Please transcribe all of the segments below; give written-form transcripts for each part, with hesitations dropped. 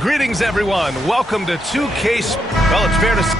Greetings, everyone. Welcome to 2K. Well, it's fair to say.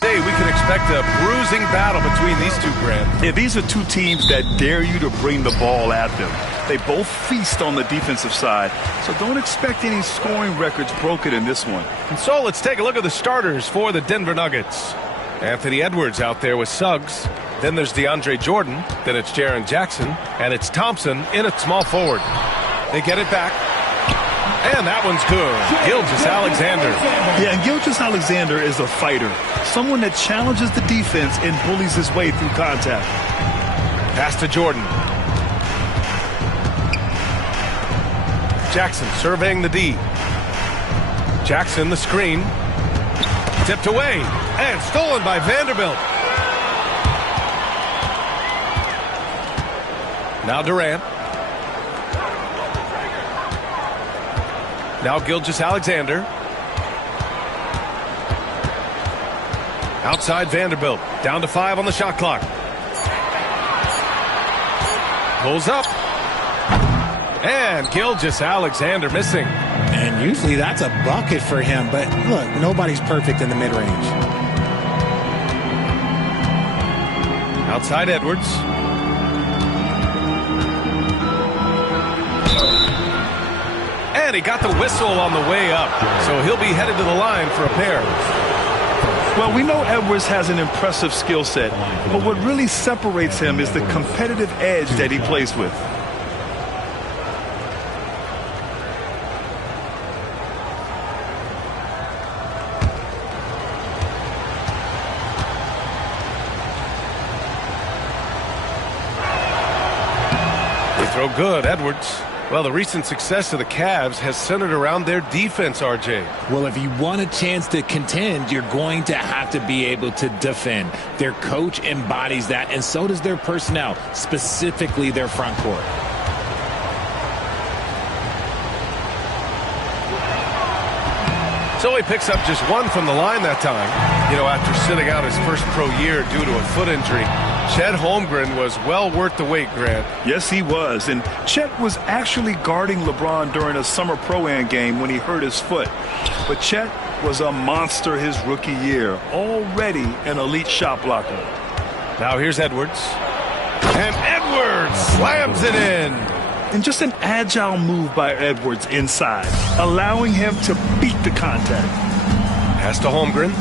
Today, we can expect a bruising battle between these two, Grant. Yeah, these are two teams that dare you to bring the ball at them. They both feast on the defensive side, so don't expect any scoring records broken in this one. And so let's take a look at the starters for the Denver Nuggets. Anthony Edwards out there with Suggs. Then there's DeAndre Jordan. Then it's Jaren Jackson. And it's Thompson in at small forward. They get it back. And that one's good. Gilgeous-Alexander. Yeah, and Gilgeous-Alexander is a fighter. Someone that challenges the defense and bullies his way through contact. Pass to Jordan. Jackson surveying the D. Jackson the screen. Tipped away. And stolen by Vanderbilt. Now Durant. Now Gilgeous-Alexander. Outside Vanderbilt. Down to 5 on the shot clock. Pulls up. And Gilgeous-Alexander missing. And usually that's a bucket for him. But look, nobody's perfect in the mid-range. Outside Edwards. And he got the whistle on the way up. So he'll be headed to the line for a pair. Well, we know Edwards has an impressive skill set, but what really separates him is the competitive edge that he plays with. They throw good, Edwards. Well, the recent success of the Cavs has centered around their defense, RJ. Well, if you want a chance to contend, you're going to have to be able to defend. Their coach embodies that, and so does their personnel, specifically their front court. So he picks up just one from the line that time. You know, after sitting out his first pro year due to a foot injury, Chet Holmgren was well worth the wait, Grant. Yes, he was. And Chet was actually guarding LeBron during a summer pro-am game when he hurt his foot. But Chet was a monster his rookie year, already an elite shot blocker. Now here's Edwards. And Edwards slams it in. And just an agile move by Edwards inside, allowing him to beat the contact. Pass to Holmgren.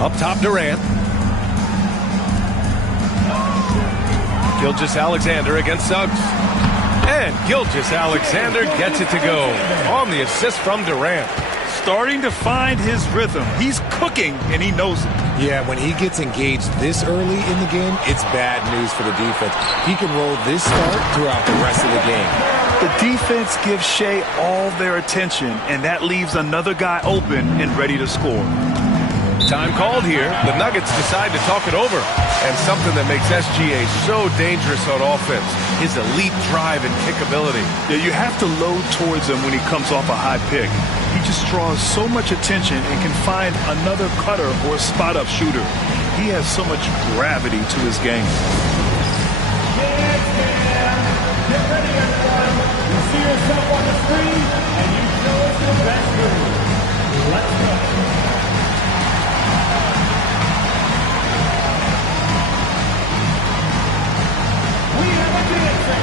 Up top, Durant. Gilgeous-Alexander against Suggs. And Gilgeous-Alexander gets it to go on the assist from Durant. Starting to find his rhythm. He's cooking, and he knows it. Yeah, when he gets engaged this early in the game, it's bad news for the defense. He can roll this start throughout the rest of the game. The defense gives Shea all their attention, and that leaves another guy open and ready to score. Time called here. The Nuggets decide to talk it over. And something that makes SGA so dangerous on offense, his elite drive and kickability. Yeah, you have to load towards him when he comes off a high pick. He just draws so much attention and can find another cutter or spot-up shooter. He has so much gravity to his game. Get ready, everyone. You see yourself on the screen, and you show us your best move. Let's go. We have a dancer.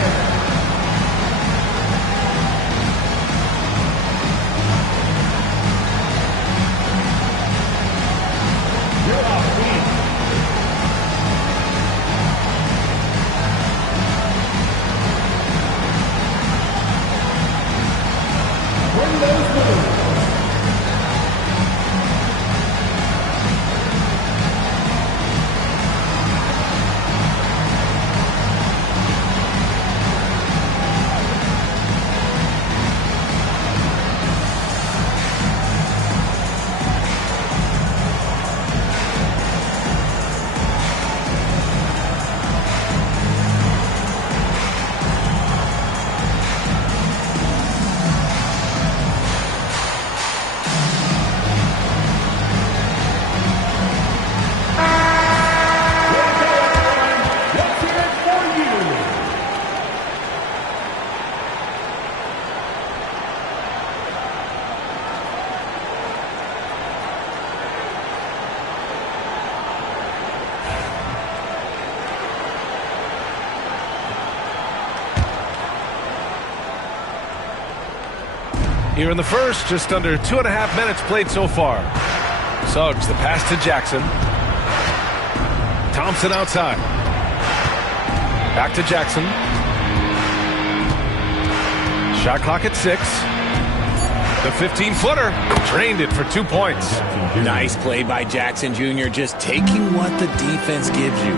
You're off, Queen. Bring those moves. Here in the first, just under 2.5 minutes played so far. Suggs, the pass to Jackson. Thompson outside. Back to Jackson. Shot clock at 6. The 15-footer drained it for 2 points. Nice play by Jackson Jr., just taking what the defense gives you.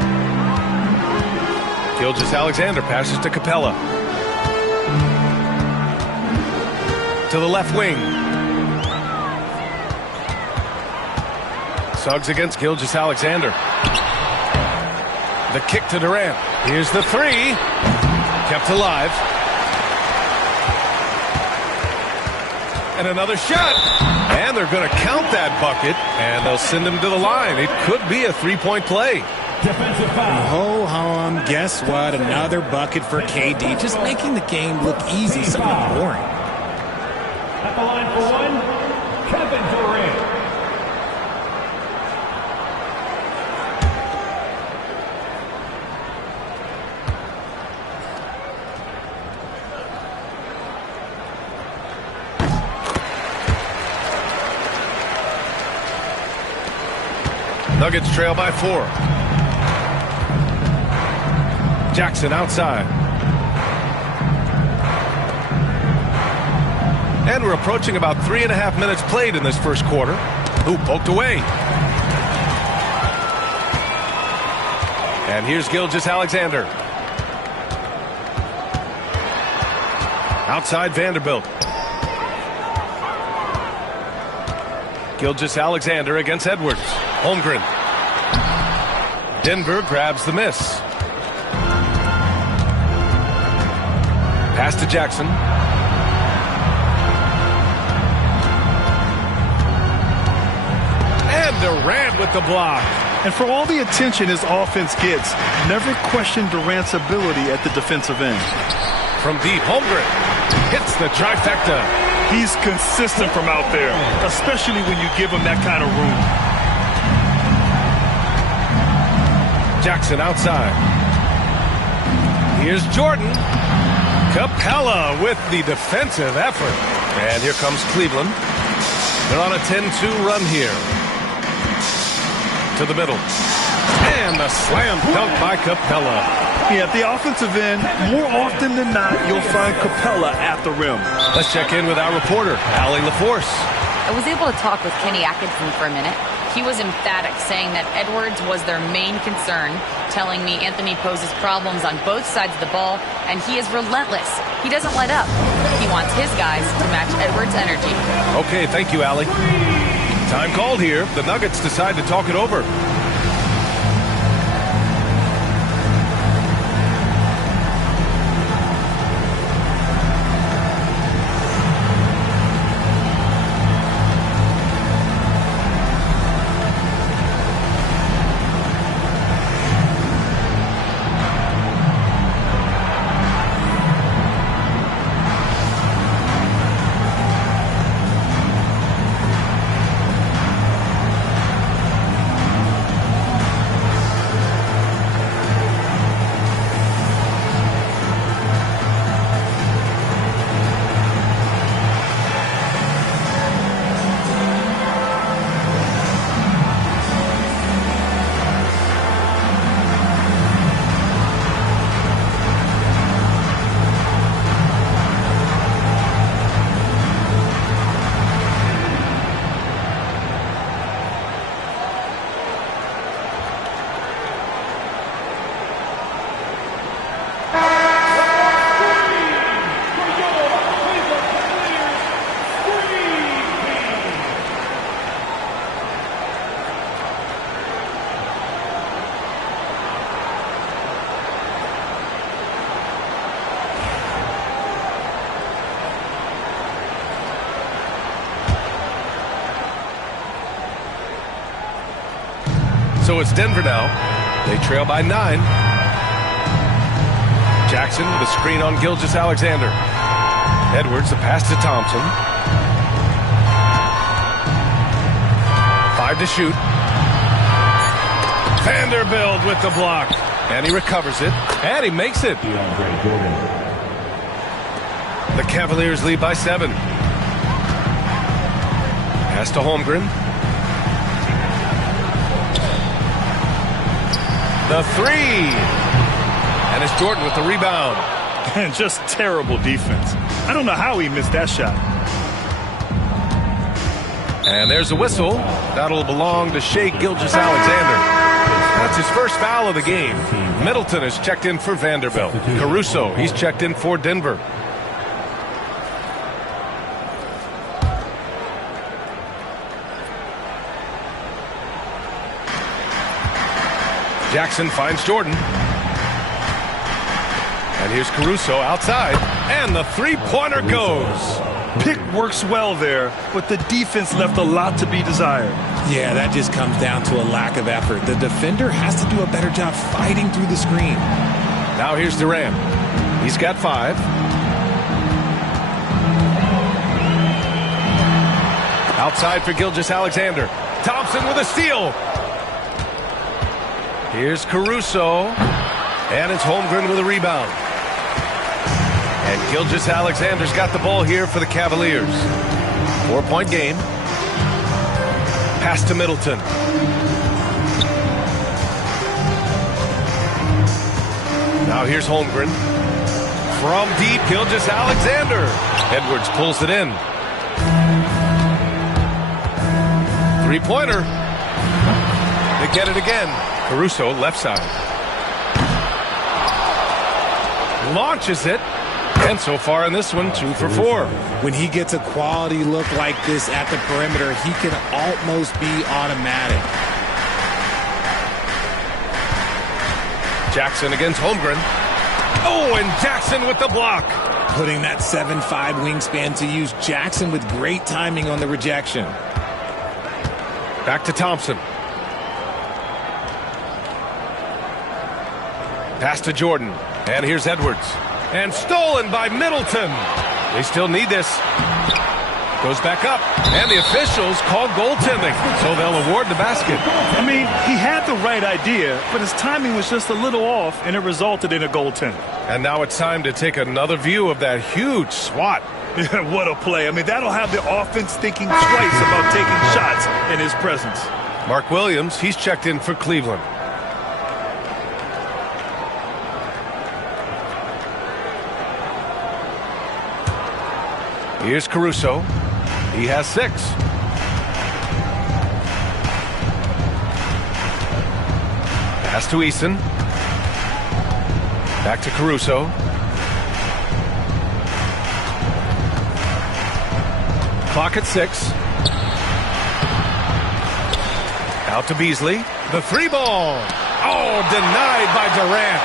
Gilgeous-Alexander passes to Capella. To the left wing. Suggs against Gilgeous-Alexander. The kick to Durant. Here's the three. Kept alive. And another shot. And they're going to count that bucket. And they'll send him to the line. It could be a three-point play. Defensive foul. Ho-hum, guess what? Another bucket for KD. Just making the game look easy, something boring. At the line for one, Kevin Durant. Nuggets trail by 4. Jackson outside. And we're approaching about 3.5 minutes played in this first quarter. Ooh, poked away. And here's Gilgeous-Alexander. Outside Vanderbilt. Gilgeous-Alexander against Edwards. Holmgren. Denver grabs the miss. Pass to Jackson. And Durant with the block. And for all the attention his offense gets, never question Durant's ability at the defensive end. From deep, Holmgren hits the trifecta. He's consistent from out there, especially when you give him that kind of room. Jackson outside. Here's Jordan. Capella with the defensive effort. And here comes Cleveland. They're on a 10-2 run here. To the middle. And a slam dunk by Capella. Yeah, at the offensive end, more often than not, you'll find Capella at the rim. Let's check in with our reporter, Allie LaForce. I was able to talk with Kenny Atkinson for a minute. He was emphatic, saying that Edwards was their main concern, telling me Anthony poses problems on both sides of the ball, and he is relentless. He doesn't let up. He wants his guys to match Edwards' energy. Okay, thank you, Allie. Time called here. The Nuggets decide to talk it over. So it's Denver now. They trail by 9. Jackson with a screen on Gilgeous-Alexander. Edwards, a pass to Thompson. 5 to shoot. Vanderbilt with the block. And he recovers it. And he makes it. The Cavaliers lead by 7. Pass to Holmgren. The 3. And it's Jordan with the rebound. And just terrible defense. I don't know how he missed that shot. And there's a whistle. That'll belong to Shai Gilgeous-Alexander. That's his first foul of the game. Middleton is checked in for Vanderbilt. Caruso, he's checked in for Denver. Jackson finds Jordan. And here's Caruso outside. And the three-pointer goes. Pick works well there, but the defense left a lot to be desired. Yeah, that just comes down to a lack of effort. The defender has to do a better job fighting through the screen. Now here's Durant. He's got 5. Outside for Gilgeous-Alexander. Thompson with a steal. Here's Caruso. And it's Holmgren with a rebound. And Gilgeous-Alexander's got the ball here for the Cavaliers. 4-point game. Pass to Middleton. Now here's Holmgren. From deep, Gilgeous-Alexander. Edwards pulls it in. Three-pointer. They get it again. Caruso, left side. Launches it. And so far in this one, 2 for 4. When he gets a quality look like this at the perimeter, he can almost be automatic. Jackson against Holmgren. Oh, and Jackson with the block. Putting that 7'5" wingspan to use. Jackson with great timing on the rejection. Back to Thompson. Pass to Jordan. And here's Edwards. And stolen by Middleton. They still need this. Goes back up. And the officials call goaltending. So they'll award the basket. I mean, he had the right idea, but his timing was just a little off, and it resulted in a goaltend. And now it's time to take another view of that huge swat. What a play. I mean, that'll have the offense thinking twice about taking shots in his presence. Mark Williams, he's checked in for Cleveland. Here's Caruso. He has 6. Pass to Eason. Back to Caruso. Clock at 6. Out to Beasley. The 3-ball. Oh, denied by Durant.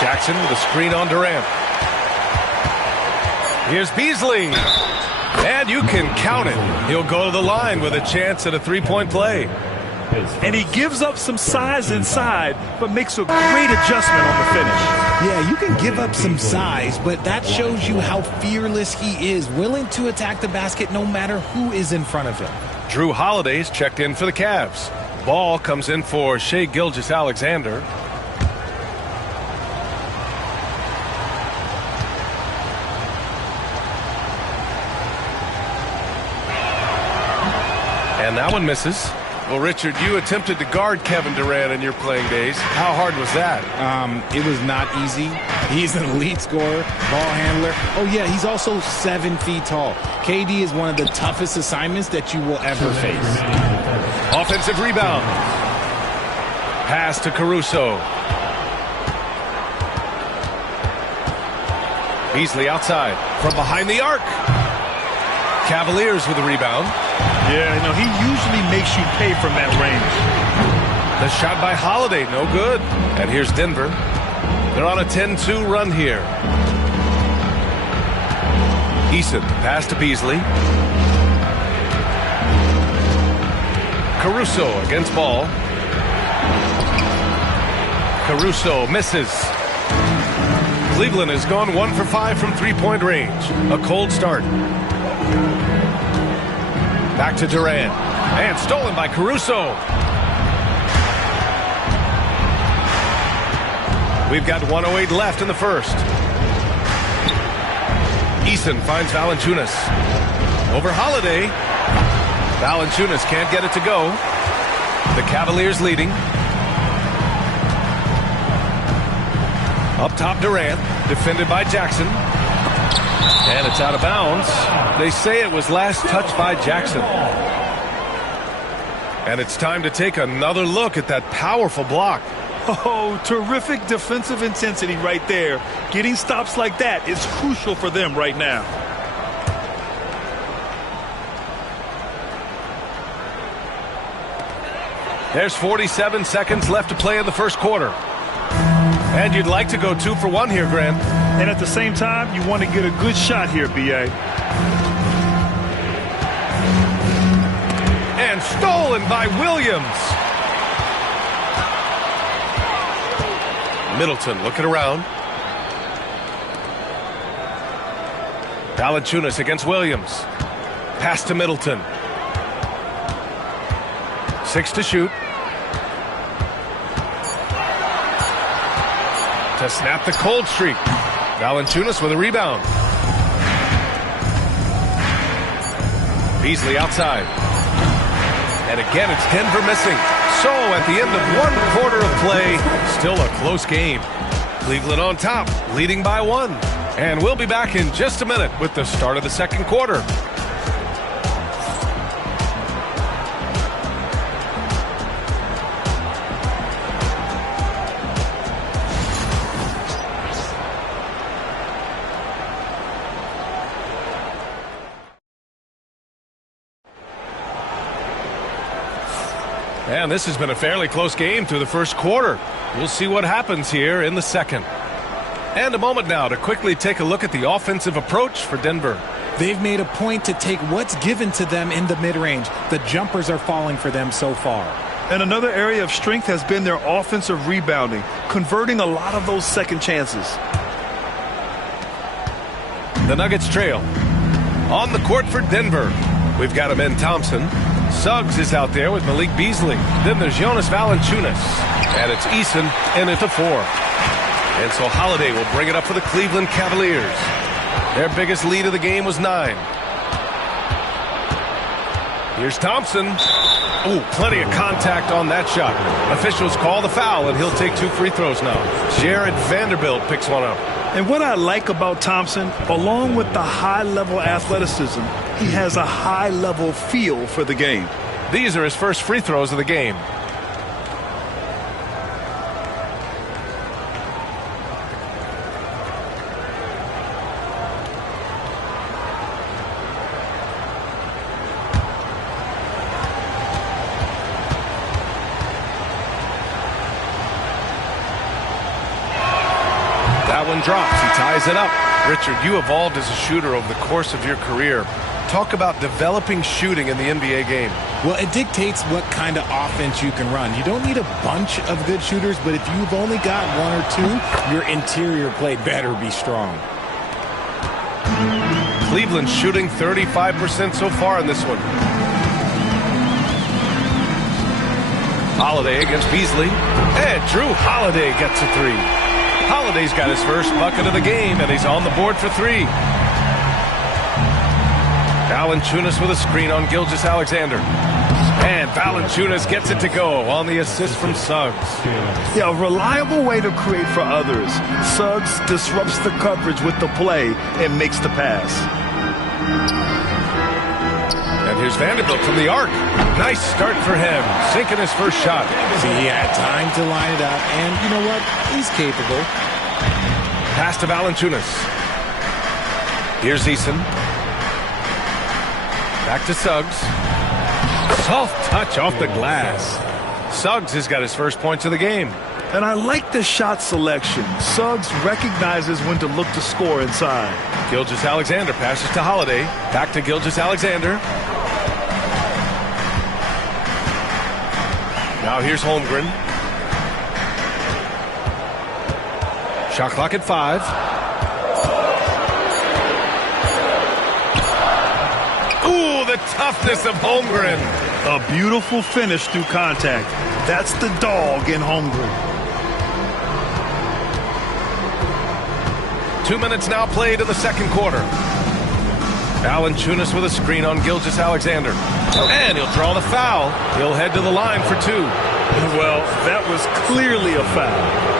Jackson with a screen on Durant. Here's Beasley. And you can count it. He'll go to the line with a chance at a 3-point play. And he gives up some size inside, but makes a great adjustment on the finish. Yeah, you can give up some size, but that shows you how fearless he is, willing to attack the basket no matter who is in front of him. Drew Holiday's checked in for the Cavs. Ball comes in for Shai Gilgeous-Alexander. And that one misses. Well, Richard, you attempted to guard Kevin Durant in your playing days. How hard was that? It was not easy. He's an elite scorer, ball handler. Oh, yeah, he's also 7 feet tall. KD is one of the toughest assignments that you will ever face. Offensive rebound. Pass to Caruso. Beasley outside. From behind the arc. Cavaliers with the rebound. Yeah, you know, he usually makes you pay from that range. The shot by Holiday, no good. And here's Denver. They're on a 10-2 run here. Eason, pass to Beasley. Caruso against ball. Caruso misses. Cleveland has gone 1 for 5 from 3-point range. A cold start. Back to Durant. And stolen by Caruso. We've got 1:08 left in the first. Eason finds Valanciunas. Over Holiday. Valanciunas can't get it to go. The Cavaliers leading. Up top, Durant. Defended by Jackson. And it's out of bounds. They say it was last touched by Jackson. And it's time to take another look at that powerful block. Oh, terrific defensive intensity right there. Getting stops like that is crucial for them right now. There's 47 seconds left to play in the first quarter. And you'd like to go 2 for 1 here, Grant. And at the same time, you want to get a good shot here, B.A. And stolen by Williams. Middleton looking around. Valanciunas against Williams. Pass to Middleton. 6 to shoot. To snap the cold streak. Valanciunas with a rebound. Beasley outside. And again, it's Denver missing. So at the end of 1 quarter of play, still a close game. Cleveland on top, leading by 1. And we'll be back in just a minute with the start of the second quarter. And this has been a fairly close game through the first quarter. We'll see what happens here in the second. And a moment now to quickly take a look at the offensive approach for Denver. They've made a point to take what's given to them in the mid-range. The jumpers are falling for them so far. And another area of strength has been their offensive rebounding, converting a lot of those second chances. The Nuggets trail. On the court for Denver, we've got him in Thompson. Suggs is out there with Malik Beasley. Then there's Jonas Valanciunas. And it's Eason in at the 4. And so Holiday will bring it up for the Cleveland Cavaliers. Their biggest lead of the game was 9. Here's Thompson. Ooh, plenty of contact on that shot. Officials call the foul, and he'll take 2 free throws now. Jared Vanderbilt picks one up. And what I like about Thompson, along with the high-level athleticism, he has a high-level feel for the game. These are his first free throws of the game. One drops. He ties it up. Richard, you evolved as a shooter over the course of your career. Talk about developing shooting in the NBA game. Well, it dictates what kind of offense you can run. You don't need a bunch of good shooters, but if you've only got 1 or 2, your interior play better be strong. Cleveland shooting 35% so far in this one. Holiday against Beasley. And Drew Holiday gets a 3. Holiday's got his first bucket of the game, and he's on the board for 3. Valanciunas with a screen on Gilgeous-Alexander. And Valanciunas gets it to go on the assist from Suggs. Yeah, a reliable way to create for others. Suggs disrupts the coverage with the play and makes the pass. And here's Vanderbilt from the arc. Nice start for him, sinking his first shot. See, he had time to line it up, and you know what? He's capable. Pass to Valanciunas. Here's Eason. Back to Suggs. Soft touch off the glass. Suggs has got his first points of the game. And I like the shot selection. Suggs recognizes when to look to score inside. Gilgeous-Alexander passes to Holiday. Back to Gilgeous-Alexander. Now here's Holmgren. Shot clock at 5. Ooh, the toughness of Holmgren. A beautiful finish through contact. That's the dog in Holmgren. 2 minutes now played in the second quarter. Valanciunas with a screen on Gilgeous-Alexander. And he'll draw the foul. He'll head to the line for 2. Well, that was clearly a foul.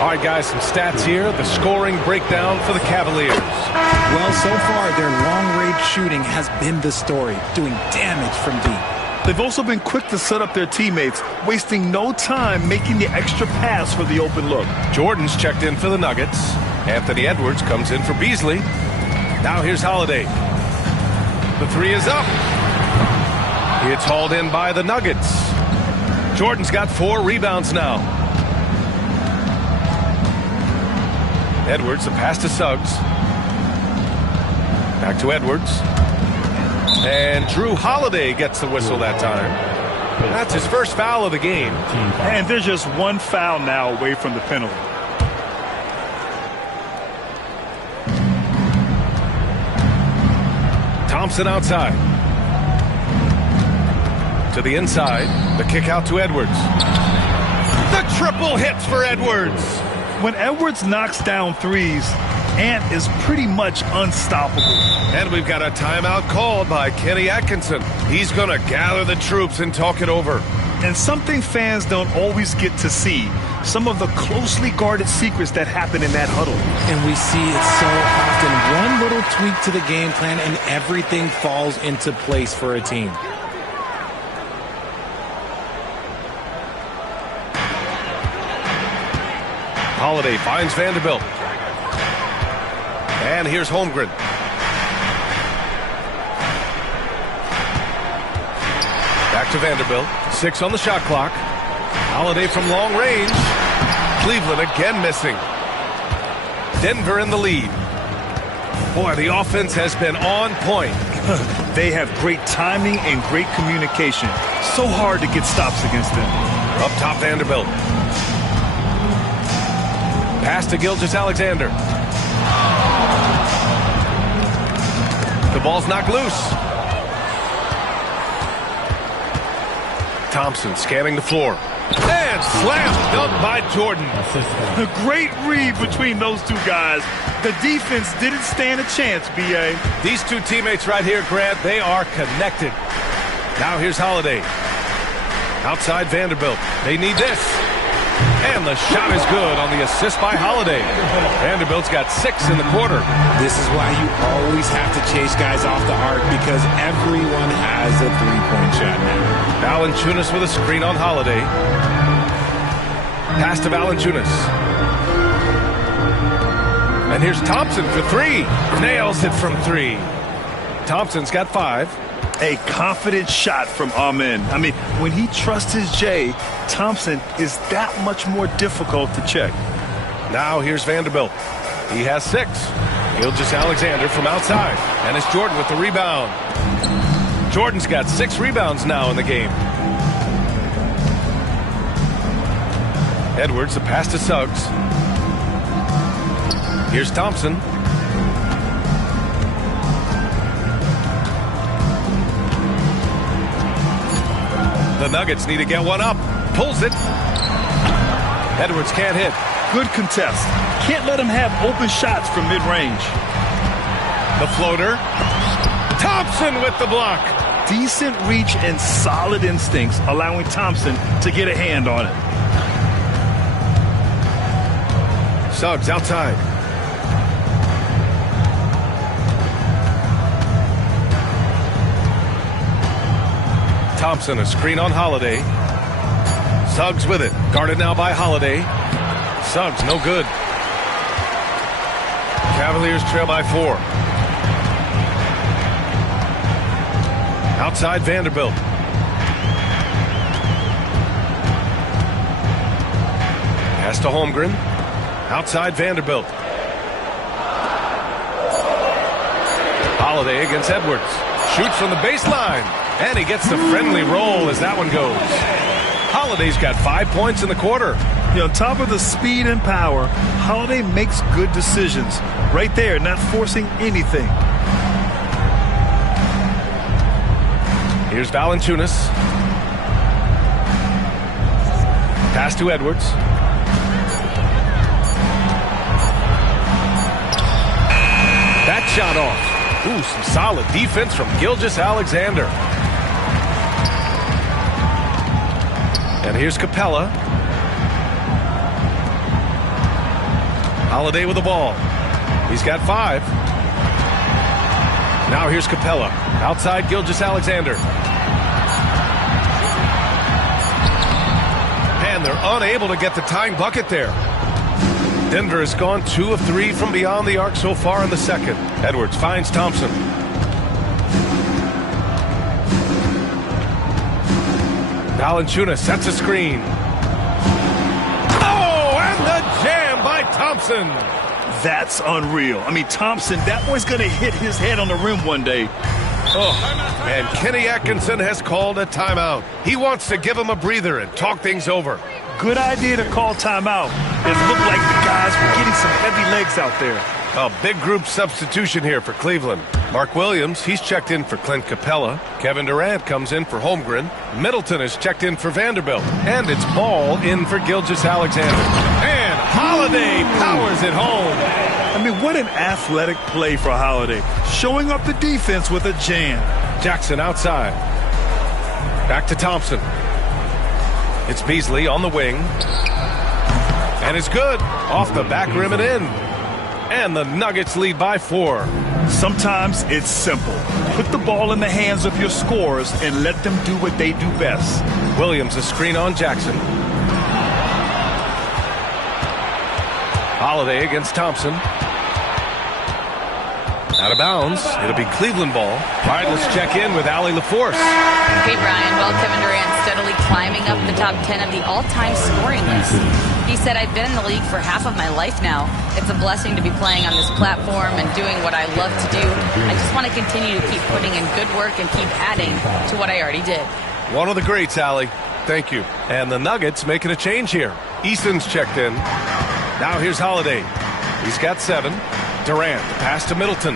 All right, guys, some stats here. The scoring breakdown for the Cavaliers. Well, so far, their long-range shooting has been the story, doing damage from deep. They've also been quick to set up their teammates, wasting no time making the extra pass for the open look. Jordan's checked in for the Nuggets. Anthony Edwards comes in for Beasley. Now here's Holiday. The 3 is up. It's hauled in by the Nuggets. Jordan's got 4 rebounds now. Edwards, the pass to Suggs. Back to Edwards. And Drew Holiday gets the whistle that time. That's his first foul of the game. And there's just 1 foul now away from the penalty. Thompson outside. To the inside. The kick out to Edwards. The triple hits for Edwards. When Edwards knocks down threes, Ant is pretty much unstoppable. And we've got a timeout called by Kenny Atkinson. He's going to gather the troops and talk it over. And something fans don't always get to see, some of the closely guarded secrets that happen in that huddle. And we see it so often. One little tweak to the game plan and everything falls into place for a team. Holiday finds Vanderbilt. And here's Holmgren. Back to Vanderbilt. 6 on the shot clock. Holiday from long range. Cleveland again missing. Denver in the lead. Boy, the offense has been on point. They have great timing and great communication. So hard to get stops against them. Up top, Vanderbilt. Pass to Gilgeous-Alexander. The ball's knocked loose. Thompson scanning the floor. And slam dunk by Jordan. A great read between those two guys. The defense didn't stand a chance, B.A. These two teammates right here, Grant, they are connected. Now here's Holiday. Outside Vanderbilt. They need this. And the shot is good on the assist by Holiday. Vanderbilt's got 6 in the quarter. This is why you always have to chase guys off the arc, because everyone has a three-point shot now. Valanciunas with a screen on Holiday. Pass to Valanciunas. And here's Thompson for 3. Nails it from 3. Thompson's got 5. A confident shot from Amen. I mean, when he trusts his J, Thompson is that much more difficult to check. Now here's Vanderbilt. He has 6. Gilgeous-Alexander from outside. And it's Jordan with the rebound. Jordan's got 6 rebounds now in the game. Edwards, the pass to Suggs. Here's Thompson. The Nuggets need to get one up. Pulls it. Edwards can't hit. Good contest. Can't let him have open shots from mid-range. The floater. Thompson with the block. Decent reach and solid instincts, allowing Thompson to get a hand on it. Suggs outside. Thompson, a screen on Holiday. Suggs with it. Guarded now by Holiday. Suggs, no good. Cavaliers trail by 4. Outside Vanderbilt. Pass to Holmgren. Outside Vanderbilt. Holiday against Edwards. Shoots from the baseline. And he gets the friendly roll as that one goes. Holiday's got 5 points in the quarter. On top of the speed and power, Holiday makes good decisions. Right there, not forcing anything. Here's Valanciunas. Pass to Edwards. That shot off. Ooh, some solid defense from Gilgeous-Alexander. And here's Capella. Holiday with the ball. He's got 5. Now here's Capella. Outside Gilgeous-Alexander. And they're unable to get the tying bucket there. Denver has gone 2 of 3 from beyond the arc so far in the second. Edwards finds Thompson. Valanciunas sets a screen. Oh, and the jam by Thompson. That's unreal. I mean, Thompson, that boy's going to hit his head on the rim one day. Oh, and Kenny Atkinson has called a timeout. He wants to give him a breather and talk things over. Good idea to call timeout. It looked like the guys were getting some heavy legs out there. A big group substitution here for Cleveland. Mark Williams, he's checked in for Clint Capella. Kevin Durant comes in for Holmgren. Middleton is checked in for Vanderbilt. And it's Ball in for Gilgeous-Alexander. And Holiday powers it home. I mean, what an athletic play for Holiday. Showing up the defense with a jam. Jackson outside. Back to Thompson. It's Beasley on the wing. And it's good. Off the back rim and in. And the Nuggets lead by 4. Sometimes it's simple. Put the ball in the hands of your scorers and let them do what they do best. Williams a screen on Jackson. Holiday against Thompson. Out of bounds. It'll be Cleveland ball. All right, let's check in with Allie LaForce. Hey, Brian. Well, Kevin Durant steadily climbing up the top 10 of the all-time scoring list. He said, I've been in the league for half of my life now. It's a blessing to be playing on this platform and doing what I love to do. I just want to continue to keep putting in good work and keep adding to what I already did. One of the greats, Allie. Thank you. And the Nuggets making a change here. Easton's checked in. Now here's Holiday. He's got 7. Durant, the pass to Middleton.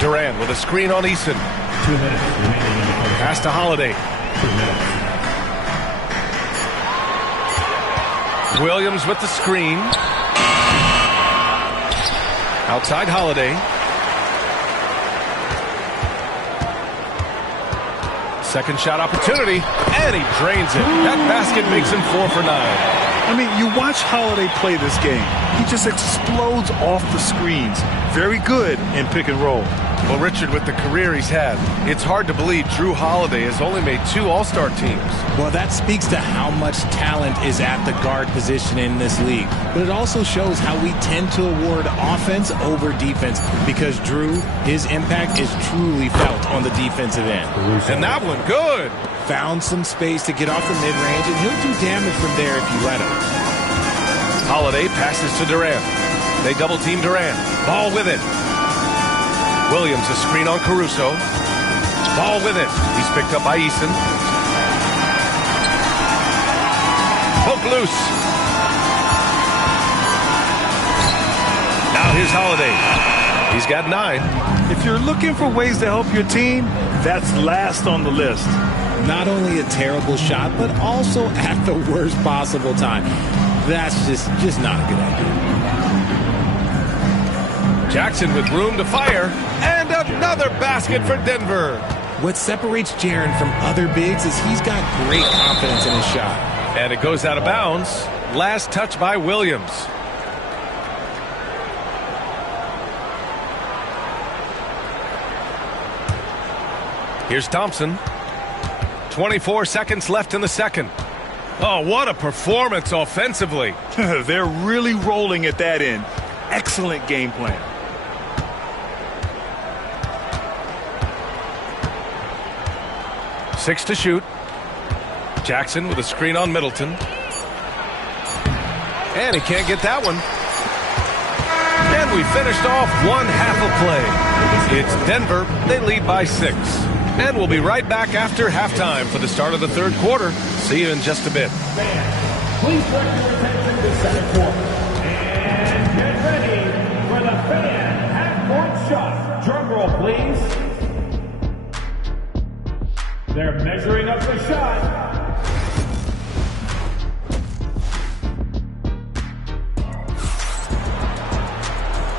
Durant with a screen on Easton. 2 minutes remaining in the first. Pass to Holiday. 2 minutes. Williams with the screen. Outside Holiday. Second shot opportunity, and he drains it. That basket makes him 4 for 9. I mean, you watch Holiday play this game. He just explodes off the screens. Very good in pick and roll. Well, Richard, with the career he's had, it's hard to believe Drew Holiday has only made 2 All-Star teams. Well, that speaks to how much talent is at the guard position in this league. But it also shows how we tend to award offense over defense because Drew, his impact is truly felt on the defensive end. And that one, good. Found some space to get off the mid-range, and he'll do damage from there if you let him. Holiday passes to Durant. They double-team Durant. Ball with it. Williams a screen on Caruso. Ball with it. He's picked up by Easton. Poke loose. Now here's Holiday. He's got 9. If you're looking for ways to help your team, that's last on the list. Not only a terrible shot, but also at the worst possible time. That's just not a good idea. Jackson with room to fire. And another basket for Denver. What separates Jaren from other bigs is he's got great confidence in his shot. And it goes out of bounds. Last touch by Williams. Here's Thompson. 24 seconds left in the second. Oh, what a performance offensively. They're really rolling at that end. Excellent game plan. Six to shoot. Jackson with a screen on Middleton. And he can't get that one. And we finished off one half of play. It's Denver. They lead by 6. And we'll be right back after halftime for the start of the third quarter. See you in just a bit. Please direct your attention to the second quarter. And get ready for the fan half-court shot. Drum roll, please. They're measuring up the shot.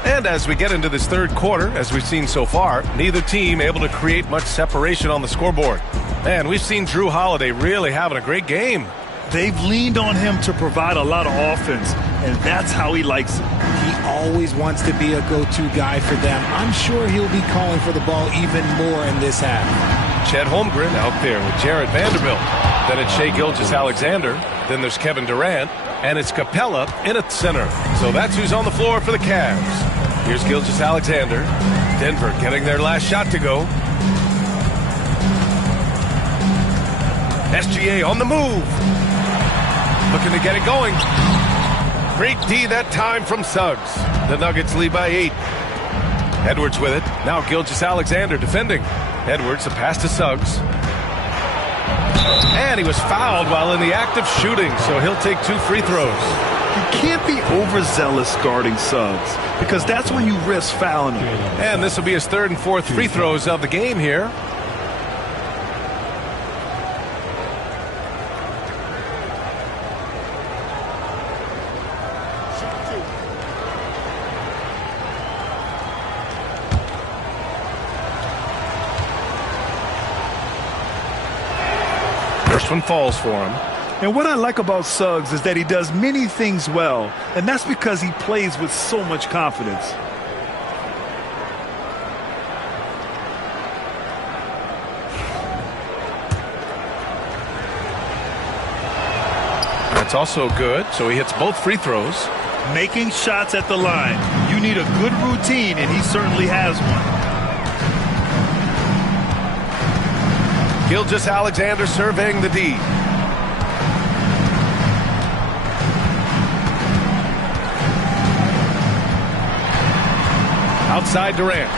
And as we get into this third quarter, as we've seen so far, neither team able to create much separation on the scoreboard. And we've seen Drew Holiday really having a great game. They've leaned on him to provide a lot of offense, and that's how he likes it. He always wants to be a go-to guy for them. I'm sure he'll be calling for the ball even more in this half. Chet Holmgren out there with Jarrett Vanderbilt. Then it's Shai Gilgeous-Alexander. Then there's Kevin Durant. And it's Capella in at center. So that's who's on the floor for the Cavs. Here's Gilgeous-Alexander. Denver getting their last shot to go. SGA on the move. Looking to get it going. Great D that time from Suggs. The Nuggets lead by 8. Edwards with it. Now Gilgeous-Alexander defending. Edwards, a pass to Suggs. And he was fouled while in the act of shooting, so he'll take 2 free throws. You can't be overzealous guarding Suggs, because that's when you risk fouling him. And this will be his 3rd and 4th free throws of the game here. First one falls for him. And what I like about Suggs is that he does many things well, and that's because he plays with so much confidence. That's also good, so he hits both free throws. Making shots at the line. You need a good routine, and he certainly has one. Gilgeous-Alexander surveying the D. Outside Durant.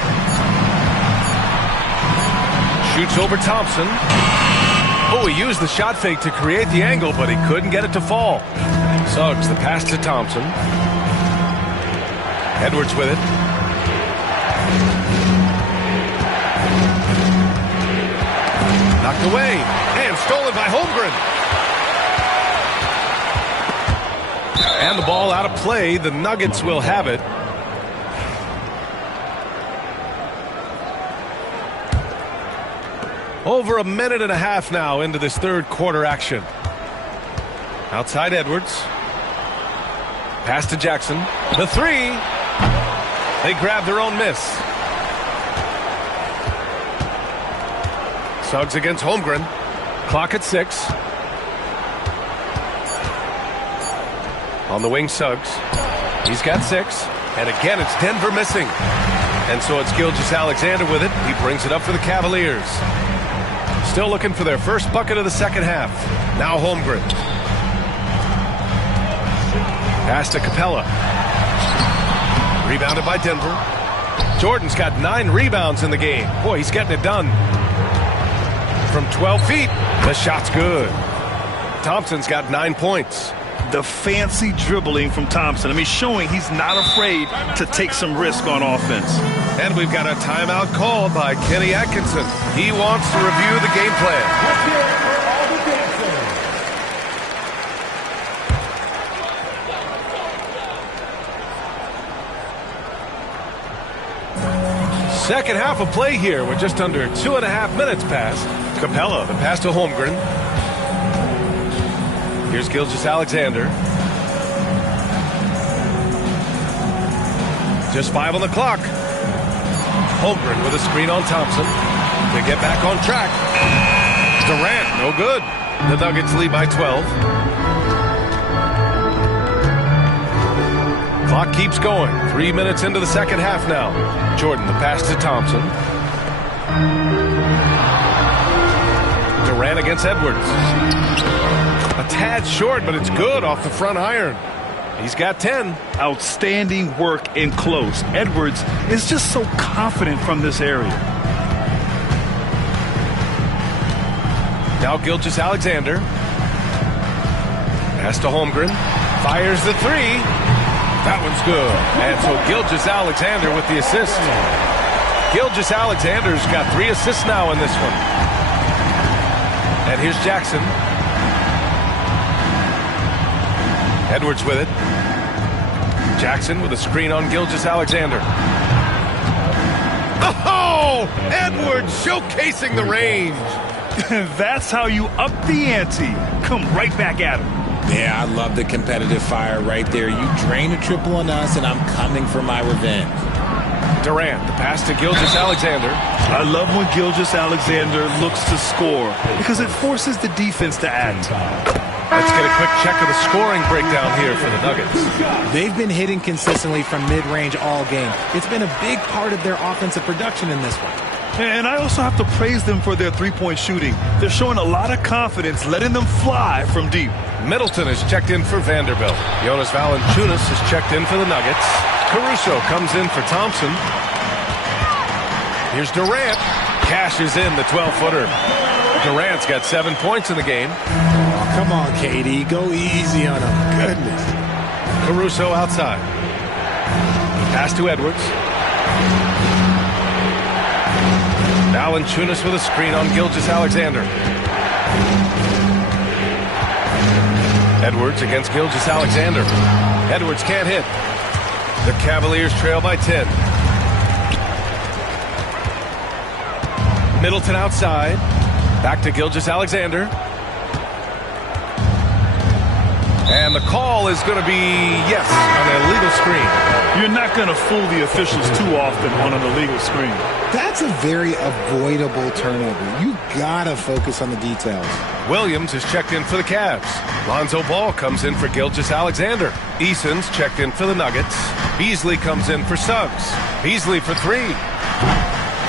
Shoots over Thompson. Oh, he used the shot fake to create the angle, but he couldn't get it to fall. Suggs, the pass to Thompson. Edwards with it. Knocked away and stolen by Holmgren. And the ball out of play. The Nuggets will have it. Over a minute and a half now into this third quarter action. Outside Edwards. Pass to Jackson. The three. They grab their own miss. Suggs against Holmgren. Clock at 6. On the wing, Suggs. He's got 6. And again, it's Denver missing. And so it's Gilgeous-Alexander with it. He brings it up for the Cavaliers. Still looking for their first bucket of the second half. Now Holmgren. Pass to Capella. Rebounded by Denver. Jordan's got 9 rebounds in the game. Boy, he's getting it done. From 12 feet, the shot's good. Thompson's got 9 points. The fancy dribbling from Thompson. I mean, showing he's not afraid to take some risk on offense. And we've got a timeout called by Kenny Atkinson. He wants to review the game plan. Let's hear it for all the dancers. Second half of play here with just under 2.5 minutes passed. Capella, the pass to Holmgren. Here's Gilgeous-Alexander. Just 5 on the clock. Holmgren with a screen on Thompson to get back on track. Durant, no good. The Nuggets lead by 12. Clock keeps going. 3 minutes into the second half now. Jordan, the pass to Thompson. Durant against Edwards. A tad short, but it's good off the front iron. He's got 10. Outstanding work in close. Edwards is just so confident from this area. Now Gilgeous-Alexander. Pass to Holmgren. Fires the 3. That one's good. And so Gilgeous-Alexander with the assist. Gilgeous-Alexander's got 3 assists now in this one. And here's Jackson. Edwards with it. Jackson with a screen on Gilgeous-Alexander. Oh! Edwards showcasing the range. That's how you up the ante. Come right back at him. Yeah, I love the competitive fire right there. You drain a triple on us, and I'm coming for my revenge. Durant, the pass to Gilgeous-Alexander. I love when Gilgeous-Alexander looks to score because it forces the defense to act. Let's get a quick check of the scoring breakdown here for the Nuggets. They've been hitting consistently from mid-range all game. It's been a big part of their offensive production in this one. And I also have to praise them for their three-point shooting. They're showing a lot of confidence, letting them fly from deep. Middleton is checked in for Vanderbilt. Jonas Valanciunas is checked in for the Nuggets. Caruso comes in for Thompson. Here's Durant. Cashes in the 12-footer. Durant's got 7 points in the game. Oh, come on, KD. Go easy on him. Goodness. Caruso outside. Pass to Edwards. Valanciunas with a screen on Gilgeous-Alexander. Edwards against Gilgeous-Alexander. Edwards can't hit. The Cavaliers trail by 10. Middleton outside. Back to Gilgeous-Alexander. And the call is going to be, yes, an illegal screen. You're not going to fool the officials too often on an illegal screen. That's a very avoidable turnover. You gotta focus on the details. Williams is checked in for the Cavs. Lonzo Ball comes in for Gilgeous-Alexander. Eason's checked in for the Nuggets. Beasley comes in for Suggs. Beasley for three.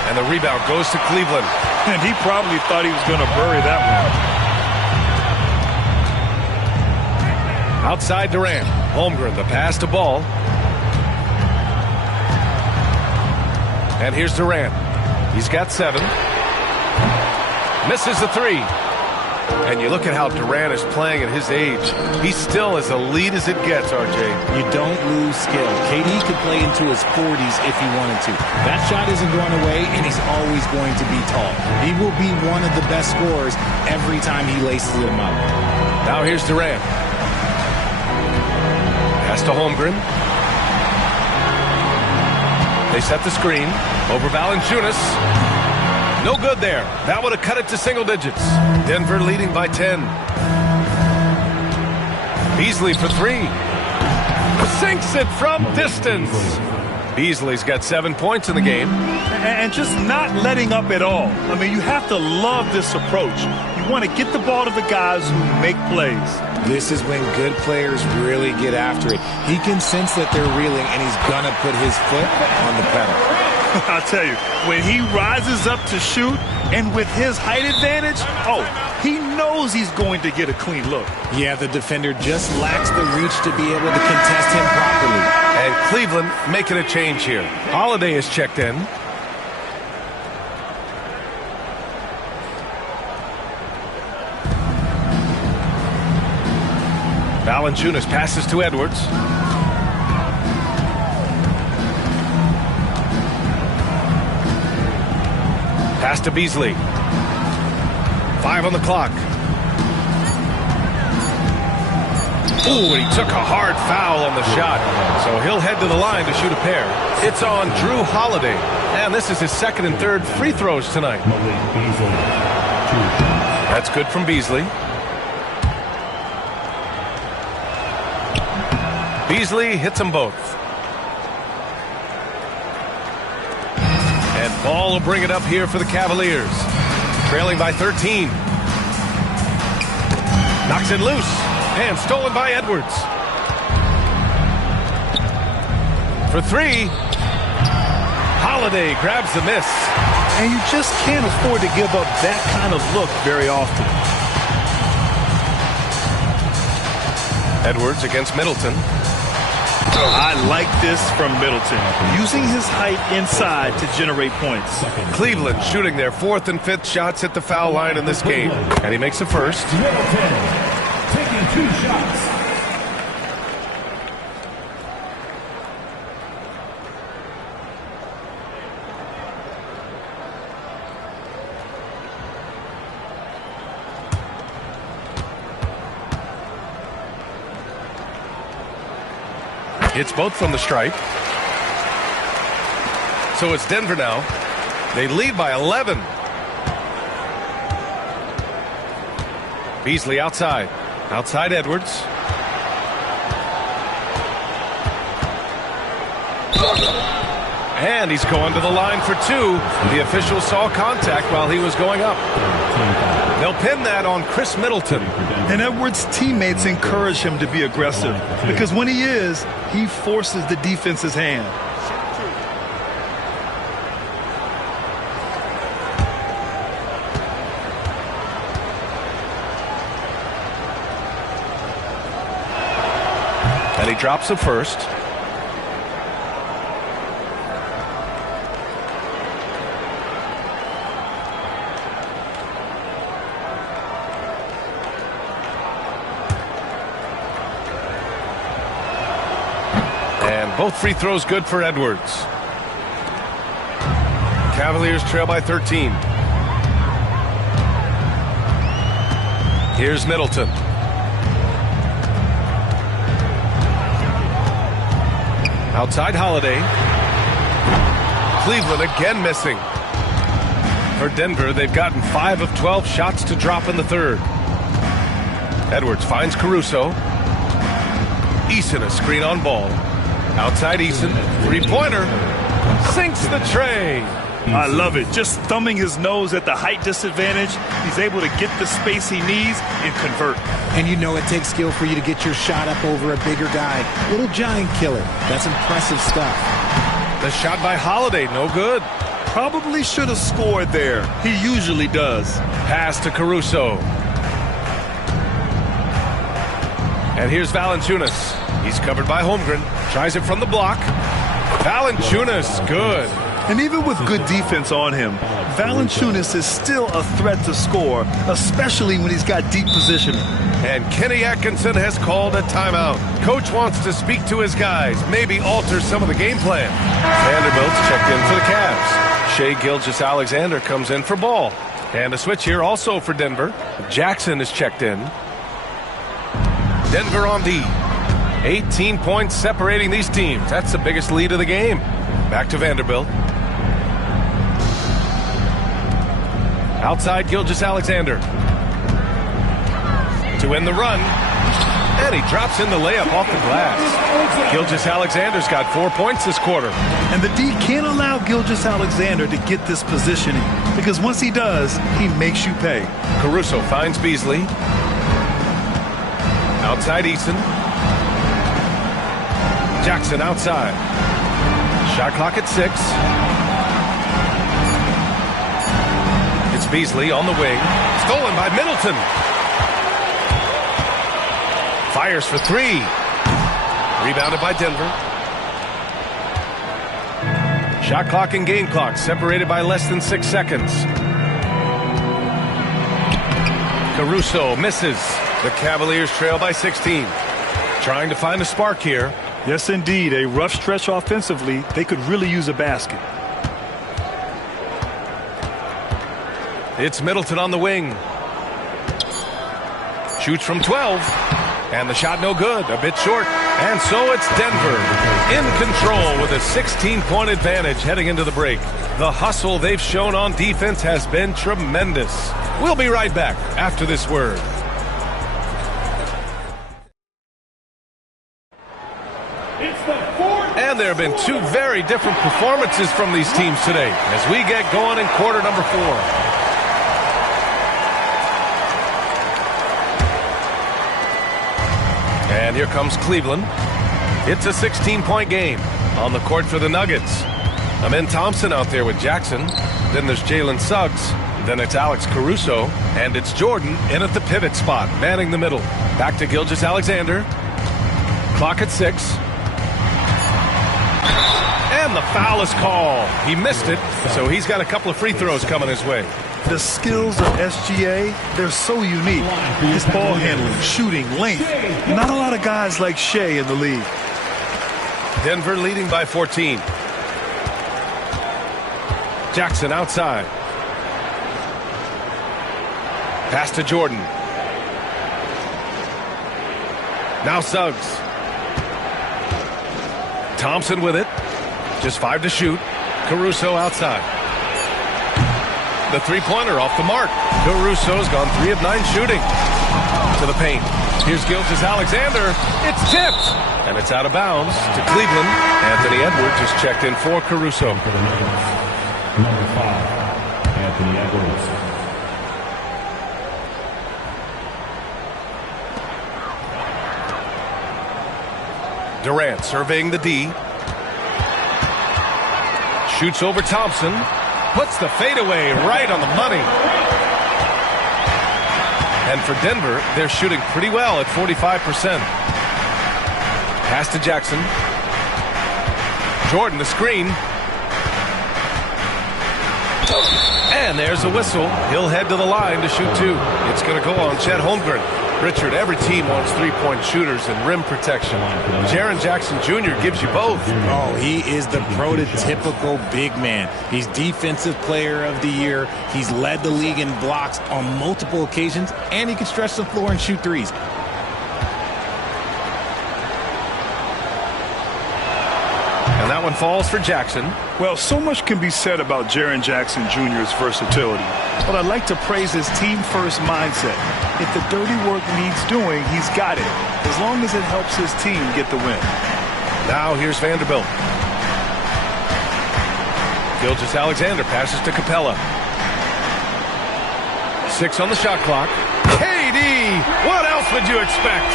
And the rebound goes to Cleveland. And he probably thought he was going to bury that one. Outside Durant. Holmgren, the pass to Ball. And here's Durant. He's got 7. Misses the 3. And you look at how Durant is playing at his age. He's still as elite as it gets, RJ. You don't lose skill. KD could play into his 40s if he wanted to. That shot isn't going away, and he's always going to be tall. He will be one of the best scorers every time he laces them up. Now here's Durant. Pass to Holmgren. They set the screen over Valanciunas. No good there. That would have cut it to single digits. Denver leading by 10. Beasley for 3. Sinks it from distance. Beasley's got 7 points in the game. And just not letting up at all. I mean, you have to love this approach. You want to get the ball to the guys who make plays. This is when good players really get after it. He can sense that they're reeling, and he's going to put his foot on the pedal. I'll tell you, when he rises up to shoot, and with his height advantage, he knows he's going to get a clean look. Yeah, the defender just lacks the reach to be able to contest him properly. And Cleveland making a change here. Holiday is checked in. Valanciunas passes to Edwards. Pass to Beasley. 5 on the clock. Ooh, and he took a hard foul on the shot. So he'll head to the line to shoot a pair. It's on Drew Holiday. And this is his second and third free throws tonight. That's good from Beasley. Beasley hits them both. And Ball will bring it up here for the Cavaliers. Trailing by 13. Knocks it loose. And stolen by Edwards. For 3. Holiday grabs the miss. And you just can't afford to give up that kind of look very often. Edwards against Middleton. I like this from Middleton, using his height inside to generate points. Cleveland shooting their 4th and 5th shots at the foul line in this game. And he makes the first. Middleton taking 2 shots. Hits both from the stripe. So it's Denver now. They lead by 11. Beasley outside. Outside Edwards. And he's going to the line for 2. The official saw contact while he was going up. They'll pin that on Chris Middleton. And Edwards' teammates encourage him to be aggressive because when he is, he forces the defense's hand. And he drops the first. Both free throws good for Edwards. Cavaliers trail by 13. Here's Middleton. Outside Holiday. Cleveland again missing. For Denver, they've gotten 5 of 12 shots to drop in the third. Edwards finds Caruso. Eason a screen on ball. Outside Eason, three-pointer. Sinks the tray. I love it. Just thumbing his nose at the height disadvantage. He's able to get the space he needs and convert. And you know it takes skill for you to get your shot up over a bigger guy. Little giant killer. That's impressive stuff. The shot by Holiday, no good. Probably should have scored there. He usually does. Pass to Caruso. And here's Valanciunas. He's covered by Holmgren. Tries it from the block. Valanciunas, good. And even with good defense on him, Valanciunas is still a threat to score, especially when he's got deep positioning. And Kenny Atkinson has called a timeout. Coach wants to speak to his guys, maybe alter some of the game plan. Vanderbilt's checked in for the Cavs. Shai Gilgeous-Alexander comes in for Ball. And a switch here also for Denver. Jackson is checked in. Denver on D. 18 points separating these teams. That's the biggest lead of the game. Back to Vanderbilt. Outside Gilgeous-Alexander. To win the run. And he drops in the layup off the glass. Gilgeous-Alexander's got 4 points this quarter. And the D can't allow Gilgeous-Alexander to get this positioning, because once he does, he makes you pay. Caruso finds Beasley. Outside Eason. Jackson outside. Shot clock at 6. It's Beasley on the wing. Stolen by Middleton. Fires for 3. Rebounded by Denver. Shot clock and game clock separated by less than 6 seconds. Caruso misses. The Cavaliers trail by 16. Trying to find a spark here. Yes, indeed. A rough stretch offensively. They could really use a basket. It's Middleton on the wing. Shoots from 12. And the shot no good. A bit short. And so it's Denver in control with a 16-point advantage heading into the break. The hustle they've shown on defense has been tremendous. We'll be right back after this word. And there have been 2 very different performances from these teams today as we get going in quarter number 4. And here comes Cleveland. It's a 16-point game on the court for the Nuggets. Amen Thompson out there with Jackson. Then there's Jalen Suggs. Then it's Alex Caruso. And it's Jordan in at the pivot spot, manning the middle. Back to Gilgeous-Alexander. Clock at 6. And the foul is called. He missed it, so he's got a couple of free throws coming his way. The skills of SGA, they're so unique. His ball handling, shooting, length. Not a lot of guys like Shai in the league. Denver leading by 14. Jackson outside. Pass to Jordan. Now Suggs. Thompson with it. Just 5 to shoot. Caruso outside. The three-pointer off the mark. Caruso's gone 3 of 9 shooting. To the paint. Here's Gilgeous-Alexander. It's tipped. And it's out of bounds to Cleveland. Anthony Edwards just checked in for Caruso. Number 5, Anthony Edwards. Durant surveying the D. Shoots over Thompson. Puts the fadeaway right on the money. And for Denver, they're shooting pretty well at 45%. Pass to Jackson. Jordan the screen. And there's a whistle. He'll head to the line to shoot 2. It's going to go on Chet Holmgren. Richard, every team wants three-point shooters and rim protection. Jaren Jackson Jr. gives you both. Oh, he is the prototypical big man. He's Defensive Player of the Year. He's led the league in blocks on multiple occasions, and he can stretch the floor and shoot threes. And that one falls for Jackson. Well, so much can be said about Jaren Jackson Jr.'s versatility, but I'd like to praise his team-first mindset. If the dirty work needs doing, he's got it, as long as it helps his team get the win. Now here's Vanderbilt. Gilgeous-Alexander passes to Capella. 6 on the shot clock. KD! What else would you expect?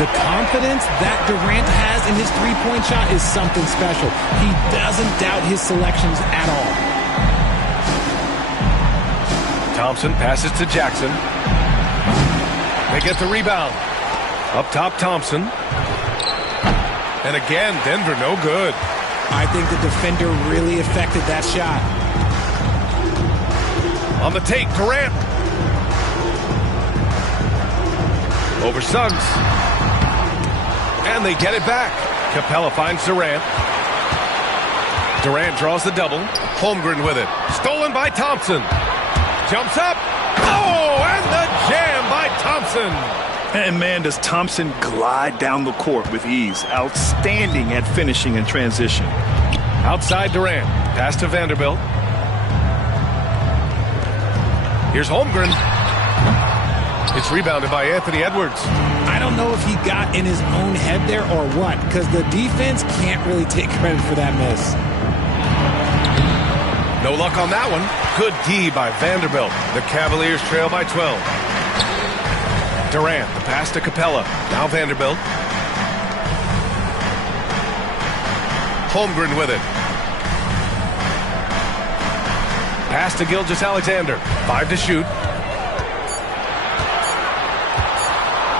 The confidence that Durant has in his three-point shot is something special. He doesn't doubt his selections at all. Thompson passes to Jackson. They get the rebound. Up top, Thompson. And again, Denver no good. I think the defender really affected that shot. On the take, Durant. Over Suggs. And they get it back. Capella finds Durant. Durant draws the double. Holmgren with it. Stolen by Thompson. Jumps up. Oh, and the jam by Thompson. And man, does Thompson glide down the court with ease. Outstanding at finishing in transition. Outside Durant. Pass to Vanderbilt. Here's Holmgren. It's rebounded by Anthony Edwards. I don't know if he got in his own head there or what, because the defense can't really take credit for that miss. No luck on that one. Good D by Vanderbilt. The Cavaliers trail by 12. Durant, the pass to Capella. Now Vanderbilt. Holmgren with it. Pass to Gilgeous-Alexander. 5 to shoot.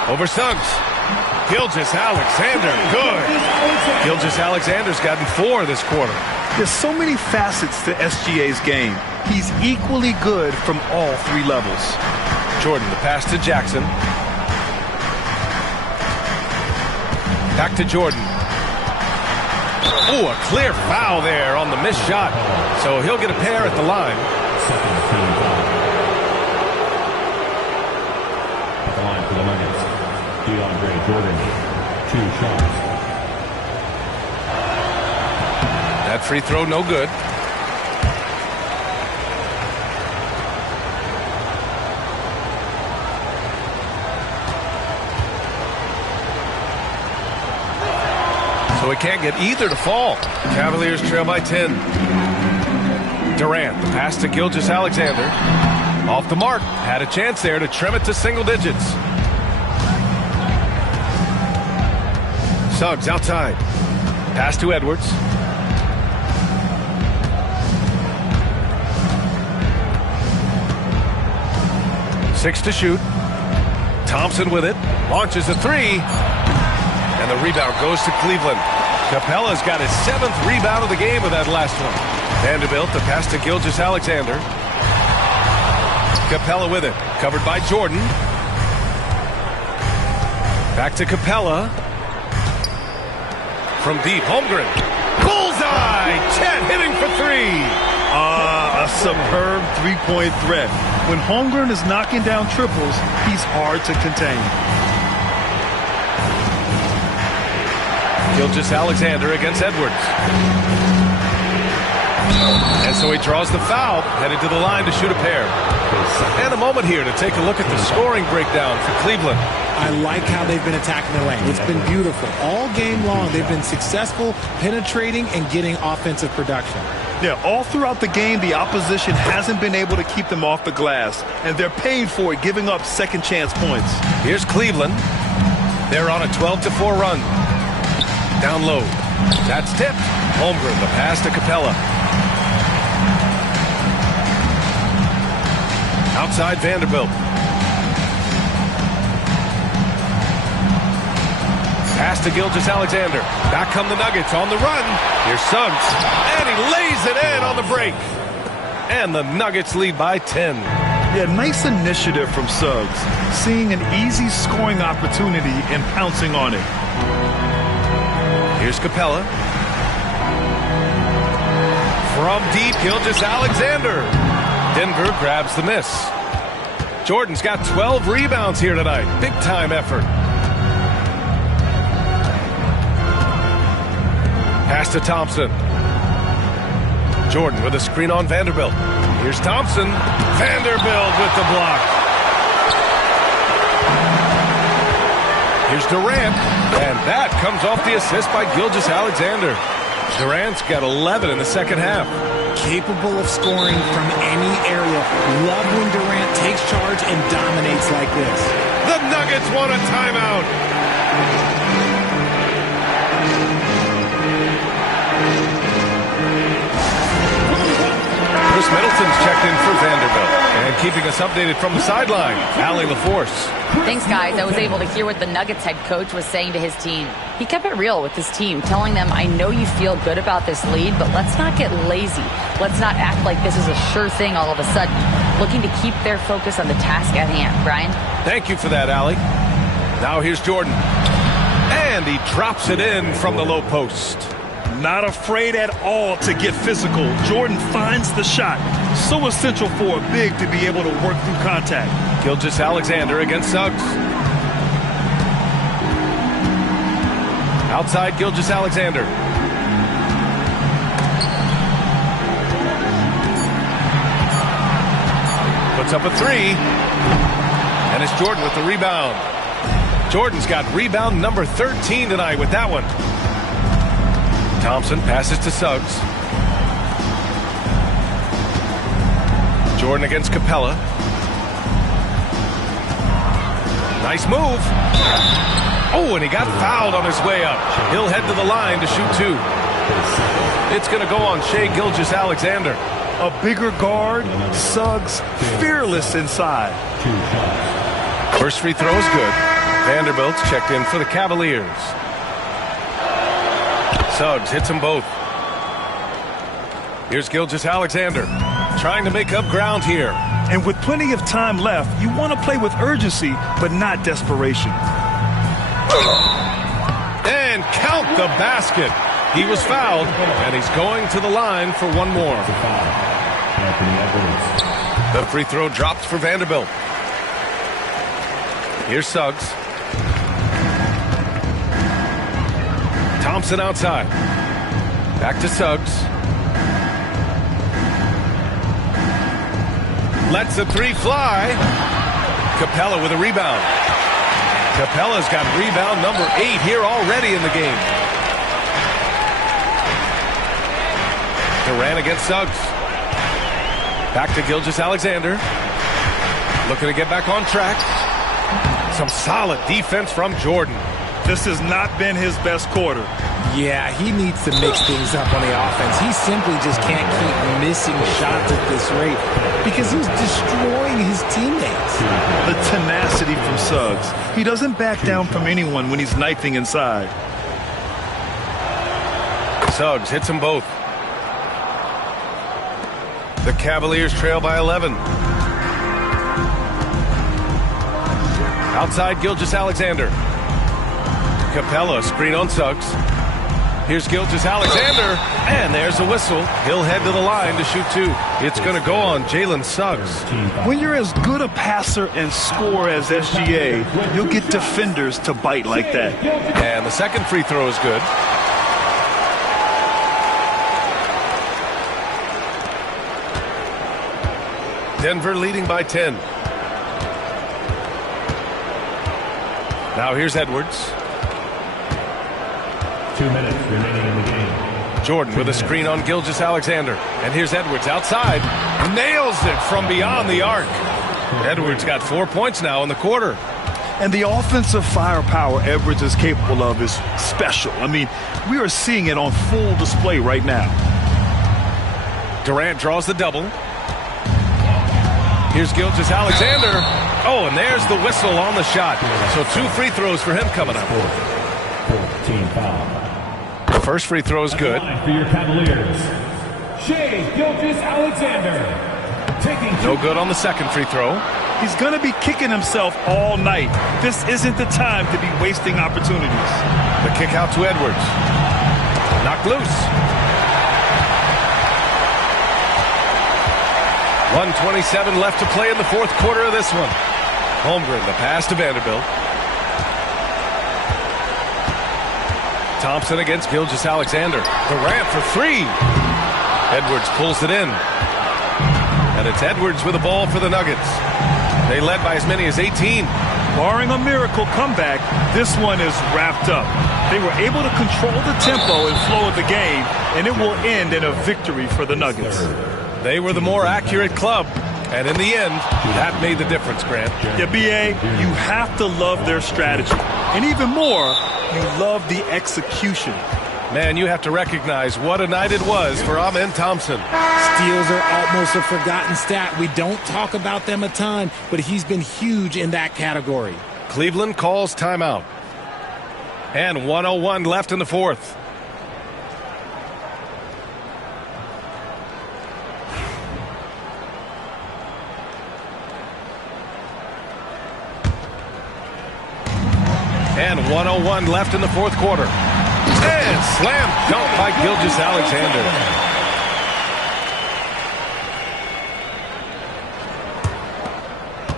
Over Suggs. Gilgeous-Alexander, good. Gilgeous-Alexander's gotten 4 this quarter. There's so many facets to SGA's game. He's equally good from all 3 levels. Jordan, the pass to Jackson. Back to Jordan. Oh, a clear foul there on the missed shot. So he'll get a pair at the line. At the line for the Nuggets, DeAndre Jordan, 2 shots. That free throw no good. So he can't get either to fall. Cavaliers trail by 10. Durant, the pass to Gilgeous-Alexander. Off the mark. Had a chance there to trim it to single digits. Suggs outside. Pass to Edwards. Six to shoot. Thompson with it. Launches a 3. And the rebound goes to Cleveland. Capella's got his 7th rebound of the game with that last one. Vanderbilt, the pass to Gilgeous-Alexander. Capella with it. Covered by Jordan. Back to Capella. From deep, Holmgren. Bullseye! Chet hitting for 3. A superb three-point threat. When Holmgren is knocking down triples, he's hard to contain. Gilgeous-Alexander against Edwards. And so he draws the foul, headed to the line to shoot a pair. And a moment here to take a look at the scoring breakdown for Cleveland. I like how they've been attacking the lane. It's been beautiful. All game long, they've been successful penetrating and getting offensive production. Yeah, all throughout the game, the opposition hasn't been able to keep them off the glass, and they're paid for it, giving up second chance points. Here's Cleveland. They're on a 12-4 run. Down low. That's tipped. Holmgren, the pass to Capella. Outside Vanderbilt. Pass to Gilgeous-Alexander. Back come the Nuggets on the run. Here's Suggs. And he lays it in on the break. And the Nuggets lead by 10. Yeah, nice initiative from Suggs. Seeing an easy scoring opportunity and pouncing on it. Here's Capella. From deep, Gilgeous-Alexander. Denver grabs the miss. Jordan's got 12 rebounds here tonight. Big time effort. Pass to Thompson. Jordan with a screen on Vanderbilt. Here's Thompson. Vanderbilt with the block. Here's Durant, and that comes off the assist by Gilgeous-Alexander. Durant's got 11 in the second half. Capable of scoring from any area. Love when Durant takes charge and dominates like this. The Nuggets want a timeout. Chris Middleton's checked in for Vanderbilt. And keeping us updated from the sideline, Allie LaForce. Thanks, guys. I was able to hear what the Nuggets head coach was saying to his team. He kept it real with his team, telling them, I know you feel good about this lead, but let's not get lazy. Let's not act like this is a sure thing all of a sudden. Looking to keep their focus on the task at hand. Brian? Thank you for that, Allie. Now here's Jordan. And he drops it in from the low post. Not afraid at all to get physical. Jordan finds the shot. So essential for a big to be able to work through contact. Gilgeous-Alexander against Suggs. Outside Gilgeous-Alexander. Puts up a three. And it's Jordan with the rebound. Jordan's got rebound number 13 tonight with that one. Thompson passes to Suggs. Jordan against Capella. Nice move. Oh, and he got fouled on his way up. He'll head to the line to shoot two. It's going to go on Shai Gilgeous-Alexander. A bigger guard, Suggs, fearless inside. First free throw is good. Vanderbilt's checked in for the Cavaliers. Suggs hits them both. Here's Gilgeous-Alexander trying to make up ground here. And with plenty of time left, you want to play with urgency, but not desperation. And count the basket. He was fouled, and he's going to the line for one more. The free throw drops for Vanderbilt. Here's Suggs. Thompson outside. Back to Suggs. Lets the three fly. Capella with a rebound. Capella's got rebound number 8 here already in the game. Durant against Suggs. Back to Gilgeous-Alexander. Looking to get back on track. Some solid defense from Jordan. This has not been his best quarter. Yeah, he needs to mix things up on the offense. He simply just can't keep missing shots at this rate because he's destroying his teammates. The tenacity from Suggs. He doesn't back down from anyone when he's knifing inside. Suggs hits them both. The Cavaliers trail by 11. Outside Gilgeous-Alexander. Capella screen on Suggs. Here's Gilgeous-Alexander, and there's a whistle. He'll head to the line to shoot two. It's going to go on Jalen Suggs. When you're as good a passer and scorer as SGA, you'll get defenders to bite like that. And the second free throw is good. Denver leading by 10. Now here's Edwards. 2 minutes remaining in the game. Jordan with a screen on Gilgeous-Alexander. And here's Edwards outside. Nails it from beyond the arc. Edwards got 4 points now in the quarter. And the offensive firepower Edwards is capable of is special. I mean, we are seeing it on full display right now. Durant draws the double. Here's Gilgeous-Alexander. Oh, and there's the whistle on the shot. So 2 free throws for him coming up. 14 foul. The first free throw is good. For your Cavaliers, Shai Gilgeous-Alexander. No good on the second free throw. He's going to be kicking himself all night. This isn't the time to be wasting opportunities. The kick out to Edwards. Knocked loose. 1:27 left to play in the fourth quarter of this one. Holmgren, the pass to Vanderbilt. Thompson against Gilgeous-Alexander. Durant for 3. Edwards pulls it in. And it's Edwards with the ball for the Nuggets. They led by as many as 18. Barring a miracle comeback, this one is wrapped up. They were able to control the tempo and flow of the game, and it will end in a victory for the Nuggets. They were the more accurate club, and in the end, that made the difference, Grant. Yeah, B.A., you have to love their strategy. And even more, you love the execution. Man, you have to recognize what a night it was for Amen Thompson. Steals are almost a forgotten stat. We don't talk about them a ton, but he's been huge in that category. Cleveland calls timeout. And 1:01 left in the fourth. And 1:01 left in the fourth quarter. And slam dunk by Gilgeous-Alexander.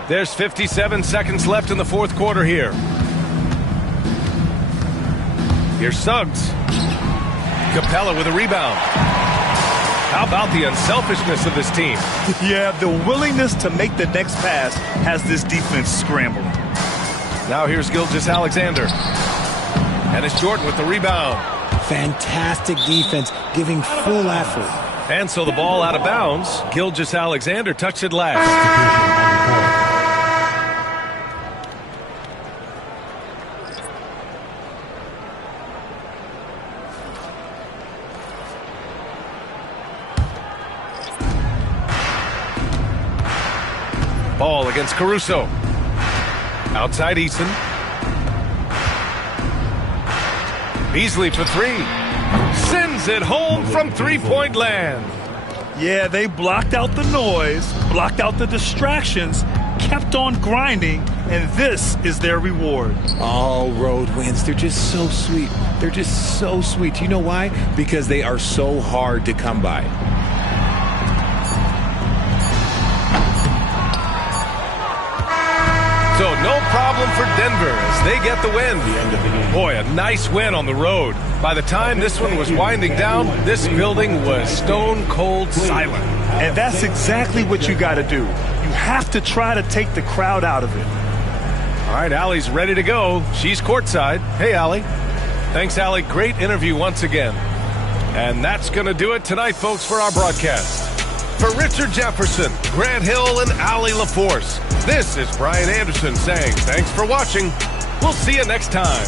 There's 57 seconds left in the fourth quarter here. Here's Suggs. Capella with a rebound. How about the unselfishness of this team? Yeah, the willingness to make the next pass has this defense scrambling. Now here's Gilgeous-Alexander. And it's Jordan with the rebound. Fantastic defense, giving full effort. And so the ball out of bounds. Gilgeous-Alexander touched it last. Ball against Caruso. Outside Eason. Beasley for three. Sends it home from three-point land. Yeah, they blocked out the noise, blocked out the distractions, kept on grinding, and this is their reward. All road wins. They're just so sweet. They're just so sweet. You know why? Because they are so hard to come by. So no problem for Denver as they get the win. Boy, a nice win on the road. By the time this one was winding down, this building was stone cold silent. And that's exactly what you got to do. You have to try to take the crowd out of it. All right, Allie's ready to go. She's courtside. Hey, Allie. Thanks, Allie. Great interview once again. And that's going to do it tonight, folks, for our broadcast. For Richard Jefferson, Grant Hill, and Allie LaForce, this is Brian Anderson saying thanks for watching. We'll see you next time.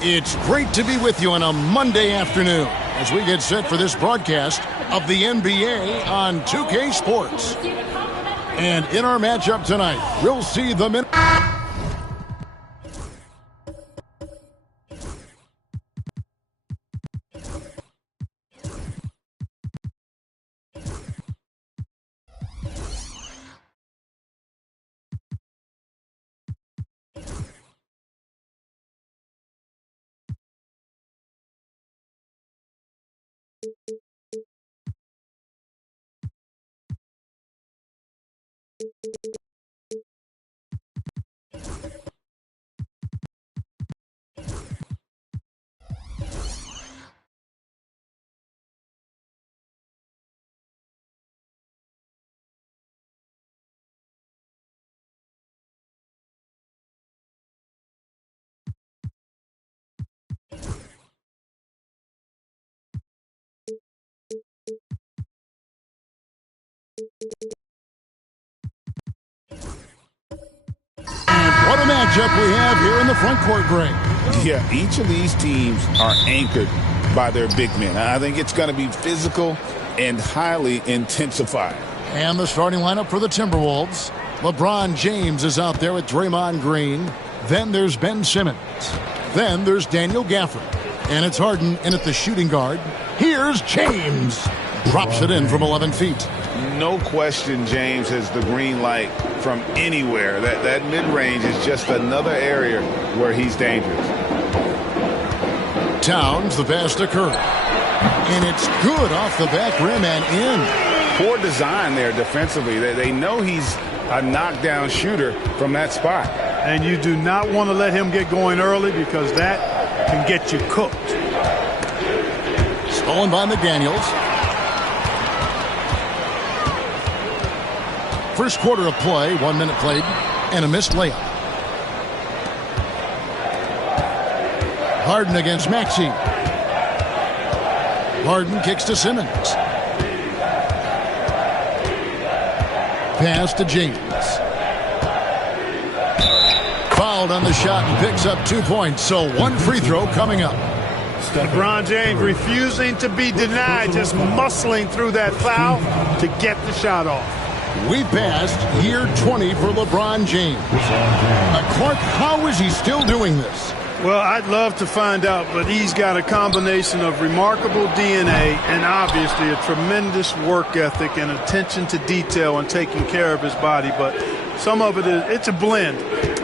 It's great to be with you on a Monday afternoon as we get set for this broadcast of the NBA on 2K Sports. And in our matchup tonight, we'll see the what a matchup we have here in the front court, Greg. Yeah, each of these teams are anchored by their big men. I think it's going to be physical and highly intensified. And the starting lineup for the Timberwolves. LeBron James is out there with Draymond Green. Then there's Ben Simmons. Then there's Daniel Gafford. And it's Harden in at the shooting guard. Here's James. Drops it in from 11 feet. No question James has the green light from anywhere. That mid-range is just another area where he's dangerous. Towns, the pass to Curry. And it's good off the back rim and in. Poor design there defensively. They know he's a knockdown shooter from that spot. And you do not want to let him get going early because that can get you cooked. Stolen by McDaniels. First quarter of play, 1 minute played, and a missed layup. Harden against Maxey. Harden kicks to Simmons. Pass to James. Fouled on the shot and picks up 2 points, so one free throw coming up. LeBron James refusing to be denied, just muscling through that foul to get the shot off. We passed year 20 for LeBron James. Clark, how is he still doing this? Well, I'd love to find out, but he's got a combination of remarkable DNA and obviously a tremendous work ethic and attention to detail and taking care of his body. But some of it's a blend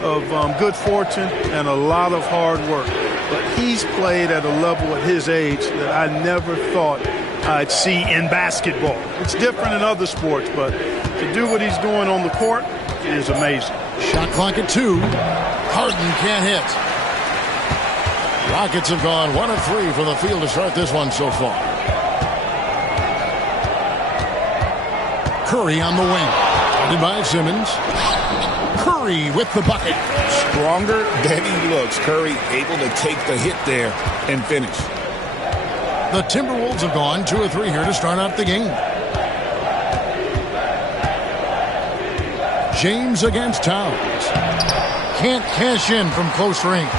of good fortune and a lot of hard work. But he's played at a level at his age that I never thought I'd see in basketball. It's different in other sports, but to do what he's doing on the court is amazing. Shot clock at 2. Harden can't hit. Rockets have gone 1 of 3 from the field to start this one so far. Curry on the wing. Started by Simmons. Curry with the bucket. Stronger than he looks. Curry able to take the hit there and finish. The Timberwolves have gone 2 of 3 here to start out the game. James against Towns. Can't cash in from close range.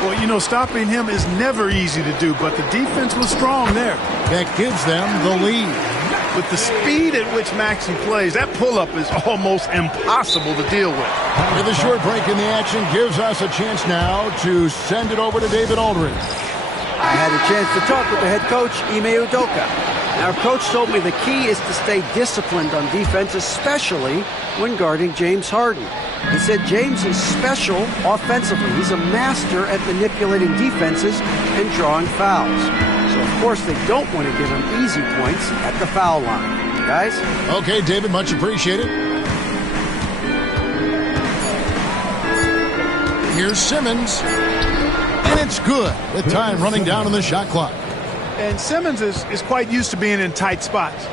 Well, you know, stopping him is never easy to do, but the defense was strong there. That gives them the lead. With the speed at which Maxey plays, that pull-up is almost impossible to deal with. With a short break in the action gives us a chance now to send it over to David Aldridge. I had a chance to talk with the head coach, Ime Udoka. Our coach told me the key is to stay disciplined on defense, especially when guarding James Harden. He said James is special offensively. He's a master at manipulating defenses and drawing fouls. So, of course, they don't want to give him easy points at the foul line. Guys? Okay, David, much appreciated. Here's Simmons. And it's good with time running down on the shot clock. And Simmons is quite used to being in tight spots.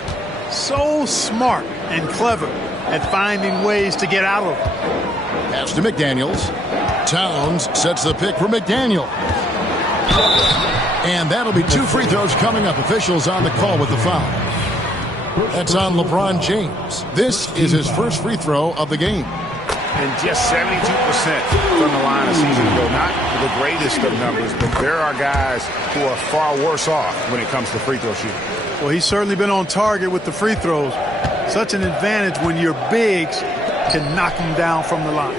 So smart and clever at finding ways to get out of them. Pass to McDaniels. Towns sets the pick for McDaniel. And that'll be 2 free throws coming up. Officials on the call with the foul. That's on LeBron James. This is his first free throw of the game. And just 72% from the line a season ago. Not the greatest of numbers, but there are guys who are far worse off when it comes to free throw shooting. Well, he's certainly been on target with the free throws. Such an advantage when your bigs can knock him down from the line.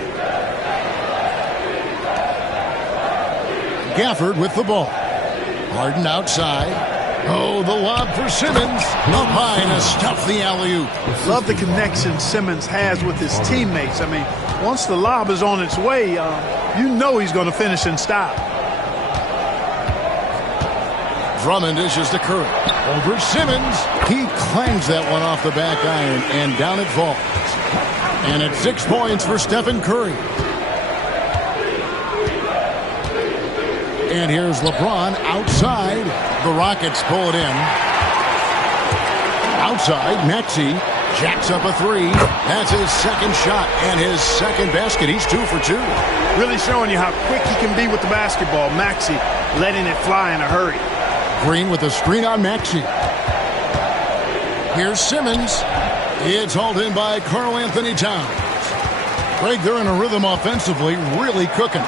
Gafford with the ball. Harden outside. Oh, the lob for Simmons. Up high to stuff the alley-oop. Love the connection Simmons has with his teammates. I mean, once the lob is on its way, you know he's going to finish in style. Drummond dishes to Curry. Over Simmons. He clangs that one off the back iron, and down it falls. And it's 6 points for Stephen Curry. And here's LeBron outside. The Rockets pull it in. Outside, Maxey jacks up a 3. That's his second shot and his second basket. He's 2 for 2. Really showing you how quick he can be with the basketball. Maxey letting it fly in a hurry. Green with a screen on Maxey. Here's Simmons. It's hauled in by Karl Anthony Towns. Greg, they're in a rhythm offensively, really cooking.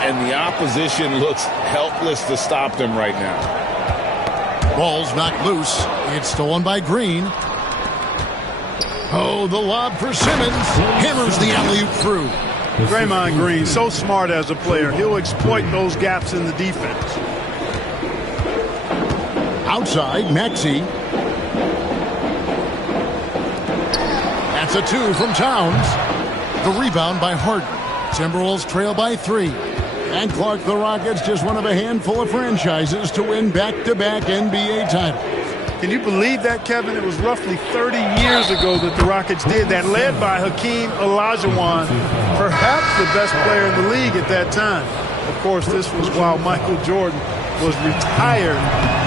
And the opposition looks helpless to stop them right now. Ball's knocked loose. It's stolen by Green. Oh, the lob for Simmons. Hammers the alley-oop through. Draymond Green, so smart as a player. He'll exploit those gaps in the defense. Outside, Maxey. That's a 2 from Towns. The rebound by Harden. Timberwolves trail by 3. And Clark, the Rockets, just one of a handful of franchises to win back-to-back NBA titles. Can you believe that, Kevin? It was roughly 30 years ago that the Rockets did that, led by Hakeem Olajuwon, perhaps the best player in the league at that time. Of course, this was while Michael Jordan was retired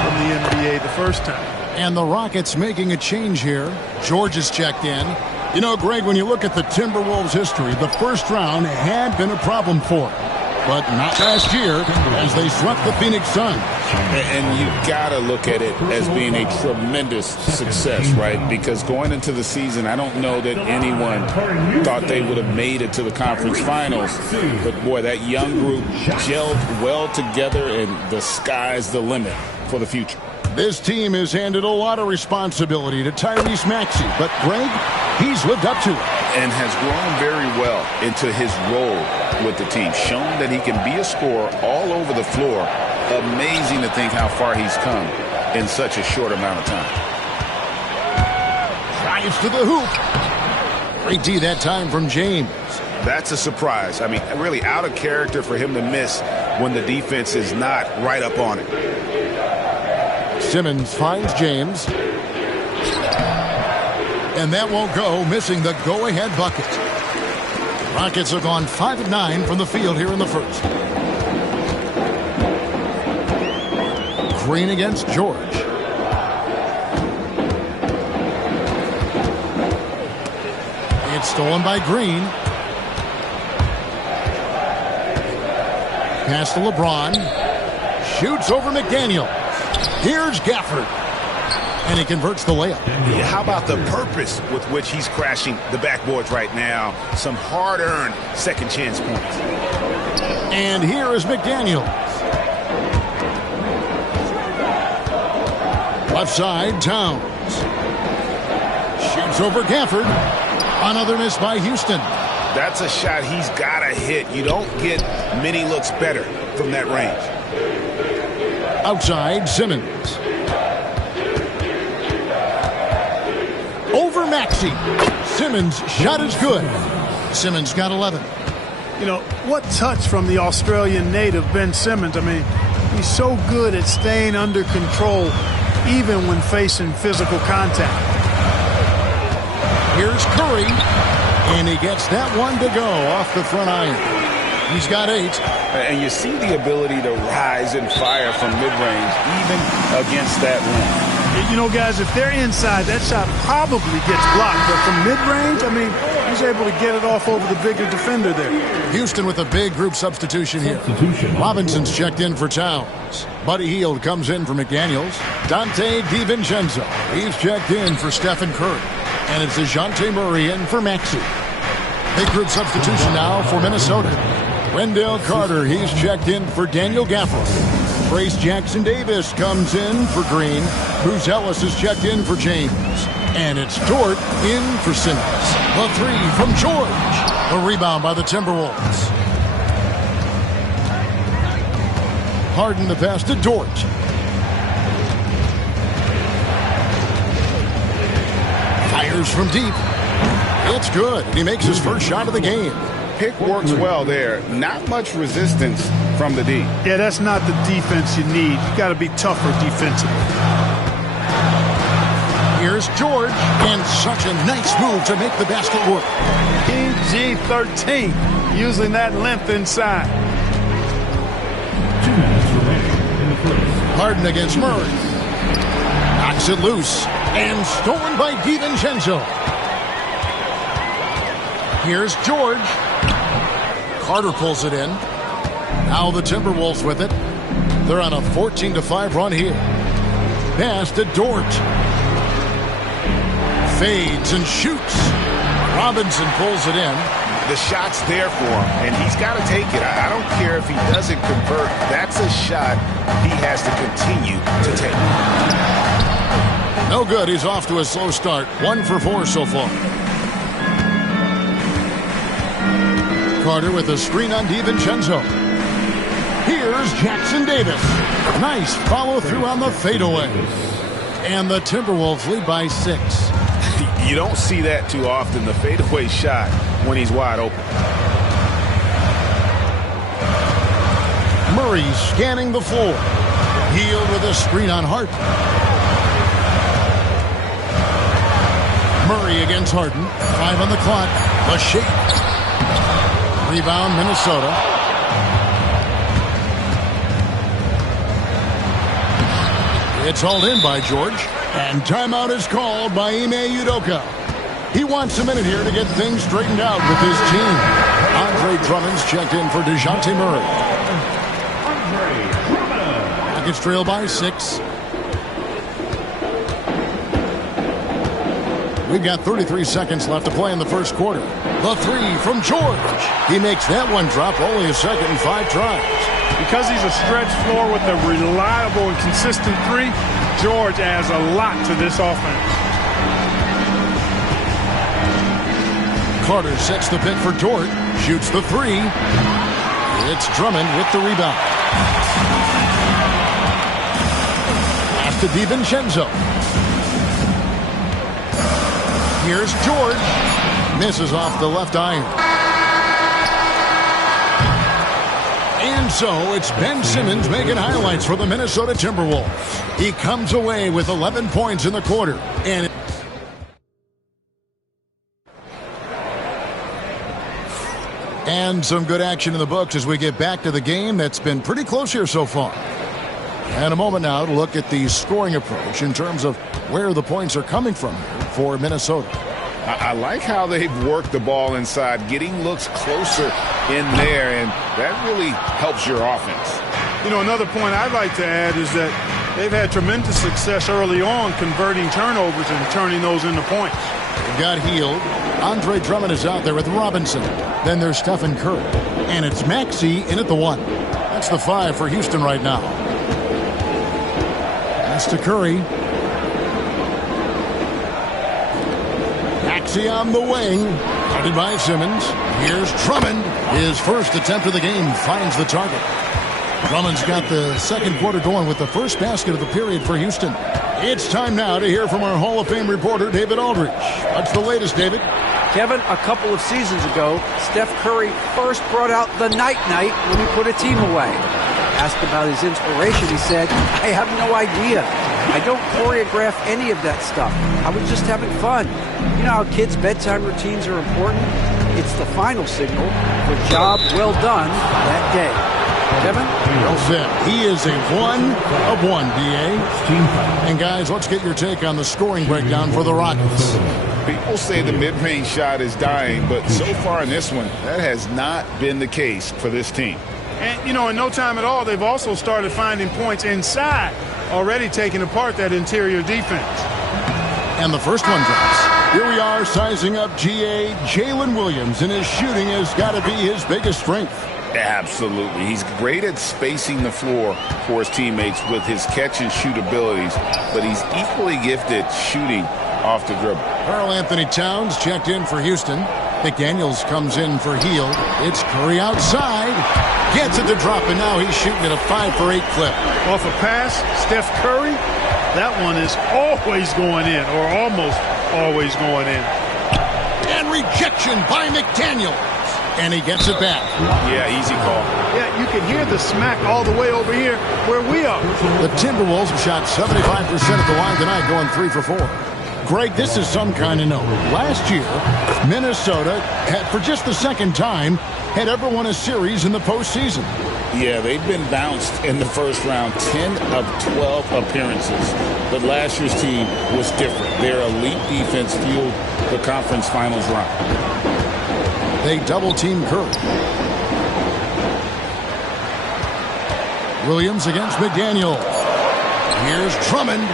from the NBA the first time. And the Rockets making a change here. George is checked in. You know, Greg, when you look at the Timberwolves' history, the first round had been a problem for them. But not last year as they swept the Phoenix Suns. And you've got to look at it as being a tremendous success, right? Because going into the season, I don't know that anyone thought they would have made it to the conference finals. But, boy, that young group gelled well together, and the sky's the limit for the future. This team has handed a lot of responsibility to Tyrese Maxey. But, Greg, he's lived up to it. And has grown very well into his role with the team. Shown that he can be a scorer all over the floor. Amazing to think how far he's come in such a short amount of time. Drives to the hoop. Great D that time from James. That's a surprise. I mean, really out of character for him to miss when the defense is not right up on it. Simmons finds James. And that won't go, missing the go-ahead bucket. Rockets have gone 5 of 9 from the field here in the first. Green against George. It's stolen by Green. Pass to LeBron. Shoots over McDaniel. Here's Gafford. And he converts the layup. Yeah, how about the purpose with which he's crashing the backboards right now? Some hard-earned second chance points. And here is McDaniel. Left side, Towns. Shoots over Gafford. Another miss by Houston. That's a shot he's got to hit. You don't get many looks better from that range. Outside, Simmons. Over Maxey. Simmons' shot is good. Simmons got 11. You know, what touch from the Australian native, Ben Simmons. I mean, he's so good at staying under control, even when facing physical contact. Here's Curry, and he gets that one to go off the front iron. He's got 8. And you see the ability to rise and fire from mid-range, even against that rim. You know, guys, if they're inside, that shot probably gets blocked. But from mid-range, I mean, he's able to get it off over the bigger defender there. Houston with a big group substitution here. Robinson's checked in for Towns. Buddy Hield comes in for McDaniels. Dante DiVincenzo. He's checked in for Stephen Curry. And it's DeJounte Murray in for Maxey. Big group substitution now for Minnesota. Wendell Carter, he's checked in for Daniel Gafford. Trace Jackson-Davis comes in for Green. Bruce Ellis is checked in for James. And it's Dort in for Simmons. The 3 from George. A rebound by the Timberwolves. Harden the pass to Dort. Fires from deep. It's good. He makes his first shot of the game. Pick works well there. Not much resistance from the D. Yeah, that's not the defense you need. You got to be tougher defensively. Here's George, and such a nice move to make the basket work. PG-13, using that length inside. 2 minutes remaining in the first. Harden against Murray. Knocks it loose, and stolen by DiVincenzo. Here's George. Carter pulls it in. Now the Timberwolves with it. They're on a 14-5 run here. Pass to Dort. Fades and shoots. Robinson pulls it in. The shot's there for him, and he's got to take it. I don't care if he doesn't convert. That's a shot he has to continue to take. No good. He's off to a slow start. 1 for 4 so far. Carter with a screen on DiVincenzo. Here's Jackson-Davis. Nice follow-through on the fadeaway. And the Timberwolves lead by 6. You don't see that too often, the fadeaway shot when he's wide open. Murray scanning the floor. Hield with a screen on Hart. Murray against Harden. 5 on the clock. A shake. Rebound, Minnesota. It's hauled in by George. And timeout is called by Ime Udoka. He wants a minute here to get things straightened out with his team. Andre Drummond's checked in for DeJounte Murray. Rockets trail by 6. We've got 33 seconds left to play in the first quarter. The 3 from George. He makes that one drop, only a second and 5 tries. Because he's a stretch floor with a reliable and consistent 3, George adds a lot to this offense. Carter sets the pick for Dort. Shoots the 3. It's Drummond with the rebound. Pass to DiVincenzo. Here's George. Misses off the left iron. And so it's Ben Simmons making highlights for the Minnesota Timberwolves. He comes away with 11 points in the quarter. And some good action in the books as we get back to the game that's been pretty close here so far. And a moment now to look at the scoring approach in terms of where the points are coming from for Minnesota. I like how they've worked the ball inside, getting looks closer in there, and that really helps your offense. You know, another point I'd like to add is that they've had tremendous success early on converting turnovers and turning those into points. They've got Hield. Andre Drummond is out there with Robinson. Then there's Stephen Curry. And it's Maxey in at the 1. That's the 5 for Houston right now. Pass to Curry. Maxey on the wing. Guarded by Simmons. Here's Drummond. His first attempt of the game finds the target. Drummond's got the second quarter going with the first basket of the period for Houston. It's time now to hear from our Hall of Fame reporter, David Aldridge. What's the latest, David? Kevin, a couple of seasons ago, Steph Curry first brought out the night-night when he put a team away. Asked about his inspiration, he said, I have no idea. I don't choreograph any of that stuff. I was just having fun. You know how kids' bedtime routines are important? It's the final signal for job well done that day. Kevin? Well said. He is a 1 of 1, B.A. And guys, let's get your take on the scoring breakdown for the Rockets. People say the mid-range shot is dying, but so far in this one, that has not been the case for this team. And, you know, in no time at all, they've also started finding points inside, already taking apart that interior defense. And the first one drops. Here we are sizing up G.A. Jalen Williams, and his shooting has got to be his biggest strength. Absolutely. He's great at spacing the floor for his teammates with his catch-and-shoot abilities, but he's equally gifted shooting off the dribble. Karl Anthony Towns checked in for Houston. McDaniels comes in for Hield. It's Curry outside. Gets it to drop, and now he's shooting at a 5-for-8 clip. Off a pass, Steph Curry, that one is always going in, or almost always going in. And rejection by McDaniels. And he gets it back. Yeah, easy call. Yeah, you can hear the smack all the way over here where we are. The Timberwolves have shot 75% at the line tonight, going 3 for 4. Greg, this is some kind of note. Last year, Minnesota had, for just the second time, had ever won a series in the postseason. Yeah, they've been bounced in the first round, 10 of 12 appearances. But last year's team was different. Their elite defense fueled the conference finals run. They double-team Curry. Williams against McDaniel. Here's Drummond.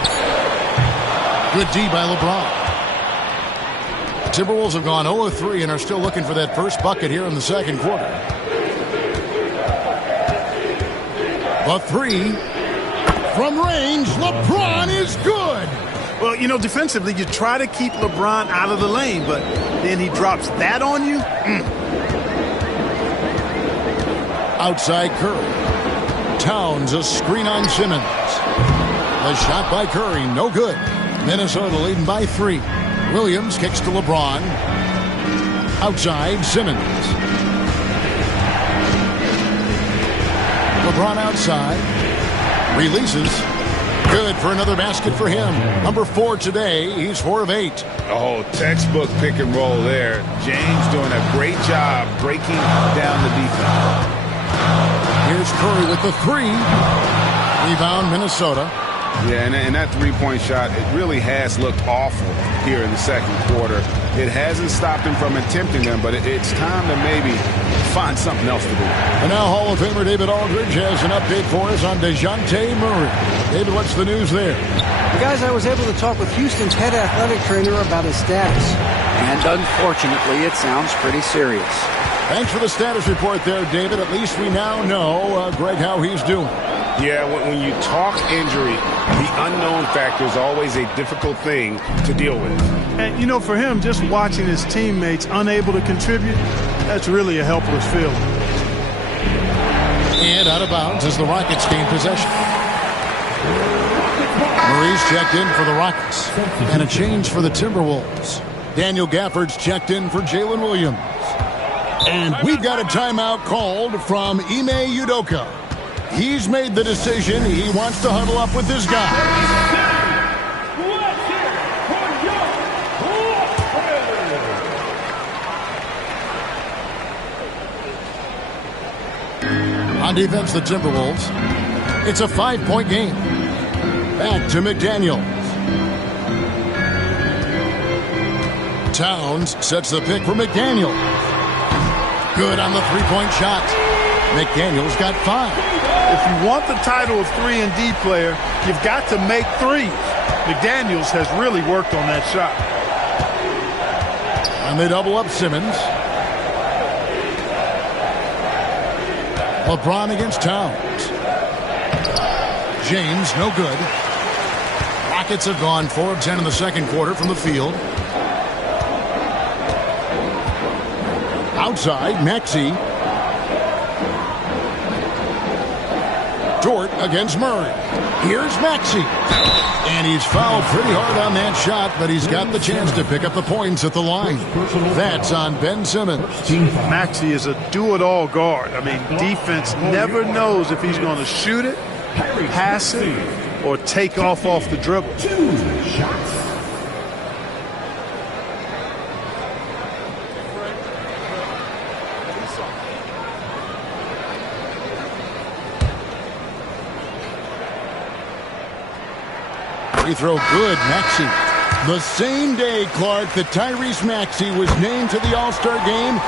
Good D by LeBron. The Timberwolves have gone 0-3 and are still looking for that first bucket here in the second quarter. The three from range. LeBron is good. Well, you know, defensively, you try to keep LeBron out of the lane, but then he drops that on you. Outside Curry. Towns, a screen on Simmons. A shot by Curry, no good. Minnesota leading by 3. Williams kicks to LeBron. Outside, Simmons. LeBron outside. Releases. Good for another basket for him. Number 4 today. He's 4 of 8. Oh, textbook pick and roll there. James doing a great job breaking down the defense. Here's Curry with the 3. Rebound, Minnesota. Yeah, and that three-point shot, it really has looked awful here in the second quarter. It hasn't stopped him from attempting them, but it's time to maybe find something else to do. And now Hall of Famer David Aldridge has an update for us on DeJounte Murray. David, what's the news there? Guys, I was able to talk with Houston's head athletic trainer about his status. And unfortunately, it sounds pretty serious. Thanks for the status report there, David. At least we now know, Greg, how he's doing. Yeah, when you talk injury, the unknown factor is always a difficult thing to deal with. And, you know, for him, just watching his teammates unable to contribute, that's really a helpless feeling. And out of bounds as the Rockets gain possession. Murray's checked in for the Rockets. And a change for the Timberwolves. Daniel Gafford's checked in for Jalen Williams. And we've got a timeout called from Ime Udoka. He's made the decision. He wants to huddle up with his guys. On defense, the Timberwolves. It's a 5-point game. Back to McDaniels. Towns sets the pick for McDaniels. Good on the three-point shot. McDaniels got 5. If you want the title of 3-and-D player, you've got to make threes. McDaniels has really worked on that shot. And they double up Simmons. LeBron against Towns. James, no good. Rockets have gone 4 of 10 in the second quarter from the field. Outside, Maxey. Dort against Murray. Here's Maxey. And he's fouled pretty hard on that shot, but he's got the chance to pick up the points at the line. That's on Ben Simmons. Maxey is a do-it-all guard. I mean, defense never knows if he's going to shoot it, pass it, or take off the dribble. 2 shots. Free throw good, Maxey. The same day, Clark, that Tyrese Maxey was named to the All-Star game,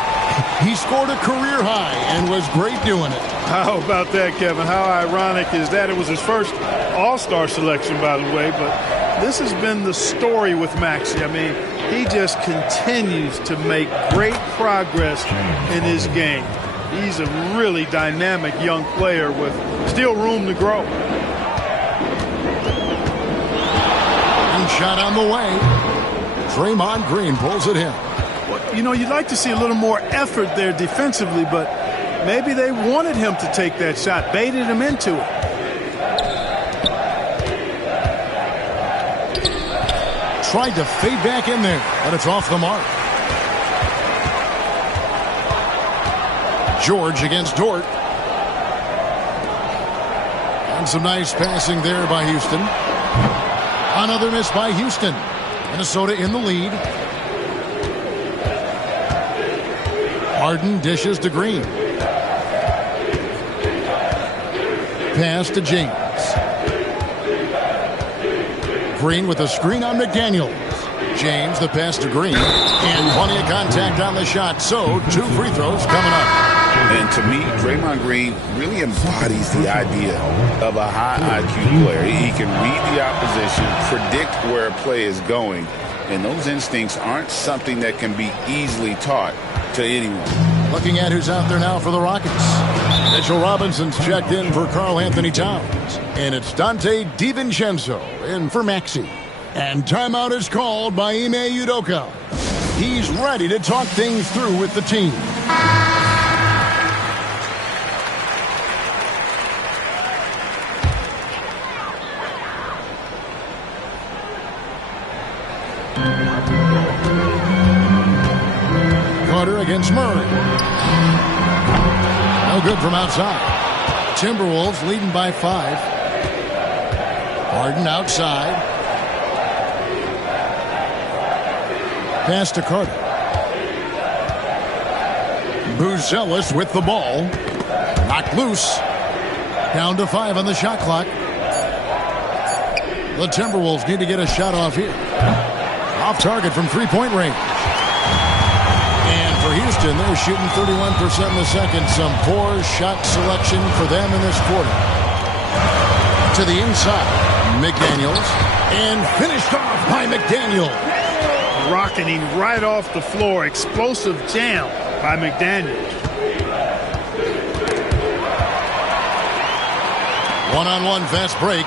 he scored a career high and was great doing it. How about that, Kevin? How ironic is that? It was his first All-Star selection, by the way, but this has been the story with Maxey. I mean, he just continues to make great progress in his game. He's a really dynamic young player with still room to grow. Shot on the way. Draymond Green pulls it in. Well, you know, you'd like to see a little more effort there defensively, but maybe they wanted him to take that shot, baited him into it. Tried to fade back in there, but it's off the mark. George against Dort. And some nice passing there by Houston. Another miss by Houston. Minnesota in the lead. Harden dishes to Green. Pass to James. Green with a screen on McDaniels. James the pass to Green. And plenty of contact on the shot. So 2 free throws coming up. And to me, Draymond Green really embodies the idea of a high IQ player. He can read the opposition, predict where a play is going, and those instincts aren't something that can be easily taught to anyone. Looking at who's out there now for the Rockets. Mitchell Robinson's checked in for Karl Anthony Towns. And it's Dante DiVincenzo in for Maxey. And timeout is called by Ime Udoka. He's ready to talk things through with the team. Against Murray. No good from outside. Timberwolves leading by 5. Harden outside. Pass to Carter. Buzelis with the ball. Knocked loose. Down to 5 on the shot clock. The Timberwolves need to get a shot off here. Off target from 3-point range. For Houston, they're shooting 31% in the second. Some poor shot selection for them in this quarter. To the inside, McDaniels. And finished off by McDaniels. Rocketing right off the floor. Explosive jam by McDaniels. One-on-one fast break.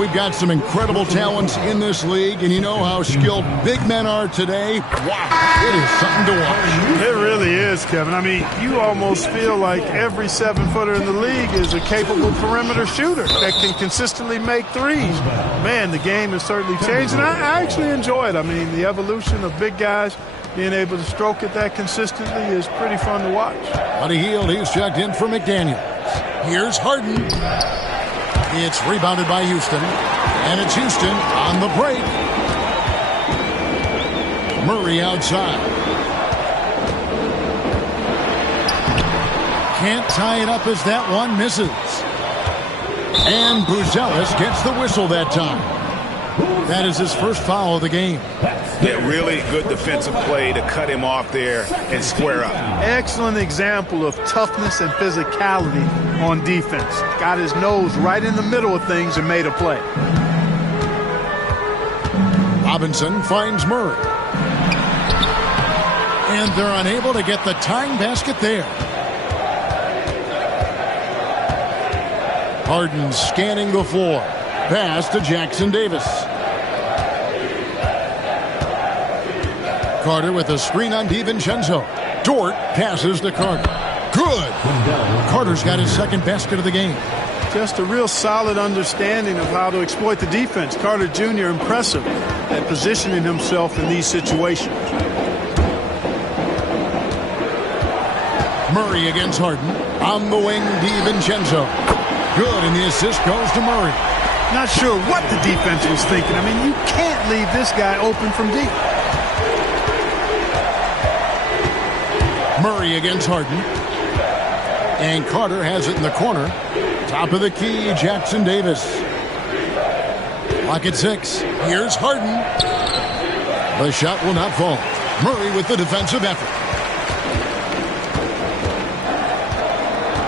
We've got some incredible talents in this league, and you know how skilled big men are today. Wow, it is something to watch. It really is, Kevin. I mean, you almost feel like every 7-footer in the league is a capable perimeter shooter that can consistently make threes. Man, the game has certainly changed, and I actually enjoy it. I mean, the evolution of big guys being able to stroke it that consistently is pretty fun to watch. Buddy Hield, he's checked in for McDaniels. Here's Harden. It's rebounded by Houston. And it's Houston on the break. Murray outside. Can't tie it up as that one misses. And Buzelis gets the whistle that time. That is his first foul of the game. Yeah, really good defensive play to cut him off there and square up. Excellent example of toughness and physicality on defense. Got his nose right in the middle of things and made a play. Robinson finds Murray. And they're unable to get the tying basket there. Harden scanning the floor. Pass to Jackson Davis. Carter with a screen on DiVincenzo. Dort passes to Carter. Good. Carter's got his second basket of the game. Just a real solid understanding of how to exploit the defense. Carter Jr. impressive at positioning himself in these situations. Murray against Harden. On the wing, DiVincenzo. Good, and the assist goes to Murray. Not sure what the defense was thinking. I mean, you can't leave this guy open from deep. Murray against Harden. And Carter has it in the corner. Top of the key, Jackson Davis. Clock at 6. Here's Harden. The shot will not fall. Murray with the defensive effort.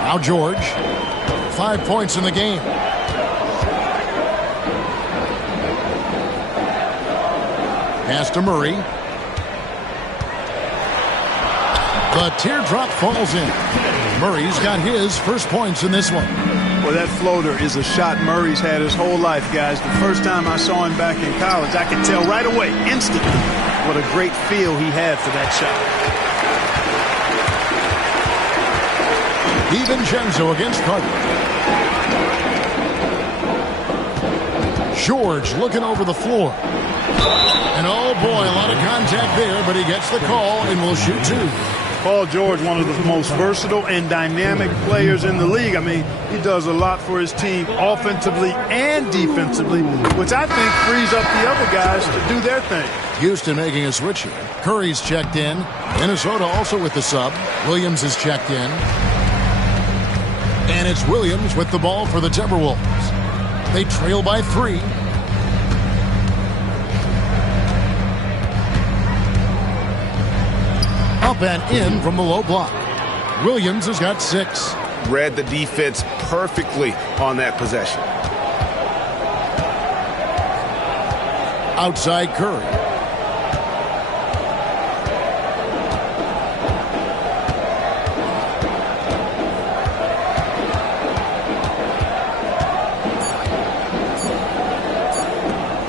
Now George. 5 points in the game. Pass to Murray. The teardrop falls in. Murray's got his first points in this one. Well, that floater is a shot Murray's had his whole life, guys. The first time I saw him back in college, I could tell right away, instantly, what a great feel he had for that shot. DiVincenzo against Carter. George looking over the floor. And oh boy, a lot of contact there, but he gets the call and will shoot 2. Paul George, one of the most versatile and dynamic players in the league. I mean, he does a lot for his team offensively and defensively, which I think frees up the other guys to do their thing. Houston making a switch here. Curry's checked in. Minnesota also with the sub. Williams is checked in. And it's Williams with the ball for the Timberwolves. They trail by 3. Up and in from the low block. Williams has got 6. Read the defense perfectly on that possession. Outside Curry.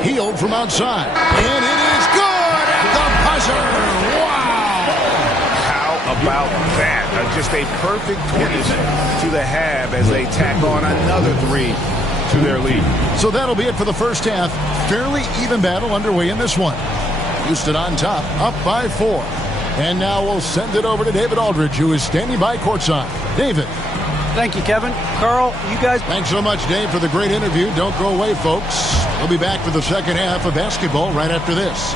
Healed from outside. And it is good at the buzzer. Wow. About that. Just a perfect finish to the half as they tack on another 3 to their lead. So that'll be it for the first half. Fairly even battle underway in this one. Houston on top, up by 4. And now we'll send it over to David Aldridge, who is standing by courtside. David. Thank you, Kevin. Carl, you guys. Thanks so much, Dave, for the great interview. Don't go away, folks. We'll be back for the second half of basketball right after this.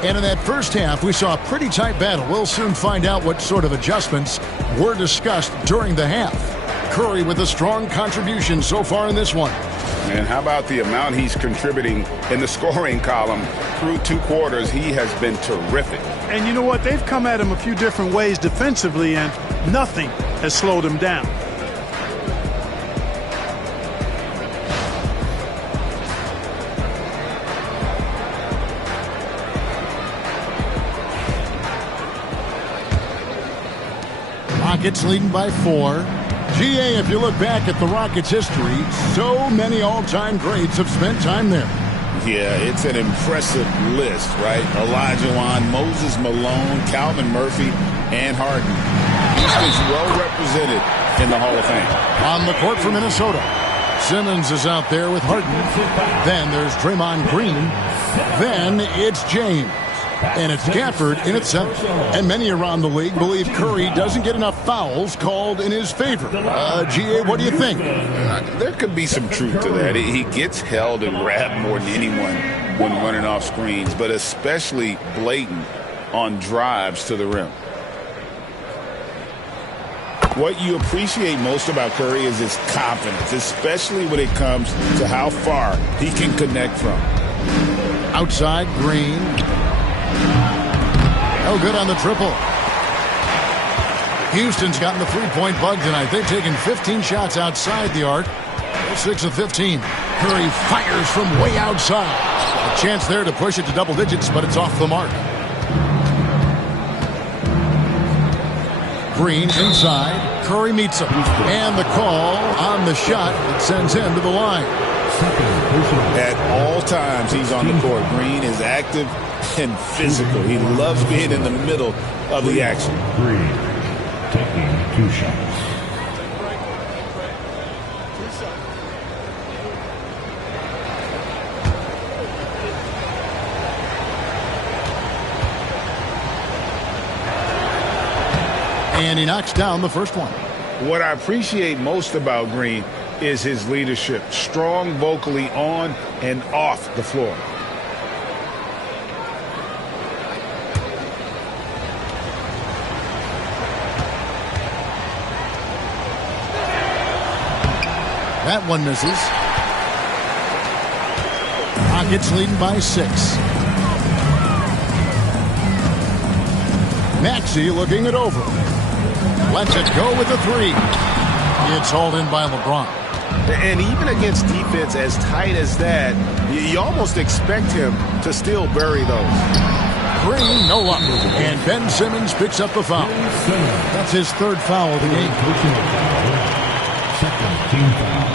And in that first half, we saw a pretty tight battle. We'll soon find out what sort of adjustments were discussed during the half. Curry with a strong contribution so far in this one. And how about the amount he's contributing in the scoring column through 2 quarters? He has been terrific. And you know what? They've come at him a few different ways defensively, and nothing has slowed him down. Rockets leading by 4. GA, if you look back at the Rockets' history, so many all-time greats have spent time there. Yeah, it's an impressive list, right? Olajuwon, Moses Malone, Calvin Murphy, and Harden. Houston's well represented in the Hall of Fame. On the court for Minnesota, Simmons is out there with Harden. Then there's Draymond Green. Then it's James. And it's Gafford in at 7. And many around the league believe Curry doesn't get enough fouls called in his favor. GA, what do you think? There could be some truth to that. He gets held and grabbed more than anyone when running off screens, but especially blatant on drives to the rim. What you appreciate most about Curry is his confidence, especially when it comes to how far he can connect from. Outside, Green. No good on the triple. Houston's gotten the three-point bug tonight. They've taken 15 shots outside the arc. 6 of 15. Curry fires from way outside. A chance there to push it to double digits, but it's off the mark. Green inside. Curry meets him. And the call on the shot that sends him to the line. At all times he's on the court. Green is active and physical. He loves being in the middle of the action. Green taking 2 shots. And he knocks down the first one. What I appreciate most about Green is his leadership. Strong vocally on and off the floor. That one misses. Rockets leading by 6. Maxey looking it over. Lets it go with the 3. It's hauled in by LeBron. And even against defense as tight as that, you almost expect him to still bury those. Green, no luck. And Ben Simmons picks up the foul. That's his 3rd foul of the game. Second team foul.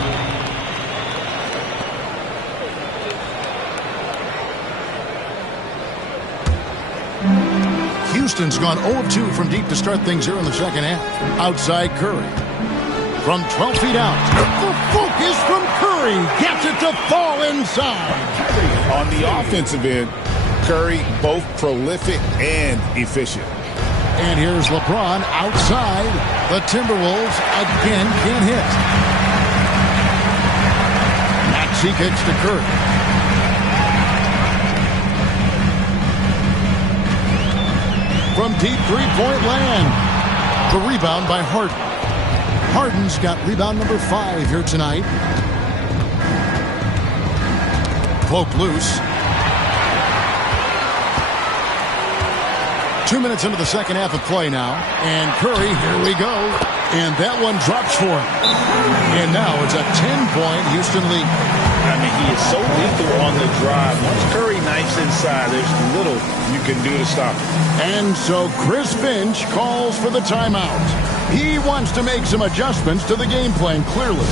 Houston's gone 0 of 2 from deep to start things here in the second half. Outside Curry. From 12 feet out. The focus from Curry. Gets it to fall inside. On the offensive end, Curry both prolific and efficient. And here's LeBron outside. The Timberwolves again can't hit. Maxey kicks to Curry. From deep three-point land. The rebound by Harden. Harden's got rebound number 5 here tonight. Poke loose. 2 minutes into the second half of play now. And Curry, here we go. And that one drops for him. And now it's a 10-point Houston lead. I mean, he is so lethal on the drive. Once Curry knifes inside, there's little you can do to stop him. And so Chris Finch calls for the timeout. He wants to make some adjustments to the game plan, clearly. All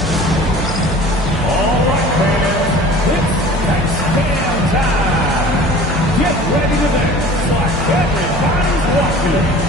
right, fans. It's touchdown time. Get ready to dance like everybody's watching.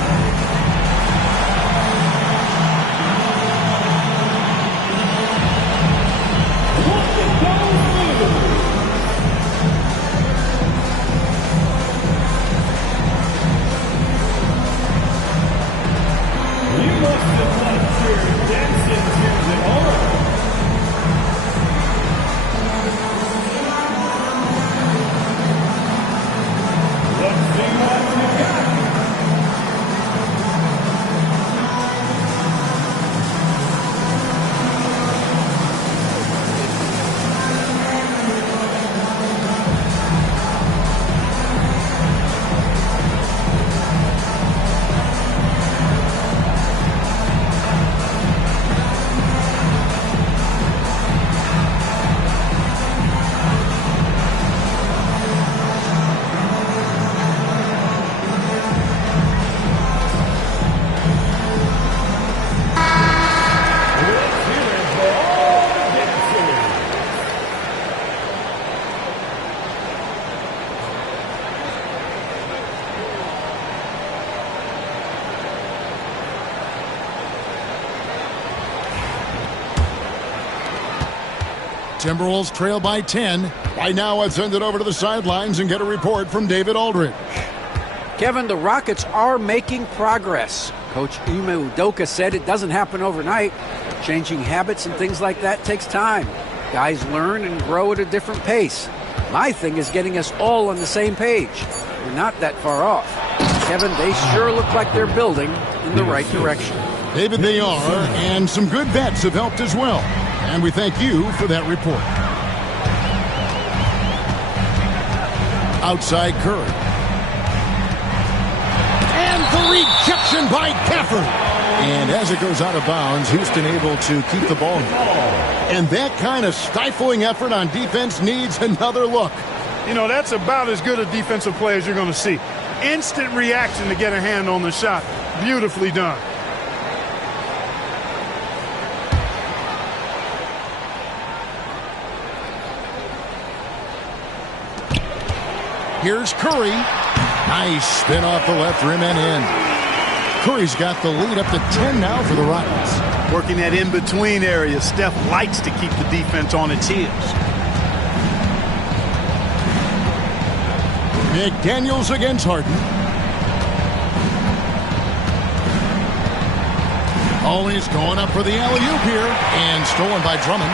Timberwolves trail by 10. Right now, let's send it over to the sidelines and get a report from David Aldridge. Kevin, the Rockets are making progress. Coach Ime Udoka said it doesn't happen overnight. Changing habits and things like that takes time. Guys learn and grow at a different pace. My thing is getting us all on the same page. We're not that far off. Kevin, they sure look like they're building in the right direction. David, they are, and some good vets have helped as well. And we thank you for that report. Outside Curry. And the rejection by Gafford. And as it goes out of bounds, Houston able to keep the ball. And that kind of stifling effort on defense needs another look. You know, that's about as good a defensive play as you're going to see. Instant reaction to get a hand on the shot. Beautifully done. Here's Curry. Nice spin off the left rim and in. Curry's got the lead up to 10 now for the Rockets. Working that in-between area. Steph likes to keep the defense on its heels. McDaniels against Harden. Always going up for the alley-oop here. And stolen by Drummond.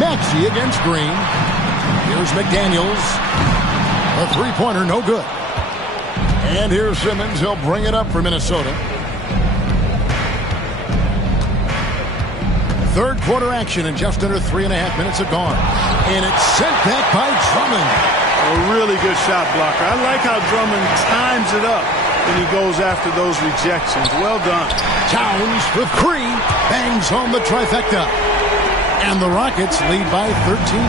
Maxey against Green. Here's McDaniels. A three-pointer, no good. And here's Simmons. He'll bring it up for Minnesota. Third quarter action, and just under 3.5 minutes have gone. And it's sent back by Drummond. A really good shot blocker. I like how Drummond times it up when he goes after those rejections. Well done. Towns with Cree bangs home the trifecta. And the Rockets lead by 13.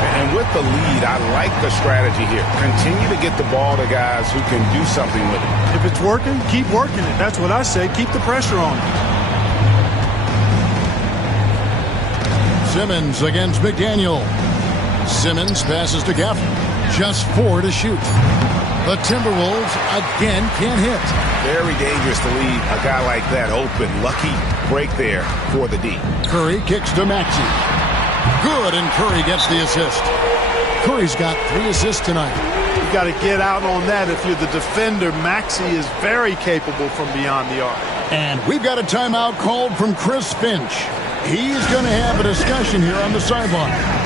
And with the lead, I like the strategy here. Continue to get the ball to guys who can do something with it. If it's working, keep working it. That's what I say. Keep the pressure on it. Simmons against McDaniel. Simmons passes to Gafford. Just 4 to shoot. The Timberwolves again can't hit. Very dangerous to leave a guy like that open. Lucky break there for the D. Curry kicks to Maxey. Good, and Curry gets the assist. Curry's got 3 assists tonight. You've got to get out on that if you're the defender. Maxey is very capable from beyond the arc. And we've got a timeout called from Chris Finch. He's going to have a discussion here on the sideline.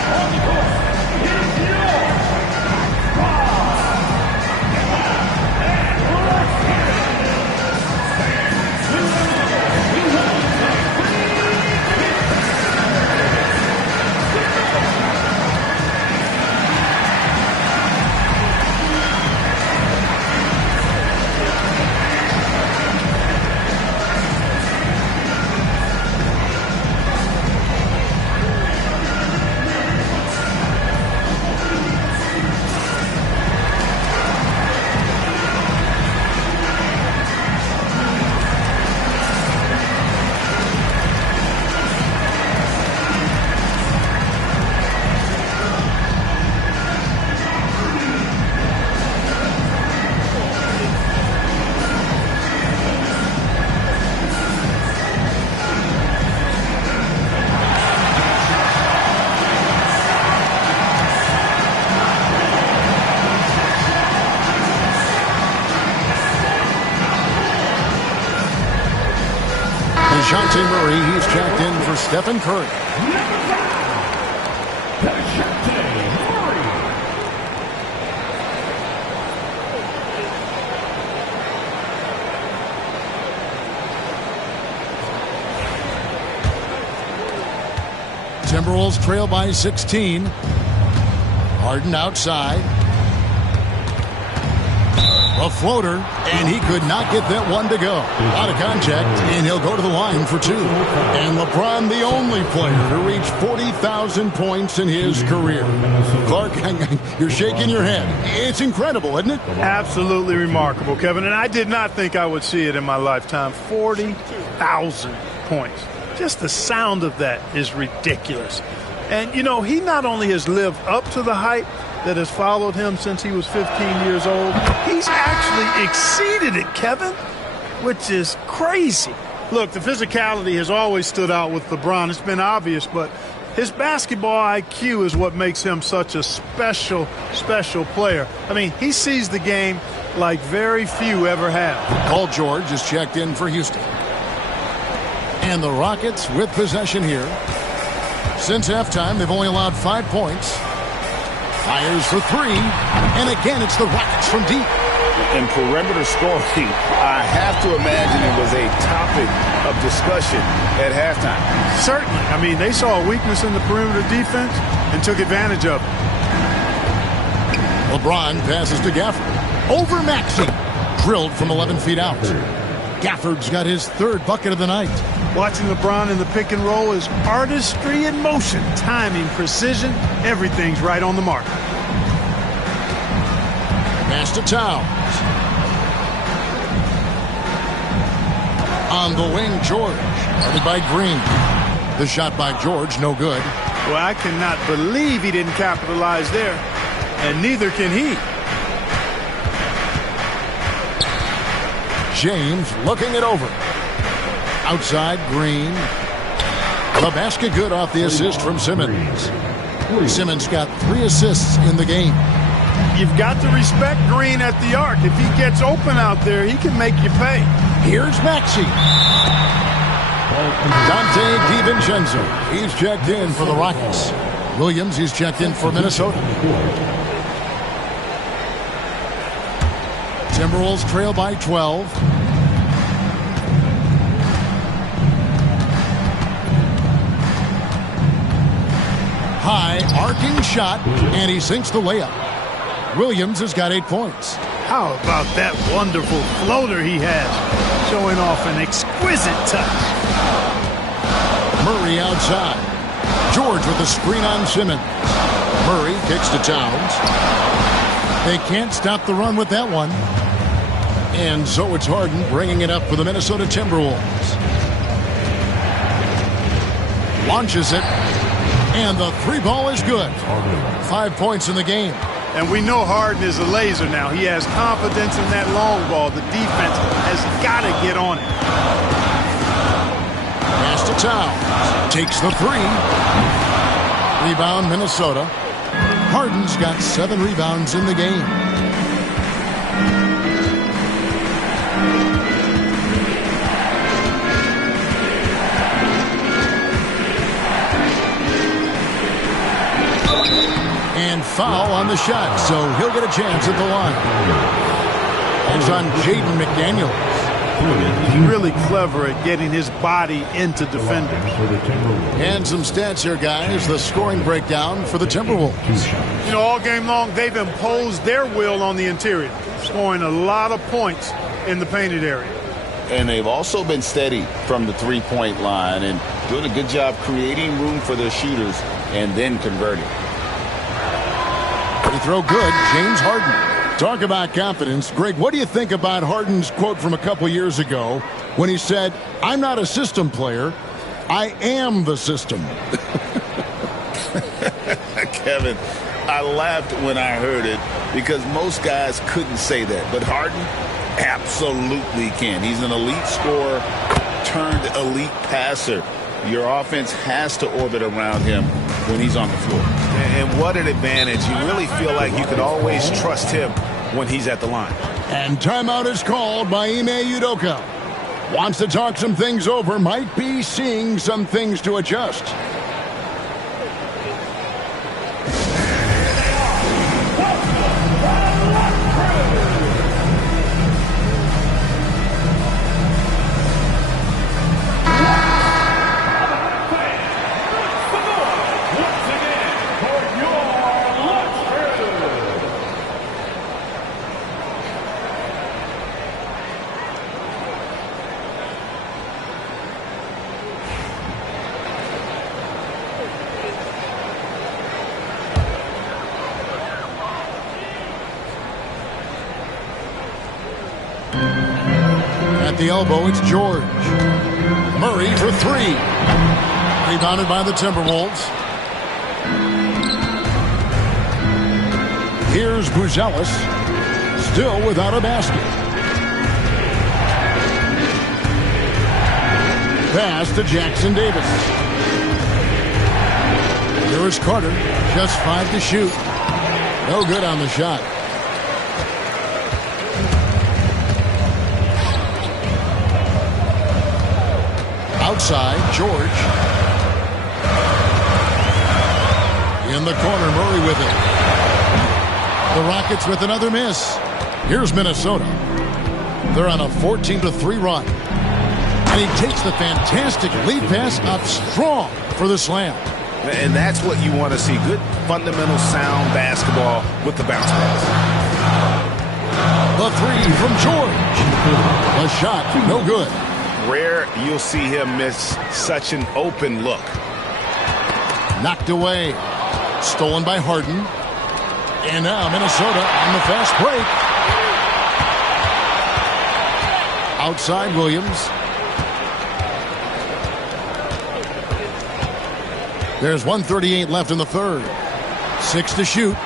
DeJounte Murray, he's checked in for Stephen Curry. Timberwolves trail by 16. Harden outside. A floater, and he could not get that one to go. Out of contact, and he'll go to the line for 2. And LeBron, the only player to reach 40,000 points in his career. Clark, you're shaking your head. It's incredible, isn't it? Absolutely remarkable, Kevin. And I did not think I would see it in my lifetime. 40,000 points. Just the sound of that is ridiculous. And, you know, he not only has lived up to the hype that has followed him since he was 15 years old, he's actually exceeded it, Kevin, which is crazy. Look, the physicality has always stood out with LeBron. It's been obvious, but His basketball IQ is what makes him such a special player. I mean, he sees the game like very few ever have. Paul George is checked in for Houston. And the Rockets with possession here. Since halftime, they've only allowed 5 points. Fires for 3. And again, it's the Rockets from deep. In perimeter scoring, I have to imagine it was a topic of discussion at halftime. Certainly. I mean, they saw a weakness in the perimeter defense and took advantage of it. LeBron passes to Gafford. Over Maxey. Drilled from 11 feet out. Gafford's got his 3rd bucket of the night. Watching LeBron in the pick and roll is artistry in motion. Timing, precision, everything's right on the mark. Pass to Towns. On the wing, George. Guarded by Green. The shot by George, no good. Well, I cannot believe he didn't capitalize there. And neither can he. James looking it over. Outside, Green. The basket good off the assist from Simmons. Simmons got 3 assists in the game. You've got to respect Green at the arc. If he gets open out there, he can make you pay. Here's Maxey. Dante DiVincenzo. He's checked in for the Rockets. Williams, he's checked in for Minnesota. Timberwolves trail by 12. High arcing shot, and he sinks the layup. Williams has got 8 points. How about that wonderful floater he has, showing off an exquisite touch. Murray outside. George with a screen on Simmons. Murray kicks to Towns. They can't stop the run with that one. And so it's Harden bringing it up for the Minnesota Timberwolves. Launches it. And the 3-ball is good. 5 points in the game. And we know Harden is a laser now. He has confidence in that long ball. The defense has got to get on it. Pass to Towns. Takes the 3. Rebound, Minnesota. Harden's got 7 rebounds in the game. And foul on the shot, so he'll get a chance at the line. It's on Jaden McDaniels. He's really clever at getting his body into defenders. And some stats here, guys. The scoring breakdown for the Timberwolves. You know, all game long, they've imposed their will on the interior, scoring a lot of points in the painted area. And they've also been steady from the 3-point line and doing a good job creating room for their shooters and then converting. Free throw good, James Harden. Talk about confidence. Greg, what do you think about Harden's quote from a couple years ago when he said, "I'm not a system player, I am the system"? Kevin, I laughed when I heard it because most guys couldn't say that. But Harden absolutely can. He's an elite scorer turned elite passer. Your offense has to orbit around him when he's on the floor. And what an advantage. You really feel like you could always trust him when he's at the line. And timeout is called by Ime Udoka. Wants to talk some things over, might be seeing some things to adjust. At the elbow, it's George. Murray for 3. Rebounded by the Timberwolves. Here's Buzelis. Still without a basket. Pass to Jackson Davis. Here is Carter. Just 5 to shoot. No good on the shot. Outside, George. In the corner, Murray with it. The Rockets with another miss. Here's Minnesota. They're on a 14-3 run. And he takes the fantastic lead pass up strong for the slam. And that's what you want to see. Good, fundamental, sound basketball with the bounce pass. The three from George. The shot, no good. Rare you'll see him miss such an open look. Knocked away. Stolen by Harden. And now Minnesota on the fast break. Outside Williams. There's 1:38 left in the third. 6 to shoot.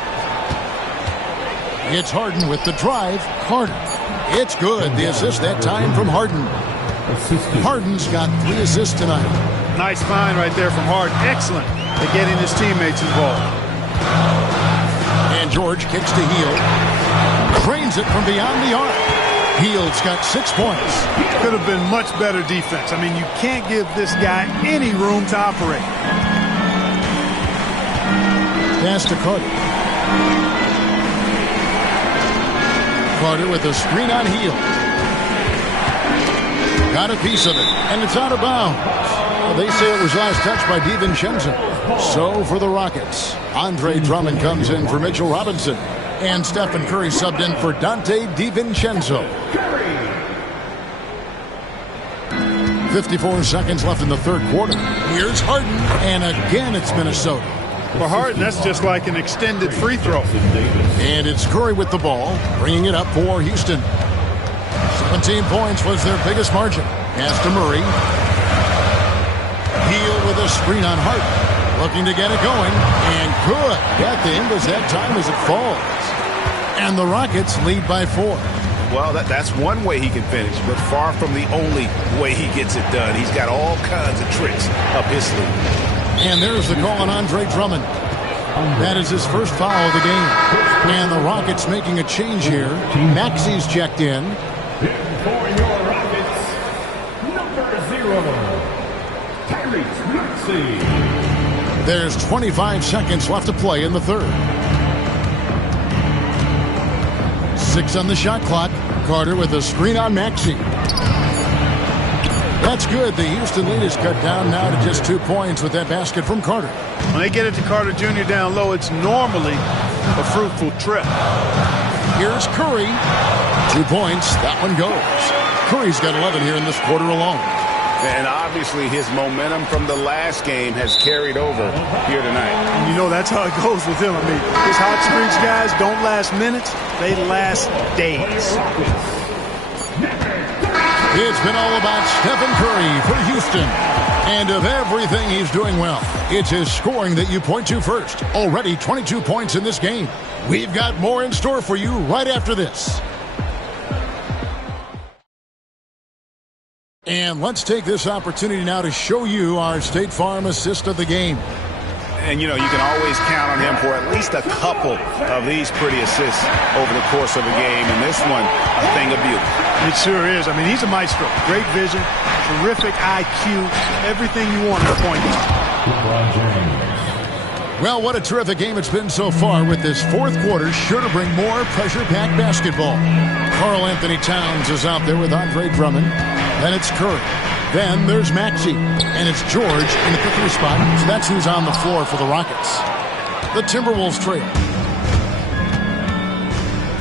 It's Harden with the drive. Harden. It's good. The assist that time from Harden. Harden's got 3 assists tonight. Nice find right there from Harden. Excellent at getting his teammates involved. And George kicks to Hield. Trains it from beyond the arc. Hield's got 6 points. Could have been much better defense. I mean, you can't give this guy any room to operate. Pass to Carter. Carter with a screen on Hield. Got a piece of it, and it's out of bounds. Well, they say it was last touched by DiVincenzo. So for the Rockets, Andre Drummond comes in for Mitchell Robinson. And Stephen Curry subbed in for Dante DiVincenzo. 54 seconds left in the third quarter. Here's Harden, and again it's Minnesota. For Harden, that's just like an extended free throw. And it's Curry with the ball, bringing it up for Houston. 17 points was their biggest margin. Pass to Murray. Hield with a screen on Harden. Looking to get it going. And good. At the end was that time as it falls. And the Rockets lead by 4. Well, that's one way he can finish, but far from the only way he gets it done. He's got all kinds of tricks up his sleeve. And there's the call on Andre Drummond. That is his first foul of the game. And the Rockets making a change here. Maxi's checked in. For your Rockets, number 0, Tyrese Maxey. There's 25 seconds left to play in the third. 6 on the shot clock. Carter with a screen on Maxey. That's good. The Houston lead is cut down now to just 2 points with that basket from Carter. When they get it to Carter Jr. down low, it's normally a fruitful trip. Here's Curry. 2 points. That one goes. Curry's got 11 here in this quarter alone. And obviously his momentum from the last game has carried over here tonight. And you know that's how it goes with him. I mean, his hot streaks, guys, don't last minutes. They last days. It's been all about Stephen Curry for Houston. And of everything he's doing well, it's his scoring that you point to first. Already 22 points in this game. We've got more in store for you right after this. And let's take this opportunity now to show you our State Farm assist of the game. And, you know, you can always count on him for at least a couple of these pretty assists over the course of a game. And this one, a thing of beauty. It sure is. I mean, he's a maestro. Great vision, terrific IQ, everything you want at a point guard. Well, what a terrific game it's been so far with this fourth quarter. Sure to bring more pressure-packed basketball. Karl Anthony Towns is out there with Andre Drummond. Then it's Curry. Then there's Maxey. And it's George in the 3 spot. So that's who's on the floor for the Rockets. The Timberwolves trail.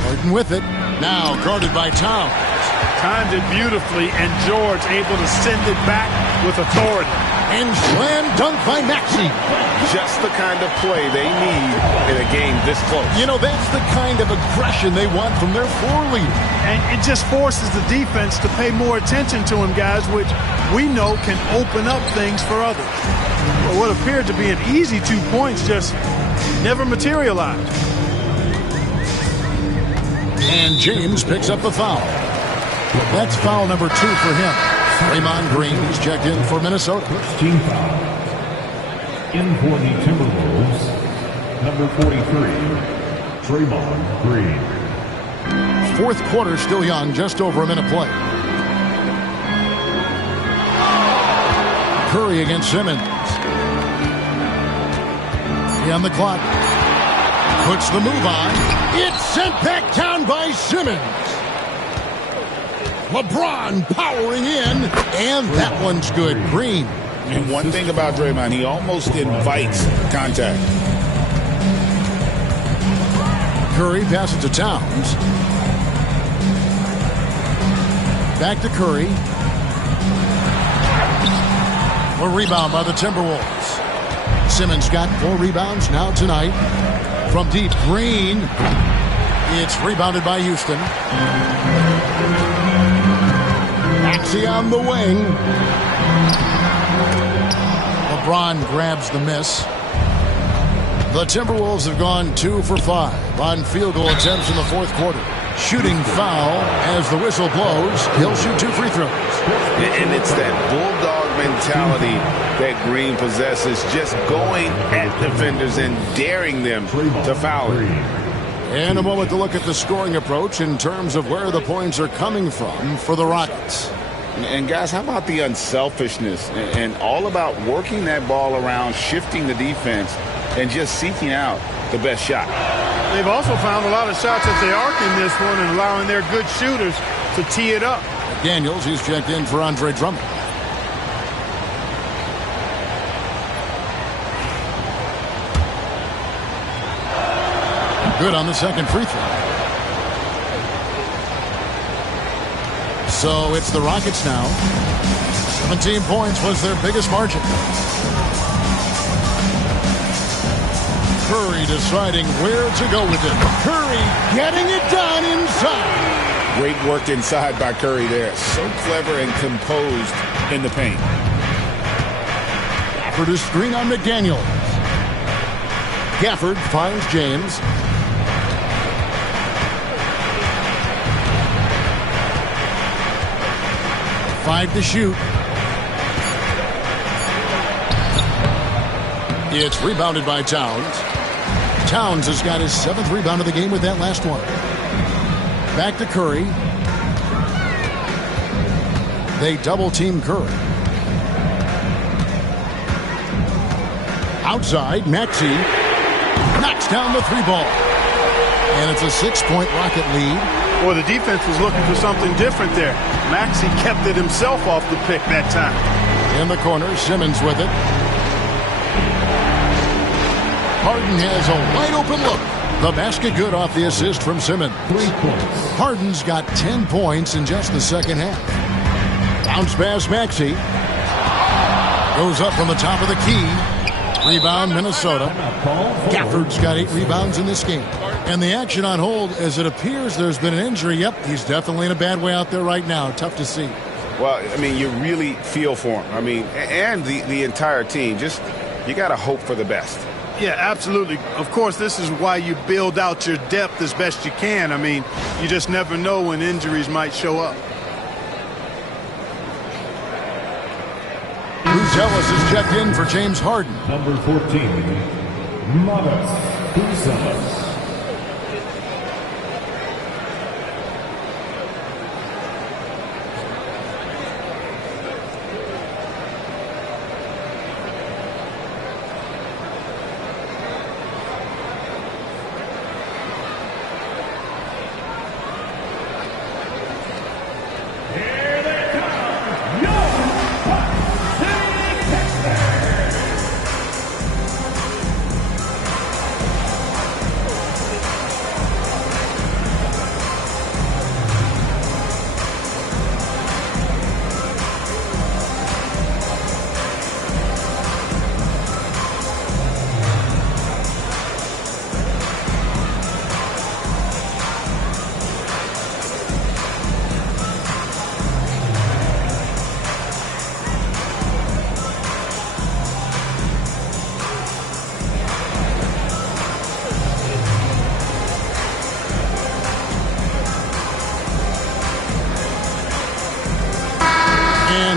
Harden with it. Now guarded by Towns. Timed it beautifully, and George able to send it back with authority. And slam dunk by Maxey. Just the kind of play they need in a game this close. You know, that's the kind of aggression they want from their floor leader. And it just forces the defense to pay more attention to him, guys, which we know can open up things for others. But what appeared to be an easy 2 points just never materialized. And James picks up the foul. That's foul number 2 for him. Draymond Green is checked in for Minnesota. Team foul. In for the Timberwolves. number 43, Draymond Green. Fourth quarter still young, just over a minute play. Curry against Simmons. On the clock. Puts the move on. It's sent back down by Simmons. LeBron powering in, and that one's good. Green. And one thing about Draymond, he almost invites contact. Curry passes to Towns. Back to Curry. A rebound by the Timberwolves. Simmons got 4 rebounds now tonight. From deep, Green. It's rebounded by Houston. Maxey on the wing. LeBron grabs the miss. The Timberwolves have gone 2 for 5 on field goal attempts in the fourth quarter. Shooting foul as the whistle blows. He'll shoot 2 free throws. And it's that bulldog mentality that Green possesses, just going at defenders and daring them to foul him. And a moment to look at the scoring approach in terms of where the points are coming from for the Rockets. And guys, how about the unselfishness and all about working that ball around, shifting the defense, and just seeking out the best shot. They've also found a lot of shots at the arc in this one and allowing their good shooters to tee it up. Daniels, he's checked in for Andre Drummond. Good on the second free throw. So it's the Rockets now. 17 points was their biggest margin. Curry deciding where to go with it. Curry getting it done inside. Great work inside by Curry there. So clever and composed in the paint. Gafford is screen on McDaniel. Gafford finds James. Five to shoot. It's rebounded by Towns. Towns has got his 7th rebound of the game with that last one. Back to Curry. They double-team Curry. Outside, Maxey knocks down the 3-ball. And it's a 6-point Rocket lead. Boy, the defense was looking for something different there. Maxey kept it himself off the pick that time. In the corner, Simmons with it. Harden has a wide-open look. The basket good off the assist from Simmons. 3 points. Harden's got 10 points in just the second half. Bounce pass, Maxey. Goes up from the top of the key. Rebound, Minnesota. Gafford's got 8 rebounds in this game. And the action on hold, as it appears there's been an injury. Yep, he's definitely in a bad way out there right now. Tough to see. Well, I mean, you really feel for him. I mean, and the entire team. Just, you got to hope for the best. Yeah, absolutely. Of course, this is why you build out your depth as best you can. I mean, you just never know when injuries might show up. Bruce Ellis is checked in for James Harden. Number 14, Bruce Ellis.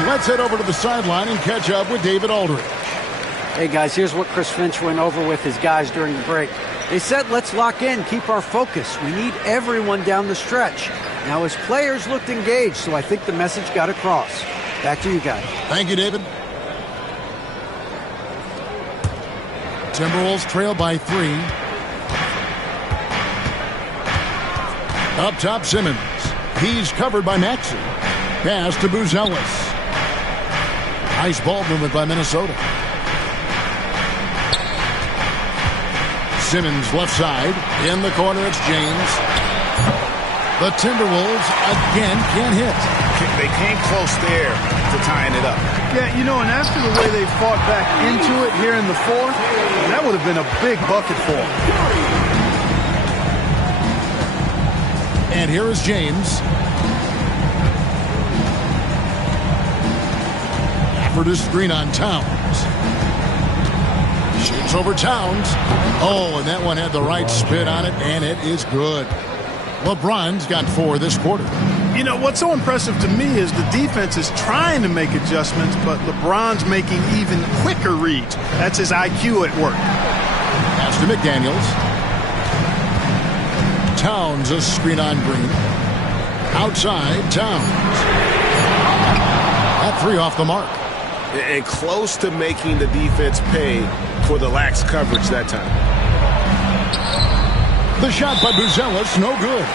Let's head over to the sideline and catch up with David Aldridge. Hey, guys, here's what Chris Finch went over with his guys during the break. They said, let's lock in, keep our focus. We need everyone down the stretch. Now, his players looked engaged, so I think the message got across. Back to you guys. Thank you, David. Timberwolves trail by 3. Up top, Simmons. He's covered by Maxey. Pass to Buzelis. Nice ball movement by Minnesota. Simmons left side. In the corner, it's James. The Timberwolves again can't hit. They came close there to tying it up. Yeah, you know, and after the way they fought back into it here in the fourth, that would have been a big bucket for them. And here is James. Effort is screen on Towns. Shoots over Towns. Oh, and that one had the right spin on it, and it is good. LeBron's got 4 this quarter. You know, what's so impressive to me is the defense is trying to make adjustments, but LeBron's making even quicker reads. That's his IQ at work. Pass to McDaniels. Towns, a screen on Green. Outside, Towns. That 3 off the mark. And close to making the defense pay for the lax coverage that time. The shot by Buzelis, no good.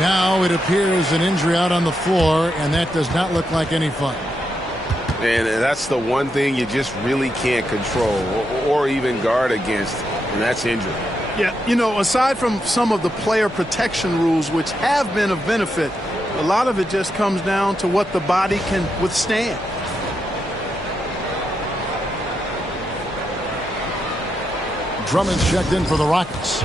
Now it appears an injury out on the floor, and that does not look like any fun. And that's the one thing you just really can't control or even guard against, and that's injury. Yeah, you know, aside from some of the player protection rules, which have been of benefit, a lot of it just comes down to what the body can withstand. Drummond's checked in for the Rockets.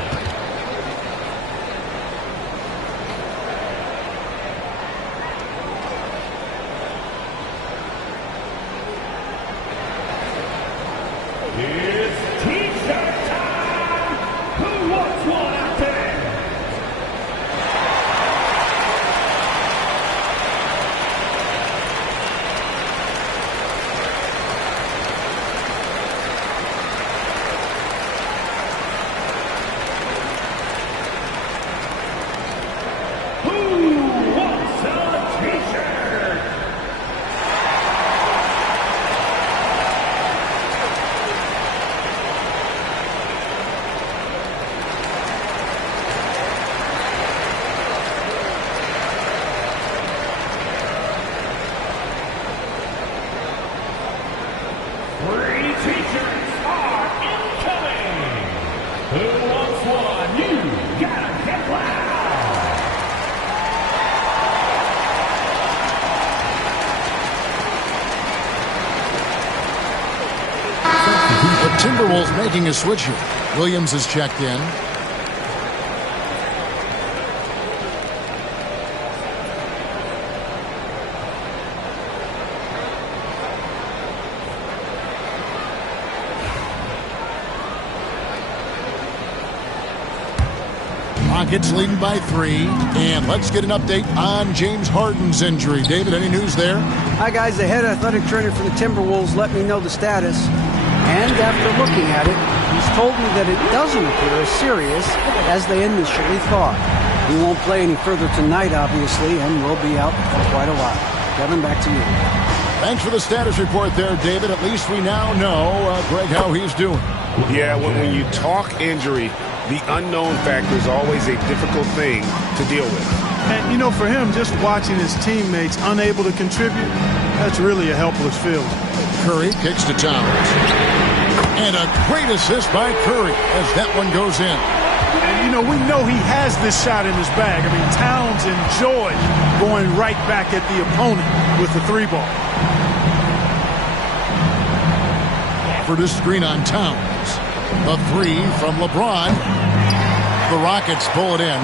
Timberwolves making a switch here. Williams is checked in. Rockets leading by 3. And let's get an update on James Harden's injury. David, any news there? Hi, guys. The head athletic trainer for the Timberwolves let me know the status. And after looking at it, he's told me that it doesn't appear as serious as they initially thought. He won't play any further tonight, obviously, and will be out for quite a while. Kevin, back to you. Thanks for the status report there, David. At least we now know, Greg, how he's doing. Yeah, when you talk injury, the unknown factor is always a difficult thing to deal with. And, you know, for him, just watching his teammates unable to contribute, that's really a helpless feeling. Curry kicks to Towns. And a great assist by Curry as that one goes in. And, you know, we know he has this shot in his bag. I mean, Towns enjoys going right back at the opponent with the 3-ball. For this screen on Towns. A 3 from LeBron. The Rockets pull it in.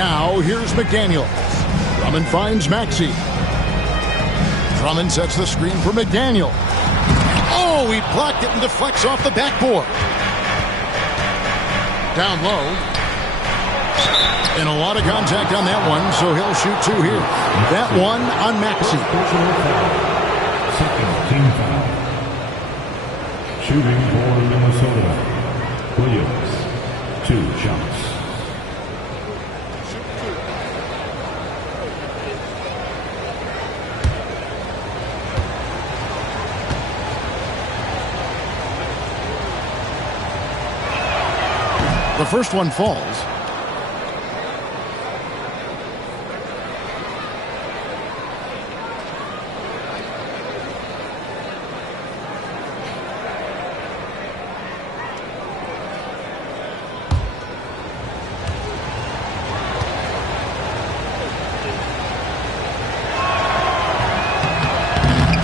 Now here's McDaniels. Drummond finds Maxey. Drummond sets the screen for McDaniel. Oh, he blocked it and deflects off the backboard. Down low. And a lot of contact on that one, so he'll shoot 2 here. That one on Maxey. Second team foul. Shooting for Minnesota. Williams, 2 shots. The first one falls.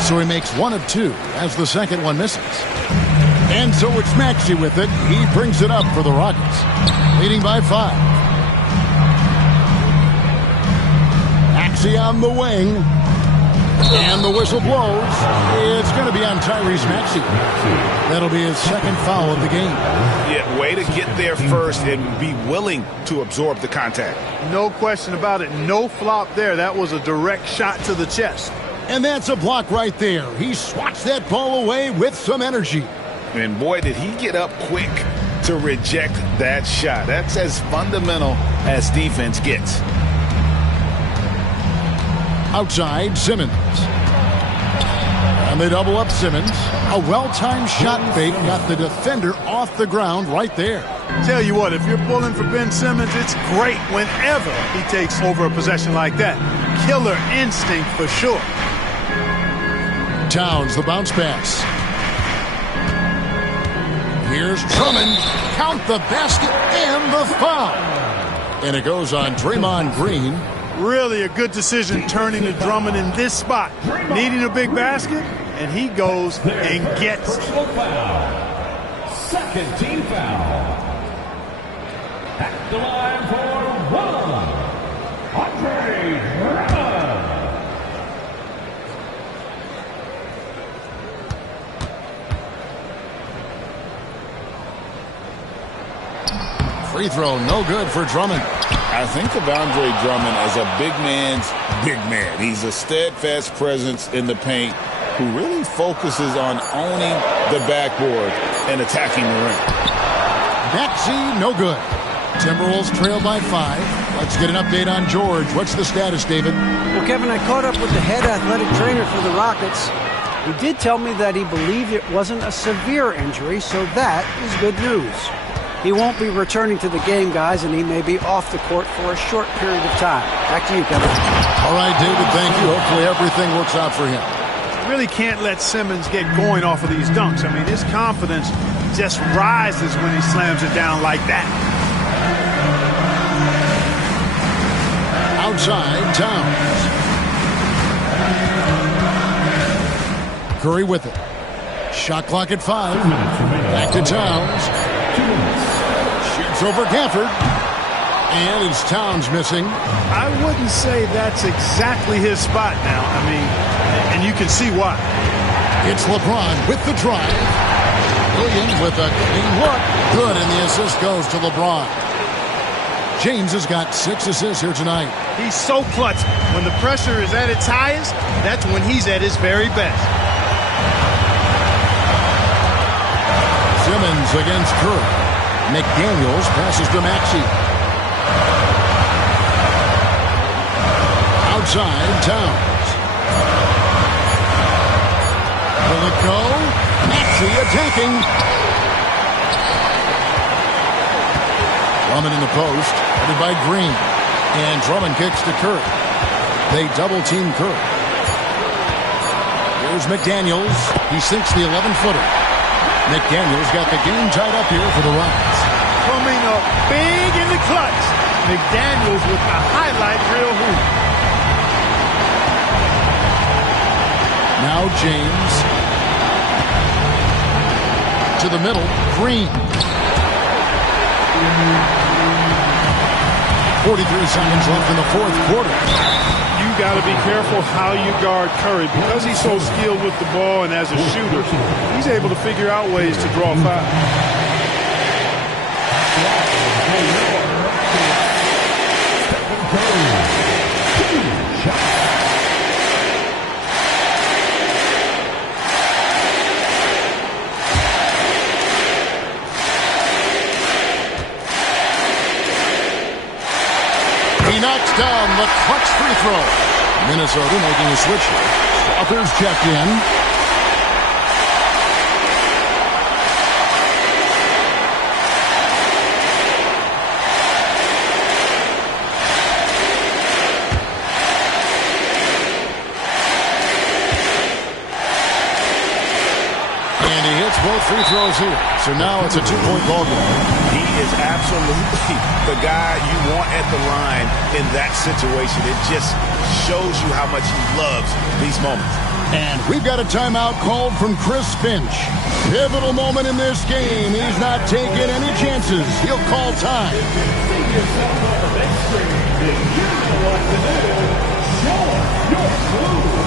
So he makes 1 of 2 as the second one misses. And so it's Maxey with it. He brings it up for the Rockets, leading by 5. Maxey on the wing. And the whistle blows. It's going to be on Tyrese Maxey. That'll be his second foul of the game. Yeah, way to get there first and be willing to absorb the contact. No question about it. No flop there. That was a direct shot to the chest. And that's a block right there. He swats that ball away with some energy. And boy, did he get up quick to reject that shot. That's as fundamental as defense gets. Outside, Simmons. And they double up Simmons. A well-timed shot fake got the defender off the ground right there. Tell you what, if you're pulling for Ben Simmons, it's great whenever he takes over a possession like that. Killer instinct for sure. Towns, the bounce pass. Here's Drummond. Count the basket and the foul. And it goes on Draymond Green. Really a good decision turning to Drummond in this spot. Needing a big basket, and he goes and gets it. Second team foul. At the line for 1, Andre Drummond. Free throw, no good for Drummond. I think of Andre Drummond as a big man's big man. He's a steadfast presence in the paint who really focuses on owning the backboard and attacking the rim. Maxey, no good. Timberwolves trail by 5. Let's get an update on George. What's the status, David? Well, Kevin, I caught up with the head athletic trainer for the Rockets. He did tell me that he believed it wasn't a severe injury, so that is good news. He won't be returning to the game, guys, and he may be off the court for a short period of time. Back to you, Kevin. All right, David, thank you. Hopefully everything works out for him. You really can't let Simmons get going off of these dunks. I mean, his confidence just rises when he slams it down like that. Outside, Towns. Curry with it. Shot clock at 5. Back to Towns. Shoots over Gafford. And it's Towns missing. I wouldn't say that's exactly his spot now. I mean, and you can see why. It's LeBron with the drive. Williams with a clean look. Good, and the assist goes to LeBron. James has got 6 assists here tonight. He's so clutch. When the pressure is at its highest, that's when he's at his very best. Simmons against Curry. McDaniels passes to Maxey. Outside, Towns. Will it go? Maxey attacking. Drummond in the post, headed by Green. And Drummond kicks to Curry. They double-team Curry. Here's McDaniels. He sinks the 11-footer. McDaniels got the game tied up here for the Rockets. Coming up big in the clutch. McDaniels with the highlight reel hoop. Now James. To the middle. Green. 43 seconds left in the fourth quarter. You got to be careful how you guard Curry. Because he's so skilled with the ball and as a shooter, he's able to figure out ways to draw fouls. He knocks down the clutch free throw. Minnesota making a switch here. Others check in. And he hits both free throws here. So now it's a two-point ball game. He is absolutely the guy you want at the line in that situation. It just shows you how much he loves these moments. And we've got a timeout called from Chris Finch. Pivotal moment in this game. He's not taking any chances. He'll call time. See yourself on the big screen. You know what to do. Show us your move.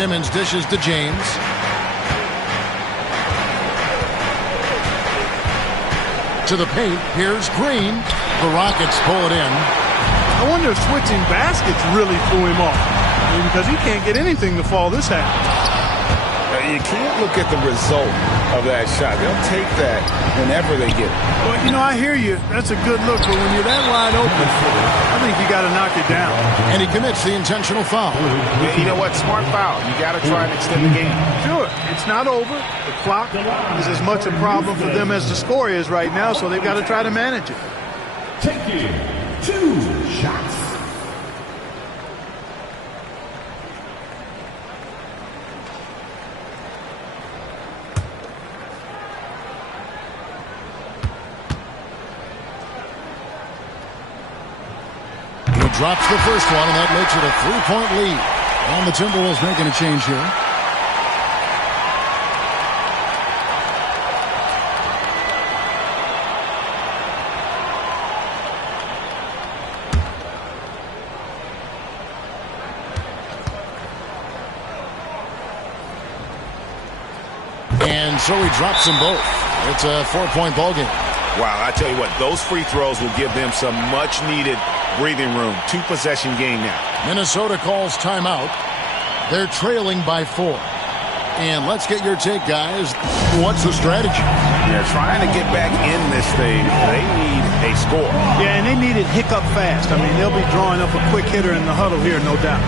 Simmons dishes to James. To the paint. Here's Green. The Rockets pull it in. I wonder if switching baskets really threw him off. I mean, because he can't get anything to fall this half. You can't look at the result of that shot. They'll take that whenever they get it. Well, you know, I hear you. That's a good look. But when you're that wide open, I think you got to knock it down. And he commits the intentional foul. You know what? Smart foul. You got to try and extend the game. Sure. It's not over. The clock is as much a problem for them as the score is right now, so they've got to try to manage it. Taking 2 shots. Drops the first one, and that makes it a 3-point lead. And the Timberwolves making a change here. And so he drops them both. It's a 4-point ball game. Wow, I tell you what, those free throws will give them some much-needed breathing room. 2-possession game now. Minnesota calls timeout. They're trailing by 4. And let's get your take, guys. What's the strategy? They're trying to get back in this thing. They need a score. Yeah, and they need it hiccup fast. I mean, they'll be drawing up a quick hitter in the huddle here, no doubt.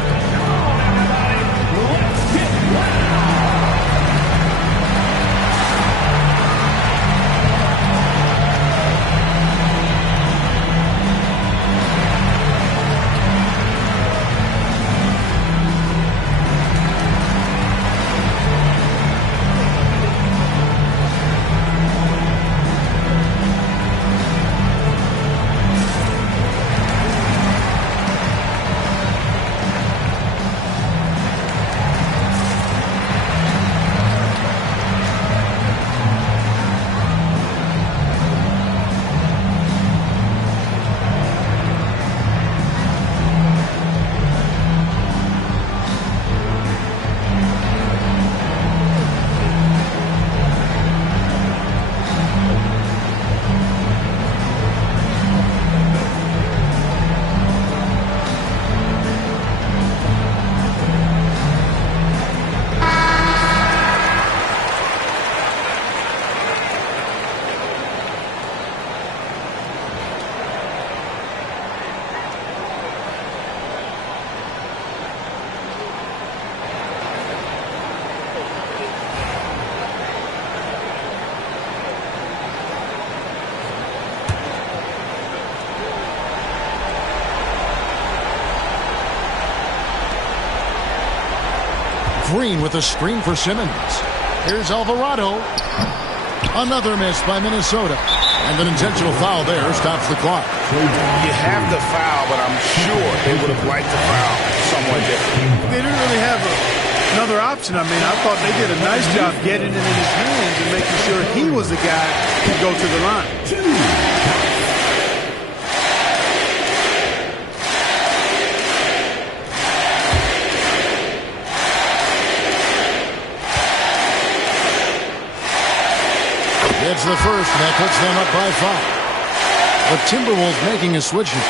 Green with a screen for Simmons. Here's Alvarado. Another miss by Minnesota. And an intentional foul there stops the clock. You have the foul, but I'm sure they would have liked to foul someone different. They didn't really have another option. I mean, I thought they did a nice job getting it in his hands and making sure he was the guy to go to the line. It's the first, and that puts them up by 5. The Timberwolves making a switch here.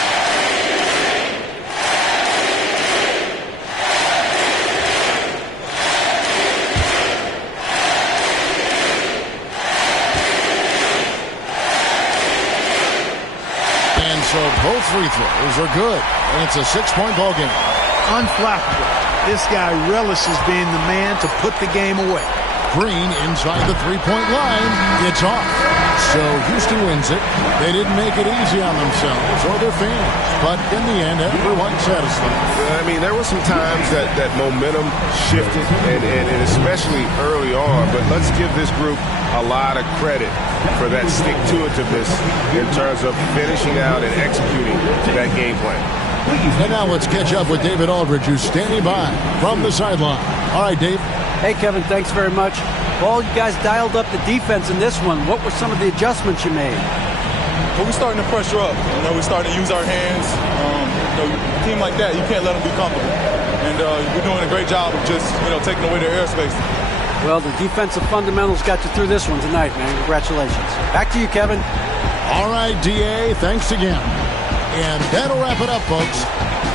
And so both free throws are good, and it's a 6-point ball game. Unflappable. This guy relishes being the man to put the game away. Green inside the three-point line. It's off. So Houston wins it. They didn't make it easy on themselves or their fans. But in the end, everyone's satisfied. I mean, there were some times that momentum shifted, and especially early on. But let's give this group a lot of credit for that stick-to-itiveness in terms of finishing out and executing that game plan. And now let's catch up with David Aldridge, who's standing by from the sideline. All right, Dave. Hey, Kevin, thanks very much. Well, you guys dialed up the defense in this one. What were some of the adjustments you made? Well, we're starting to pressure up. We're starting to use our hands. A team like that, you can't let them be comfortable. And we're doing a great job of just, taking away their airspace. Well, the defensive fundamentals got you through this one tonight, man. Congratulations. Back to you, Kevin. All right, D.A., thanks again. And that'll wrap it up, folks.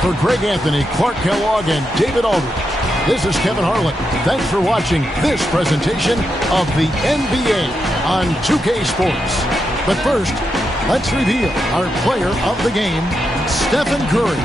For Greg Anthony, Clark Kellogg, and David Aldridge, this is Kevin Harlan. Thanks for watching this presentation of the NBA on 2K Sports. But first, let's reveal our player of the game, Stephen Curry.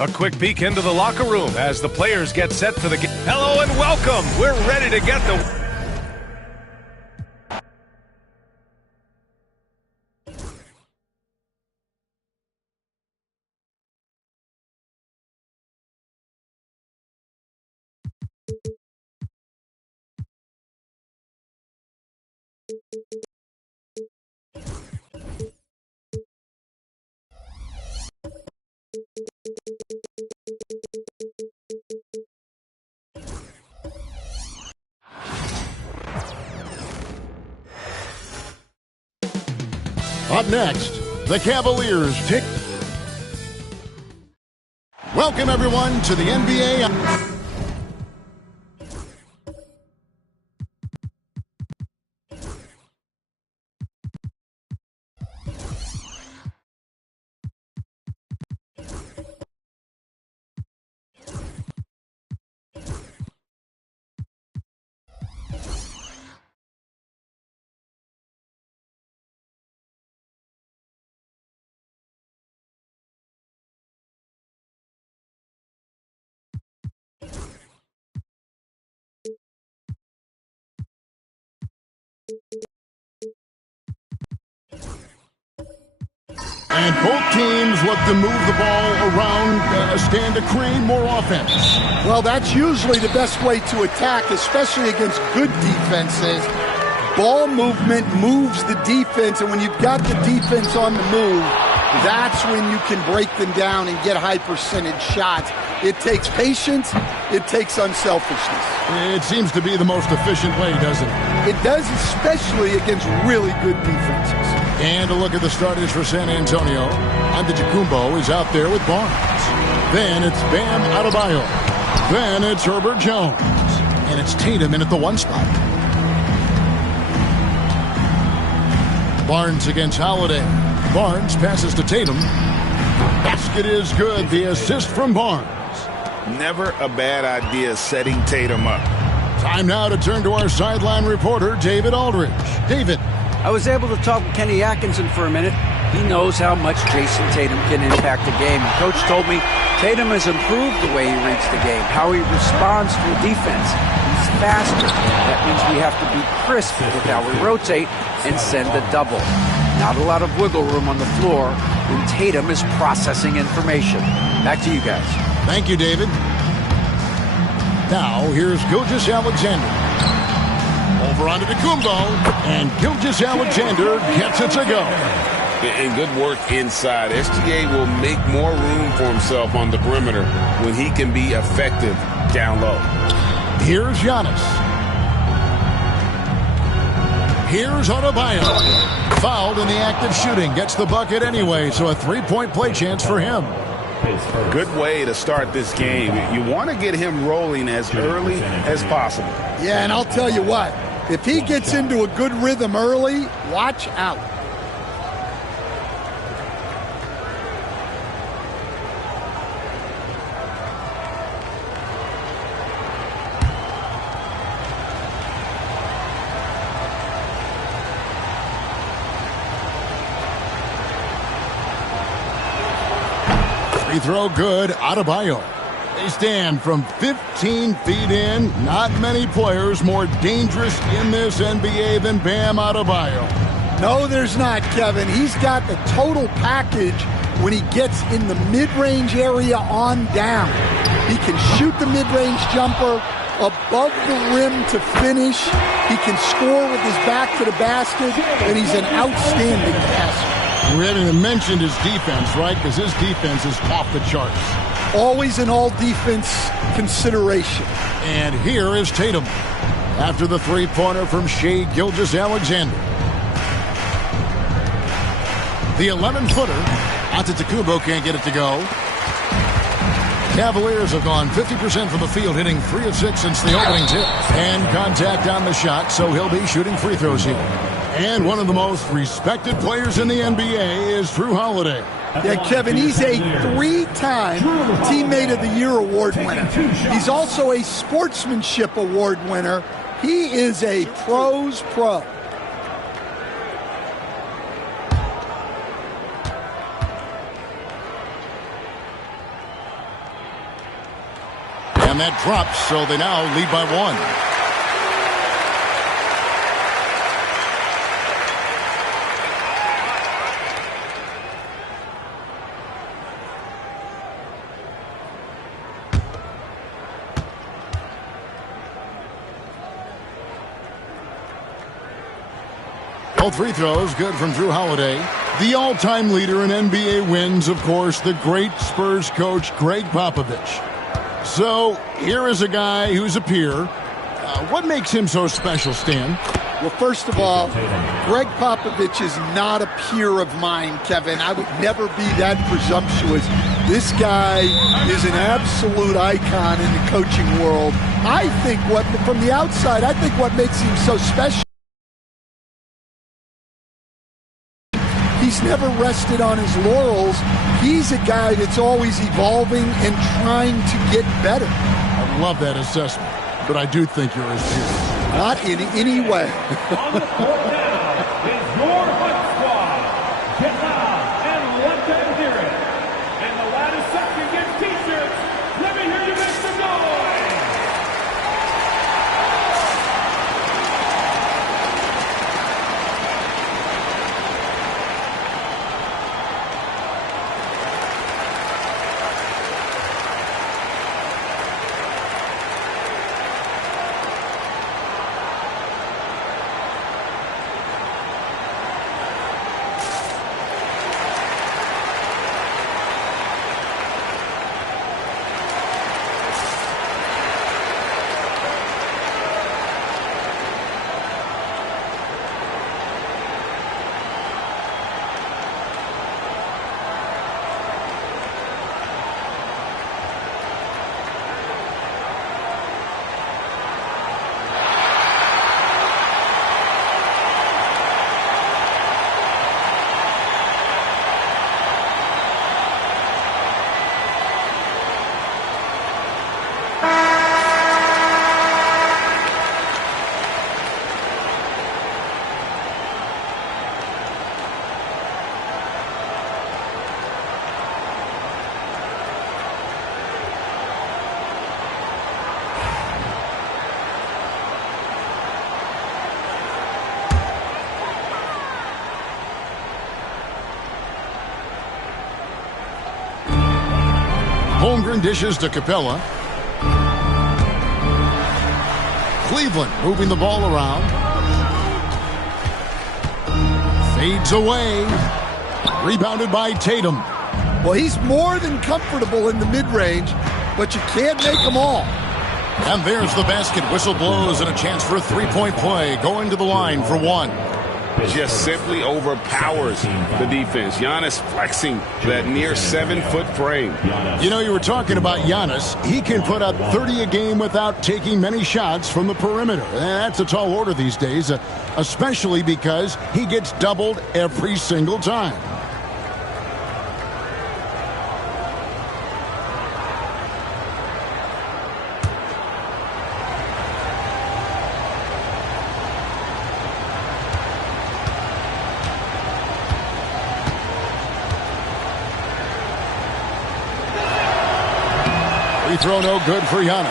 A quick peek into the locker room as the players get set for the game. Hello and welcome. We're ready to get the... Up next, the Cavaliers take. Welcome, everyone, to the NBA. And both teams look to move the ball around, stand to create more offense. Well, that's usually the best way to attack, especially against good defenses. Ball movement moves the defense, and when you've got the defense on the move, that's when you can break them down and get high percentage shots. It takes patience. It takes unselfishness. It seems to be the most efficient way, doesn't it? It does, especially against really good defenses. And a look at the starters for San Antonio. Antetokounmpo is out there with Barnes. Then it's Bam Adebayo. Then it's Herbert Jones. And it's Tatum in at the 1 spot. Barnes against Holiday. Barnes passes to Tatum. Basket is good. The assist from Barnes. Never a bad idea setting Tatum up. Time now to turn to our sideline reporter, David Aldridge. David. I was able to talk with Kenny Atkinson for a minute. He knows how much Jason Tatum can impact the game. The coach told me Tatum has improved the way he reads the game, how he responds to a defense. He's faster. That means we have to be crisp with how we rotate and send a double. Not a lot of wiggle room on the floor when Tatum is processing information. Back to you guys. Thank you, David. Now, here's Gilgeous-Alexander. Over onto Kumbo, and Gilgeous-Alexander gets it to go. And good work inside. SGA will make more room for himself on the perimeter when he can be effective down low. Here's Giannis. Here's Adebayo. Fouled in the act of shooting. Gets the bucket anyway, so a 3-point play chance for him. Good way to start this game. You want to get him rolling as early as possible. Yeah, and I'll tell you what. If he gets into a good rhythm early, watch out. Free throw good. Adebayo. They stand from 15 feet in. Not many players more dangerous in this NBA than Bam Adebayo. No, there's not, Kevin. He's got the total package when he gets in the mid-range area on down. He can shoot the mid-range jumper above the rim to finish. He can score with his back to the basket, and he's an outstanding passer. We haven't mentioned his defense, right? Because his defense is off the charts. Always an all-defense consideration. And here is Tatum after the three-pointer from Shai Gilgeous-Alexander. The 11-footer. Antetokounmpo can't get it to go. Cavaliers have gone 50% from the field, hitting 3 of 6 since the opening tip. And contact on the shot, so he'll be shooting free throws here. And one of the most respected players in the NBA is Drew Holiday. Yeah, Kevin, he's a 3-time Teammate of the Year award winner. He's also a Sportsmanship Award winner. He is a pro's pro. And that drops, so they now lead by 1. All free throws good from Drew Holiday. The all-time leader in NBA wins, of course, the great Spurs coach Greg Popovich. So here is a guy who's a peer. What makes him so special, Stan? Well, first of all, Greg Popovich is not a peer of mine, Kevin. I would never be that presumptuous. This guy is an absolute icon in the coaching world. I think from the outside, I think what makes him so special, he's never rested on his laurels. He's a guy that's always evolving and trying to get better. I love that assessment, but I do think you're his peer. Not in any way. On the court now is your Hunt Squad. Get loud and let them hear it. And the loudest section gets T-shirts. Let me hear you make some noise. Children dishes to Capella. Cleveland moving the ball around. Fades away. Rebounded by Tatum. Well, he's more than comfortable in the mid-range, but you can't make them all. And there's the basket. Whistle blows and a chance for a three-point play. Going to the line for one. Just simply overpowers the defense. Giannis flexing that near 7-foot frame. You know, you were talking about Giannis. He can put up 30 a game without taking many shots from the perimeter. And that's a tall order these days, especially because he gets doubled every single time. Free throw no good for Giannis.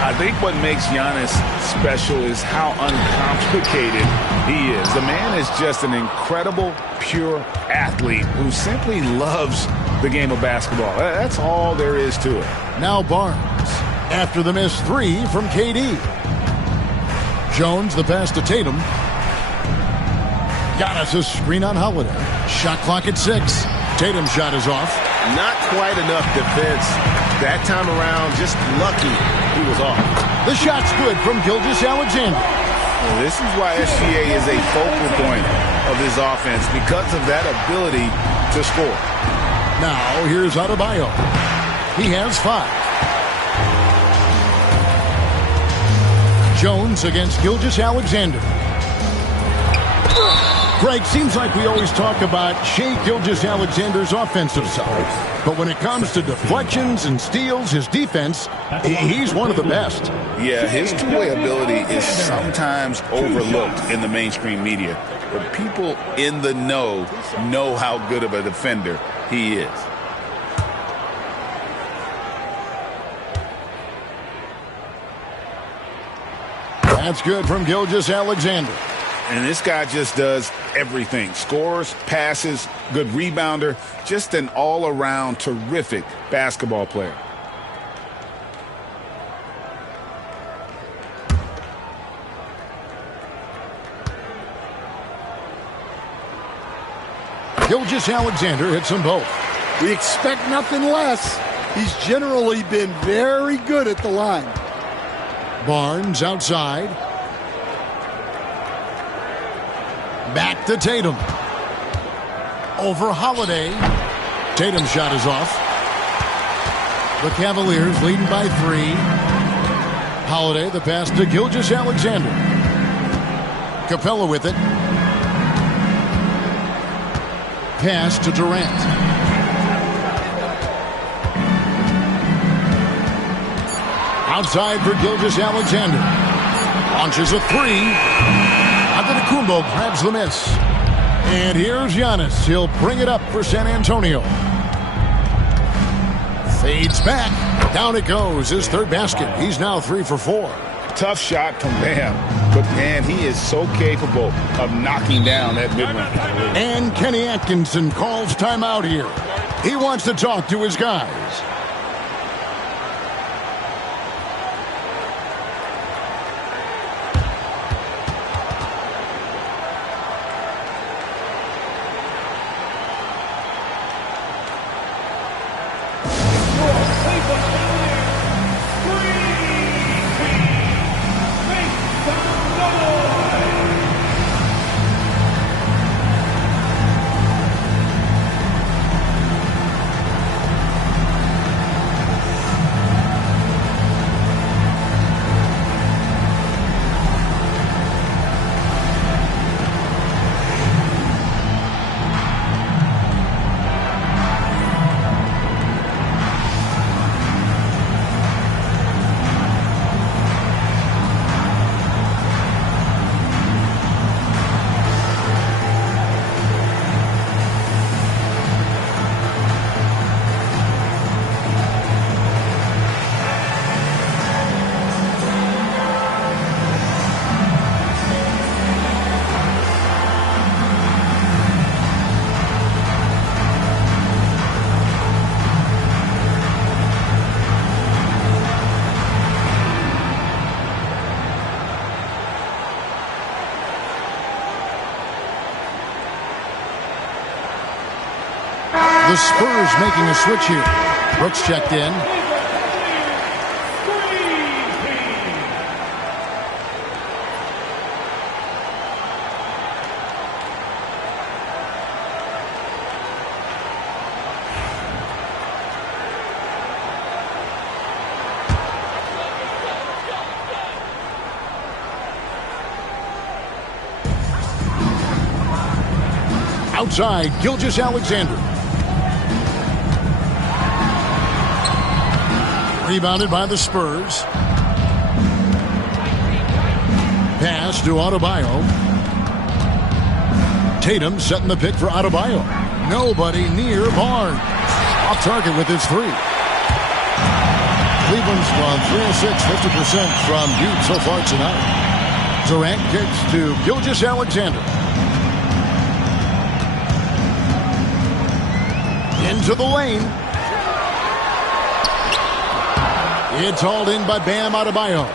I think what makes Giannis special is how uncomplicated he is. The man is just an incredible, pure athlete who simply loves the game of basketball. That's all there is to it. Now Barnes after the missed three from KD. Jones the pass to Tatum. Giannis' screen on Holiday. Shot clock at 6. Tatum's shot is off. Not quite enough defense. That time around, just lucky he was off. The shot's good from Gilgeous-Alexander. Well, this is why SGA is a focal point of this offense, because of that ability to score. Now, here's Adebayo. He has 5. Jones against Gilgeous-Alexander. Greg, seems like we always talk about Shai Gilgeous-Alexander's offensive side. But when it comes to deflections and steals, his defense, he's one of the best. Yeah, his two-way ability is sometimes overlooked in the mainstream media. But people in the know how good of a defender he is. That's good from Gilgeous-Alexander. And this guy just does everything. Scores, passes, good rebounder, just an all-around terrific basketball player. Gilgeous-Alexander hits them both. We expect nothing less. He's generally been very good at the line. Barnes outside. Back to Tatum. Over Holiday. Tatum's shot is off. The Cavaliers leading by 3. Holiday, the pass to Gilgeous-Alexander. Capella with it. Pass to Durant. Outside for Gilgeous-Alexander. Launches a 3. Antetokounmpo grabs the miss. And here's Giannis. He'll bring it up for San Antonio. Fades back. Down it goes. His third basket. He's now 3 for 4. Tough shot from Bam. But, man, he is so capable of knocking down that mid-range. And Kenny Atkinson calls timeout here. He wants to talk to his guys. The Spurs making a switch here. Brooks checked in. Outside, Gilgeous-Alexander. Rebounded by the Spurs. Pass to Adebayo. Tatum setting the pick for Adebayo. Nobody near Barnes. Off target with his three. Cleveland's gone 3 of 6, 50% from deep so far tonight. Durant kicks to Gilgeous-Alexander. Into the lane. It's hauled in by Bam Adebayo.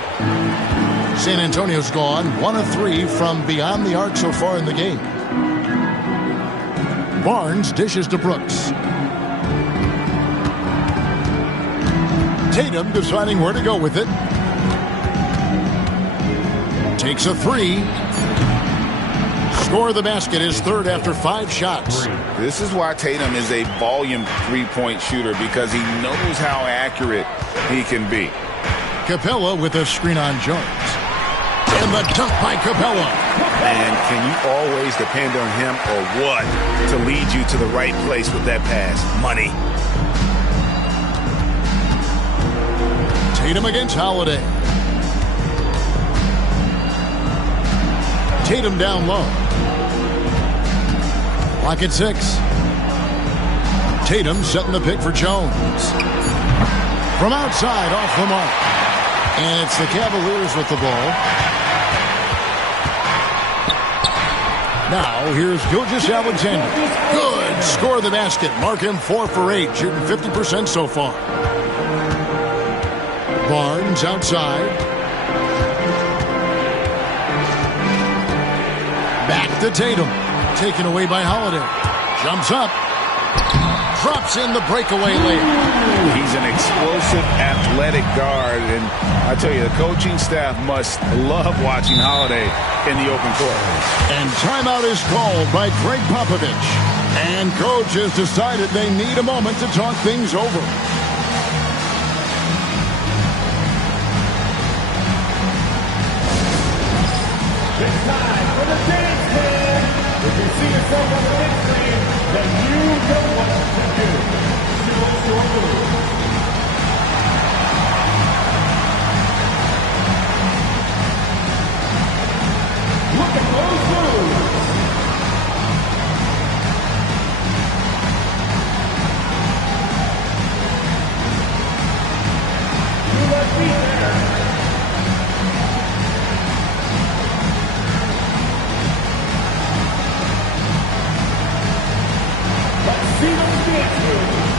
San Antonio's gone 1 of 3 from beyond the arc so far in the game. Barnes dishes to Brooks. Tatum deciding where to go with it. Takes a three. Score the basket, his third after 5 shots. This is why Tatum is a volume three-point shooter, because he knows how accurate he can be. Capella with a screen on Jones. And the dunk by Capella. And can you always depend on him or what to lead you to the right place with that pass? Money. Tatum against Holiday. Tatum down low. Clock at 6. Tatum setting the pick for Jones. From outside, off the mark. And it's the Cavaliers with the ball. Now, here's Gilgeous-Alexander. Good. Score the basket. Mark him 4 for 8, shooting 50% so far. Barnes outside. Back to Tatum. Taken away by Holiday. Jumps up. Drops in the breakaway layup. He's an explosive, athletic guard, and I tell you, the coaching staff must love watching Holiday in the open court. And timeout is called by Greg Popovich. And coach has decided they need a moment to talk things over. It's time for the dance plan. If you see yourself on the big screen, then you know what to do. Choose your move. Look at those moves. You must be there. See them dance moves.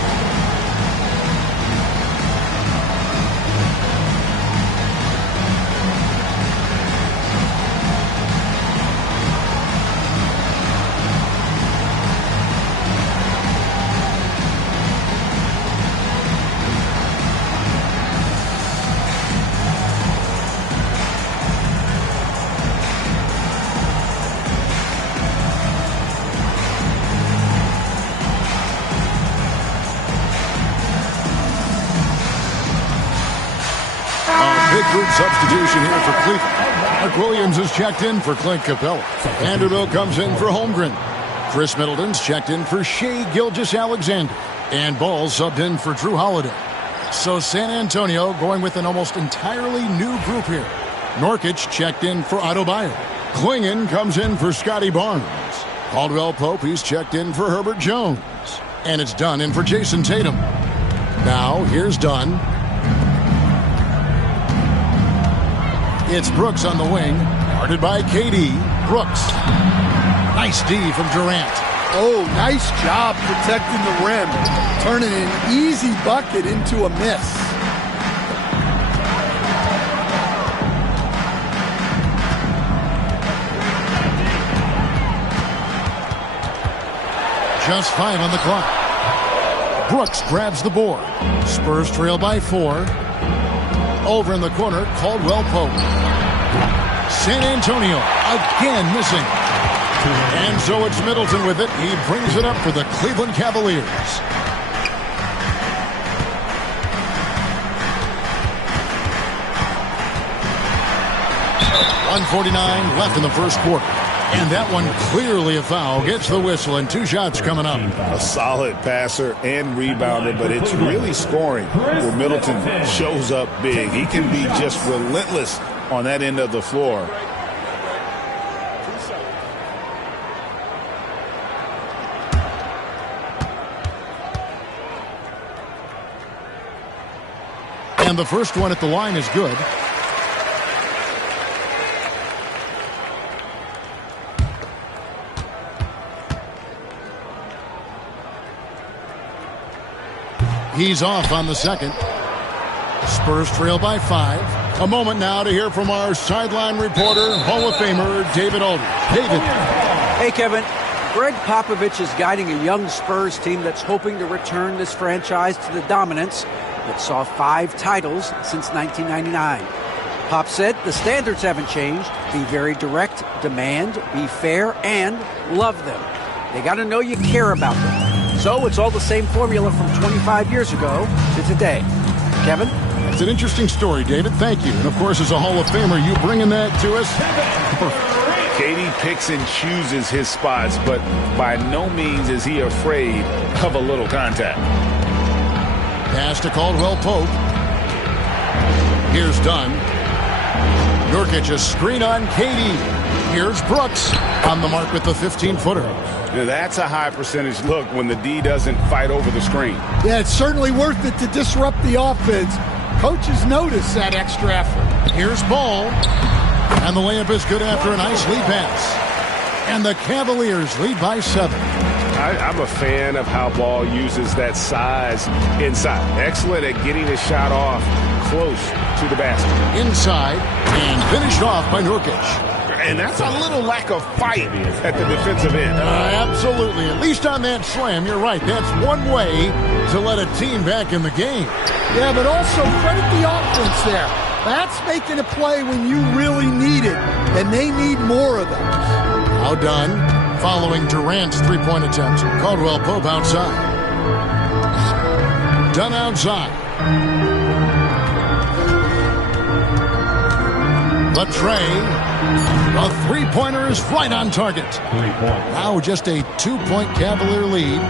Big group substitution here for Cleveland. Mark Williams is checked in for Clint Capella. Vanderbilt comes in for Holmgren. Chris Middleton's checked in for Shai Gilgeous-Alexander. And Ball subbed in for Drew Holiday. So San Antonio going with an almost entirely new group here. Nurkic checked in for Adebayo. Klingon comes in for Scotty Barnes. Caldwell Pope, he's checked in for Herbert Jones. And it's Dunn in for Jason Tatum. Now, here's Dunn. It's Brooks on the wing, guarded by KD. Brooks. Nice D from Durant. Oh, nice job protecting the rim, turning an easy bucket into a miss. Just 5 on the clock. Brooks grabs the board. Spurs trail by 4. Over in the corner, Caldwell Pope. San Antonio again missing. And so it's Middleton with it. He brings it up for the Cleveland Cavaliers. .149 left in the first quarter. And that one clearly a foul. Gets the whistle and 2 shots coming up. A solid passer and rebounder, but it's really scoring where Middleton shows up big. He can be just relentless on that end of the floor. And the first one at the line is good. He's off on the second. Spurs trail by 5. A moment now to hear from our sideline reporter, Hall of Famer David Aldridge. David. Hey, Kevin. Greg Popovich is guiding a young Spurs team that's hoping to return this franchise to the dominance that saw 5 titles since 1999. Pop said the standards haven't changed. Be very direct, demand, be fair, and love them. They got to know you care about them. So it's all the same formula from 25 years ago to today. Kevin? It's an interesting story, David. Thank you. And, of course, as a Hall of Famer, you bringing that to us. KD picks and chooses his spots, but by no means is he afraid of a little contact. Pass to Caldwell Pope. Here's Dunn. Nurkic a screen on KD. Here's Brooks on the mark with the 15-footer. That's a high percentage look when the D doesn't fight over the screen. Yeah, it's certainly worth it to disrupt the offense. Coaches notice that extra effort. Here's Ball. And the layup is good after a nice lead pass. And the Cavaliers lead by 7. I'm a fan of how Ball uses that size inside. Excellent at getting his shot off close to the basket. Inside and finished off by Nurkic. And that's a little lack of fight at the defensive end. Absolutely. At least on that slam, you're right. That's one way to let a team back in the game. Yeah, but also credit the offense there. That's making a play when you really need it, and they need more of those. Now done. Following Durant's three-point attempt, Caldwell Pope outside. Dunn outside. The tray. The three-pointer is right on target. Now just a 2-point Cavalier lead.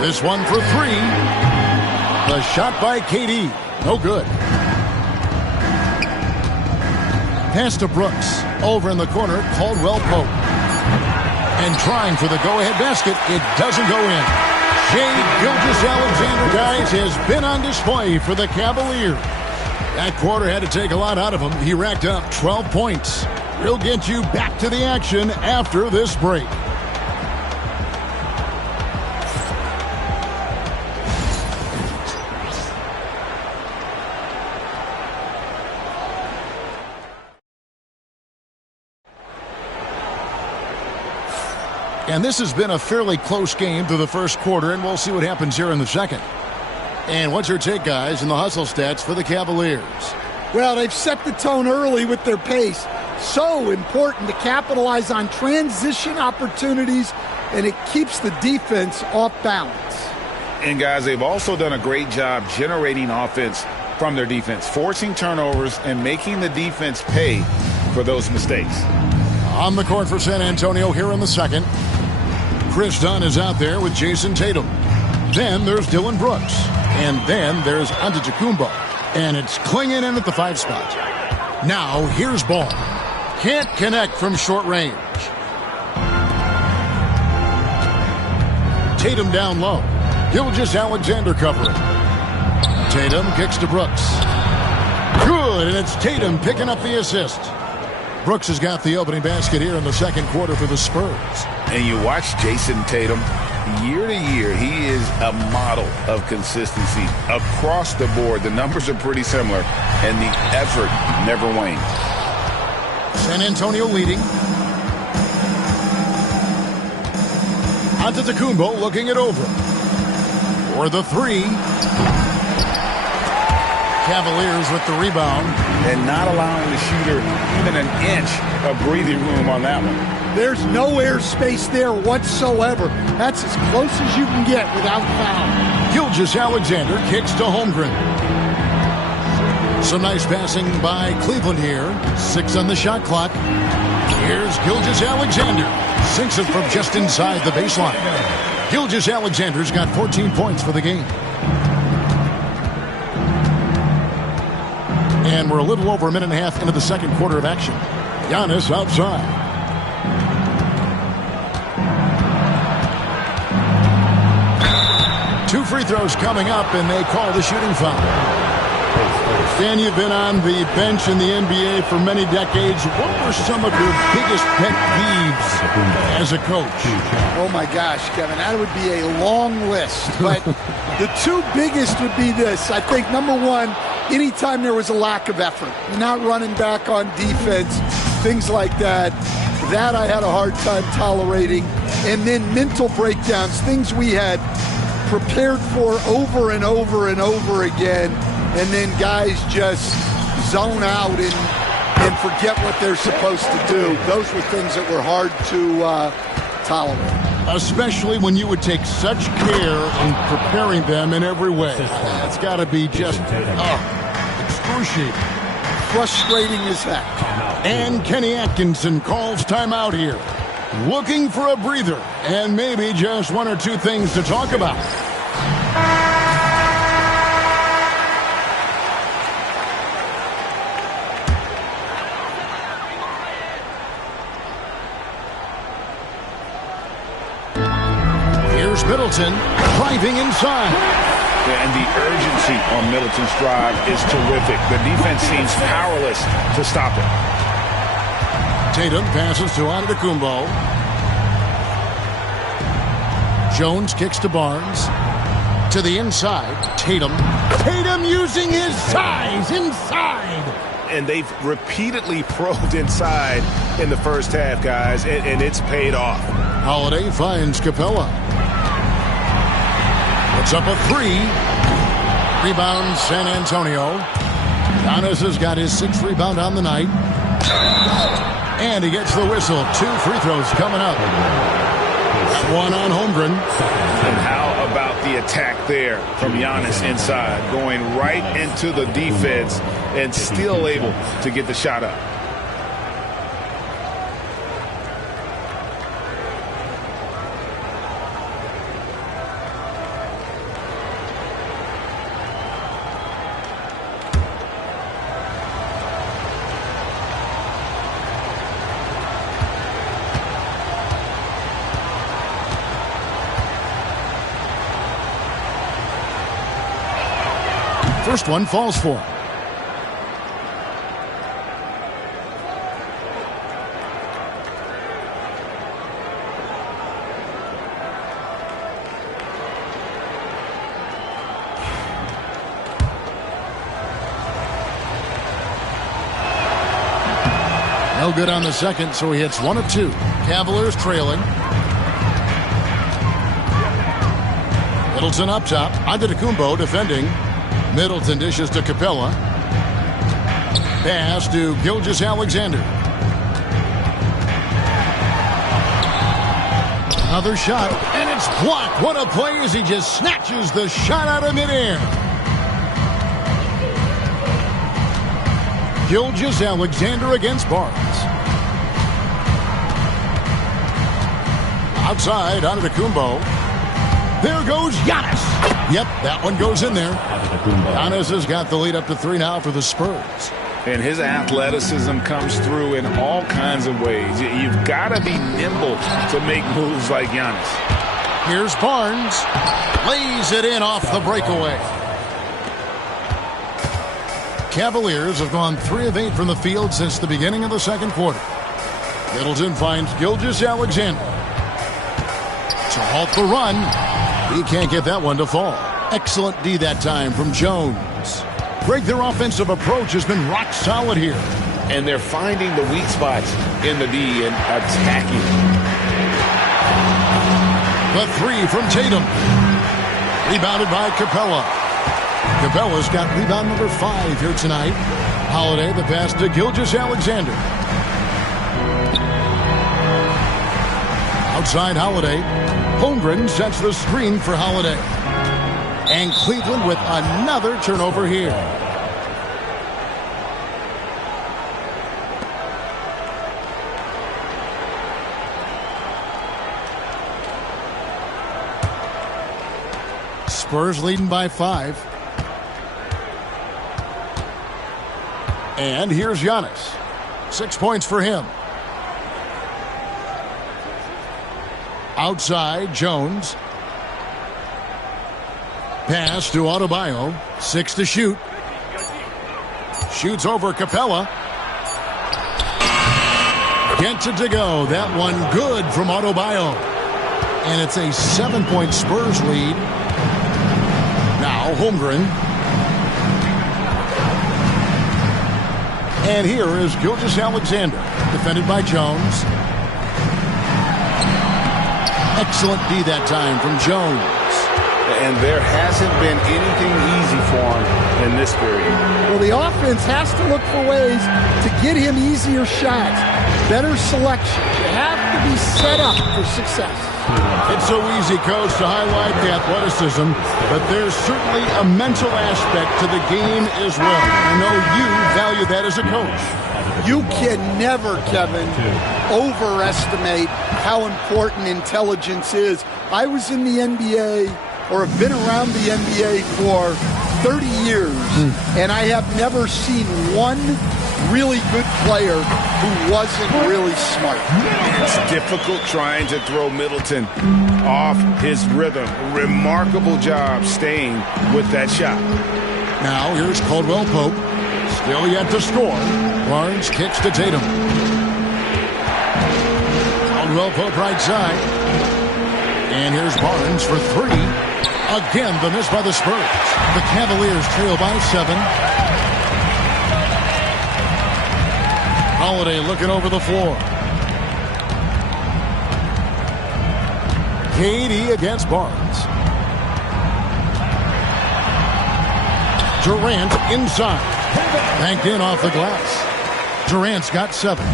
This one for 3. The shot by KD. No good. Pass to Brooks. Over in the corner, Caldwell Pope. And trying for the go-ahead basket. It doesn't go in. Shai Gilgeous-Alexander, guys, has been on display for the Cavaliers. That quarter had to take a lot out of him. He racked up 12 points. We'll get you back to the action after this break. And this has been a fairly close game through the first quarter, and we'll see what happens here in the second. And what's your take, guys, in the hustle stats for the Cavaliers? Well, they've set the tone early with their pace. So important to capitalize on transition opportunities, and it keeps the defense off balance. And, guys, they've also done a great job generating offense from their defense, forcing turnovers and making the defense pay for those mistakes. On the court for San Antonio here in the second. Chris Dunn is out there with Jason Tatum. Then there's Dylan Brooks. And then there's Antetokounmpo. And it's clinging in at the 5 spot. Now here's Ball. Can't connect from short range. Tatum down low. Gilgeous-Alexander covering. Tatum kicks to Brooks. Good, and it's Tatum picking up the assist. Brooks has got the opening basket here in the second quarter for the Spurs. And you watch Jason Tatum. Year to year, he is a model of consistency across the board. The numbers are pretty similar, and the effort never wanes. San Antonio leading. Antetokounmpo looking it over. For the three. Cavaliers with the rebound. And not allowing the shooter even an inch of breathing room on that one. There's no air space there whatsoever. That's as close as you can get without foul. Gilgeous-Alexander kicks to Holmgren. Some nice passing by Cleveland here. 6 on the shot clock. Here's Gilgeous-Alexander. Sinks it from just inside the baseline. Gilgeous-Alexander's got 14 points for the game. And we're a little over a minute and a half into the second quarter of action. Giannis outside. Two free throws coming up, and they call the shooting foul. Dan, you've been on the bench in the NBA for many decades. What were some of your biggest pet peeves as a coach? Oh, my gosh, Kevin, that would be a long list. But the two biggest would be this. I think, number one, anytime there was a lack of effort, not running back on defense, things like that, that I had a hard time tolerating. And then mental breakdowns, things we had prepared for over and over and over again, and then guys just zone out and forget what they're supposed to do. Those were things that were hard to tolerate. Especially when you would take such care in preparing them in every way. It's got to be just excruciating. Frustrating as heck. And Kenny Atkinson calls timeout here. Looking for a breather and maybe just one or two things to talk about. Here's Middleton driving inside. And the urgency on Middleton's drive is terrific. The defense seems powerless to stop it. Tatum passes to Antetokounmpo. Jones kicks to Barnes. To the inside. Tatum. Tatum using his size inside. And they've repeatedly probed inside in the first half, guys, and it's paid off. Holiday finds Capella. Puts up a three. Rebound San Antonio. Giannis has got his 6th rebound on the night. And he gets the whistle. 2 free throws coming up. One on Holmgren. And how about the attack there from Giannis inside, going right into the defense and still able to get the shot up. First one falls for him. No good on the second, so he hits 1 of 2. Cavaliers trailing. Middleton up top. Antetokounmpo defending. Middleton dishes to Capella. Pass to Gilgeous-Alexander. Another shot, and it's blocked. What a play as he just snatches the shot out of midair. Gilgeous-Alexander against Barnes. Outside, Antetokounmpo. There goes Giannis. Yep, that one goes in there. Giannis has got the lead up to 3 now for the Spurs. And his athleticism comes through in all kinds of ways. You've got to be nimble to make moves like Giannis. Here's Barnes. Lays it in off the breakaway. Cavaliers have gone 3 of 8 from the field since the beginning of the second quarter. Middleton finds Gilgeous-Alexander. To halt the run. He can't get that one to fall. Excellent D that time from Jones. Greg, their offensive approach has been rock solid here. And they're finding the weak spots in the D and attacking. The 3 from Tatum. Rebounded by Capella. Capella's got rebound number 5 here tonight. Holiday, the pass to Gilgeous-Alexander. Outside Holiday. Holmgren sets the screen for Holiday. And Cleveland with another turnover here. Spurs leading by 5. And here's Giannis. 6 points for him. Outside, Jones. Pass to Adebayo. 6 to shoot. Shoots over Capella. Gets it to go. That one good from Adebayo. And it's a 7-point Spurs lead. Now Holmgren. And here is Gilgeous-Alexander. Defended by Jones. Excellent D that time from Jones. And there hasn't been anything easy for him in this period. Well, the offense has to look for ways to get him easier shots, better selection. You have to be set up for success. It's so easy, Coach, to highlight the athleticism, but there's certainly a mental aspect to the game as well. I know you value that as a coach. You can never, Kevin, overestimate how important intelligence is. I was in the NBA, or have been around the NBA for 30 years, and I have never seen one really good player who wasn't really smart. It's difficult trying to throw Middleton off his rhythm. Remarkable job staying with that shot. Now here's Caldwell Pope. Still yet to score. Barnes kicks to Tatum. Caldwell Pope right side. And here's Barnes for 3. Again, the miss by the Spurs. The Cavaliers trail by 7. Holiday looking over the floor. KD against Barnes. Durant inside. Banked in off the glass. Durant's got 7.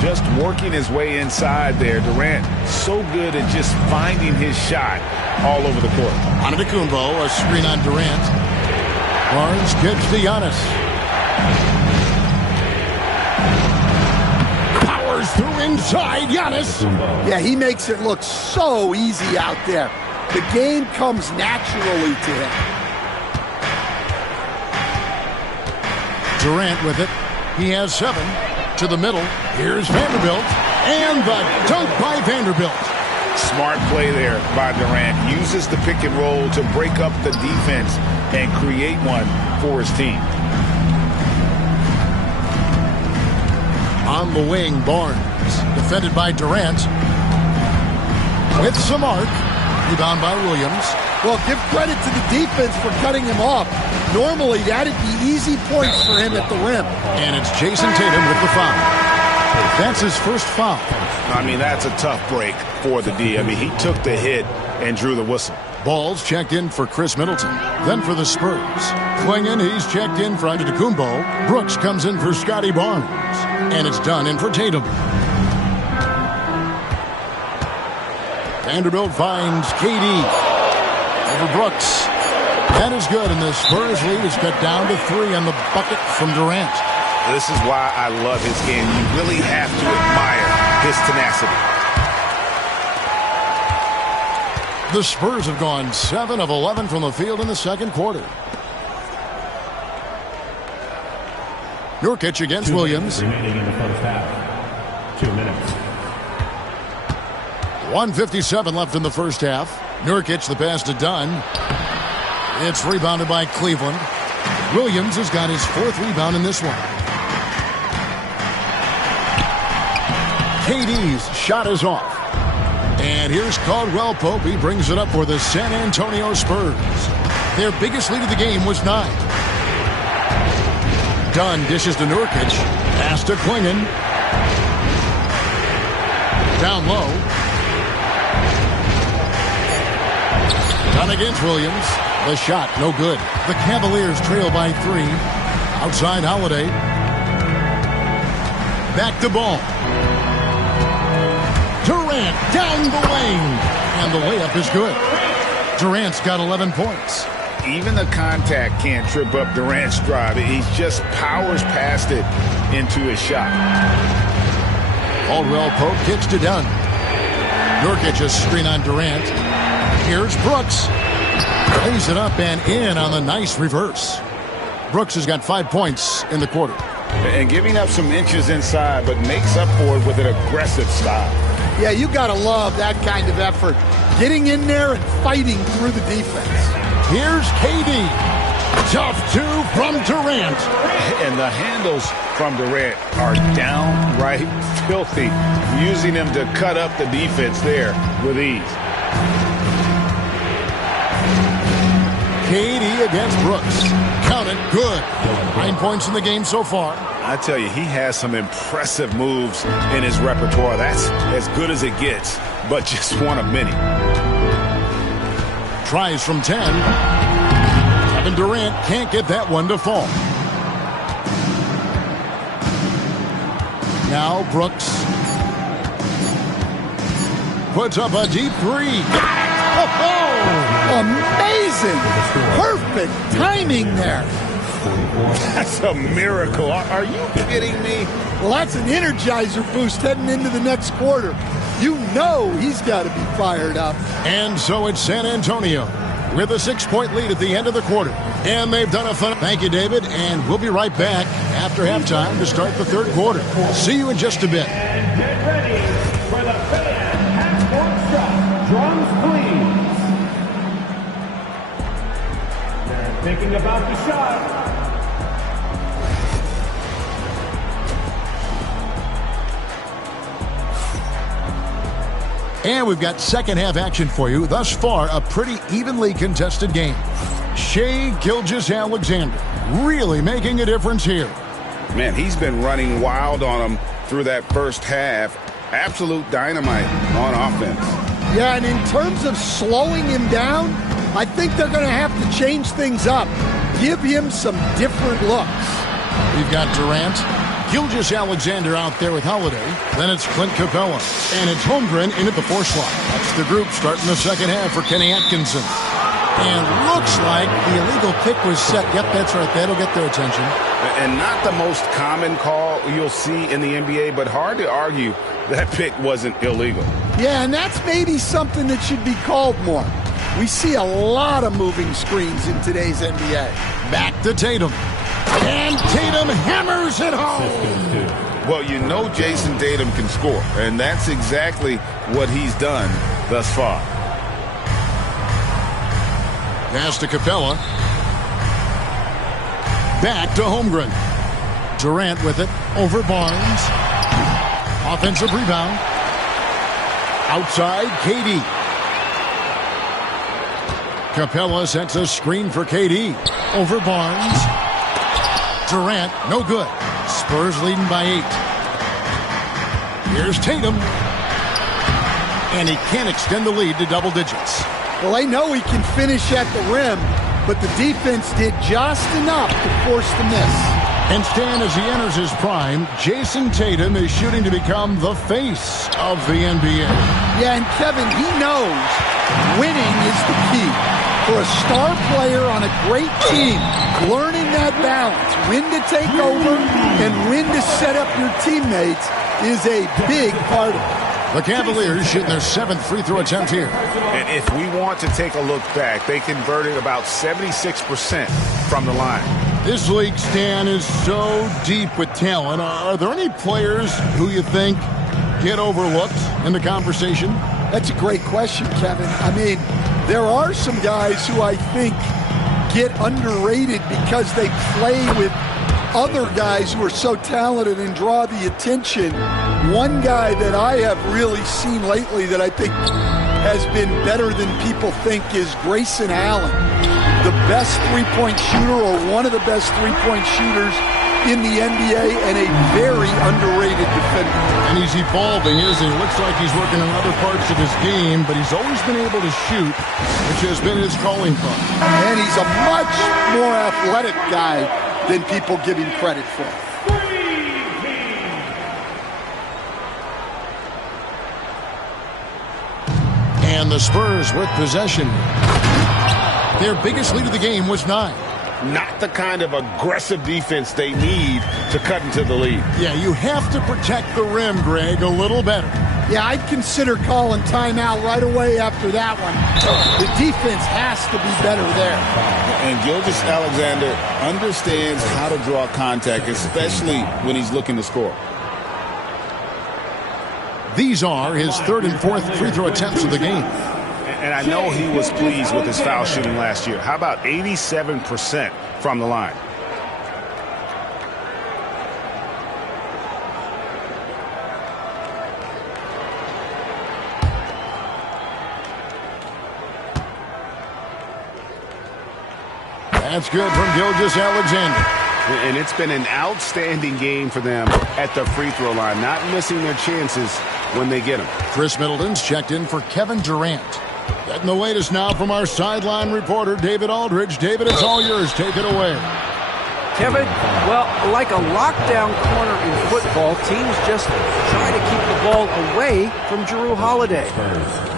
Just working his way inside there. Durant so good at just finding his shot all over the court. Antetokounmpo, a screen on Durant. Barnes kicks to Giannis. Powers through inside. Giannis. Yeah, he makes it look so easy out there. The game comes naturally to him. Durant with it. He has 7. To the middle. Here's Vanderbilt. And the dunk by Vanderbilt. Smart play there by Durant. Uses the pick and roll to break up the defense and create one for his team. On the wing, Barnes. Defended by Durant. With some arc. Rebound by Williams. Well, give credit to the defense for cutting him off. Normally, that'd be easy points for him at the rim. And it's Jason Tatum with the foul. That's his first foul. I mean, that's a tough break for the D. I mean, he took the hit and drew the whistle. Ball's checked in for Chris Middleton. Then for the Spurs. Klingon, he's checked in for Antetokounmpo. Brooks comes in for Scotty Barnes. And it's done in for Tatum. Vanderbilt finds KD over Brooks. That is good, and the Spurs lead is cut down to 3 on the bucket from Durant. This is why I love his game. You really have to admire his tenacity. The Spurs have gone 7 of 11 from the field in the second quarter. Nurkic against Williams. Remaining in the first half. 2 minutes. 1:57 left in the first half. Nurkic, the pass to Dunn. It's rebounded by Cleveland. Williams has got his 4th rebound in this one. KD's shot is off. And here's Caldwell Pope. He brings it up for the San Antonio Spurs. Their biggest lead of the game was 9. Dunn dishes to Nurkic. Pass to Klingon. Down low. Run against Williams. The shot, no good. The Cavaliers trail by 3. Outside Holiday. Back to ball. Durant down the lane. And the layup is good. Durant's got 11 points. Even the contact can't trip up Durant's drive. He just powers past it into his shot. Caldwell Pope kicks to Dunn. Nurkic's screen on Durant. Here's Brooks. Lays it up and in on the nice reverse. Brooks has got 5 points in the quarter. And giving up some inches inside, but makes up for it with an aggressive style. Yeah, you got to love that kind of effort. Getting in there and fighting through the defense. Here's KD. Tough 2 from Durant. And the handles from Durant are downright filthy, using him to cut up the defense there with ease. KD against Brooks. Count it, good. 9 points in the game so far. I tell you, he has some impressive moves in his repertoire. That's as good as it gets, but just one of many. Tries from 10. Kevin Durant can't get that one to fall. Now Brooks puts up a deep 3. Oh, amazing. Perfect timing there. That's a miracle. Are you kidding me? Well, that's an energizer boost heading into the next quarter. You know he's got to be fired up. And so it's San Antonio with a 6-point lead at the end of the quarter. And they've done a fun. Thank you, David. And we'll be right back after halftime to start the third quarter. See you in just a bit. And get ready for the fan half-court shot. Drums, please. They're thinking about the shot. And we've got second half action for you. Thus far, a pretty evenly contested game. Shai Gilgeous-Alexander really making a difference here. Man, he's been running wild on him through that first half. Absolute dynamite on offense. Yeah, and in terms of slowing him down, I think they're going to have to change things up. Give him some different looks. We've got Durant. Gilgeous-Alexander out there with Holiday. Then it's Clint Capella. And it's Holmgren in at the 4 slot. That's the group starting the second half for Kenny Atkinson. And looks like the illegal kick was set. Yep, that's right. That'll get their attention. And not the most common call you'll see in the NBA, but hard to argue that pick wasn't illegal. Yeah, and that's maybe something that should be called more. We see a lot of moving screens in today's NBA. Back to Tatum. And Tatum hammers it home. Well, you know Jason Tatum can score, and that's exactly what he's done thus far. Pass to Capella. Back to Holmgren. Durant with it. Over Barnes. Offensive rebound. Outside, KD. Capella sets a screen for KD. Over Barnes. Durant, no good. Spurs leading by 8. Here's Tatum. And he can't extend the lead to double digits. Well, I know he can finish at the rim, but the defense did just enough to force the miss. And Stan, as he enters his prime, Jason Tatum is shooting to become the face of the NBA. Yeah, and Kevin, he knows winning is the key. For a star player on a great team, learning that balance, when to take over and when to set up your teammates is a big part of it. The Cavaliers shooting their 7th free throw attempt here. And if we want to take a look back, they converted about 76% from the line. This league, Stan, is so deep with talent. Are there any players who you think get overlooked in the conversation? That's a great question, Kevin. I mean, there are some guys who I think get underrated because they play with other guys who are so talented and draw the attention. One guy that I have really seen lately that I think has been better than people think is Grayson Allen. The best three-point shooter, or one of the best three-point shooters in the NBA and a very underrated defender. And he's evolving, isn't he? Looks like he's working on other parts of his game, but he's always been able to shoot, which has been his calling card. And he's a much more athletic guy than people give him credit for. And the Spurs with possession. Their biggest lead of the game was 9. Not the kind of aggressive defense they need to cut into the lead. Yeah, you have to protect the rim, Greg, a little better. Yeah, I'd consider calling timeout right away after that one. The defense has to be better there. And Gilgeous-Alexander understands how to draw contact, especially when he's looking to score. These are his 3rd and 4th free throw attempts of the game. And I know he was pleased with his foul shooting last year. How about 87% from the line? That's good from Gilgeous-Alexander. And it's been an outstanding game for them at the free throw line, not missing their chances when they get them. Chris Middleton's checked in for Kevin Durant. Getting the latest now from our sideline reporter, David Aldridge. David, it's all yours. Take it away. Kevin, well, like a lockdown corner in football, teams just try to keep the ball away from Jrue Holiday.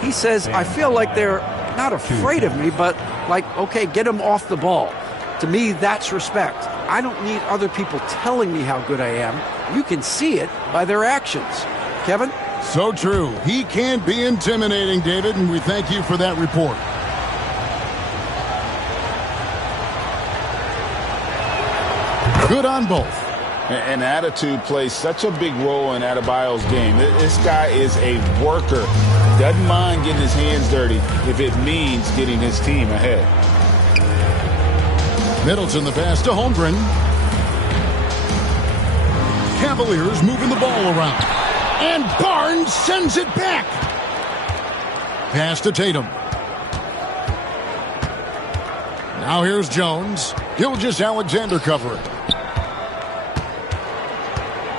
He says, I feel like they're not afraid of me, but like, okay, get him off the ball. To me, that's respect. I don't need other people telling me how good I am. You can see it by their actions. Kevin? So true. He can be intimidating, David, and we thank you for that report. Good on both. And attitude plays such a big role in Adebayo's game. This guy is a worker. Doesn't mind getting his hands dirty if it means getting his team ahead. Middleton the pass to Holmgren. Cavaliers moving the ball around. And Barnes sends it back. Pass to Tatum. Now here's Jones. Gilgeous-Alexander covering.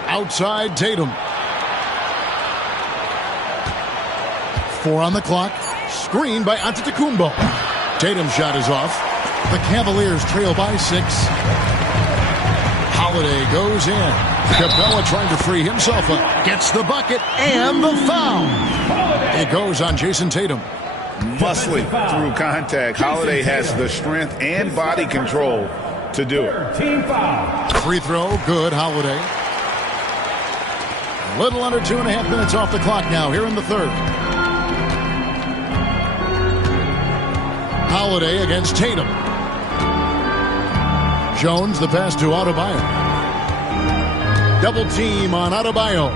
Outside Tatum. 4 on the clock. Screen by Antetokounmpo. Tatum's shot is off. The Cavaliers trail by 6. Holiday goes in. Capella trying to free himself up. Gets the bucket and the foul. It goes on Jason Tatum. Muscling through contact. Holiday has the strength and body control to do it. Team foul. Free throw, good, Holiday. A little under 2.5 minutes off the clock now here in the 3rd. Holiday against Tatum. Jones, the pass to Adebayo. Double team on Adebayo.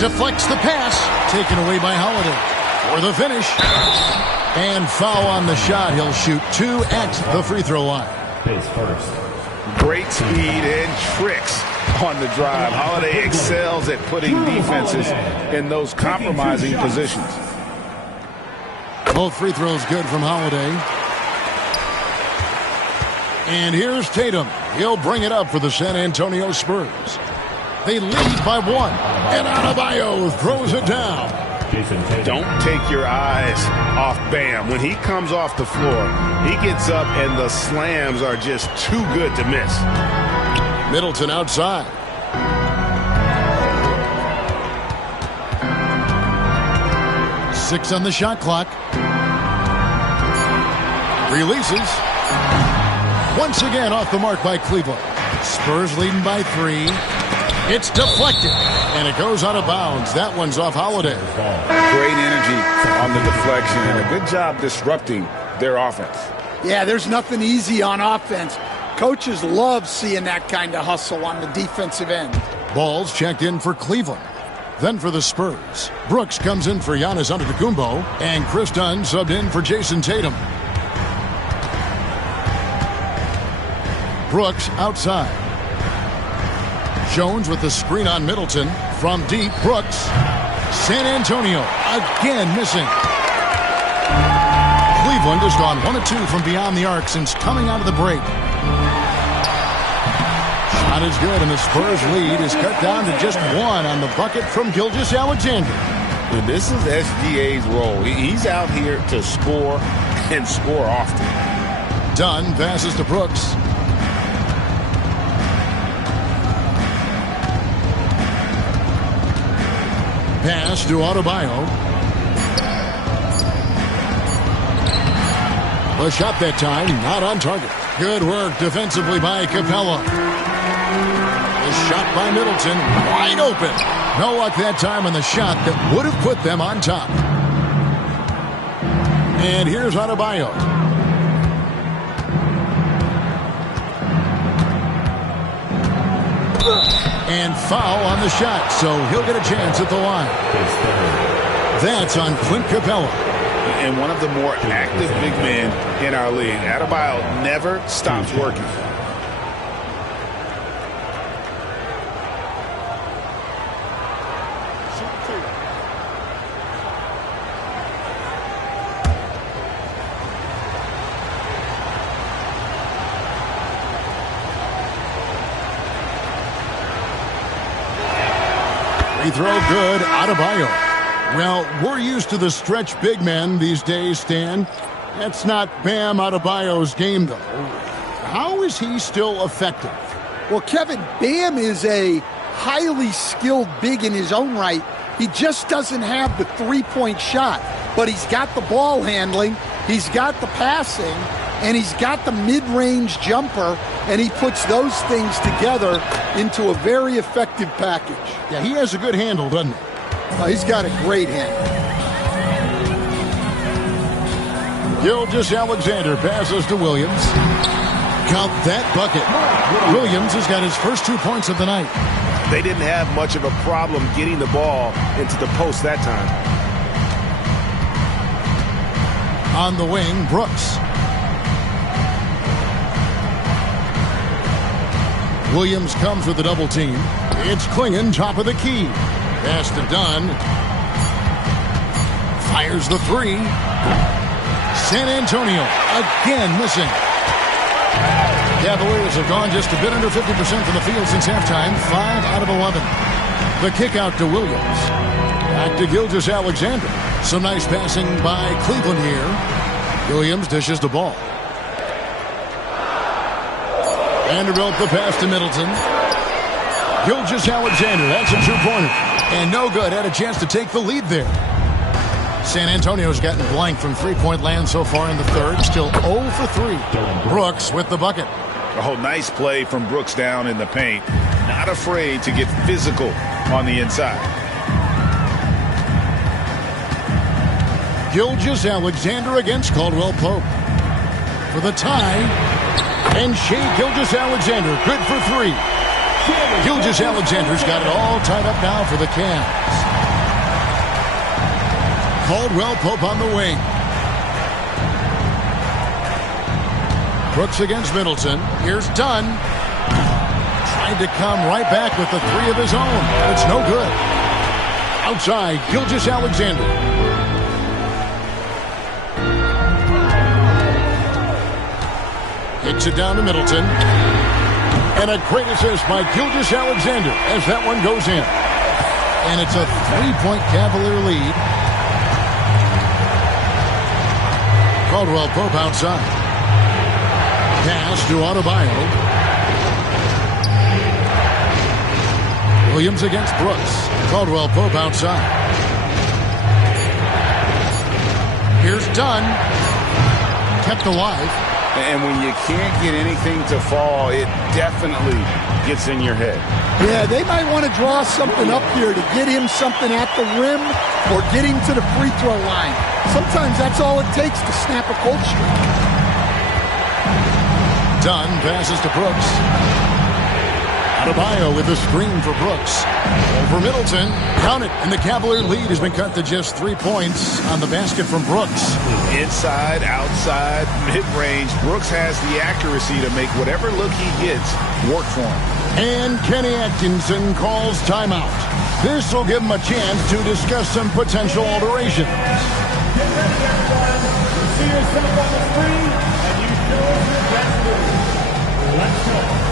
Deflects the pass. Taken away by Holiday. For the finish. And foul on the shot. He'll shoot 2 at the free throw line. Face first. Great speed and tricks on the drive. Holiday excels at putting defenses in those compromising positions. Both free throws good from Holiday. And here's Tatum. He'll bring it up for the San Antonio Spurs. They lead by 1. And Adebayo throws it down. Don't take your eyes off Bam. When he comes off the floor, he gets up and the slams are just too good to miss. Middleton outside. Six on the shot clock. Releases. Once again off the mark by Cleveland. Spurs leading by 3. It's deflected, and it goes out of bounds. That one's off Holiday. Great energy on the deflection, and a good job disrupting their offense. Yeah, there's nothing easy on offense. Coaches love seeing that kind of hustle on the defensive end. Ball's checked in for Cleveland. Then for the Spurs, Brooks comes in for Giannis Antetokounmpo, and Chris Dunn subbed in for Jason Tatum. Brooks outside. Jones with the screen on Middleton. From deep, Brooks. San Antonio again missing. Cleveland has gone 1 of 2 from beyond the arc since coming out of the break. Not as good, and the Spurs lead is cut down to just 1 on the bucket from Gilgeous-Alexander. And this is SGA's role. He's out here to score and score often. Dunn passes to Brooks. Pass to Adebayo. The shot that time, not on target. Good work defensively by Capella. The shot by Middleton, wide open. No luck that time on the shot that would have put them on top. And here's Adebayo. And foul on the shot, so he'll get a chance at the line. That's on Clint Capella. And one of the more active big men in our league. Adebayo never stops working. Free throw good, Adebayo. Well, we're used to the stretch big men these days, Stan. That's not Bam Adebayo's game, though. How is he still effective? Well, Kevin, Bam is a highly skilled big in his own right. He just doesn't have the three-point shot. But he's got the ball handling, he's got the passing, and he's got the mid-range jumper, and he puts those things together into a very effective package. Yeah, he has a good handle, doesn't he? He's got a great handle. Gilgeous-Alexander passes to Williams. Count that bucket. Williams has got his first 2 points of the night. They didn't have much of a problem getting the ball into the post that time. On the wing, Brooks. Williams comes with the double team. It's Klingon, top of the key. Pass to Dunn. Fires the three. San Antonio again missing. Cavaliers have gone just a bit under 50% from the field since halftime. 5 out of 11. The kick out to Williams. Back to Gilgeous-Alexander. Some nice passing by Cleveland here. Williams dishes the ball. Vanderbilt the pass to Middleton. Gilgeous-Alexander, that's a two-pointer. And no good, had a chance to take the lead there. San Antonio's gotten blank from three-point land so far in the third. Still 0 for 3. Brooks with the bucket. Oh, nice play from Brooks down in the paint. Not afraid to get physical on the inside. Gilgeous-Alexander against Caldwell Pope. For the tie. And Shea Gilgeous-Alexander, good for 3. Gilgeous-Alexander's got it all tied up now for the Cavs. Caldwell Pope on the wing. Brooks against Middleton. Here's Dunn. Trying to come right back with the 3 of his own. It's no good. Outside, Gilgeous-Alexander. Hits it down to Middleton. And a great assist by Gilgeous-Alexander as that one goes in. And it's a 3-point Cavalier lead. Caldwell Pope outside. Pass to Adebayo. Williams against Brooks. Caldwell Pope outside. Here's Dunn. Kept alive. And when you can't get anything to fall, it definitely gets in your head. Yeah, they might want to draw something up here to get him something at the rim or get him to the free throw line. Sometimes that's all it takes to snap a cold streak. Dunn passes to Brooks. Adebayo with the screen for Brooks. Over Middleton. Count it. And the Cavalier lead has been cut to just 3 points on the basket from Brooks. Inside, outside, mid-range. Brooks has the accuracy to make whatever look he gets work for him. And Kenny Atkinson calls timeout. This will give him a chance to discuss some potential alterations. Get ready, everyone. You see yourself on the screen, and you show your best move. Let's go.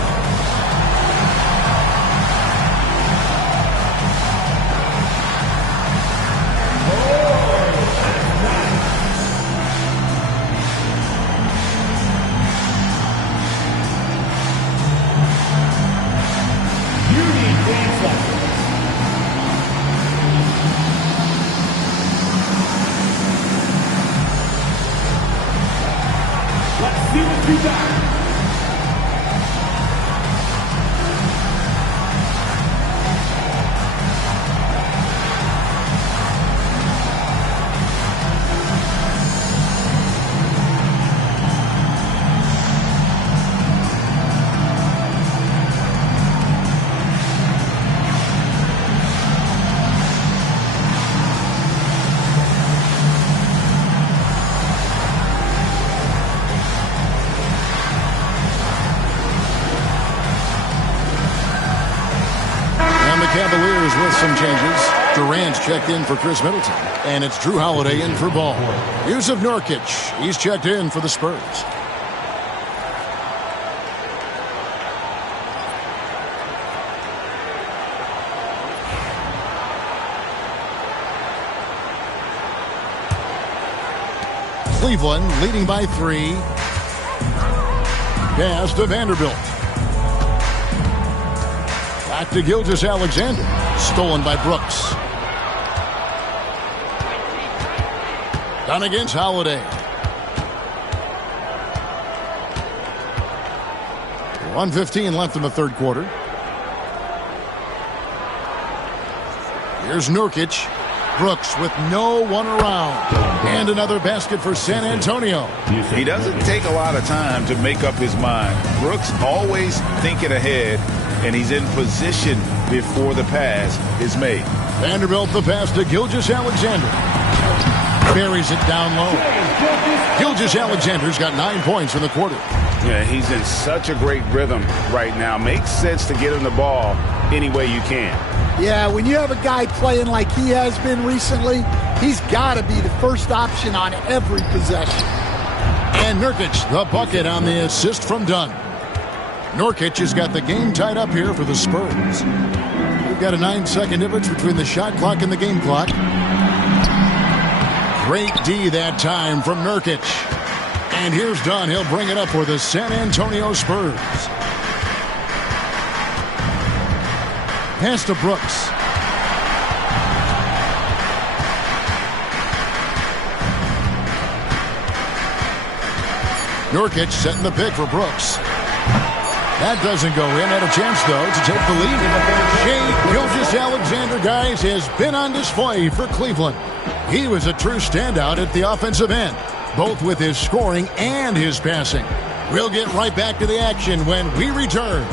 Cavaliers with some changes. Durant's checked in for Chris Middleton. And it's Drew Holiday in for Ball. Yusuf Nurkic, he's checked in for the Spurs. Cleveland leading by 3. Pass to Vanderbilt. Back to Gilgeous-Alexander. Stolen by Brooks. Down against Holiday. 1:15 left in the third quarter. Here's Nurkic. Brooks with no one around. And another basket for San Antonio. He doesn't take a lot of time to make up his mind. Brooks always thinking ahead, and he's in position before the pass is made. Vanderbilt the pass to Gilgeous-Alexander. Buries it down low. Gilgeous-Alexander's got 9 points in the quarter. Yeah, he's in such a great rhythm right now. Makes sense to get him the ball any way you can. Yeah, when you have a guy playing like he has been recently, he's got to be the first option on every possession. And Nurkic, the bucket on the assist from Dunn. Nurkic has got the game tied up here for the Spurs. We've got a 9-second difference between the shot clock and the game clock. Great D that time from Nurkic. And here's Dunn. He'll bring it up for the San Antonio Spurs. Pass to Brooks. Nurkic setting the pick for Brooks. That doesn't go in. Had a chance, though, to take the lead. Shai Gilgeous-Alexander, guys, has been on display for Cleveland. He was a true standout at the offensive end, both with his scoring and his passing. We'll get right back to the action when we return.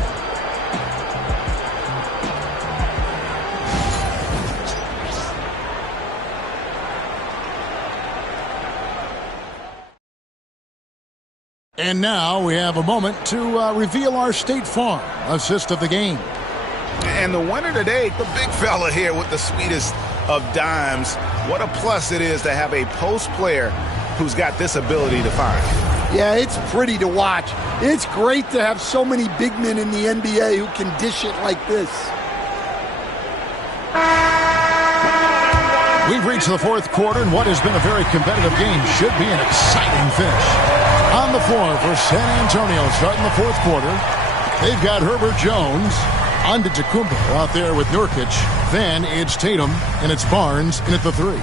And now we have a moment to reveal our State Farm assist of the game. And the winner today, the big fella here with the sweetest of dimes. What a plus it is to have a post player who's got this ability to find. Yeah, it's pretty to watch. It's great to have so many big men in the NBA who can dish it like this. We've reached the fourth quarter, and what has been a very competitive game should be an exciting finish. On the floor for San Antonio starting the fourth quarter, they've got Herbert Jones, Antetokounmpo out there with Nurkic. Then it's Tatum, and it's Barnes in at the 3.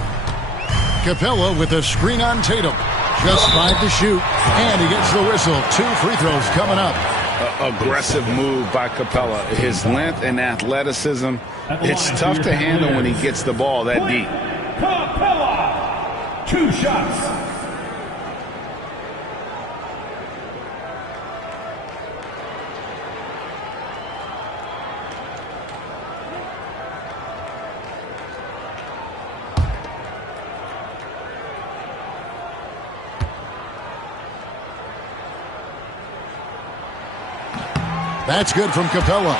Capella with a screen on Tatum. Just 5 to shoot, and he gets the whistle. 2 free throws coming up. Aggressive move by Capella. His length and athleticism, it's tough to handle when he gets the ball that deep. Capella, 2 shots. That's good from Capella.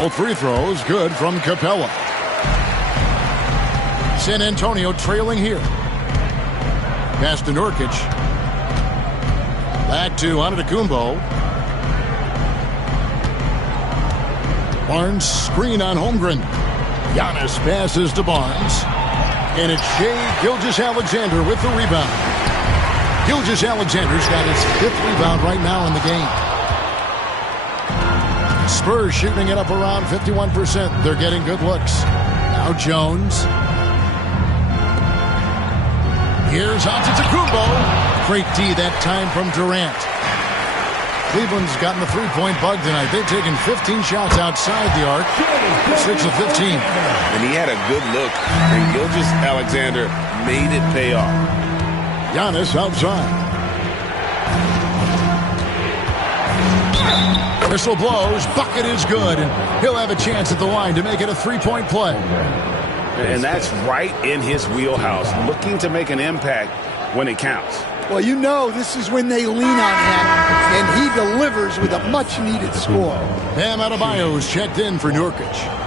Both free throws good from Capella. San Antonio trailing here. Pass to Nurkic. Back to Antetokounmpo. Barnes screen on Holmgren. Giannis passes to Barnes. And it's Shai Gilgeous-Alexander with the rebound. Gilgeous-Alexander's got his 5th rebound right now in the game. Spurs shooting it up around 51%. They're getting good looks. Now Jones. Here's Antetokounmpo. Great D that time from Durant. Cleveland's gotten the three-point bug tonight. They've taken 15 shots outside the arc. 6 of 15. And he had a good look. And Gilgeous-Alexander made it pay off. Giannis outside. Whistle blows. Bucket is good, and he'll have a chance at the line to make it a three-point play. And that's right in his wheelhouse, looking to make an impact when it counts. Well, you know this is when they lean on him, and he delivers with a much-needed score. Bam Adebayo's checked in for Nurkic.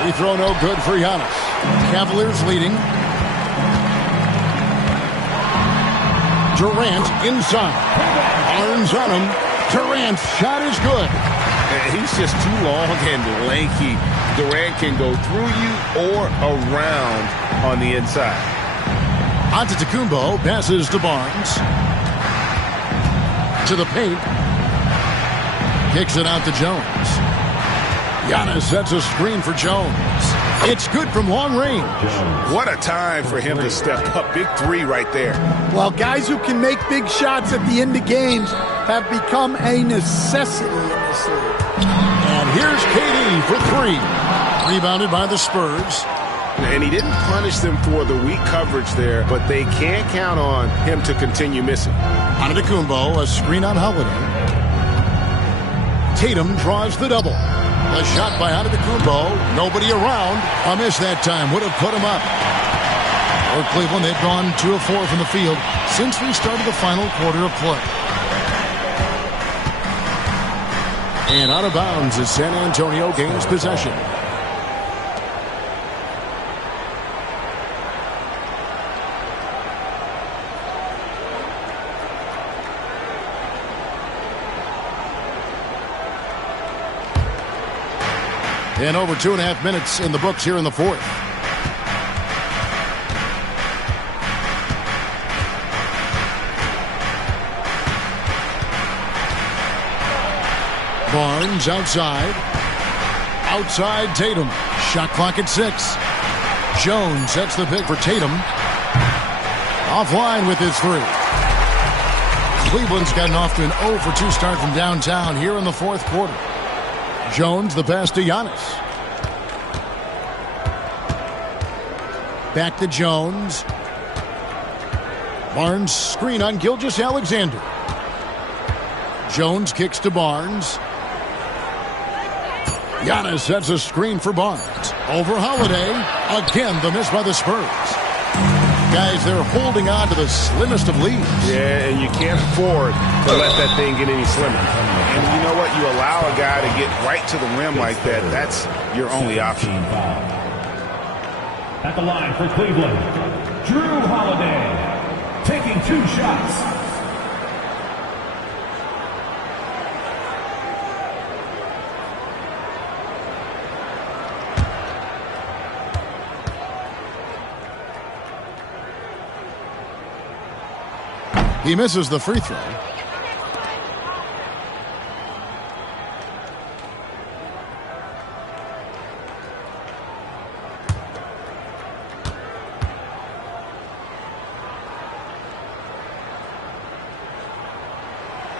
Free throw no good for Giannis. Cavaliers leading. Durant inside. Barnes on him. Durant's shot is good. He's just too long and lanky. Durant can go through you or around on the inside. Antetokounmpo passes to Barnes. To the paint. Kicks it out to Jones. Giannis sets a screen for Jones. It's good from long range. What a time for him to step up. Big three right there. Well, guys who can make big shots at the end of games have become a necessity in this league. And here's KD for three. Rebounded by the Spurs. And he didn't punish them for the weak coverage there, but they can't count on him to continue missing. Antetokounmpo, a screen on Holiday. Tatum draws the double. A shot by Antetokounmpo. Nobody around. A miss that time. Would have put him up. For Cleveland, they've gone 2 of 4 from the field since we started the final quarter of play. And out of bounds as San Antonio gains possession. And over 2.5 minutes in the books here in the fourth. Barnes outside. Outside Tatum. Shot clock at 6. Jones sets the pick for Tatum. Offline with his three. Cleveland's gotten off to an 0 for 2 start from downtown here in the fourth quarter. Jones, the pass to Giannis. Back to Jones. Barnes screen on Gilgeous-Alexander. Jones kicks to Barnes. Giannis sets a screen for Barnes. Over Holiday. Again, the miss by the Spurs. Guys, they're holding on to the slimmest of leads. Yeah, and you can't afford to let that thing get any slimmer. And you know what? You allow a guy to get right to the rim like that. That's your only option. At the line for Cleveland, Drew Holiday, taking 2 shots. He misses the free throw.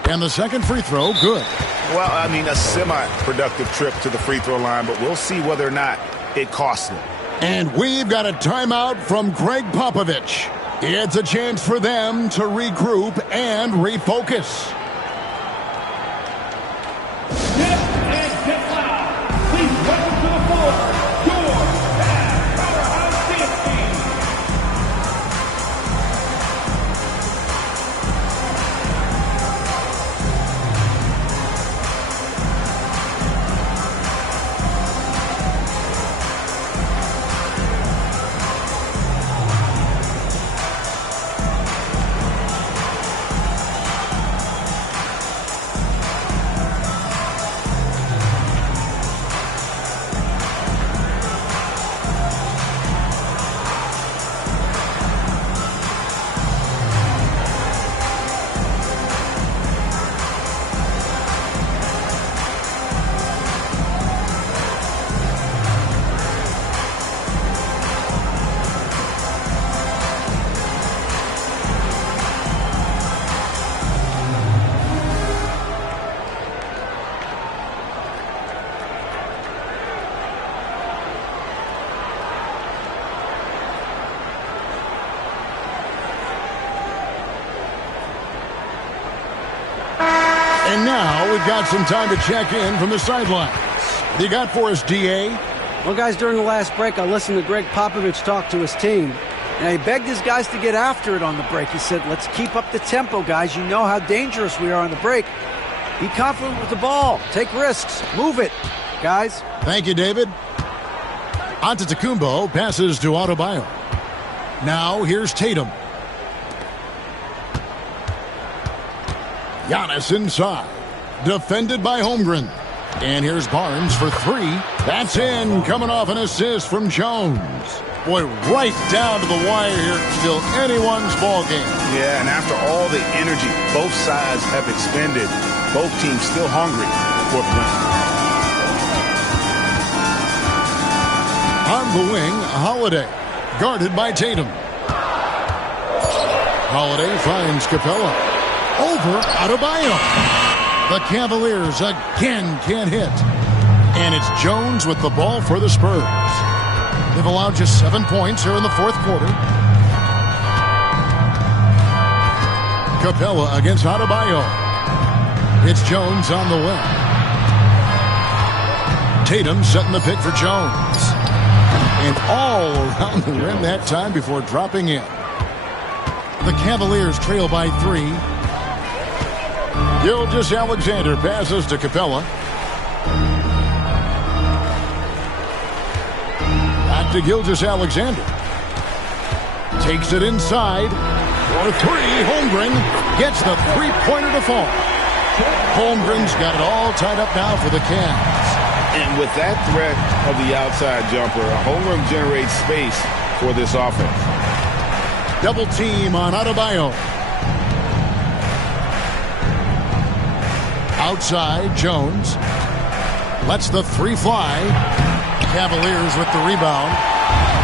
And the second free throw, good. Well, I mean, a semi-productive trip to the free throw line, but we'll see whether or not it costs them. And we've got a timeout from Greg Popovich. It's a chance for them to regroup and refocus. Get up and get loud. Please welcome to the floor, your Mavs powerhouse dance team. we've got some time to check in from the sidelines. What you got for us, D.A.? Well, guys, during the last break, I listened to Greg Popovich talk to his team. And he begged his guys to get after it on the break. He said, let's keep up the tempo, guys. You know how dangerous we are on the break. Be confident with the ball. Take risks. Move it, guys. Thank you, David. Antetokounmpo passes to Adebayo. Now here's Tatum. Giannis inside. Defended by Holmgren. And here's Barnes for three. That's in. Coming off an assist from Jones. Boy, right down to the wire here. Still anyone's ball game. Yeah, and after all the energy both sides have expended, both teams still hungry for the win. On the wing, Holiday. Guarded by Tatum. Holiday finds Capella. Over Adebayo. The Cavaliers again can't hit. And it's Jones with the ball for the Spurs. They've allowed just 7 points here in the fourth quarter. Capella against Adebayo. It's Jones on the wing. Tatum setting the pick for Jones. And all around the rim that time before dropping in. The Cavaliers trail by 3. Gilgeous-Alexander passes to Capella. Back to Gilgeous-Alexander. Takes it inside. For 3, Holmgren gets the three-pointer to fall. Holmgren's got it all tied up now for the Cavs. And with that threat of the outside jumper, Holmgren generates space for this offense. Double team on Adebayo. Outside, Jones. Lets the 3 fly. Cavaliers with the rebound.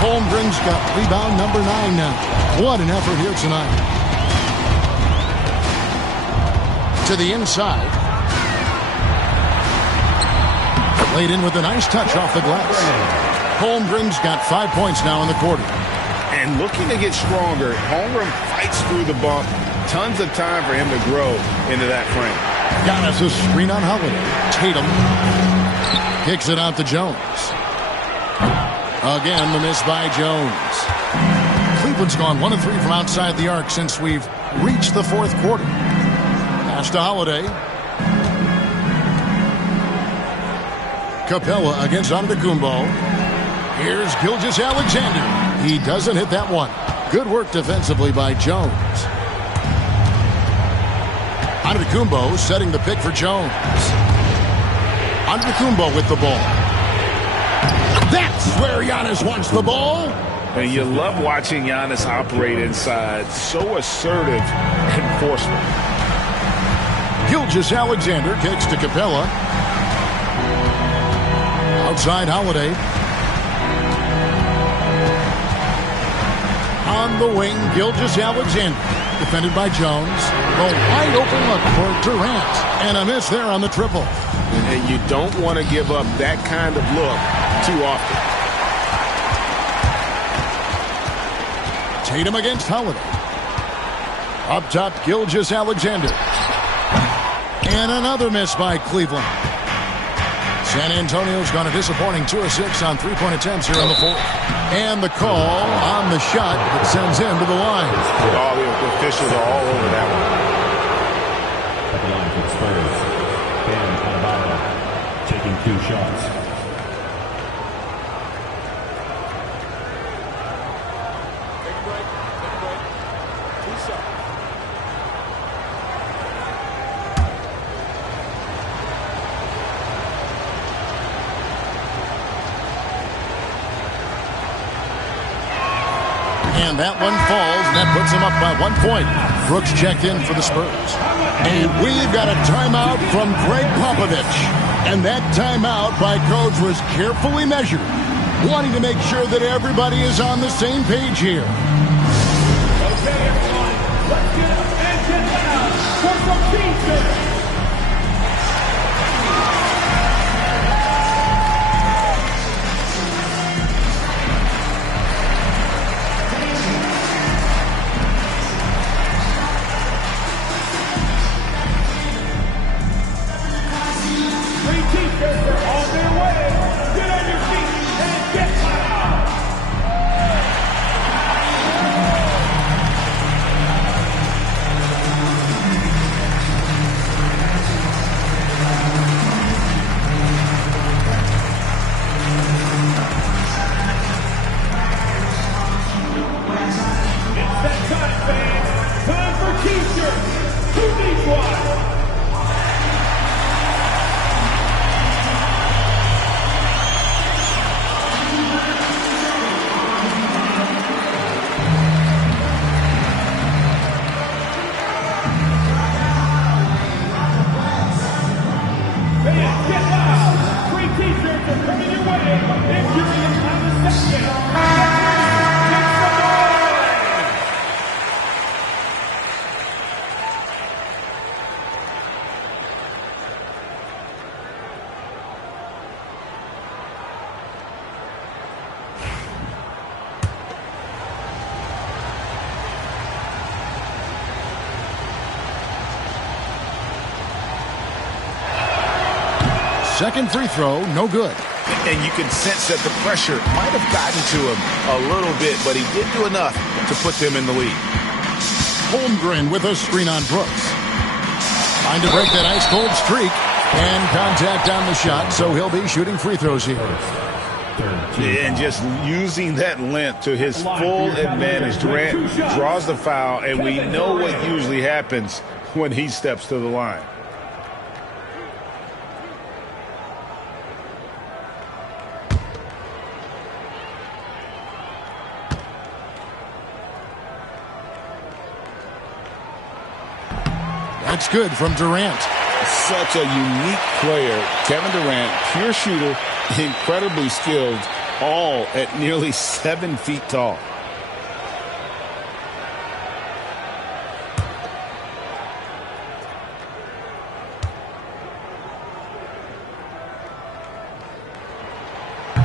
Holmgren's got rebound number 9 now. What an effort here tonight. To the inside. Laid in with a nice touch off the glass. Holmgren's got 5 points now in the quarter. And looking to get stronger, Holmgren fights through the bump. Tons of time for him to grow into that frame. Giannis a screen on Holiday. Tatum kicks it out to Jones. Again, the miss by Jones. Cleveland's gone 1 of 3 from outside the arc since we've reached the fourth quarter. Pass to Holiday. Capella against Antetokounmpo. Here's Gilgeous-Alexander. He doesn't hit that one. Good work defensively by Jones. Antetokounmpo setting the pick for Jones. Antetokounmpo with the ball. That's where Giannis wants the ball. And you love watching Giannis operate inside. So assertive and forceful. Gilgeous-Alexander kicks to Capella. Outside Holiday. On the wing, Gilgeous-Alexander. Defended by Jones. The wide open look for Durant. And a miss there on the triple. And you don't want to give up that kind of look too often. Tatum against Holiday. Up top, Gilgeous-Alexander. And another miss by Cleveland. San Antonio's gone a disappointing 2 of 6 on 3-point attempts here in the fourth. And the call on the shot that sends him to the line. All the officials are all over that one. At the line for the Spurs, Bam Adebayo taking 2 shots. And that one falls, and that puts them up by 1 point. Brooks checked in for the Spurs. And we've got a timeout from Greg Popovich. And that timeout by Coach was carefully measured, wanting to make sure that everybody is on the same page here. Okay, everyone, let's get up and get down for some defense. T-shirts are on their way. Get on your feet and get loud. It's that time, fans. Time for T-shirts. Who needs one? Fans, get loud. Free T-shirts are coming your way. If you're in the comment section, make some noise. Second free throw, no good. And you can sense that the pressure might have gotten to him a little bit, but he did do enough to put them in the lead. Holmgren with a screen on Brooks. Trying to break that ice-cold streak. And contact on the shot, so he'll be shooting free throws here. And just using that length to his full advantage. Durant draws the foul, and we know what usually happens when he steps to the line. That's good from Durant. Such a unique player. Kevin Durant, pure shooter, incredibly skilled, all at nearly 7 feet tall.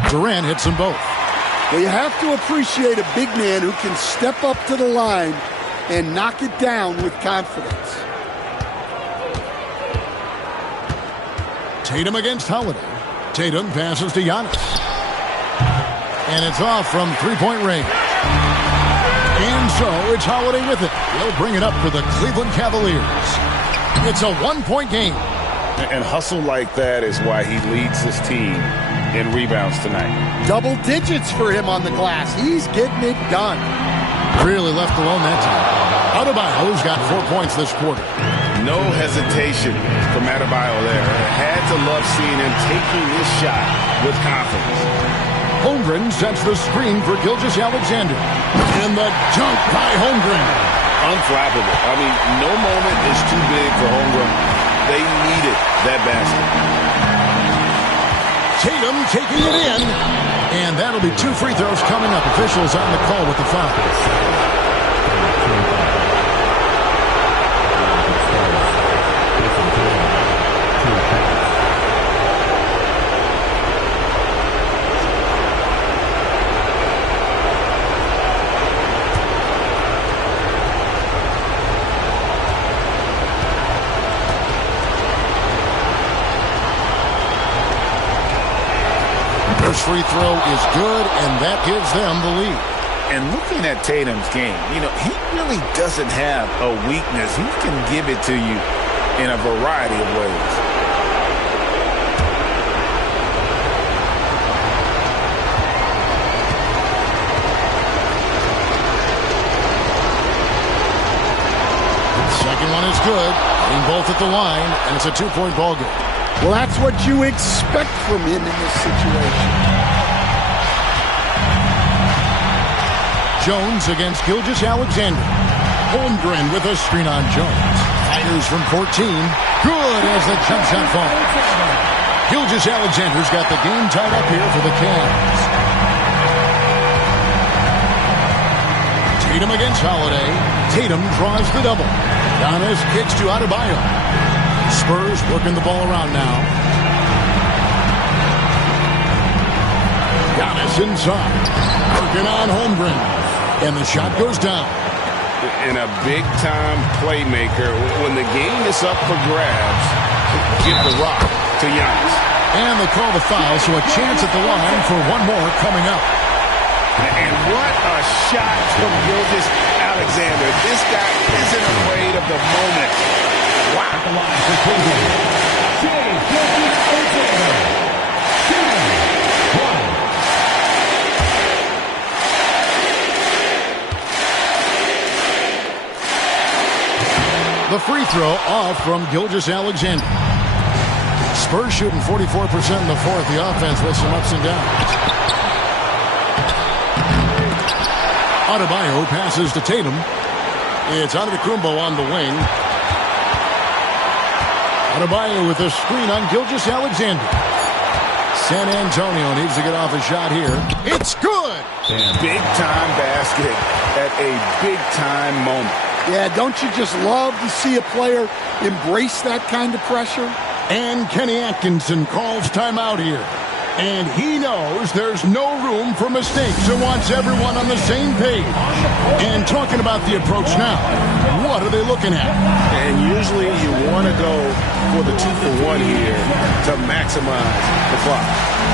Durant hits them both. Well, you have to appreciate a big man who can step up to the line and knock it down with confidence. Tatum against Holiday. Tatum passes to Giannis. And it's off from three-point range. And so it's Holiday with it. He'll bring it up for the Cleveland Cavaliers. It's a one-point game. And hustle like that is why he leads his team in rebounds tonight. Double digits for him on the glass. He's getting it done. Really left alone that time. Adebayo's got 4 points this quarter. No hesitation from Adebayo there. Had to love seeing him taking this shot with confidence. Holmgren sets the screen for Gilgeous-Alexander. And the dunk by Holmgren. Unflappable. I mean, no moment is too big for Holmgren. They needed that basket. Tatum taking it in. And that'll be 2 free throws coming up. Officials on the call with the foul. First free throw is good, and that gives them the lead. And looking at Tatum's game, you know, he really doesn't have a weakness. He can give it to you in a variety of ways. Second one is good. Getting both at the line, and it's a 2-point ball game. Well, that's what you expect from him in this situation. Jones against Gilgeous-Alexander. Holmgren with a screen on Jones. Fires from 14. Good as the jump shot falls. Gilgeous-Alexander's got the game tied up here for the Cavs. Tatum against Holiday. Tatum draws the double. Giannis kicks to Adebayo. Spurs working the ball around now. Giannis inside. Working on Holmgren. And the shot goes down. And a big-time playmaker. When the game is up for grabs, give the rock to Giannis. And they call the foul, so a chance at the line for one more coming up. And what a shot from Gilgeous Alexander. This guy isn't afraid of the moment. Wow. At the line for closing, Gilgeous Alexander. 2-1. The free throw off from Gilgeous Alexander. Spurs shooting 44% in the fourth. The offense with some ups and downs. Adebayo passes to Tatum. It's Antetokounmpo on the wing. Adebayo with a screen on Gilgeous Alexander. San Antonio needs to get off a shot here. It's good! Big-time basket at a big-time moment. Yeah, don't you just love to see a player embrace that kind of pressure? And Kenny Atkinson calls timeout here. And he knows there's no room for mistakes and wants everyone on the same page. And talking about the approach now, what are they looking at? And usually you want to go for the 2-for-1 here to maximize the clock.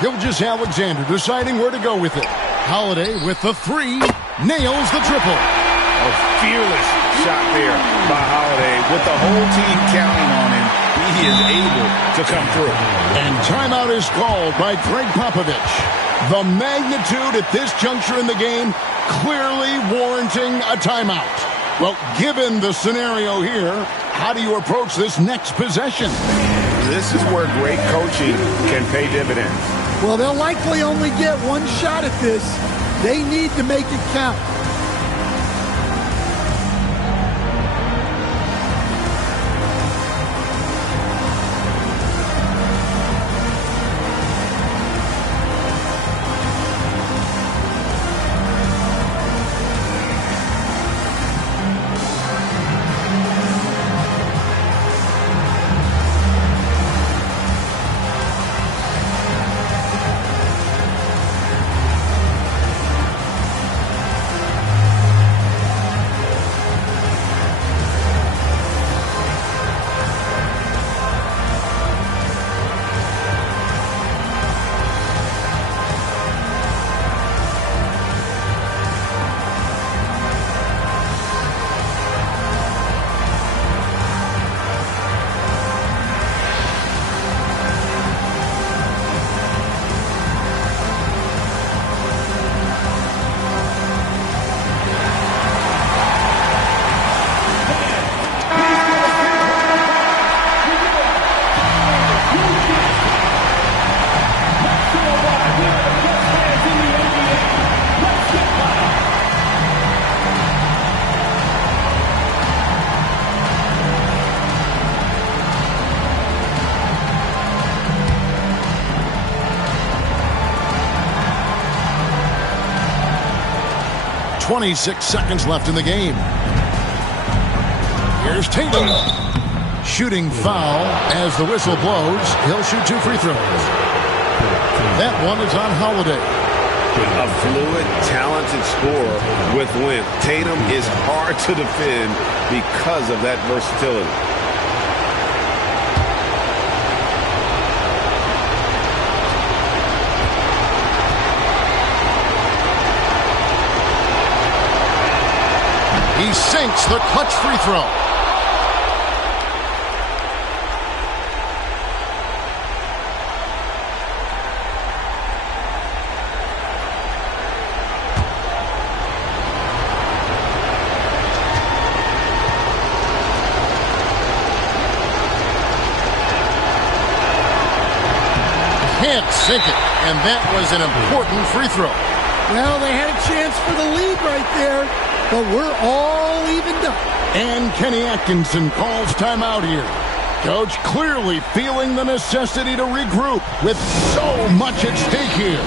Gilgeous Alexander deciding where to go with it. Holiday with the three, nails the triple. A fearless shot there by Holiday. With the whole team counting on him, he is able to come through. And timeout is called by Greg Popovich. The magnitude at this juncture in the game clearly warranting a timeout. Well, given the scenario here, how do you approach this next possession? This is where great coaching can pay dividends. Well, they'll likely only get one shot at this. They need to make it count. .26 seconds left in the game. Here's Tatum. Shooting foul as the whistle blows. He'll shoot two free throws. That one is on Holiday. A fluid, talented scorer with length. Tatum is hard to defend because of that versatility. He sinks the clutch free throw. Can't sink it, and that was an important free throw. Well, they had a chance for the lead right there, but we're all evened up. And Kenny Atkinson calls timeout here. Coach clearly feeling the necessity to regroup with so much at stake here.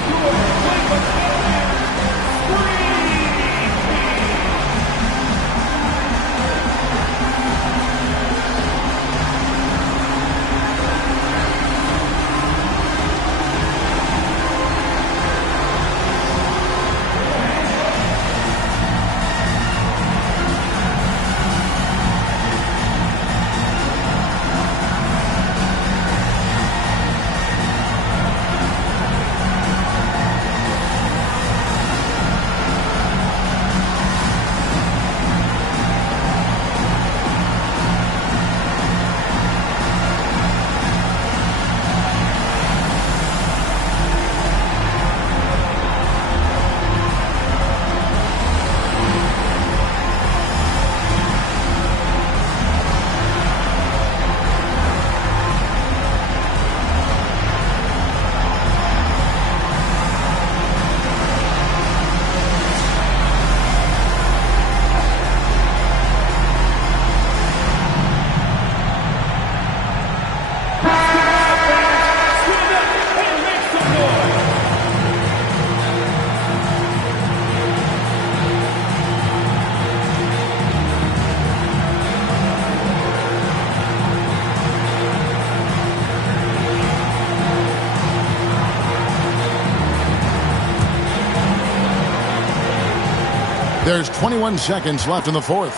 There's 21 seconds left in the fourth.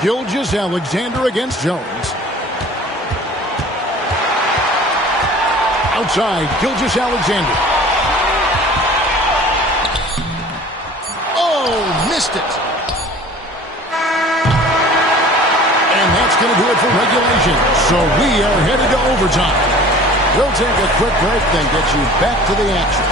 Gilgeous-Alexander against Jones. Outside, Gilgeous-Alexander. Oh, missed it. And that's going to do it for regulation. So we are headed to overtime. We'll take a quick break, then get you back to the action.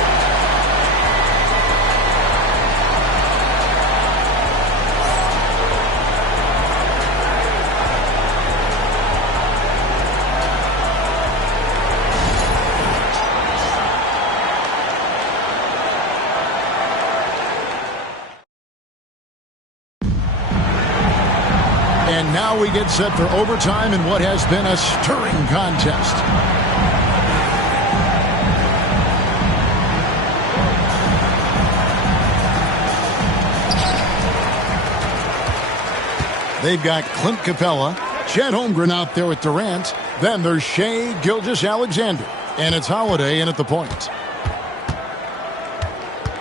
And now we get set for overtime in what has been a stirring contest. They've got Clint Capella, Chet Holmgren out there with Durant. Then there's Shai Gilgeous-Alexander. And it's Holiday in at the point.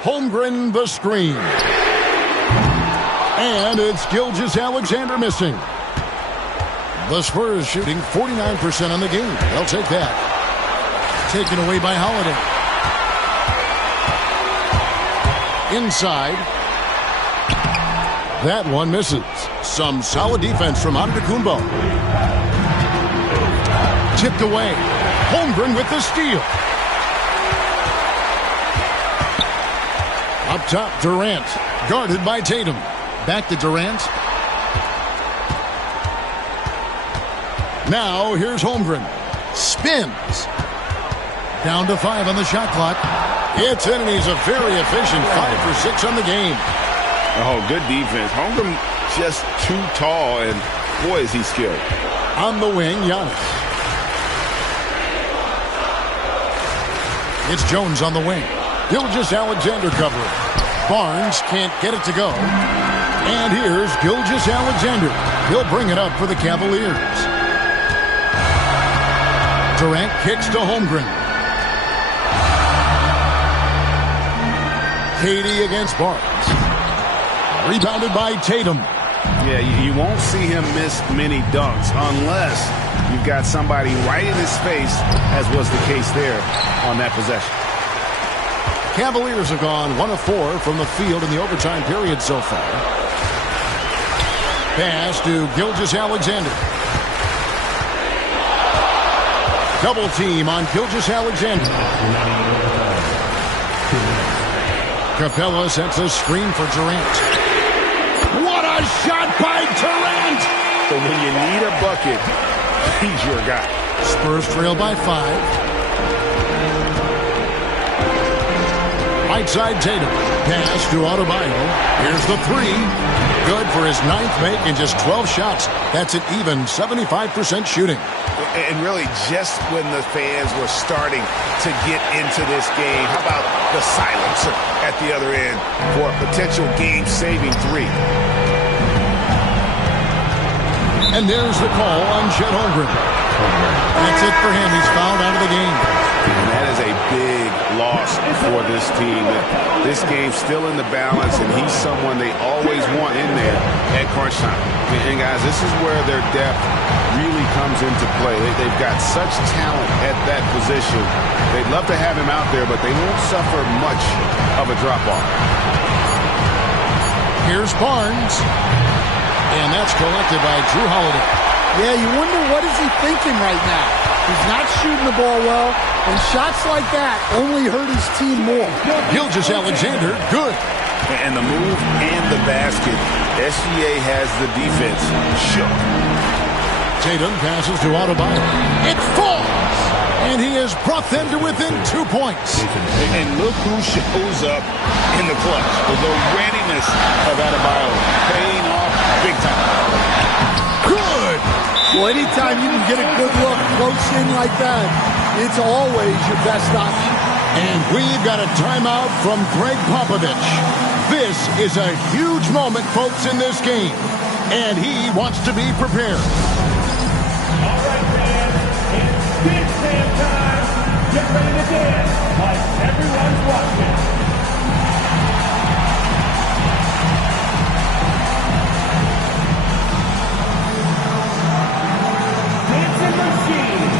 Holmgren the screen. And it's Gilgeous-Alexander missing. The Spurs shooting 49% on the game. They'll take that. Taken away by Holiday. Inside. That one misses. Some solid defense from Antetokounmpo. Tipped away. Holmgren with the steal. Up top, Durant. Guarded by Tatum. Back to Durant. Now here's Holmgren. Spins. Down to 5 on the shot clock. It's in, and he's a very efficient 5 for 6 on the game. Oh, good defense. Holmgren just too tall, and boy, is he skilled. On the wing, Giannis. It's Jones on the wing. Gilgeous-Alexander covering. Barnes can't get it to go. And here's Gilgeous-Alexander. He'll bring it up for the Cavaliers. Durant kicks to Holmgren. Katie against Barnes. Rebounded by Tatum. Yeah, you won't see him miss many dunks unless you've got somebody right in his face, as was the case there on that possession. Cavaliers have gone 1 of 4 from the field in the overtime period so far. Pass to Gilgeous-Alexander. Double team on Gilgeous-Alexander. Capella sets a screen for Durant. What a shot by Durant! So when you need a bucket, he's your guy. Spurs trail by 5. Right side Tatum. Pass to Adebayo. Here's the 3. Good for his 9th make in just 12 shots. That's an even 75% shooting. And really, just when the fans were starting to get into this game, how about the silencer at the other end for a potential game-saving 3? And there's the call on Chet Holmgren. That's it for him. He's fouled out of the game. And that is a big loss for this team. This game's still in the balance, and he's someone they always want in there at crunch time. And guys, this is where their depth really comes into play. They've got such talent at that position. They'd love to have him out there, but they won't suffer much of a drop-off. Here's Barnes. And that's collected by Drew Holiday. Yeah, you wonder what is he thinking right now. He's not shooting the ball well, and shots like that only hurt his team more. Gilgeous-Alexander, good. And the move and the basket, SGA has the defense shook. Tatum passes to Adebayo. It falls! And he has brought them to within 2 points. And look who shows up in the clutch. The readiness of Adebayo paying off big time. Good! Well, anytime you can get a good look close in like that, it's always your best option. And we've got a timeout from Greg Popovich. This is a huge moment, folks, in this game. And he wants to be prepared. All right, fans, it's big dance time. Get ready to dance like everyone's watching. Dancing machine.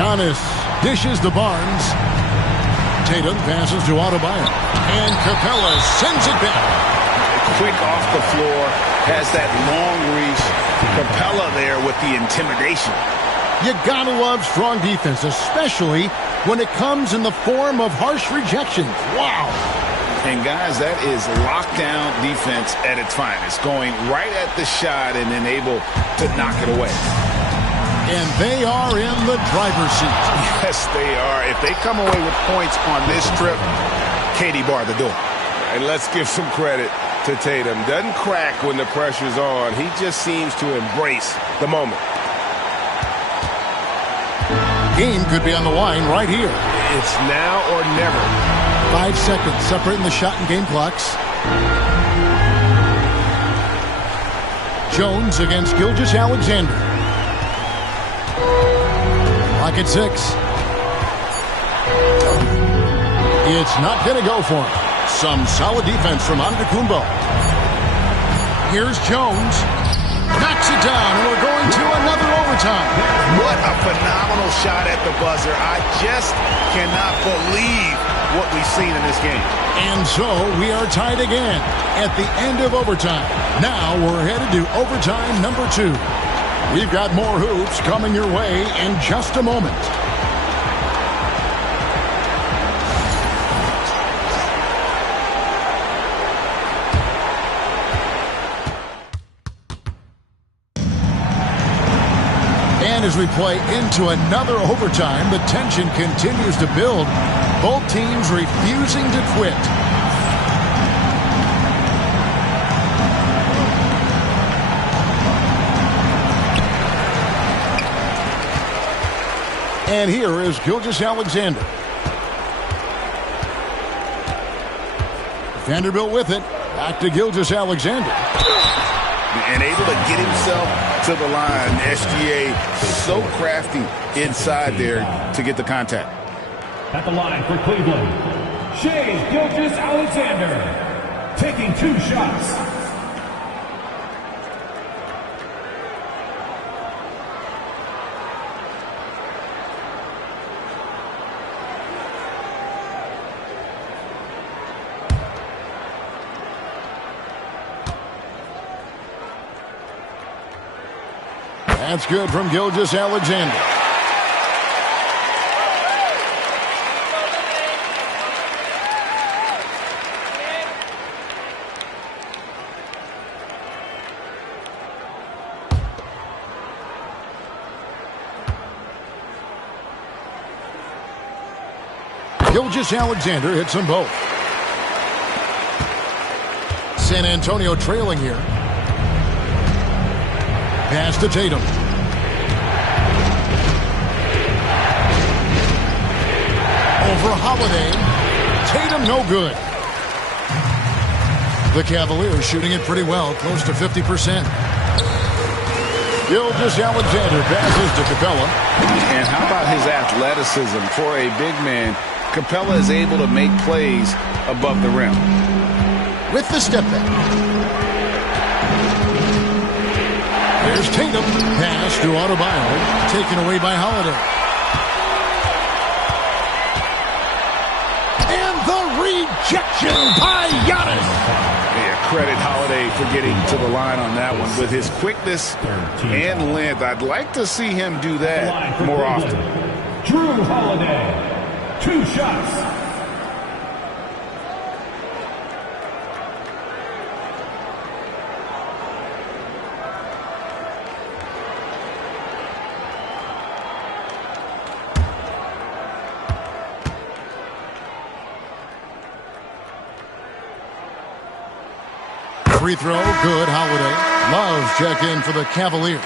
Giannis dishes to Barnes. Tatum passes to Adebayo. And Capella sends it back. Quick off the floor, has that long reach. Capella there with the intimidation. You gotta love strong defense, especially when it comes in the form of harsh rejections. Wow. And guys, that is lockdown defense at its finest. Going right at the shot and then able to knock it away. And they are in the driver's seat. Yes, they are. If they come away with points on this trip, Katie barred the door. And let's give some credit to Tatum. Doesn't crack when the pressure's on. He just seems to embrace the moment. Game could be on the line right here. It's now or never. 5 seconds separating the shot and game clocks. Jones against Gilgeous-Alexander. Lock at 6. It's not going to go for him. Some solid defense from Antetokounmpo. Here's Jones. Knocks it down, and we're going to another overtime. What a phenomenal shot at the buzzer. I just cannot believe what we've seen in this game. And so we are tied again at the end of overtime. Now we're headed to overtime number 2. We've got more hoops coming your way in just a moment. And as we play into another overtime, the tension continues to build. Both teams refusing to quit. And here is Gilgeous-Alexander. Vanderbilt with it. Back to Gilgeous-Alexander. And able to get himself to the line. SGA so crafty inside there to get the contact. At the line for Cleveland, Shai Gilgeous-Alexander taking 2 shots. That's good from Gilgeous-Alexander. Gilgeous-Alexander hits them both. San Antonio trailing here. Pass to Tatum. Over Holiday. Tatum no good. The Cavaliers shooting it pretty well, close to 50%. Gilgeous-Alexander passes to Capella. And how about his athleticism for a big man? Capella is able to make plays above the rim. With the step back. There's Tatum. Pass to Adebayo. Taken away by Holiday. And the rejection by Giannis. Yeah, credit Holiday for getting to the line on that one. With his quickness and length, I'd like to see him do that more often. Drew Holiday, 2 shots. Free throw, good. Holiday. Love check in for the Cavaliers.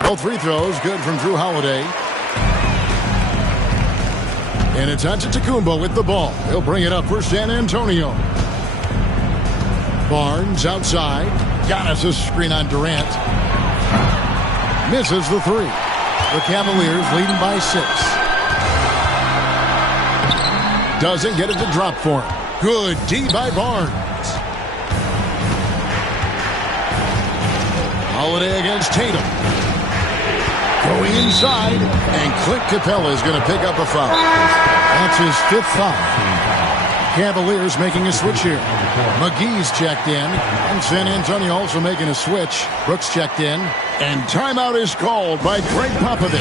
Both free throws good from Drew Holiday. And it's Antetokounmpo with the ball. He'll bring it up for San Antonio. Barnes outside. Giannis' screen on Durant. Misses the 3. The Cavaliers leading by 6. Doesn't get it to drop for him. Good D by Barnes. Holiday against Tatum. Going inside. And Clint Capella is going to pick up a foul. That's his 5th foul. Cavaliers making a switch here. McGee's checked in. And San Antonio also making a switch. Brooks checked in. And timeout is called by Greg Popovich.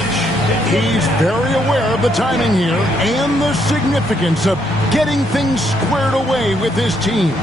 He's very aware of the timing here and the significance of getting things squared away with his team.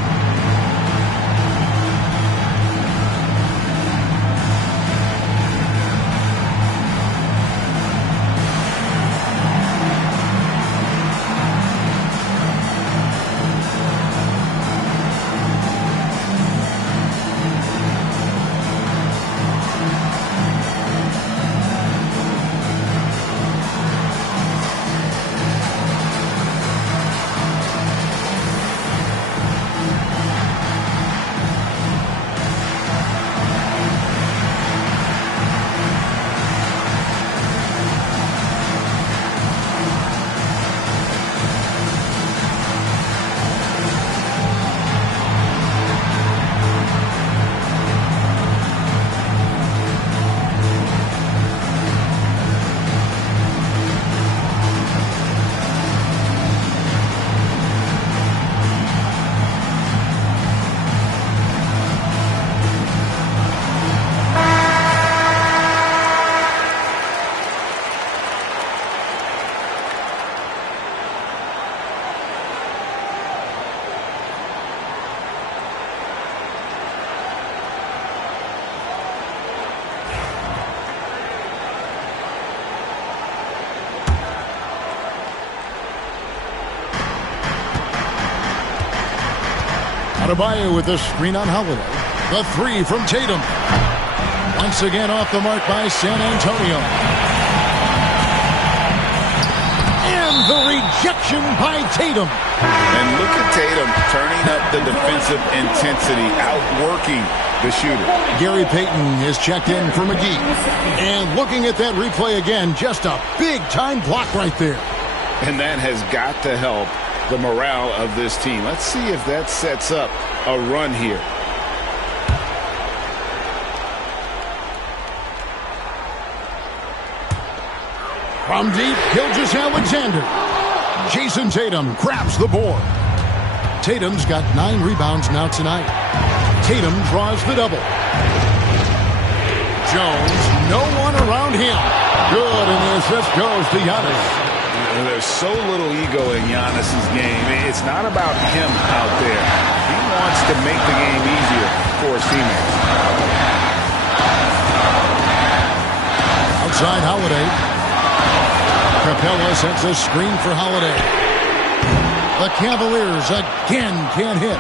Adebayo with the screen on Holiday. The three from Tatum. Once again off the mark by San Antonio. And the rejection by Tatum. And look at Tatum turning up the defensive intensity, outworking the shooter. Gary Payton is checked in for McGee. And looking at that replay again, just a big-time block right there. And that has got to help the morale of this team. Let's see if that sets up a run here. From deep, Gilgeous-Alexander. Jason Tatum grabs the board. Tatum's got 9 rebounds now tonight. Tatum draws the double. Jones, no one around him. Good, and the assist goes to Giannis. There's so little ego in Giannis's game. It's not about him out there. He wants to make the game easier for his teammates. Outside Holiday. Capella sets a screen for Holiday. The Cavaliers again can't hit.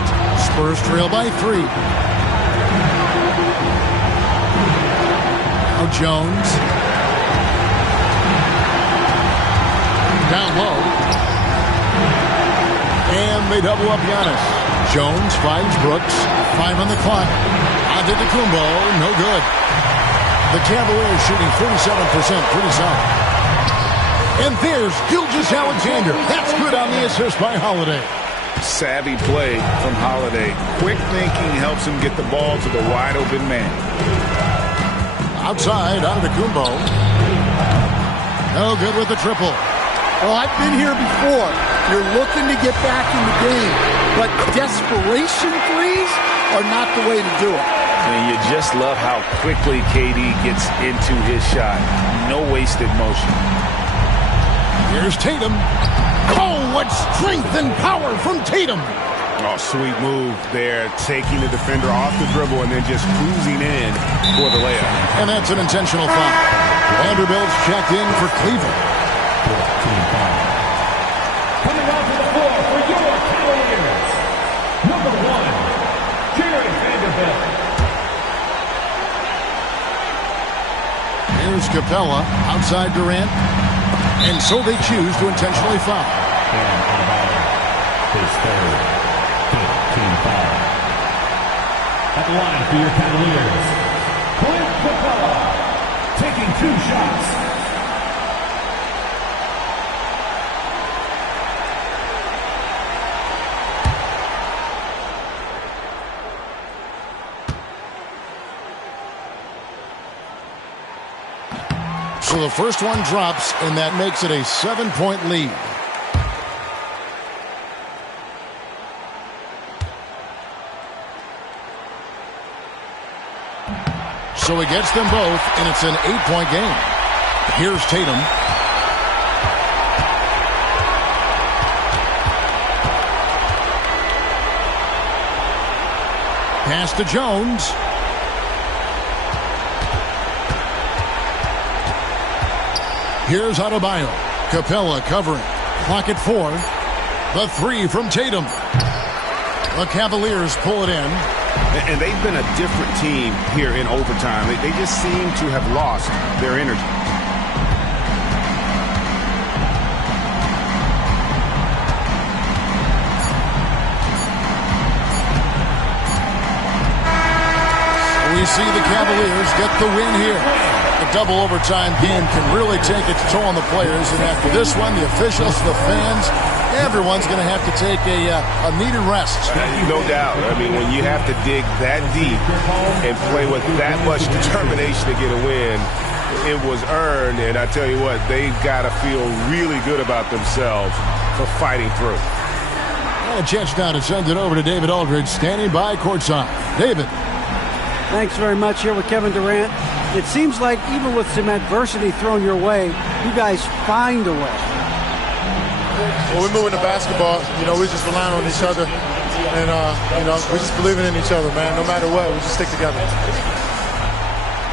Spurs trail by 3. Now Jones. Down low. And they double up Giannis. Jones finds Brooks. 5 on the clock. Antetokounmpo, no good. The Cavaliers shooting 47%, pretty solid. And there's Gilgeous-Alexander. That's good on the assist by Holiday. Savvy play from Holiday. Quick thinking helps him get the ball to the wide open man. Outside, Antetokounmpo. No good with the triple. Well, I've been here before. You're looking to get back in the game, but desperation threes are not the way to do it. And you just love how quickly KD gets into his shot. No wasted motion. Here's Tatum. Oh, what strength and power from Tatum. Oh, sweet move there, taking the defender off the dribble and then just cruising in for the layup. And that's an intentional foul. Vanderbilt's checked in for Cleveland. Coming out to the floor for your Cavaliers, number 1, Jerry Vanderbilt. Here's Capella outside Durant. And so they choose to intentionally foul. His third team foul. At the line for your Cavaliers, Clint Capella, taking 2 shots. So the first one drops, and that makes it a 7-point lead. So he gets them both, and it's an 8-point game. Here's Tatum. Pass to Jones. Here's Adebayo. Capella covering. Clock at 4. The 3 from Tatum. The Cavaliers pull it in. And they've been a different team here in overtime. They just seem to have lost their energy. We see the Cavaliers get the win here. The double overtime game can really take its toll on the players, and after this one, the officials, the fans, everyone's going to have to take a needed rest. No doubt. I mean, when you have to dig that deep and play with that much determination to get a win, it was earned, and I tell you what, they've got to feel really good about themselves for fighting through. Well, a chance now to send it over to David Aldridge, standing by courtside. David. Thanks very much here with Kevin Durant. It seems like even with some adversity thrown your way, you guys find a way. When we're moving the basketball, we just relying on each other. And, we're just believing in each other, man. No matter what, we just stick together.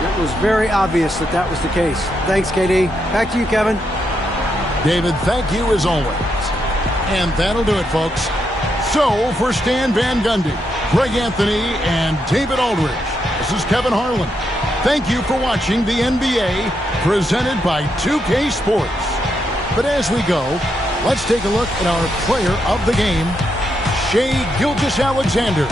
It was very obvious that was the case. Thanks, KD. Back to you, Kevin. David, thank you as always. And that'll do it, folks. So, for Stan Van Gundy, Greg Anthony, and David Aldridge. This is Kevin Harlan. Thank you for watching the NBA presented by 2K Sports. But as we go, let's take a look at our player of the game, Shai Gilgeous-Alexander.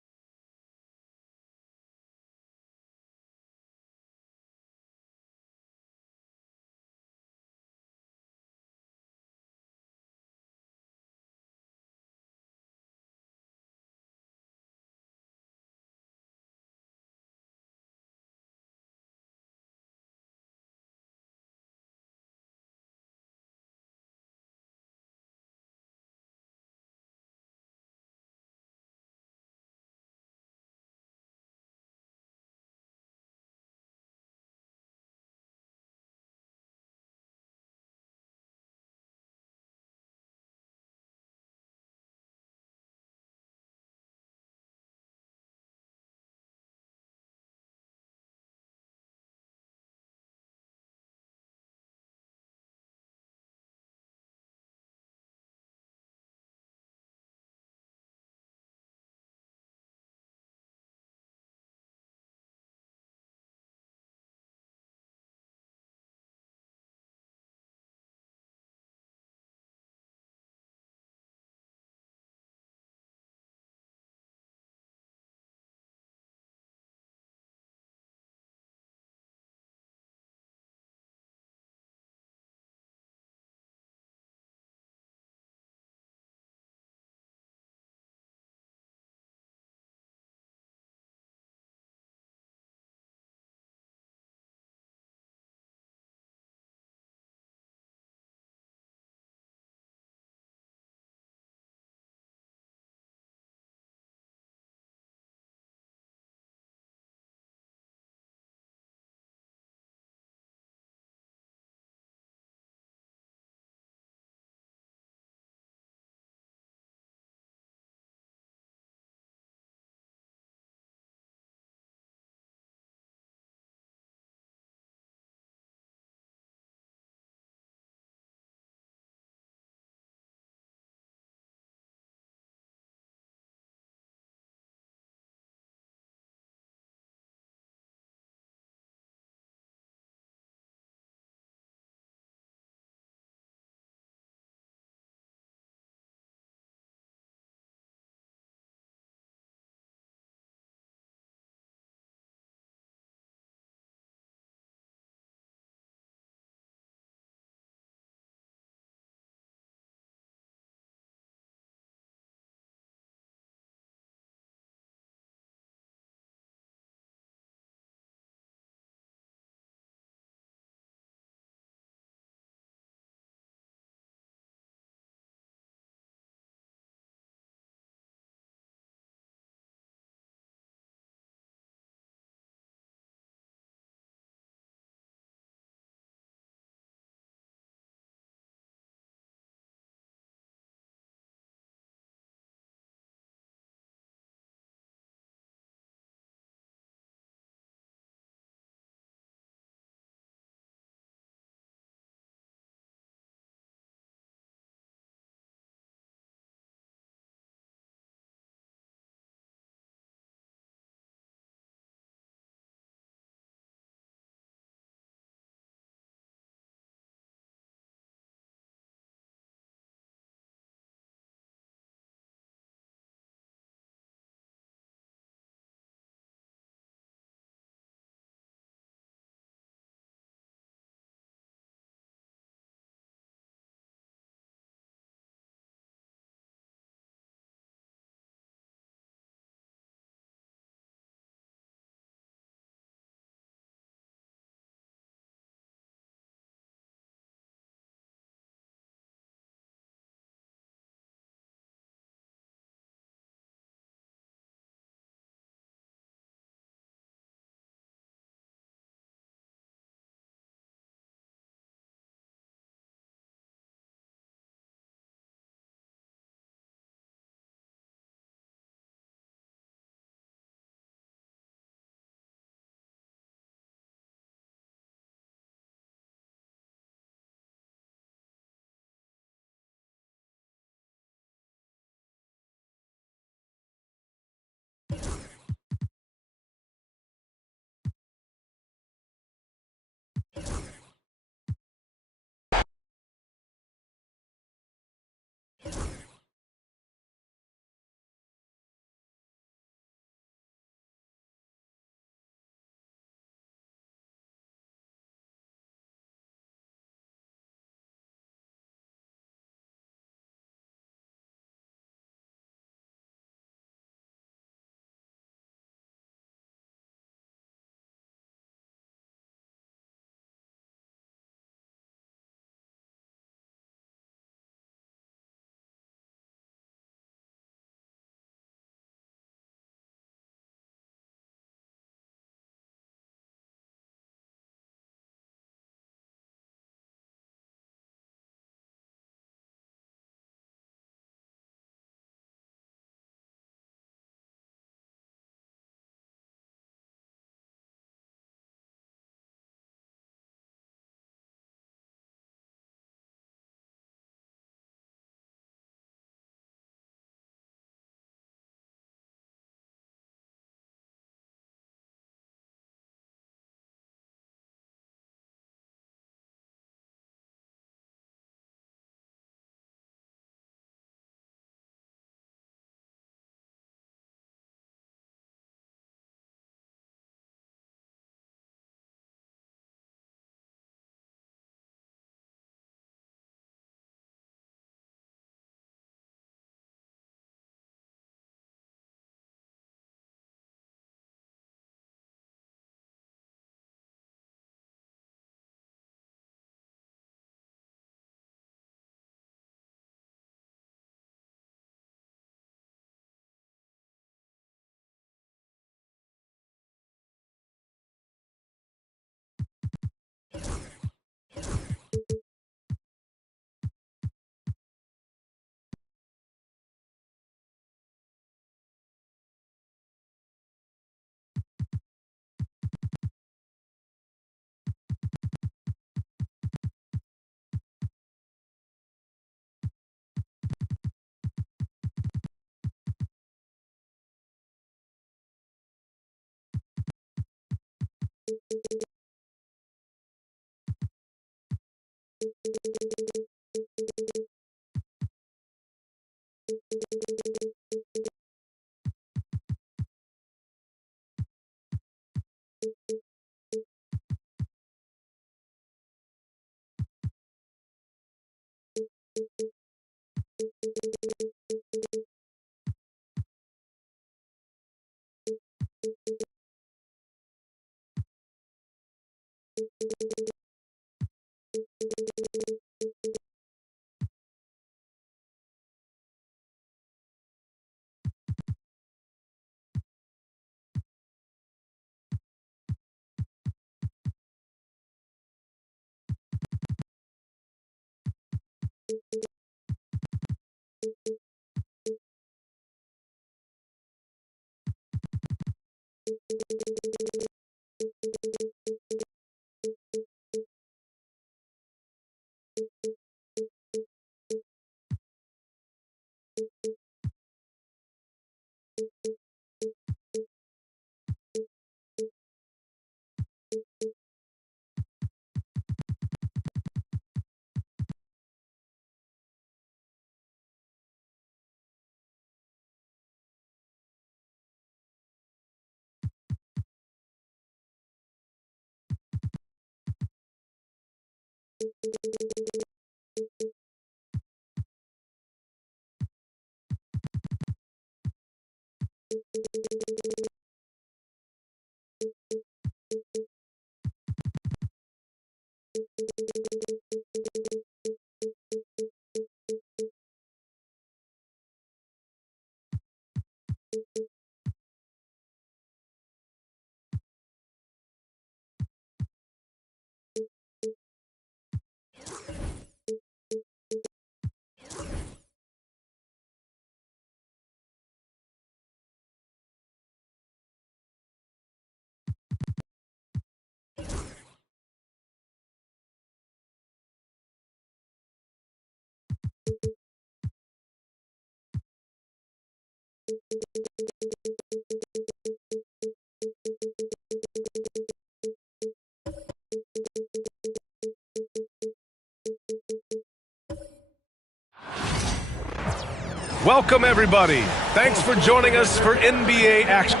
Welcome, everybody. Thanks for joining us for NBA action.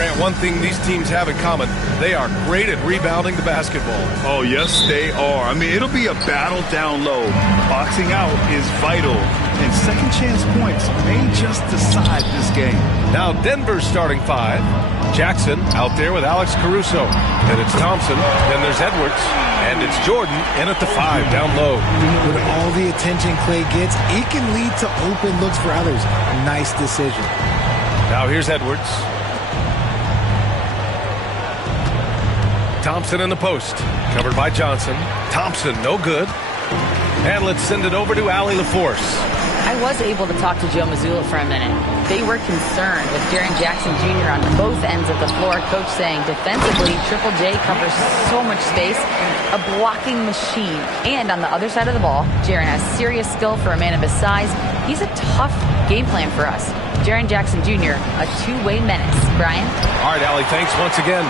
Grant, one thing these teams have in common, they are great at rebounding the basketball. Oh, yes, they are. I mean, it'll be a battle down low. Boxing out is vital, and second chance points may just decide this game. Now Denver's starting five. Jackson out there with Alex Caruso. Then it's Thompson. Then there's Edwards. And it's Jordan in at the five down low. With all the attention Clay gets, it can lead to open looks for others. Nice decision. Now here's Edwards. Thompson in the post. Covered by Johnson. Thompson, no good. And let's send it over to Allie LaForce. I was able to talk to Joe Mazzulla for a minute. They were concerned with Jaren Jackson Jr. on both ends of the floor. Coach saying defensively, Triple J covers so much space, a blocking machine. And on the other side of the ball, Jaren has serious skill for a man of his size. He's a tough game plan for us. Jaren Jackson Jr., a two-way menace. Brian? All right, Allie, thanks once again.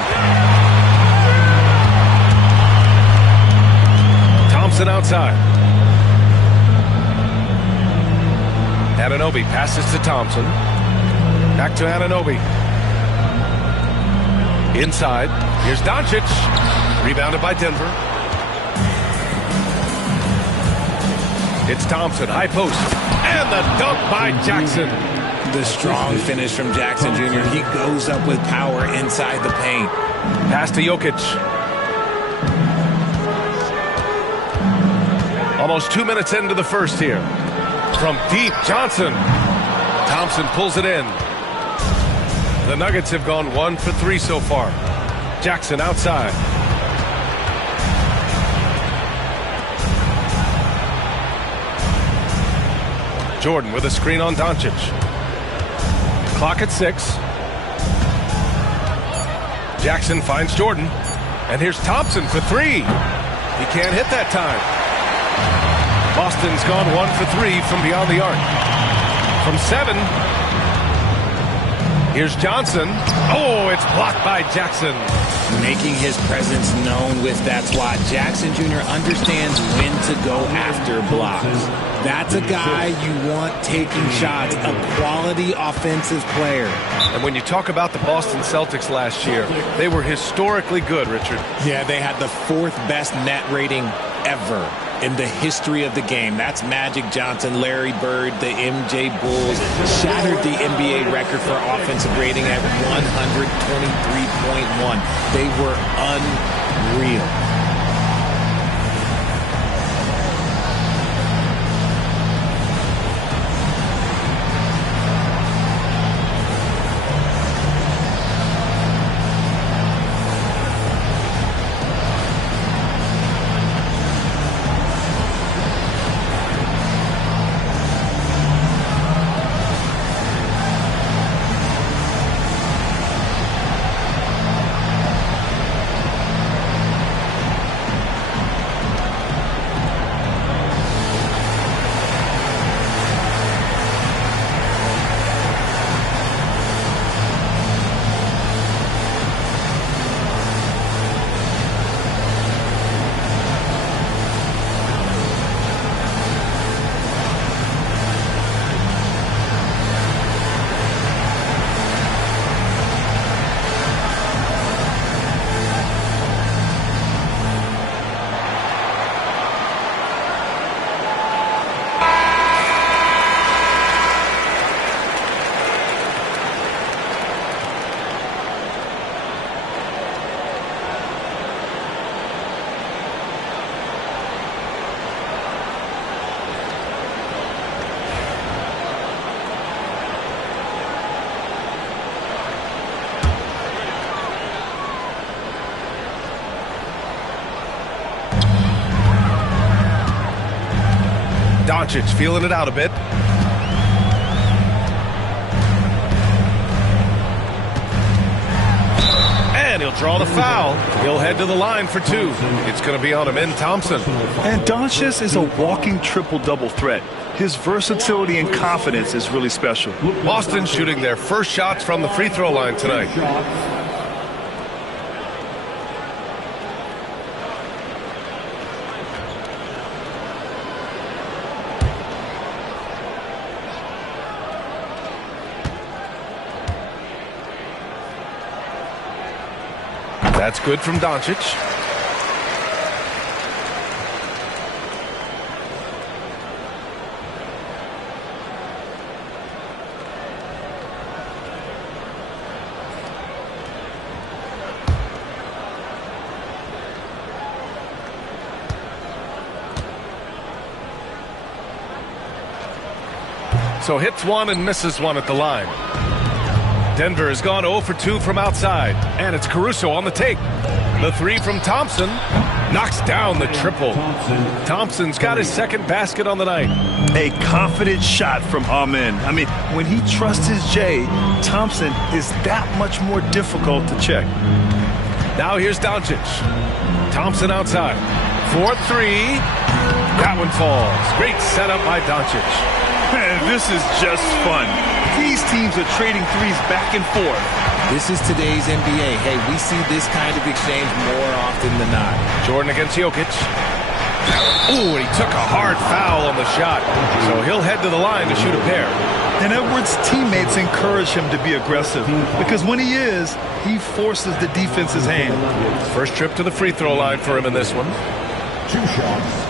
Thompson outside. Anunoby passes to Thompson. Back to Anunoby. Inside. Here's Doncic. Rebounded by Denver. It's Thompson. High post. And the dunk by Jackson. The strong finish from Jackson Jr. He goes up with power inside the paint. Pass to Jokic. Almost 2 minutes into the first here. From deep, Johnson. Thompson pulls it in. The Nuggets have gone 1 for 3 so far. Jackson outside. Jordan with a screen on Doncic. Clock at 6. Jackson finds Jordan. And here's Thompson for 3. He can't hit that time. Boston's gone 1 for 3 from beyond the arc. From 7. Here's Johnson. Oh, it's blocked by Jackson. Making his presence known with that swat. Jackson Jr. understands when to go after blocks. That's a guy you want taking shots, a quality offensive player. And when you talk about the Boston Celtics last year, they were historically good, Richard. Yeah, they had the 4th best net rating ever in the history of the game. That's Magic Johnson, Larry Bird, the MJ Bulls. Shattered the NBA record for offensive rating at 123.1. They were unreal. Doncic feeling it out a bit. And he'll draw the foul. He'll head to the line for 2. It's going to be on him in Thompson. And Doncic is a walking triple-double threat. His versatility and confidence is really special. Boston shooting their first shots from the free throw line tonight. That's good from Doncic. So hits 1 and misses 1 at the line. Denver has gone 0 for 2 from outside. And it's Caruso on the take. The 3 from Thompson knocks down the triple. Thompson's got his second basket on the night. A confident shot from Amen. I mean, when he trusts his J, Thompson is that much more difficult to check. Now here's Doncic. Thompson outside. 4-3. That one falls. Great setup by Doncic. Man, this is just fun. These teams are trading threes back and forth. This is today's NBA. Hey, we see this kind of exchange more often than not. Jordan against Jokic. Ooh, and he took a hard foul on the shot. So he'll head to the line to shoot a pair. And Edwards' teammates encourage him to be aggressive because when he is, he forces the defense's hand. First trip to the free throw line for him in this one. 2 shots.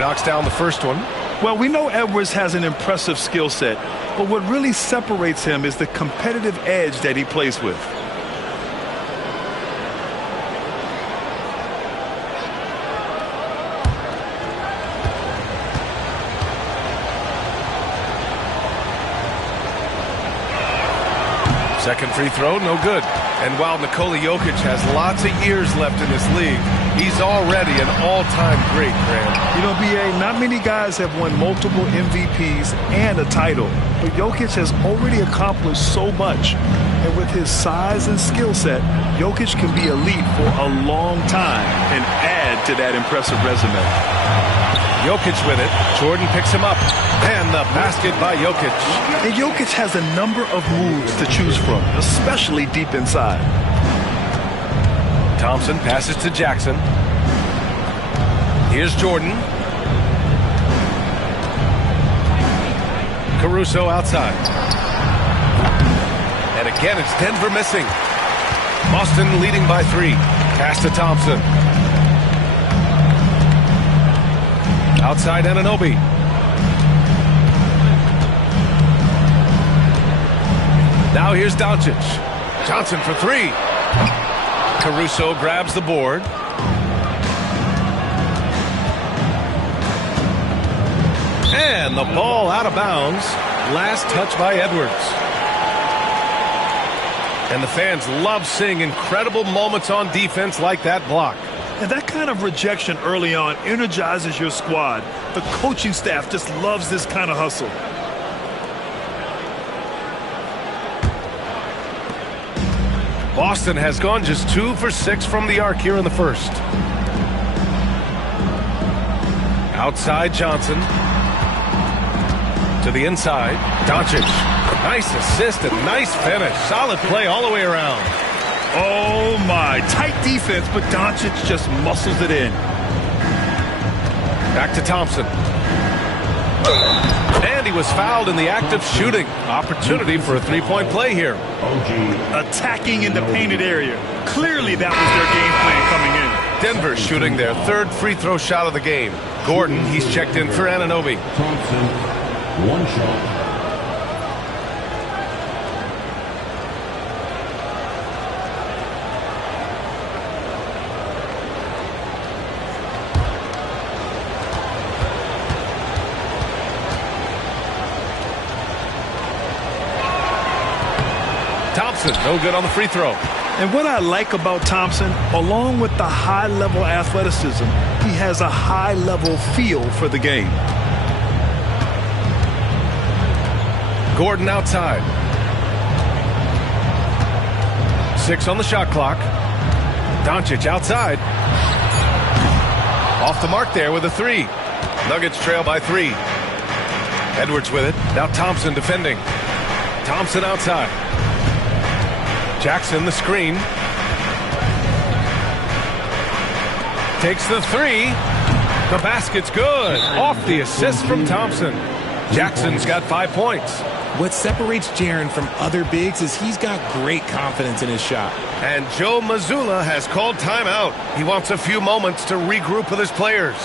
knocks down the first one. Well, we know Edwards has an impressive skill set, but what really separates him is the competitive edge that he plays with. Second free throw, no good. And while Nikola Jokic has lots of years left in this league, he's already an all-time great, Graham. You know, B.A., not many guys have won multiple MVPs and a title, but Jokic has already accomplished so much. And with his size and skill set, Jokic can be elite for a long time and add to that impressive resume. Jokic with it. Jordan picks him up. And the basket by Jokic. And Jokic has a number of moves to choose from, especially deep inside. Thompson passes to Jackson. Here's Jordan. Caruso outside. And again, it's Denver missing. Boston leading by 3. Pass to Thompson. Outside Anunoby. Now here's Doncic. Johnson for 3. Caruso grabs the board. And the ball out of bounds. Last touch by Edwards. And the fans love seeing incredible moments on defense like that block. And that kind of rejection early on energizes your squad. The coaching staff just loves this kind of hustle. Boston has gone just 2 for 6 from the arc here in the first. Outside Johnson. To the inside. Doncic. Nice assist and nice finish. Solid play all the way around. Oh my, tight defense, but Doncic just muscles it in. Back to Thompson. And he was fouled in the act of shooting. Opportunity for a three-point play here. Attacking in the painted area. Clearly that was their game plan coming in. Denver shooting their 3rd free throw shot of the game. Gordon, he's checked in for Anunoby. Thompson, 1 shot. No good on the free throw. And what I like about Thompson, along with the high-level athleticism, he has a high-level feel for the game. Gordon outside. 6 on the shot clock. Doncic outside. Off the mark there with a 3. Nuggets trail by 3. Edwards with it. Now Thompson defending. Thompson outside. Jackson the screen. Takes the 3. The basket's good. Off the assist from Thompson. Jackson's got 5 points. What separates Jaren from other bigs is he's got great confidence in his shot. And Joe Mazzulla has called timeout. He wants a few moments to regroup with his players.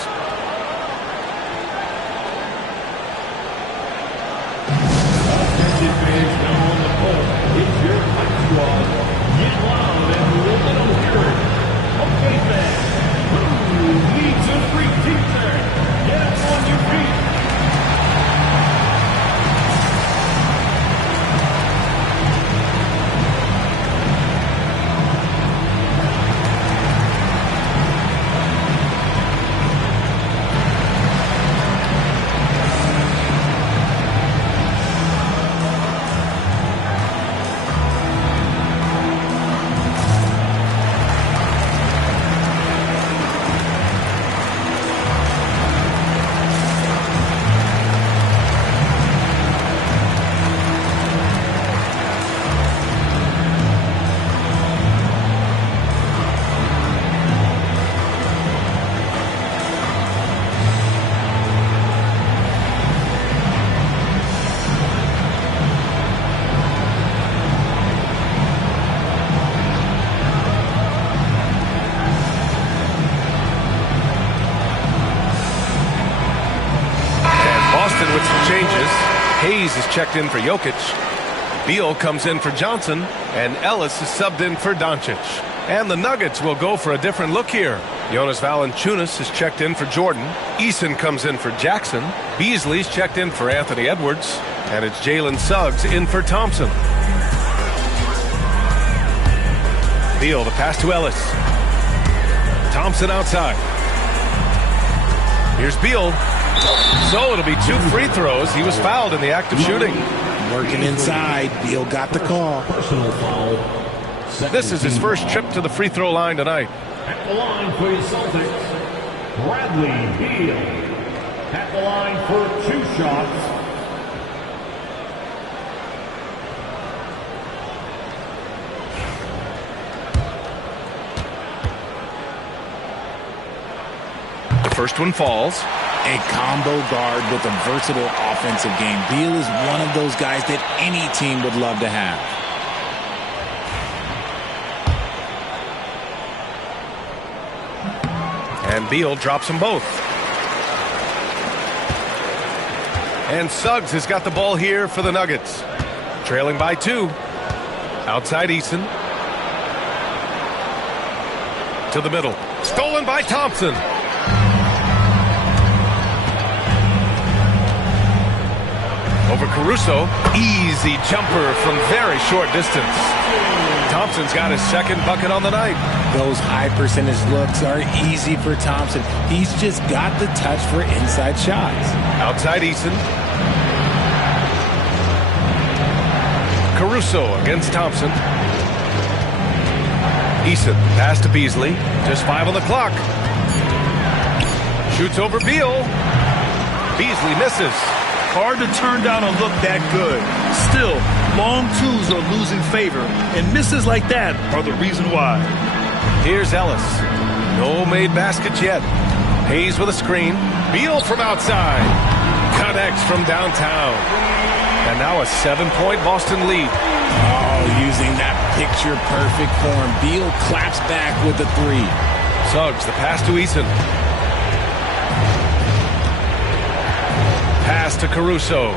checked in for Jokic. Beal comes in for Johnson, and Ellis is subbed in for Doncic. And the Nuggets will go for a different look here. Jonas Valanciunas is checked in for Jordan. Eason comes in for Jackson. Beasley's checked in for Anthony Edwards. And it's Jalen Suggs in for Thompson. Beal, the pass to Ellis. Thompson outside. Here's Beal. So it'll be 2 free throws. He was fouled in the act of shooting. Working inside. Beal got the call. Personal foul. This is his first trip to the free throw line tonight. At the line for the Celtics, Bradley Beal. At the line for 2 shots. The first one falls. A combo guard with a versatile offensive game. Beal is one of those guys that any team would love to have. And Beal drops them both. And Suggs has got the ball here for the Nuggets. Trailing by 2. Outside Eason. To the middle. Stolen by Thompson. Over Caruso. Easy jumper from very short distance. Thompson's got his second bucket on the night. Those high percentage looks are easy for Thompson. He's just got the touch for inside shots. Outside Eason. Caruso against Thompson. Eason, pass to Beasley. Just 5 on the clock. Shoots over Beal. Beasley misses. Hard to turn down a look that good. Still, long twos are losing favor, and misses like that are the reason why. Here's Ellis. No made baskets yet. Hayes with a screen. Beal from outside. Connects from downtown. And now a 7-point Boston lead. Oh, using that picture-perfect form. Beal claps back with the 3. Suggs, the pass to Eason. Pass to Caruso.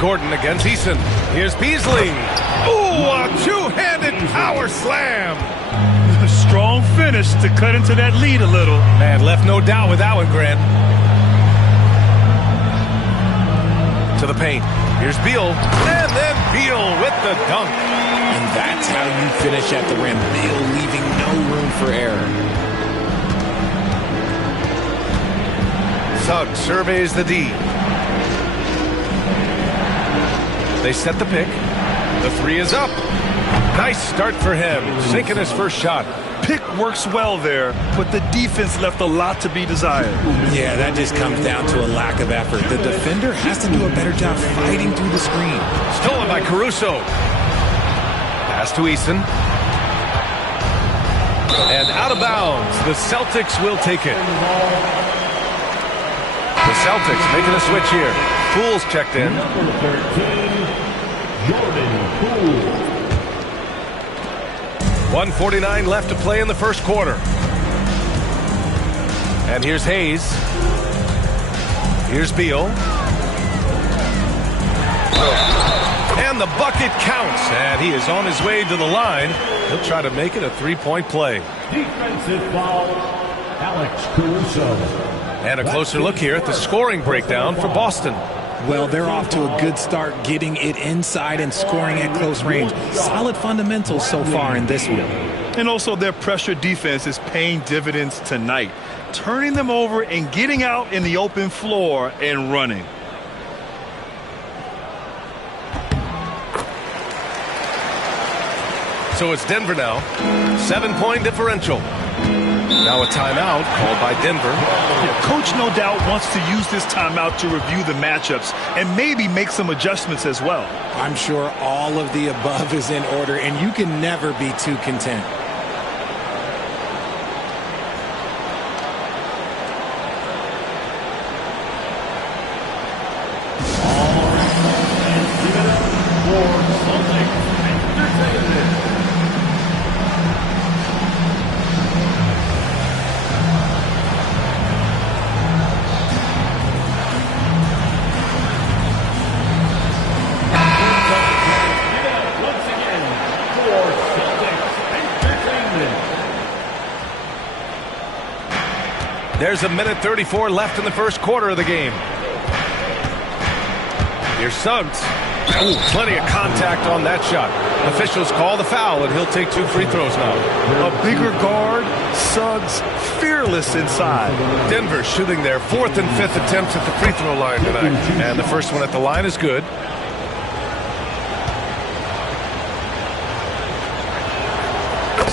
Gordon against Eason. Here's Beasley. Ooh, a 2-handed power slam. Strong finish to cut into that lead a little. Man, left no doubt with that one, Grant. To the paint. Here's Beal. And then Beal with the dunk. And that's how you finish at the rim. Beal leaving no room for error. Suggs surveys the D. They set the pick. The 3 is up. Nice start for him. Sinking his first shot. Pick works well there, but the defense left a lot to be desired. Yeah, that just comes down to a lack of effort. The defender has to do a better job fighting through the screen. Stolen by Caruso. Pass to Eason. And out of bounds. The Celtics will take it. The Celtics making a switch here. Poole's checked in. Number 13, Jordan Poole. 1:49 left to play in the first quarter. And here's Hayes. Here's Beal. And the bucket counts. And he is on his way to the line. He'll try to make it a 3-point play. Defensive foul, Alex Caruso. And a closer look here at the scoring breakdown for Boston. Well, they're off to a good start getting it inside and scoring at close range. Solid fundamentals so far in this one. And also their pressure defense is paying dividends tonight. Turning them over and getting out in the open floor and running. So it's Denver now. 7-point differential. Now a timeout called by Denver. Yeah, Coach no doubt wants to use this timeout to review the matchups and maybe make some adjustments as well. I'm sure all of the above is in order, and you can never be too content. There's a minute 34 left in the first quarter of the game. Here's Suggs. Ooh, plenty of contact on that shot. Officials call the foul, and he'll take 2 free throws now. A bigger guard, Suggs fearless inside. Denver shooting their 4th and 5th attempts at the free throw line tonight. And the first one at the line is good.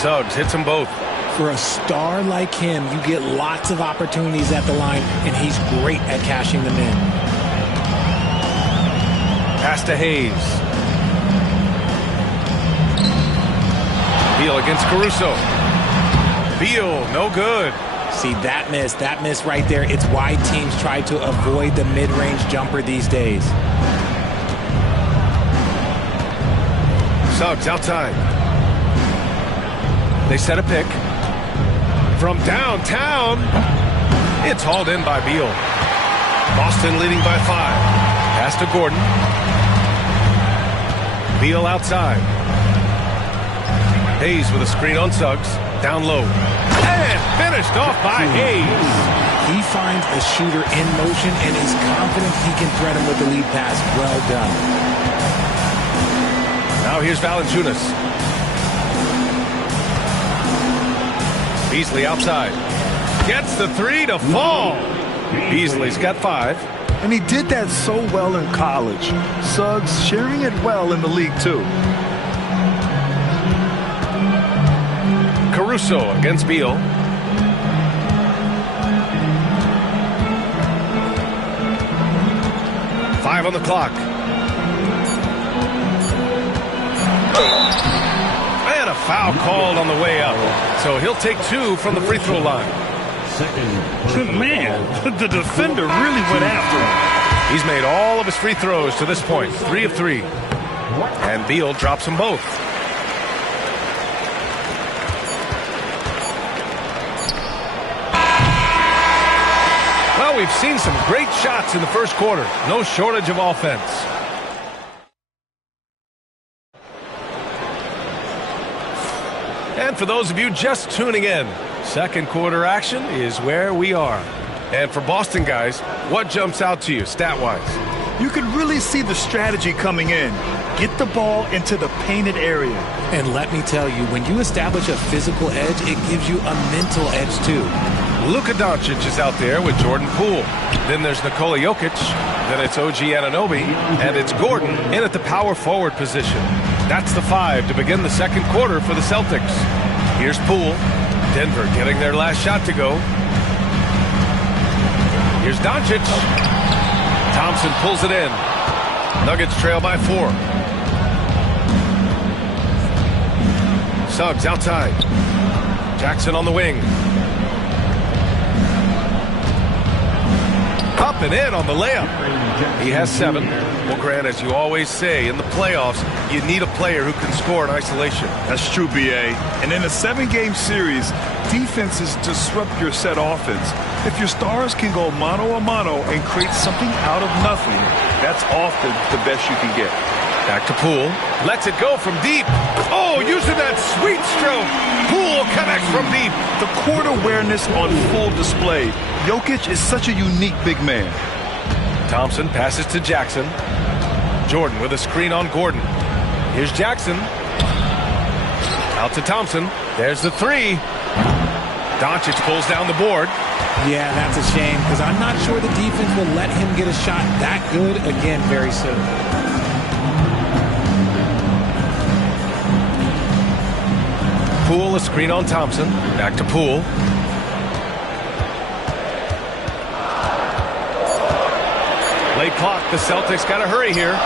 Suggs hits them both. For a star like him, you get lots of opportunities at the line, and he's great at cashing them in. Pass to Hayes. Beal against Caruso. Beal, no good. See, that miss right there, it's why teams try to avoid the mid-range jumper these days. Suggs outside. They set a pick. From downtown, it's hauled in by Beal. Boston leading by 5. Pass to Gordon. Beal outside. Hayes with a screen on Suggs. Down low. And finished off by Hayes. He finds a shooter in motion and is confident he can thread him with the lead pass. Well done. Now here's Valanciunas. Beasley outside. Gets the 3 to fall. Beasley's got 5. And he did that so well in college. Suggs sharing it well in the league, too. Caruso against Beal. Five on the clock. And a foul called on the way up. So he'll take 2 from the free throw line. Man, the defender really went after him. He's made all of his free throws to this point. 3 of 3. And Beal drops them both. Well, we've seen some great shots in the first quarter. No shortage of offense. And for those of you just tuning in, second quarter action is where we are. And for Boston guys, what jumps out to you stat-wise? You can really see the strategy coming in. Get the ball into the painted area. And let me tell you, when you establish a physical edge, it gives you a mental edge too. Luka Doncic is out there with Jordan Poole. Then there's Nikola Jokic. Then it's OG Anunoby. And it's Gordon in at the power forward position. That's the 5 to begin the second quarter for the Celtics. Here's Poole. Denver getting their last shot to go. Here's Doncic. Thompson pulls it in. Nuggets trail by 4. Suggs outside. Jackson on the wing. Up and in on the layup. He has 7. Well, Grant, as you always say, in the playoffs, you need a player who can score in isolation. That's true, B.A. And in a 7-game series, defenses disrupt your set offense. If your stars can go mano-a-mano and create something out of nothing, that's often the best you can get. Back to Poole. Lets it go from deep. Oh, using that sweet stroke. Poole connects from deep. The court awareness on full display. Jokic is such a unique big man. Thompson passes to Jackson. Jordan with a screen on Gordon. Here's Jackson. Out to Thompson. There's the 3. Doncic pulls down the board. Yeah, that's a shame because I'm not sure the defense will let him get a shot that good again very soon. Poole, a screen on Thompson. Back to Poole. Late clock. The Celtics got to hurry here.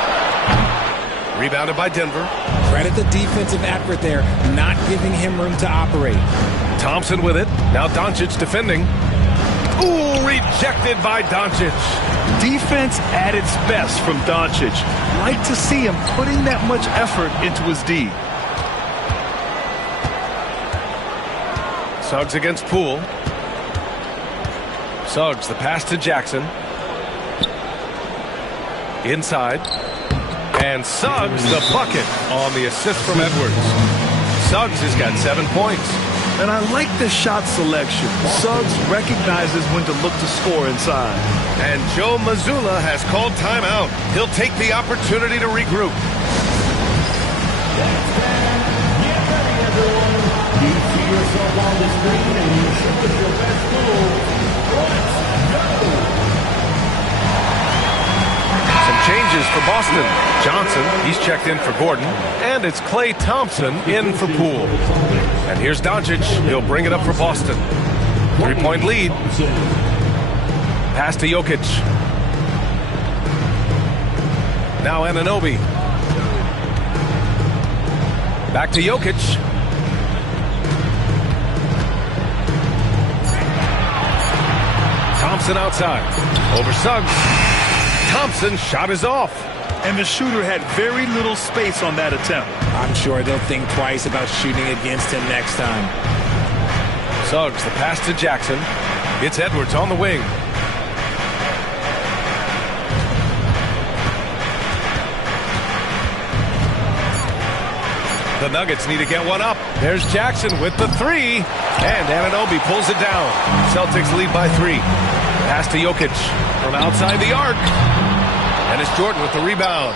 Rebounded by Denver. Credit the defensive effort there, not giving him room to operate. Thompson with it. Now Doncic defending. Ooh, rejected by Doncic. Defense at its best from Doncic. Like to see him putting that much effort into his D. Suggs against Poole. Suggs, the pass to Jackson. Inside. And Suggs, the bucket on the assist from Edwards. Suggs has got 7 points. And I like the shot selection. Suggs recognizes when to look to score inside. And Joe Mazzulla has called timeout. He'll take the opportunity to regroup. Get ready, everyone. You see yourself on the screen and you shoot with your best move. Let's go. Some changes for Boston. Johnson, he's checked in for Gordon. And it's Klay Thompson in for Poole. And here's Doncic. He'll bring it up for Boston. 3-point lead. Pass to Jokic. Now Anunoby. Back to Jokic. Thompson outside. Over Suggs. Thompson's shot is off. And the shooter had very little space on that attempt. I'm sure they'll think twice about shooting against him next time. Suggs, the pass to Jackson. It's Edwards on the wing. The Nuggets need to get one up. There's Jackson with the three. And Anunoby pulls it down. Celtics lead by 3. Pass to Jokic from outside the arc. And it's Jordan with the rebound.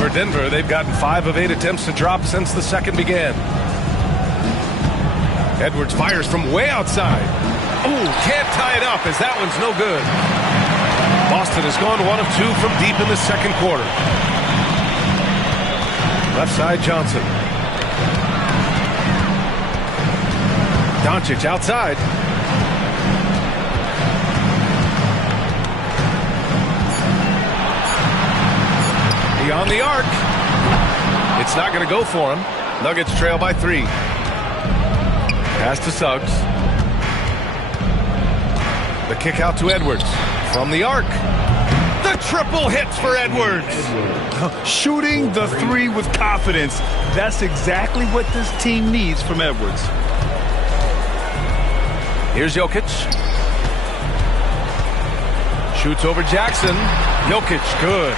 For Denver, they've gotten 5 of 8 attempts to drop since the second began. Edwards fires from way outside. Ooh, can't tie it up as that one's no good. Boston has gone 1 of 2 from deep in the second quarter. Left side, Johnson. Doncic outside. Beyond the arc. It's not going to go for him. Nuggets trail by 3. Pass to Suggs. The kick out to Edwards. From the arc. The triple hits for Edwards. Shooting the 3 with confidence. That's exactly what this team needs from Edwards. Here's Jokic. Shoots over Jackson. Jokic, good.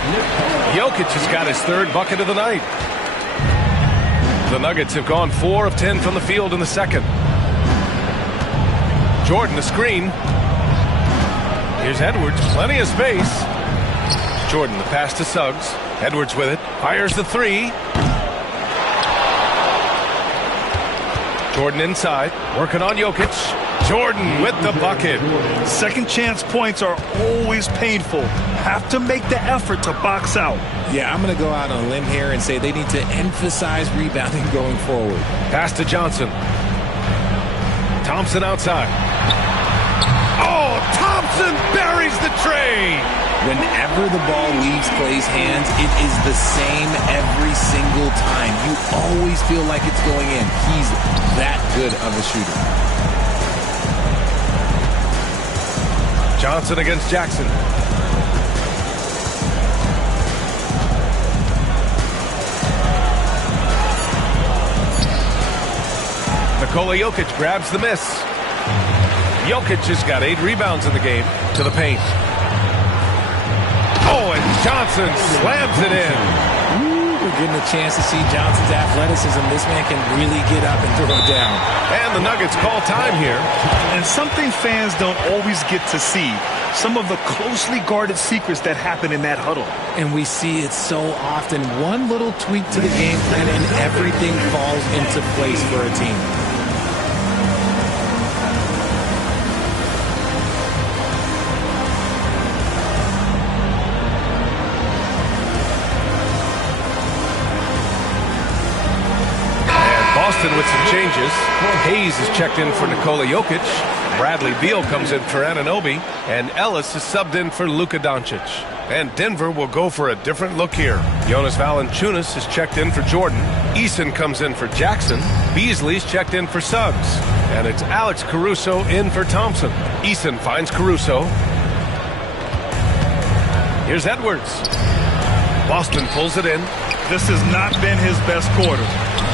Jokic has got his 3rd bucket of the night. The Nuggets have gone 4 of 10 from the field in the second. Jordan, the screen. Here's Edwards, plenty of space. Jordan, the pass to Suggs. Edwards with it. Fires the 3. Jordan inside. Working on Jokic. Jordan with the bucket. Second chance points are always painful. Have to make the effort to box out. Yeah, I'm going to go out on a limb here and say they need to emphasize rebounding going forward. Pass to Johnson. Thompson outside. Oh, Thompson buries the tray. Whenever the ball leaves Klay's hands, it is the same every single time. You always feel like it's going in. He's that good of a shooter. Johnson against Jackson. Nikola Jokic grabs the miss. Jokic has got 8 rebounds in the game. To the paint. Oh, and Johnson slams it in. We're getting a chance to see Johnson's athleticism. This man can really get up and throw down. And the Nuggets call time here. And something fans don't always get to see. Some of the closely guarded secrets that happen in that huddle. And we see it so often. One little tweak to the game plan and everything falls into place for a team. Boston with some changes. Hayes is checked in for Nikola Jokic. Bradley Beal comes in for Anunoby. And Ellis is subbed in for Luka Doncic. And Denver will go for a different look here. Jonas Valanciunas is checked in for Jordan. Eason comes in for Jackson. Beasley's checked in for Suggs. And it's Alex Caruso in for Thompson. Eason finds Caruso. Here's Edwards. Boston pulls it in. This has not been his best quarter.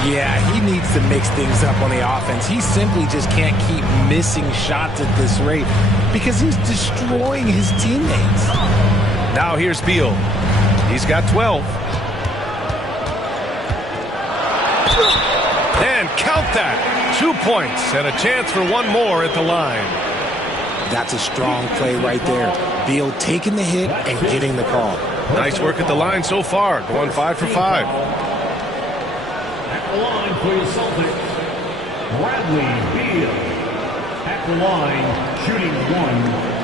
Yeah, he needs to mix things up on the offense. He simply just can't keep missing shots at this rate because he's destroying his teammates. Now here's Beal. He's got 12. And Count that. 2 points and a chance for one more at the line. That's a strong play right there. Beal taking the hit and getting the call. Nice work at the line so far, going 5 for 5. At the line for the Celtics, Bradley Beal. At the line, shooting 1.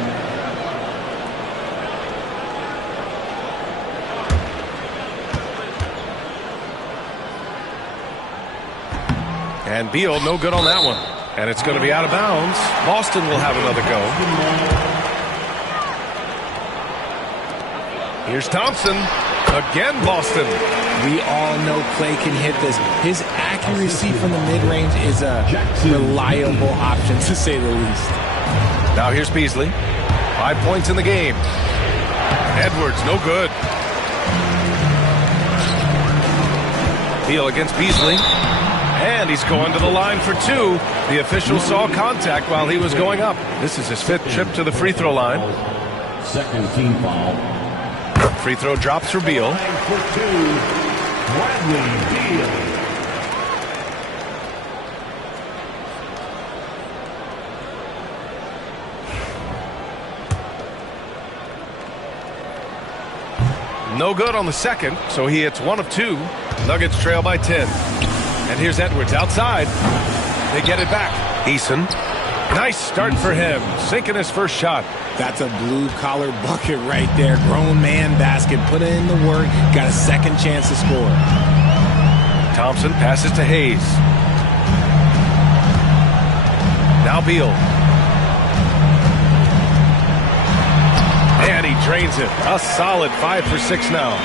And Beal, no good on that one. And it's going to be out of bounds. Boston will have another go. Here's Thompson. Again, Boston. We all know Clay can hit this. His accuracy from the mid-range is a reliable option, to say the least. Now here's Beasley. 5 points in the game. Edwards, no good. Beal against Beasley. And he's going to the line for 2. The official saw contact while he was going up. This is his 5th trip to the free throw line. Second team foul. Free throw drops for Beal. For 2, Bradley Beal. No good on the second, so he hits 1 of 2. Nuggets trail by 10. And here's Edwards outside. They get it back. Eason. Nice start for him. Sinking his first shot. That's a blue-collar bucket right there. Grown man basket. Put in the work. Got a second chance to score. Thompson passes to Hayes. Now Beal. And he drains it. A solid 5 for 6 now.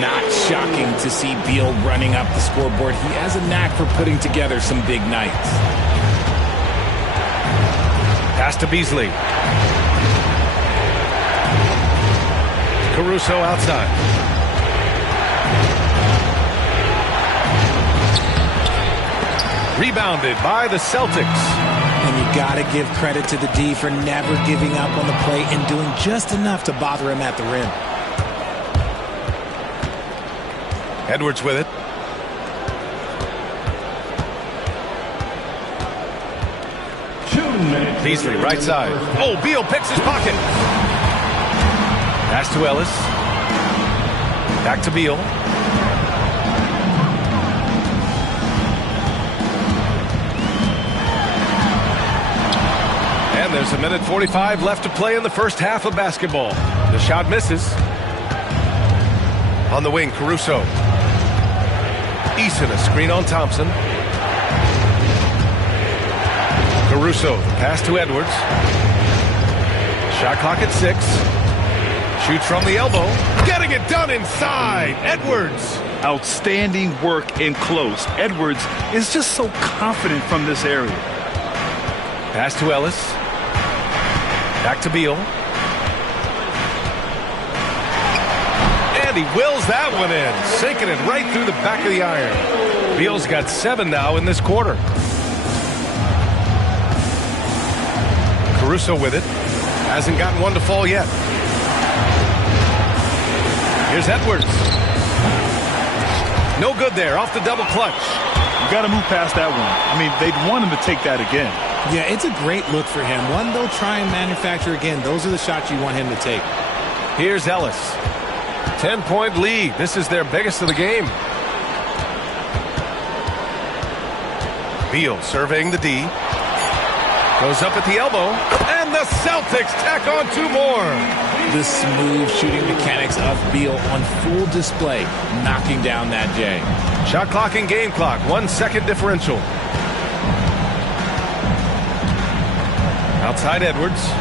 Not shocking to see Beal running up the scoreboard. He has a knack for putting together some big nights. Pass to Beasley. Caruso outside. Rebounded by the Celtics. And you got to give credit to the D for never giving up on the play and doing just enough to bother him at the rim. Edwards with it. Beasley, right side. Oh, Beal picks his pocket. Pass to Ellis. Back to Beal. And there's a minute 45 left to play in the first half of basketball. The shot misses. On the wing, Caruso. Eason, a screen on Thompson. Caruso, pass to Edwards. Shot clock at 6. Shoots from the elbow. Getting it done inside. Edwards. Outstanding work in close. Edwards is just so confident from this area. Pass to Ellis. Back to Beal. And he wills that one in, sinking it right through the back of the iron. Beal's got 7 now in this quarter. Caruso with it. Hasn't gotten one to fall yet. Here's Edwards. No good there, off the double clutch. You got to move past that one. I mean, they'd want him to take that again. Yeah, it's a great look for him. One they'll try and manufacture again. Those are the shots you want him to take. Here's Ellis. 10-point lead. This is their biggest of the game. Beal surveying the D. Goes up at the elbow. And the Celtics tack on 2 more. The smooth shooting mechanics of Beal on full display, knocking down that J. Shot clock and game clock. 1 second differential. Outside Edwards.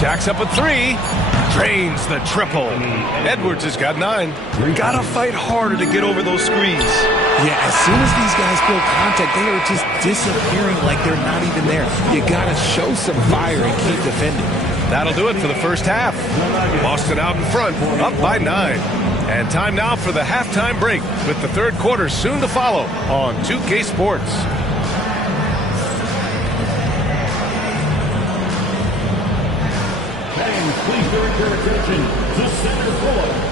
Jacks up a 3. Drains the triple. Edwards has got 9. Gotta fight harder to get over those screens. Yeah, as soon as these guys feel contact, they are just disappearing like they're not even there. You gotta show some fire and keep defending. That'll do it for the first half. Boston out in front, up by 9. And time now for the halftime break, with the third quarter soon to follow on 2K Sports. Fans, please direct your attention to center court.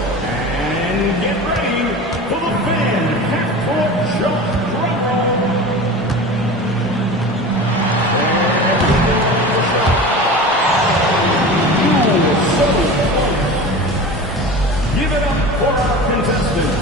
get ready for the fan half-court shot drum roll. Give it up for our contestants.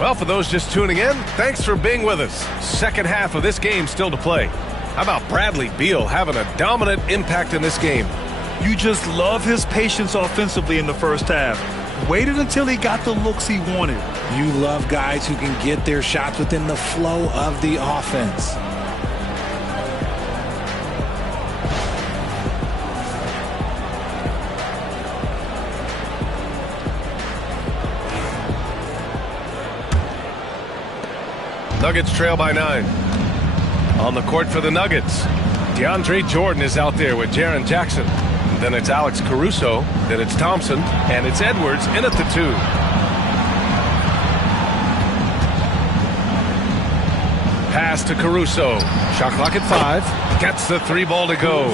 Well, for those just tuning in, thanks for being with us. Second half of this game still to play. How about Bradley Beal having a dominant impact in this game? You just love his patience offensively in the first half. Waited until he got the looks he wanted. You love guys who can get their shots within the flow of the offense. Nuggets trail by 9. On the court for the Nuggets, DeAndre Jordan is out there with Jaren Jackson. Then it's Alex Caruso. Then it's Thompson. And it's Edwards in at the 2. Pass to Caruso. Shot clock at 5. Gets the 3 ball to go.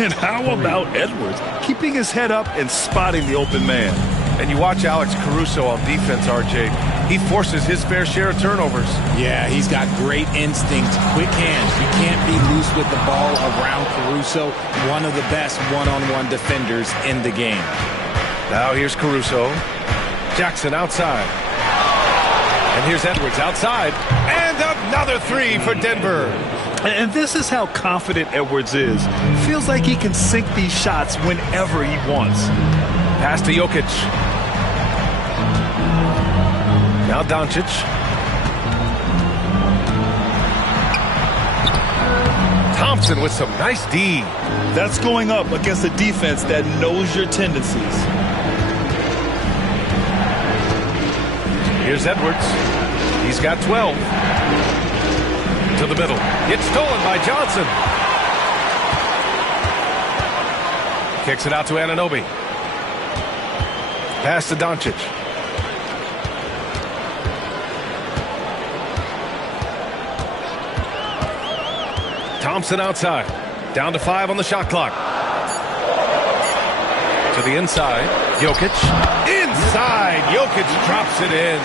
And how about Edwards keeping his head up and spotting the open man? And you watch Alex Caruso on defense, RJ. He forces his fair share of turnovers. Yeah, he's got great instincts, quick hands. You can't be loose with the ball around Caruso, one of the best one-on-one defenders in the game. Now here's Caruso. Jackson outside. And here's Edwards outside. And another 3 for Denver. And this is how confident Edwards is. Feels like he can sink these shots whenever he wants. Pass to Jokic. Now Doncic. Thompson with some nice D. That's going up against a defense that knows your tendencies. Here's Edwards. He's got 12. To the middle. It's stolen by Johnson. Kicks it out to Anunoby. Pass to Doncic. Thompson outside. Down to 5 on the shot clock. To the inside. Jokic. Inside. Jokic drops it in.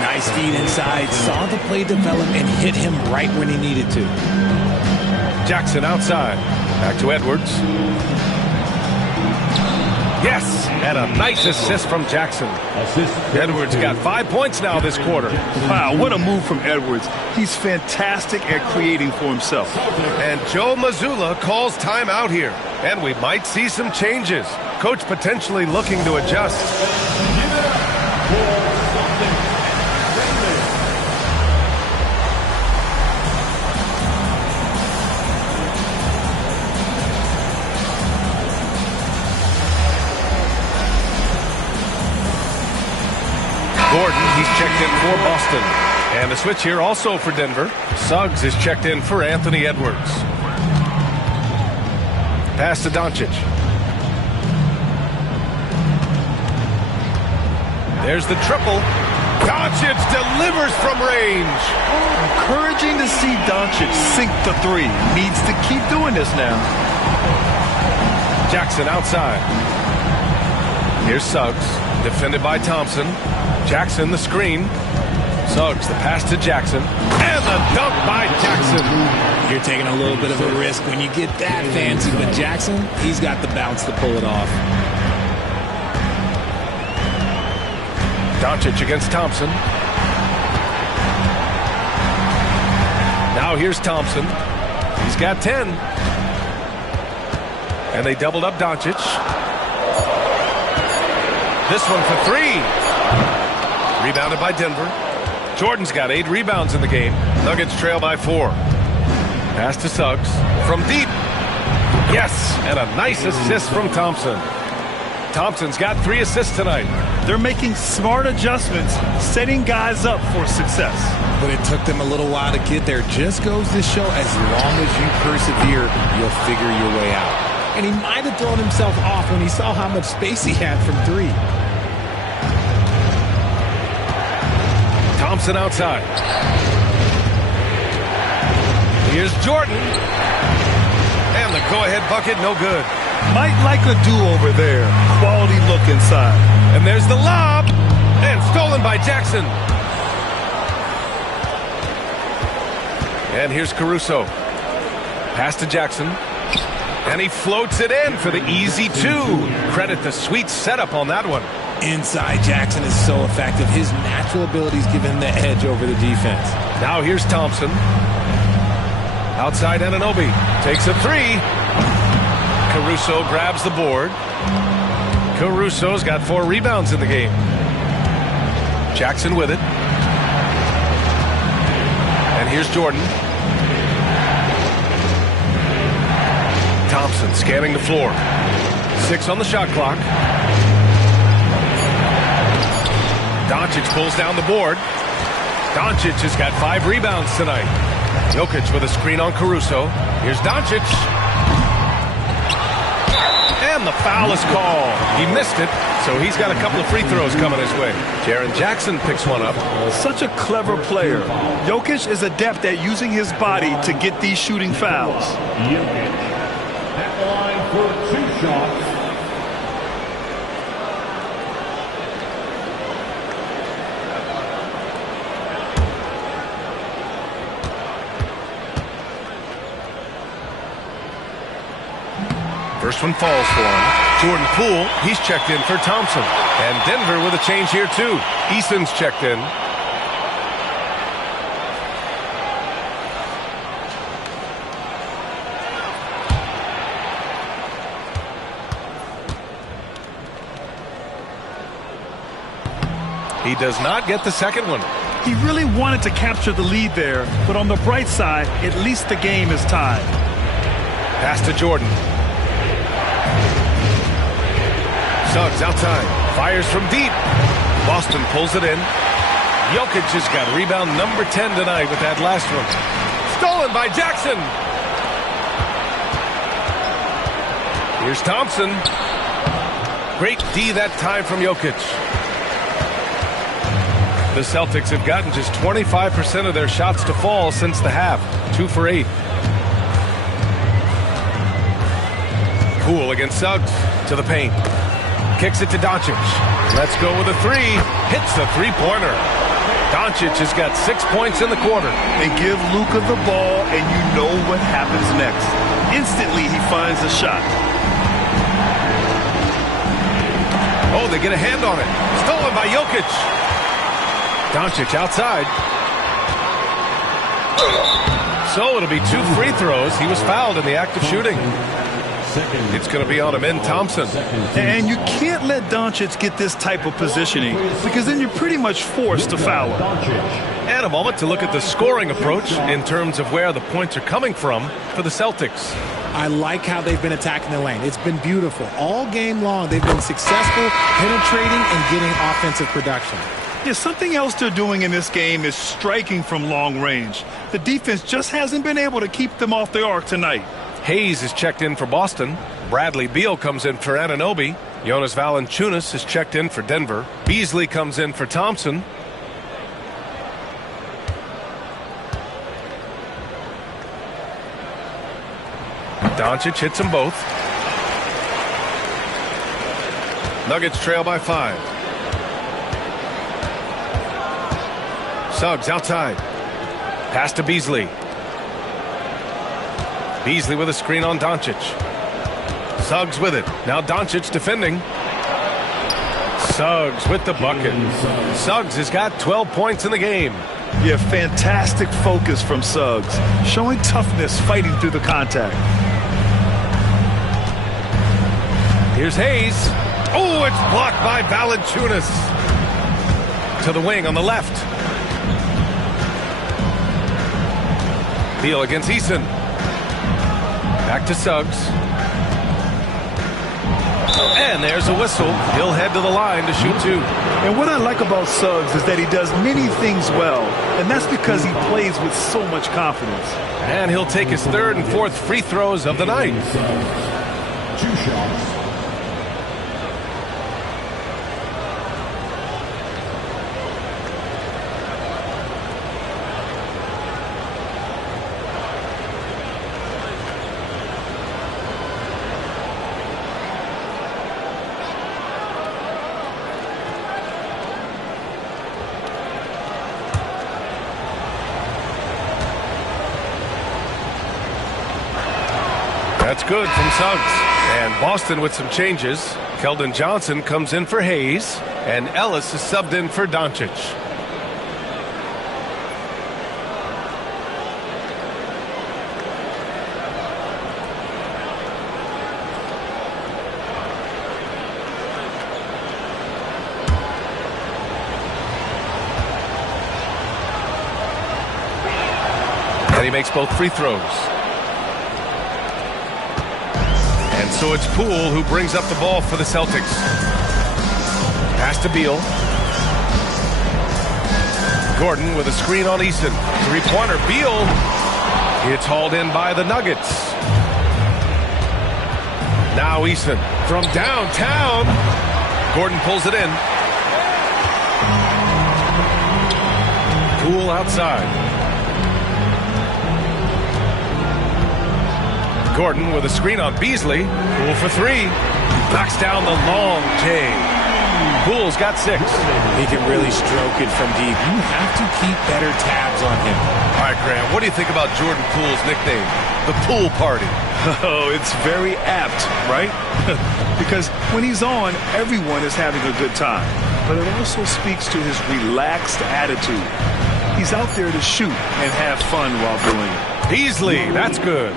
Nice feed inside. Saw the play develop and hit him right when he needed to. Jackson outside. Back to Edwards. Yes, and a nice assist from Jackson. Edwards got 5 points now this quarter. Wow, what a move from Edwards. He's fantastic at creating for himself. And Joe Mazzulla calls timeout here. And we might see some changes. Coach potentially looking to adjust. Gordon, he's checked in for Boston. And a switch here also for Denver. Suggs is checked in for Anthony Edwards. Pass to Doncic. There's the triple. Doncic delivers from range. Encouraging to see Doncic sink the 3. Needs to keep doing this now. Jackson outside. Here's Suggs. Defended by Thompson. Jackson the screen. Suggs the pass to Jackson. And the dunk by Jackson. You're taking a little bit of a risk when you get that fancy, but Jackson, he's got the bounce to pull it off. Doncic against Thompson. Now here's Thompson. He's got 10. And they doubled up Doncic. This one for 3. Rebounded by Denver. Jordan's got 8 rebounds in the game. Nuggets trail by 4. Pass to Suggs from deep. Yes, and a nice assist from Thompson. Thompson's got 3 assists tonight. They're making smart adjustments, setting guys up for success. But it took them a little while to get there. Just goes to show, as long as you persevere, you'll figure your way out. And he might have thrown himself off when he saw how much space he had from 3. Thompson outside. Here's Jordan. And the go-ahead bucket, no good. Might like a do-over there. Quality look inside. And there's the lob. And stolen by Jackson. And here's Caruso. Pass to Jackson. And he floats it in for the easy 2. Credit the sweet setup on that one. Inside Jackson is so effective. His natural abilities give him the edge over the defense. Now here's Thompson. Outside Anunoby. Takes a 3. Caruso grabs the board. Caruso's got 4 rebounds in the game. Jackson with it. And here's Jordan. Thompson scanning the floor. 6 on the shot clock. Doncic pulls down the board. Doncic has got 5 rebounds tonight. Jokic with a screen on Caruso. Here's Doncic. And the foul is called. He missed it, so he's got a couple of free throws coming his way. Jaren Jackson picks one up. Such a clever player. Jokic is adept at using his body to get these shooting fouls. Jokic. At the line for 2 shots. First one falls for him. Jordan Poole, he's checked in for Thompson. And Denver with a change here too. Eason's checked in. He does not get the second one. He really wanted to capture the lead there, but on the bright side, at least the game is tied. Pass to Jordan. Suggs outside. Fires from deep. Boston pulls it in. Jokic has got rebound number 10 tonight with that last one. Stolen by Jackson. Here's Thompson. Great D that time from Jokic. The Celtics have gotten just 25% of their shots to fall since the half. 2 for 8. Poole against Suggs to the paint. Kicks it to Doncic. Let's go with a 3. Hits the 3-pointer. Doncic has got 6 points in the quarter. They give Luka the ball, and you know what happens next. Instantly, he finds a shot. Oh, they get a hand on it. Stolen by Jokic. Doncic outside. So it'll be 2 free throws. He was fouled in the act of shooting. It's going to be on Amin Thompson. And you can't let Doncic get this type of positioning because then you're pretty much forced to foul him. And a moment to look at the scoring approach in terms of where the points are coming from for the Celtics. I like how they've been attacking the lane. It's been beautiful. All game long, they've been successful penetrating and getting offensive production. Yeah, something else they're doing in this game is striking from long range. The defense just hasn't been able to keep them off the arc tonight. Hayes is checked in for Boston. Bradley Beal comes in for Anunoby. Jonas Valanciunas is checked in for Denver. Beasley comes in for Thompson. Doncic hits them both. Nuggets trail by 5. Suggs outside. Pass to Beasley. Beasley with a screen on Doncic. Suggs with it. Now Doncic defending. Suggs with the bucket. Suggs has got 12 points in the game. Yeah, fantastic focus from Suggs. Showing toughness fighting through the contact. Here's Hayes. Oh, it's blocked by Valanciunas. To the wing on the left. Beal against Eason. Back to Suggs. And there's a whistle. He'll head to the line to shoot 2. And what I like about Suggs is that he does many things well, and that's because he plays with so much confidence. And he'll take his 3rd and 4th free throws of the night. 2 shots. That's good from Suggs. And Boston with some changes. Keldon Johnson comes in for Hayes, and Ellis is subbed in for Doncic. And he makes both free throws. And so it's Poole who brings up the ball for the Celtics. Pass to Beal. Gordon with a screen on Eason. 3-pointer. Beal. It's hauled in by the Nuggets. Now Eason from downtown. Gordon pulls it in. Poole outside. Gordon with a screen on Beasley. Poole for 3. Knocks down the long J. Poole's got 6. He can really stroke it from deep. You have to keep better tabs on him. All right, Graham, what do you think about Jordan Poole's nickname, the Poole Party? Oh, it's very apt, right? Because when he's on, everyone is having a good time. But it also speaks to his relaxed attitude. He's out there to shoot and have fun while doing it. Beasley, that's good.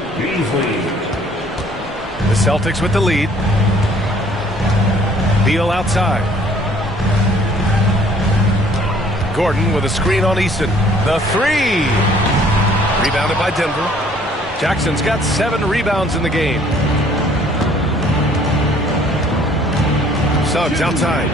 The Celtics with the lead. Beal outside. Gordon with a screen on Eason. The 3. Rebounded by Denver. Jackson's got 7 rebounds in the game. Suggs outside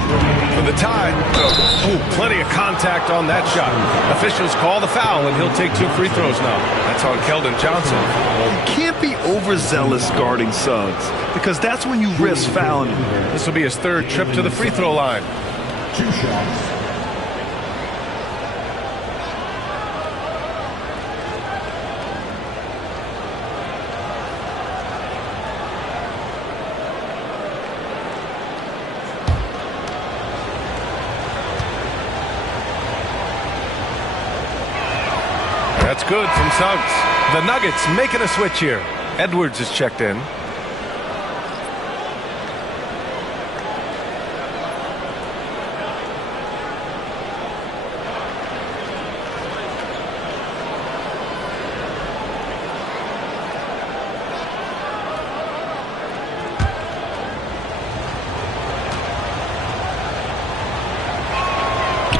for the tie. Oh, plenty of contact on that shot. Officials call the foul, and he'll take 2 free throws now. That's on Keldon Johnson. You can't be overzealous guarding Suggs, because that's when you risk fouling him. This will be his 3rd trip to the free throw line. 2 shots. That's good from Suggs. The Nuggets making a switch here. Edwards is checked in.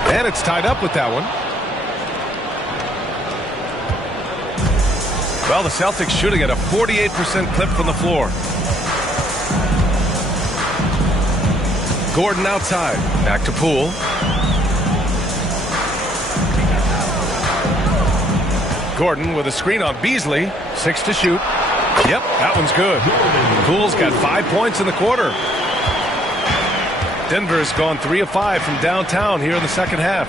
And it's tied up with that one. Well, the Celtics shooting at a 48% clip from the floor. Gordon outside. Back to Poole. Gordon with a screen on Beasley. 6 to shoot. Yep, that one's good. Poole's got 5 points in the quarter. Denver's gone 3 of 5 from downtown here in the second half.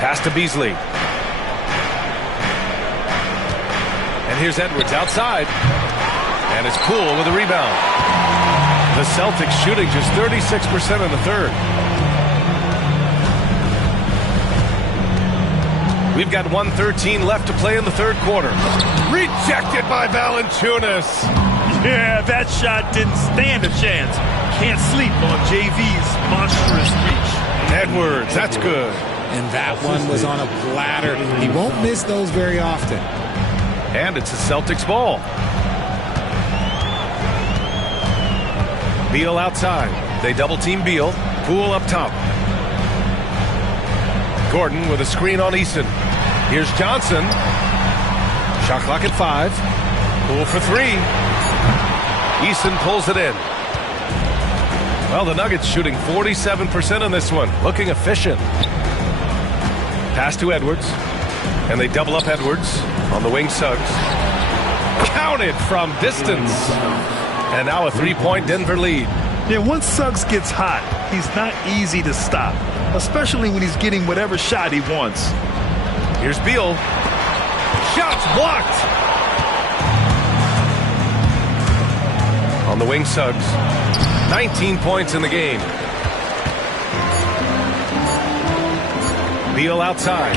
Pass to Beasley. And here's Edwards outside. And it's Poole with a rebound. The Celtics shooting just 36% in the 3rd. We've got 1:13 left to play in the 3rd quarter. Rejected by Valanciunas. Yeah, that shot didn't stand a chance. Can't sleep on JV's monstrous reach. Edwards, that's good. And that one was on a platter. He won't miss those very often. And it's a Celtics ball. Beal outside. They double-team Beal. Poole up top. Gordon with a screen on Eason. Here's Johnson. Shot clock at 5. Poole for 3. Eason pulls it in. Well, the Nuggets shooting 47% on this one. Looking efficient. Pass to Edwards. And they double up Edwards on the wing. Suggs. Counted from distance. And now a 3-point Denver lead. Yeah, once Suggs gets hot, he's not easy to stop, especially when he's getting whatever shot he wants. Here's Beal. Shots blocked. On the wing, Suggs. 19 points in the game. Beal outside.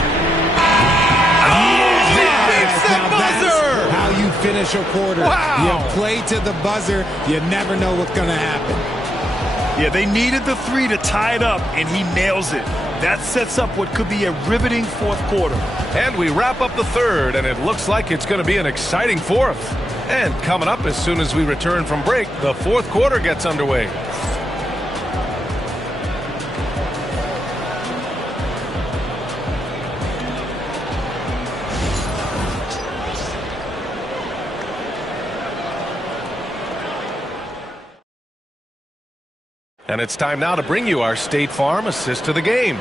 How you finish a quarter. Wow. You play to the buzzer. You never know what's going to happen. Yeah, they needed the 3 to tie it up, and he nails it. That sets up what could be a riveting fourth quarter. And we wrap up the third, and it looks like it's going to be an exciting fourth. And coming up as soon as we return from break, the fourth quarter gets underway. And it's time now to bring you our State Farm assist to the game.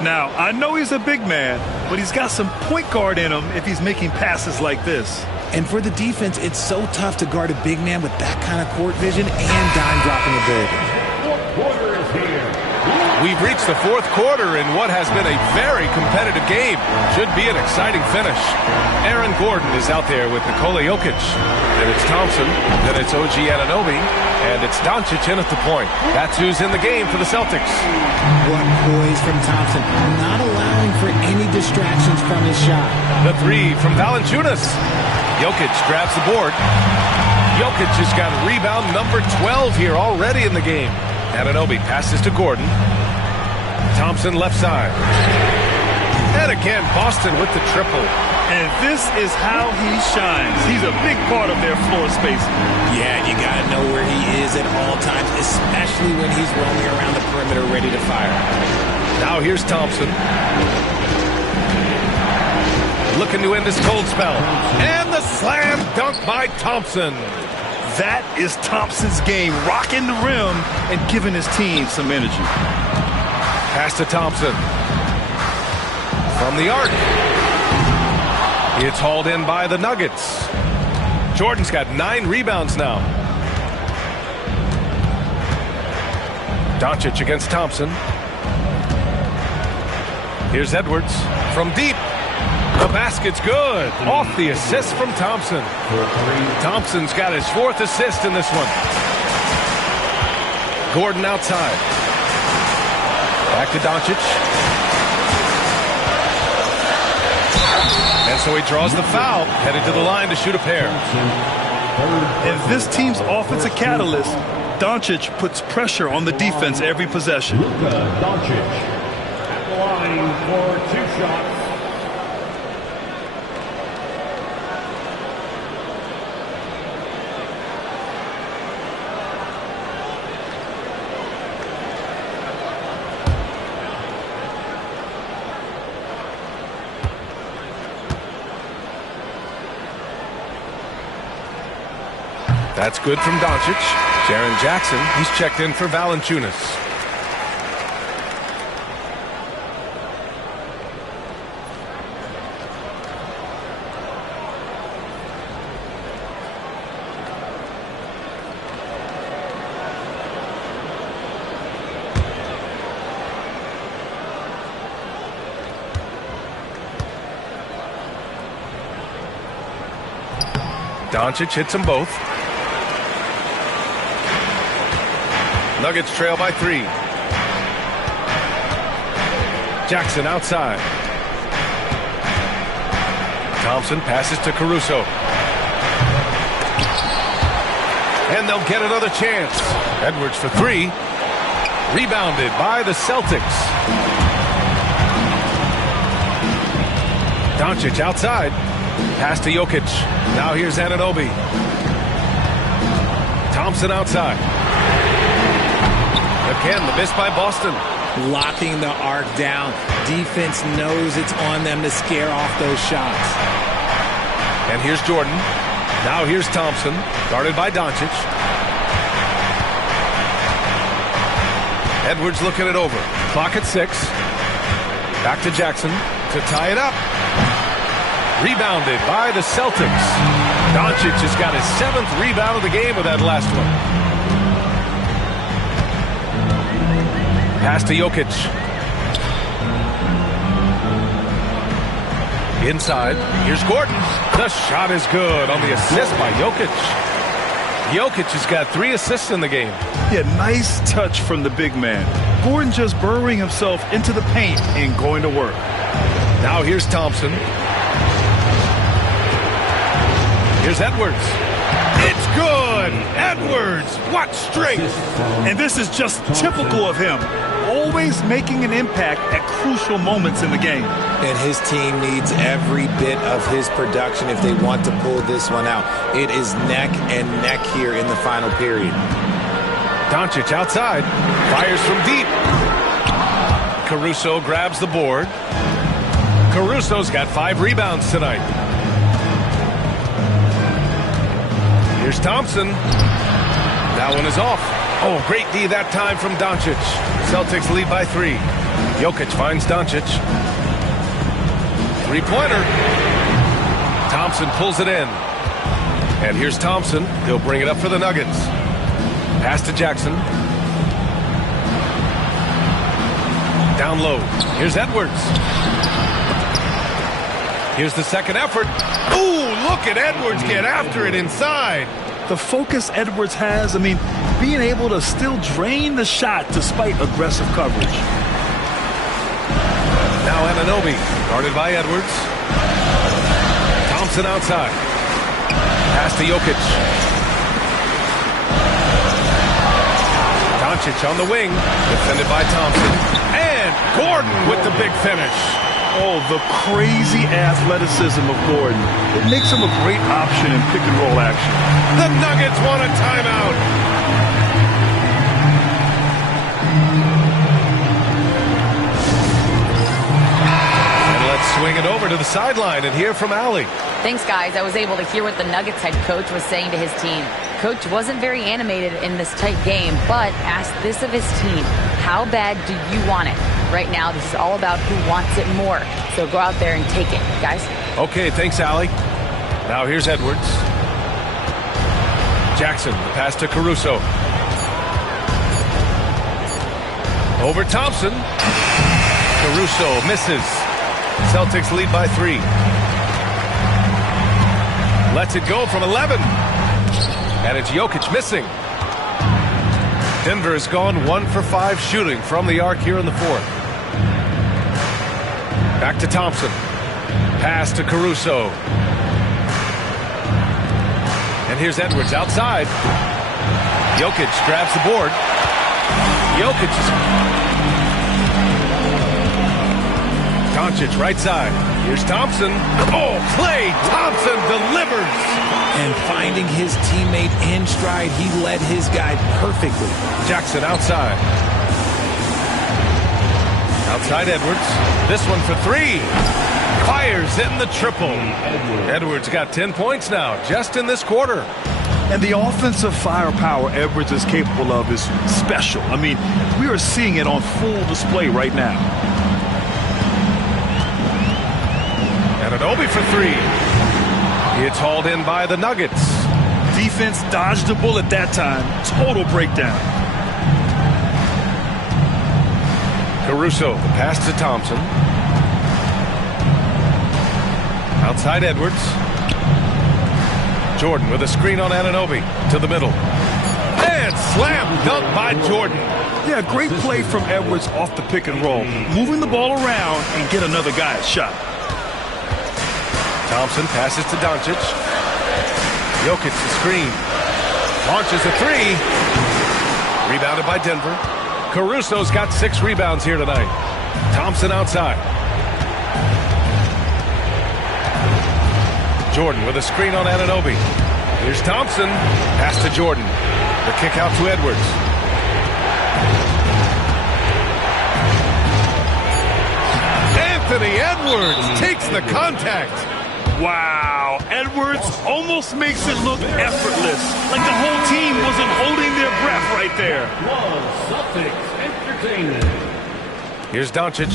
Now, I know he's a big man, but he's got some point guard in him if he's making passes like this. And for the defense, it's so tough to guard a big man with that kind of court vision and dime dropping ability. We've reached the fourth quarter in what has been a very competitive game. Should be an exciting finish. Aaron Gordon is out there with Nikola Jokic. Then it's Thompson. Then it's OG Anunoby. And it's Doncic in at the point. That's who's in the game for the Celtics. What poise from Thompson. Not allowing for any distractions from his shot. The 3 from Valanciunas. Jokic grabs the board. Jokic has got rebound number 12 here already in the game. Anunoby passes to Gordon. Thompson left side. And again, Boston with the triple. And this is how he shines. He's a big part of their floor spacing. Yeah, you got to know where he is at all times, especially when he's roaming around the perimeter ready to fire. Now here's Thompson. Looking to end this cold spell. And the slam dunk by Thompson. That is Thompson's game, rocking the rim and giving his team some energy. Pass to Thompson. From the arc. It's hauled in by the Nuggets. Jordan's got 9 rebounds now. Doncic against Thompson. Here's Edwards from deep. The basket's good. Off the assist from Thompson. Thompson's got his 4th assist in this one. Gordon outside. Back to Doncic. And so he draws the foul, headed to the line to shoot a pair. If this team's offensive catalyst, Doncic puts pressure on the defense every possession. Doncic at the line for 2 shots. That's good from Doncic. Jaren Jackson, he's checked in for Valanciunas. Doncic hits them both. Nuggets trail by 3. Jackson outside. Thompson passes to Caruso. And they'll get another chance. Edwards for 3. Rebounded by the Celtics. Doncic outside. Pass to Jokic. Now here's Anunoby. Thompson outside. Again, the miss by Boston. Locking the arc down. Defense knows it's on them to scare off those shots. And here's Jordan. Now here's Thompson, guarded by Doncic. Edwards looking it over. Clock at 6. Back to Jackson to tie it up. Rebounded by the Celtics. Doncic has got his 7th rebound of the game with that last one. Pass to Jokic. Inside. Here's Gordon. The shot is good on the assist by Jokic. Jokic has got 3 assists in the game. Yeah, nice touch from the big man. Gordon just burrowing himself into the paint and going to work. Now here's Thompson. Here's Edwards. It's good! Edwards! What strength! And this is just typical of him. Always making an impact at crucial moments in the game. And his team needs every bit of his production if they want to pull this one out. It is neck and neck here in the final period. Doncic outside. Fires from deep. Caruso grabs the board. Caruso's got 5 rebounds tonight. Here's Thompson. That one is off. Oh, great D that time from Doncic. Celtics lead by 3. Jokic finds Doncic. 3-pointer. Thompson pulls it in. And here's Thompson. He'll bring it up for the Nuggets. Pass to Jackson. Down low. Here's Edwards. Here's the second effort. Ooh, look at Edwards get after it inside. The focus Edwards has, I mean, being able to still drain the shot despite aggressive coverage. Now Anunoby, guarded by Edwards. Thompson outside. Pass to Jokic. Doncic on the wing, defended by Thompson. And Gordon with the big finish. Oh, the crazy athleticism of Gordon. It makes him a great option in pick-and-roll action. The Nuggets want a timeout. And let's swing it over to the sideline and hear from Allie. Thanks, guys. I was able to hear what the Nuggets head coach was saying to his team. Coach wasn't very animated in this tight game, but asked this of his team. How bad do you want it? Right now, this is all about who wants it more. So go out there and take it, guys. Okay, thanks, Allie. Now here's Edwards. Jackson, the pass to Caruso. Over Thompson. Caruso misses. Celtics lead by 3. Lets it go from 11. And it's Jokic missing. Denver has gone 1 for 5 shooting from the arc here in the 4th. Back to Thompson. Pass to Caruso. And here's Edwards outside. Jokic grabs the board. Jokic is... Doncic right side. Here's Thompson. Oh, Klay Thompson delivers. And finding his teammate in stride, he led his guy perfectly. Jackson outside. Outside Edwards. This one for 3. Fires in the triple. Edwards got 10 points now, just in this quarter. And the offensive firepower Edwards is capable of is special. I mean, we are seeing it on full display right now. Anunoby for 3. It's hauled in by the Nuggets. Defense dodged a bullet that time. Total breakdown. Caruso, the pass to Thompson. Outside Edwards. Jordan with a screen on Anunoby to the middle. And slam dunk by Jordan. Yeah, great play from Edwards off the pick and roll. Moving the ball around and get another guy a shot. Thompson passes to Doncic. Jokic the screen. Launches a 3. Rebounded by Denver. Caruso's got 6 rebounds here tonight. Thompson outside. Jordan with a screen on Anunoby. Here's Thompson. Pass to Jordan. The kick out to Edwards. Anthony Edwards takes the contact. Wow, Edwards almost makes it look effortless, like the whole team wasn't holding their breath right there. Here's Doncic.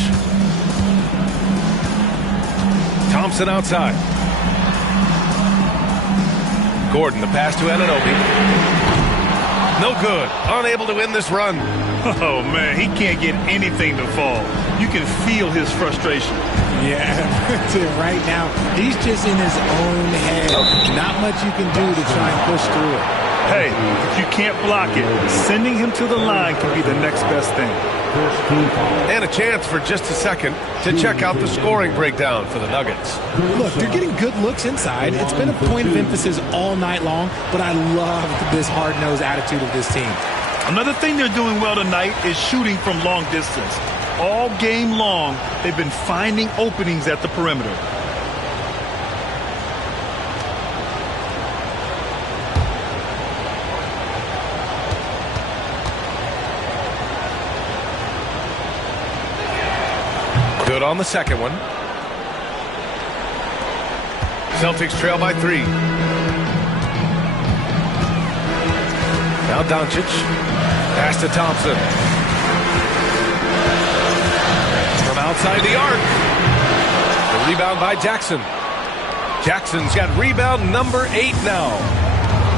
Thompson outside. Gordon, the pass to Anunoby. No good. Unable to win this run. Oh, man, he can't get anything to fall. You can feel his frustration. Yeah, right now, he's just in his own head. Not much you can do to try and push through it. Hey, if you can't block it, sending him to the line can be the next best thing. And a chance for just a second to check out the scoring breakdown for the Nuggets. Look, they're getting good looks inside. It's been a point of emphasis all night long, but I love this hard-nosed attitude of this team. Another thing they're doing well tonight is shooting from long distance. All game long, they've been finding openings at the perimeter. Good on the second one. Celtics trail by 3. Now Doncic. Pass to Thompson. From outside the arc. The rebound by Jackson. Jackson's got rebound number 8 now.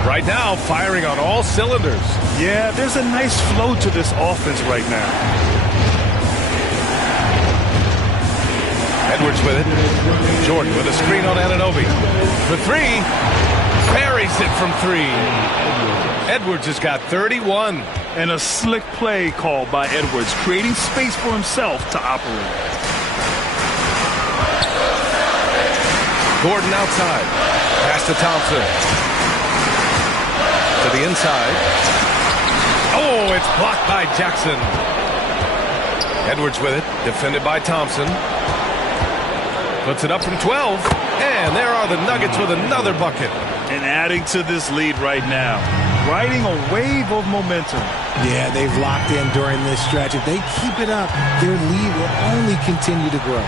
Right now, firing on all cylinders. Yeah, there's a nice flow to this offense right now. Edwards with it. Jordan with a screen on Anunoby. For 3. Buries it from 3. Edwards has got 31. And a slick play called by Edwards, creating space for himself to operate. Gordon outside. Pass to Thompson. To the inside. Oh, it's blocked by Jackson. Edwards with it. Defended by Thompson. Puts it up from 12. And there are the Nuggets with another bucket. And adding to this lead right now. Riding a wave of momentum. Yeah, they've locked in during this stretch. If they keep it up, their lead will only continue to grow.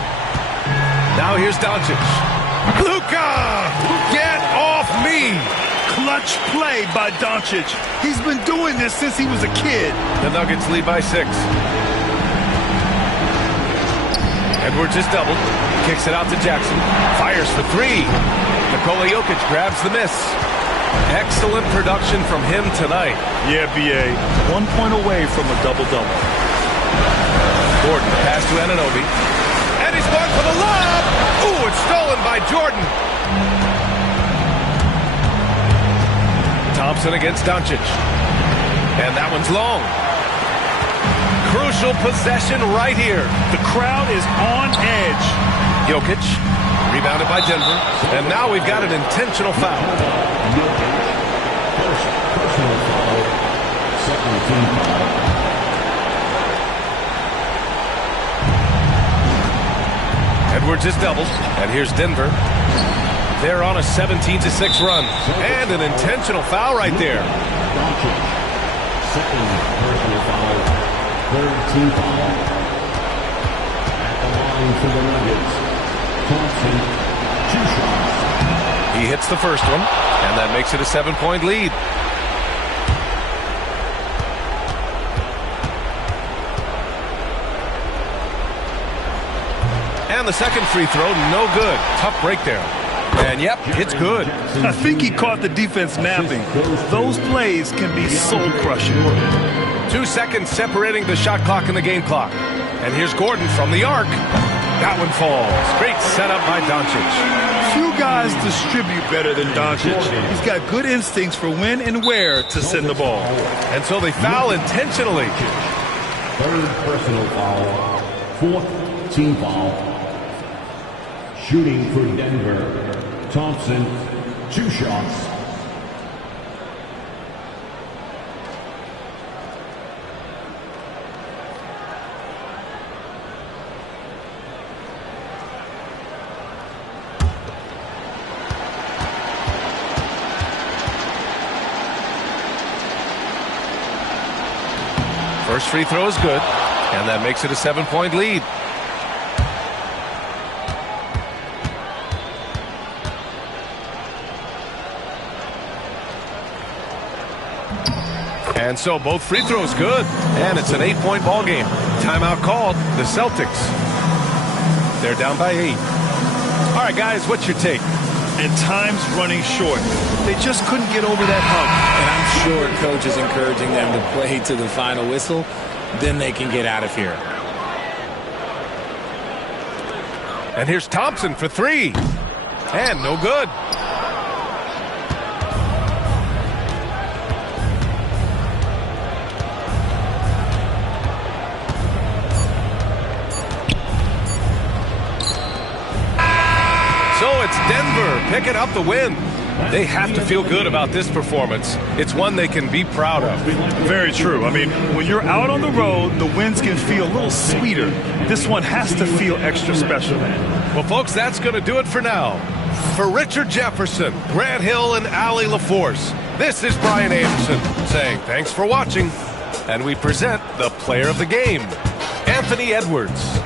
Now here's Doncic. Luka! Get off me! Clutch play by Doncic. He's been doing this since he was a kid. The Nuggets lead by 6. Edwards is doubled. Kicks it out to Jackson. Fires for 3. Nikola Jokic grabs the miss. Excellent production from him tonight. Yeah, B.A. 1 point away from a double-double. Gordon, pass to Anunoby. And he's going for the lob. Ooh, it's stolen by Jordan. Thompson against Doncic. And that one's long. Crucial possession right here. The crowd is on edge. Jokic, rebounded by Denver. And now we've got an intentional foul. Personal foul. Second team foul. Edwards is doubled. And here's Denver. They're on a 17-6 run. And an intentional foul right there. Second personal foul. Third team foul. At the line for the Nuggets. Thompson, 2 shots. He hits the first one, and that makes it a 7-point lead. And the second free throw, no good. Tough break there. And yep, it's good. I think he caught the defense napping. Those plays can be soul-crushing. 2 seconds separating the shot clock and the game clock. And here's Gordon from the arc. That one falls. Great setup by Doncic. Few guys distribute better than Doncic. He's got good instincts for when and where to send the ball. And so they foul intentionally. Third personal foul. Fourth team foul. Shooting for Denver. Thompson, 2 shots. First free throw is good, and that makes it a 7-point lead. And so both free throws good. And it's an 8-point ball game. Timeout called. The Celtics. They're down by 8. All right, guys, what's your take? And time's running short. They just couldn't get over that hump. And I'm sure coach is encouraging them to play to the final whistle. Then they can get out of here. And here's Thompson for 3. And no good. So it's Denver picking up the win. They have to feel good about this performance. It's one they can be proud of. Very true. I mean, when you're out on the road, the wins can feel a little sweeter. This one has to feel extra special. Well, folks, that's going to do it for now. For Richard Jefferson, Grant Hill, and Allie LaForce, this is Brian Anderson saying thanks for watching. And we present the player of the game, Anthony Edwards.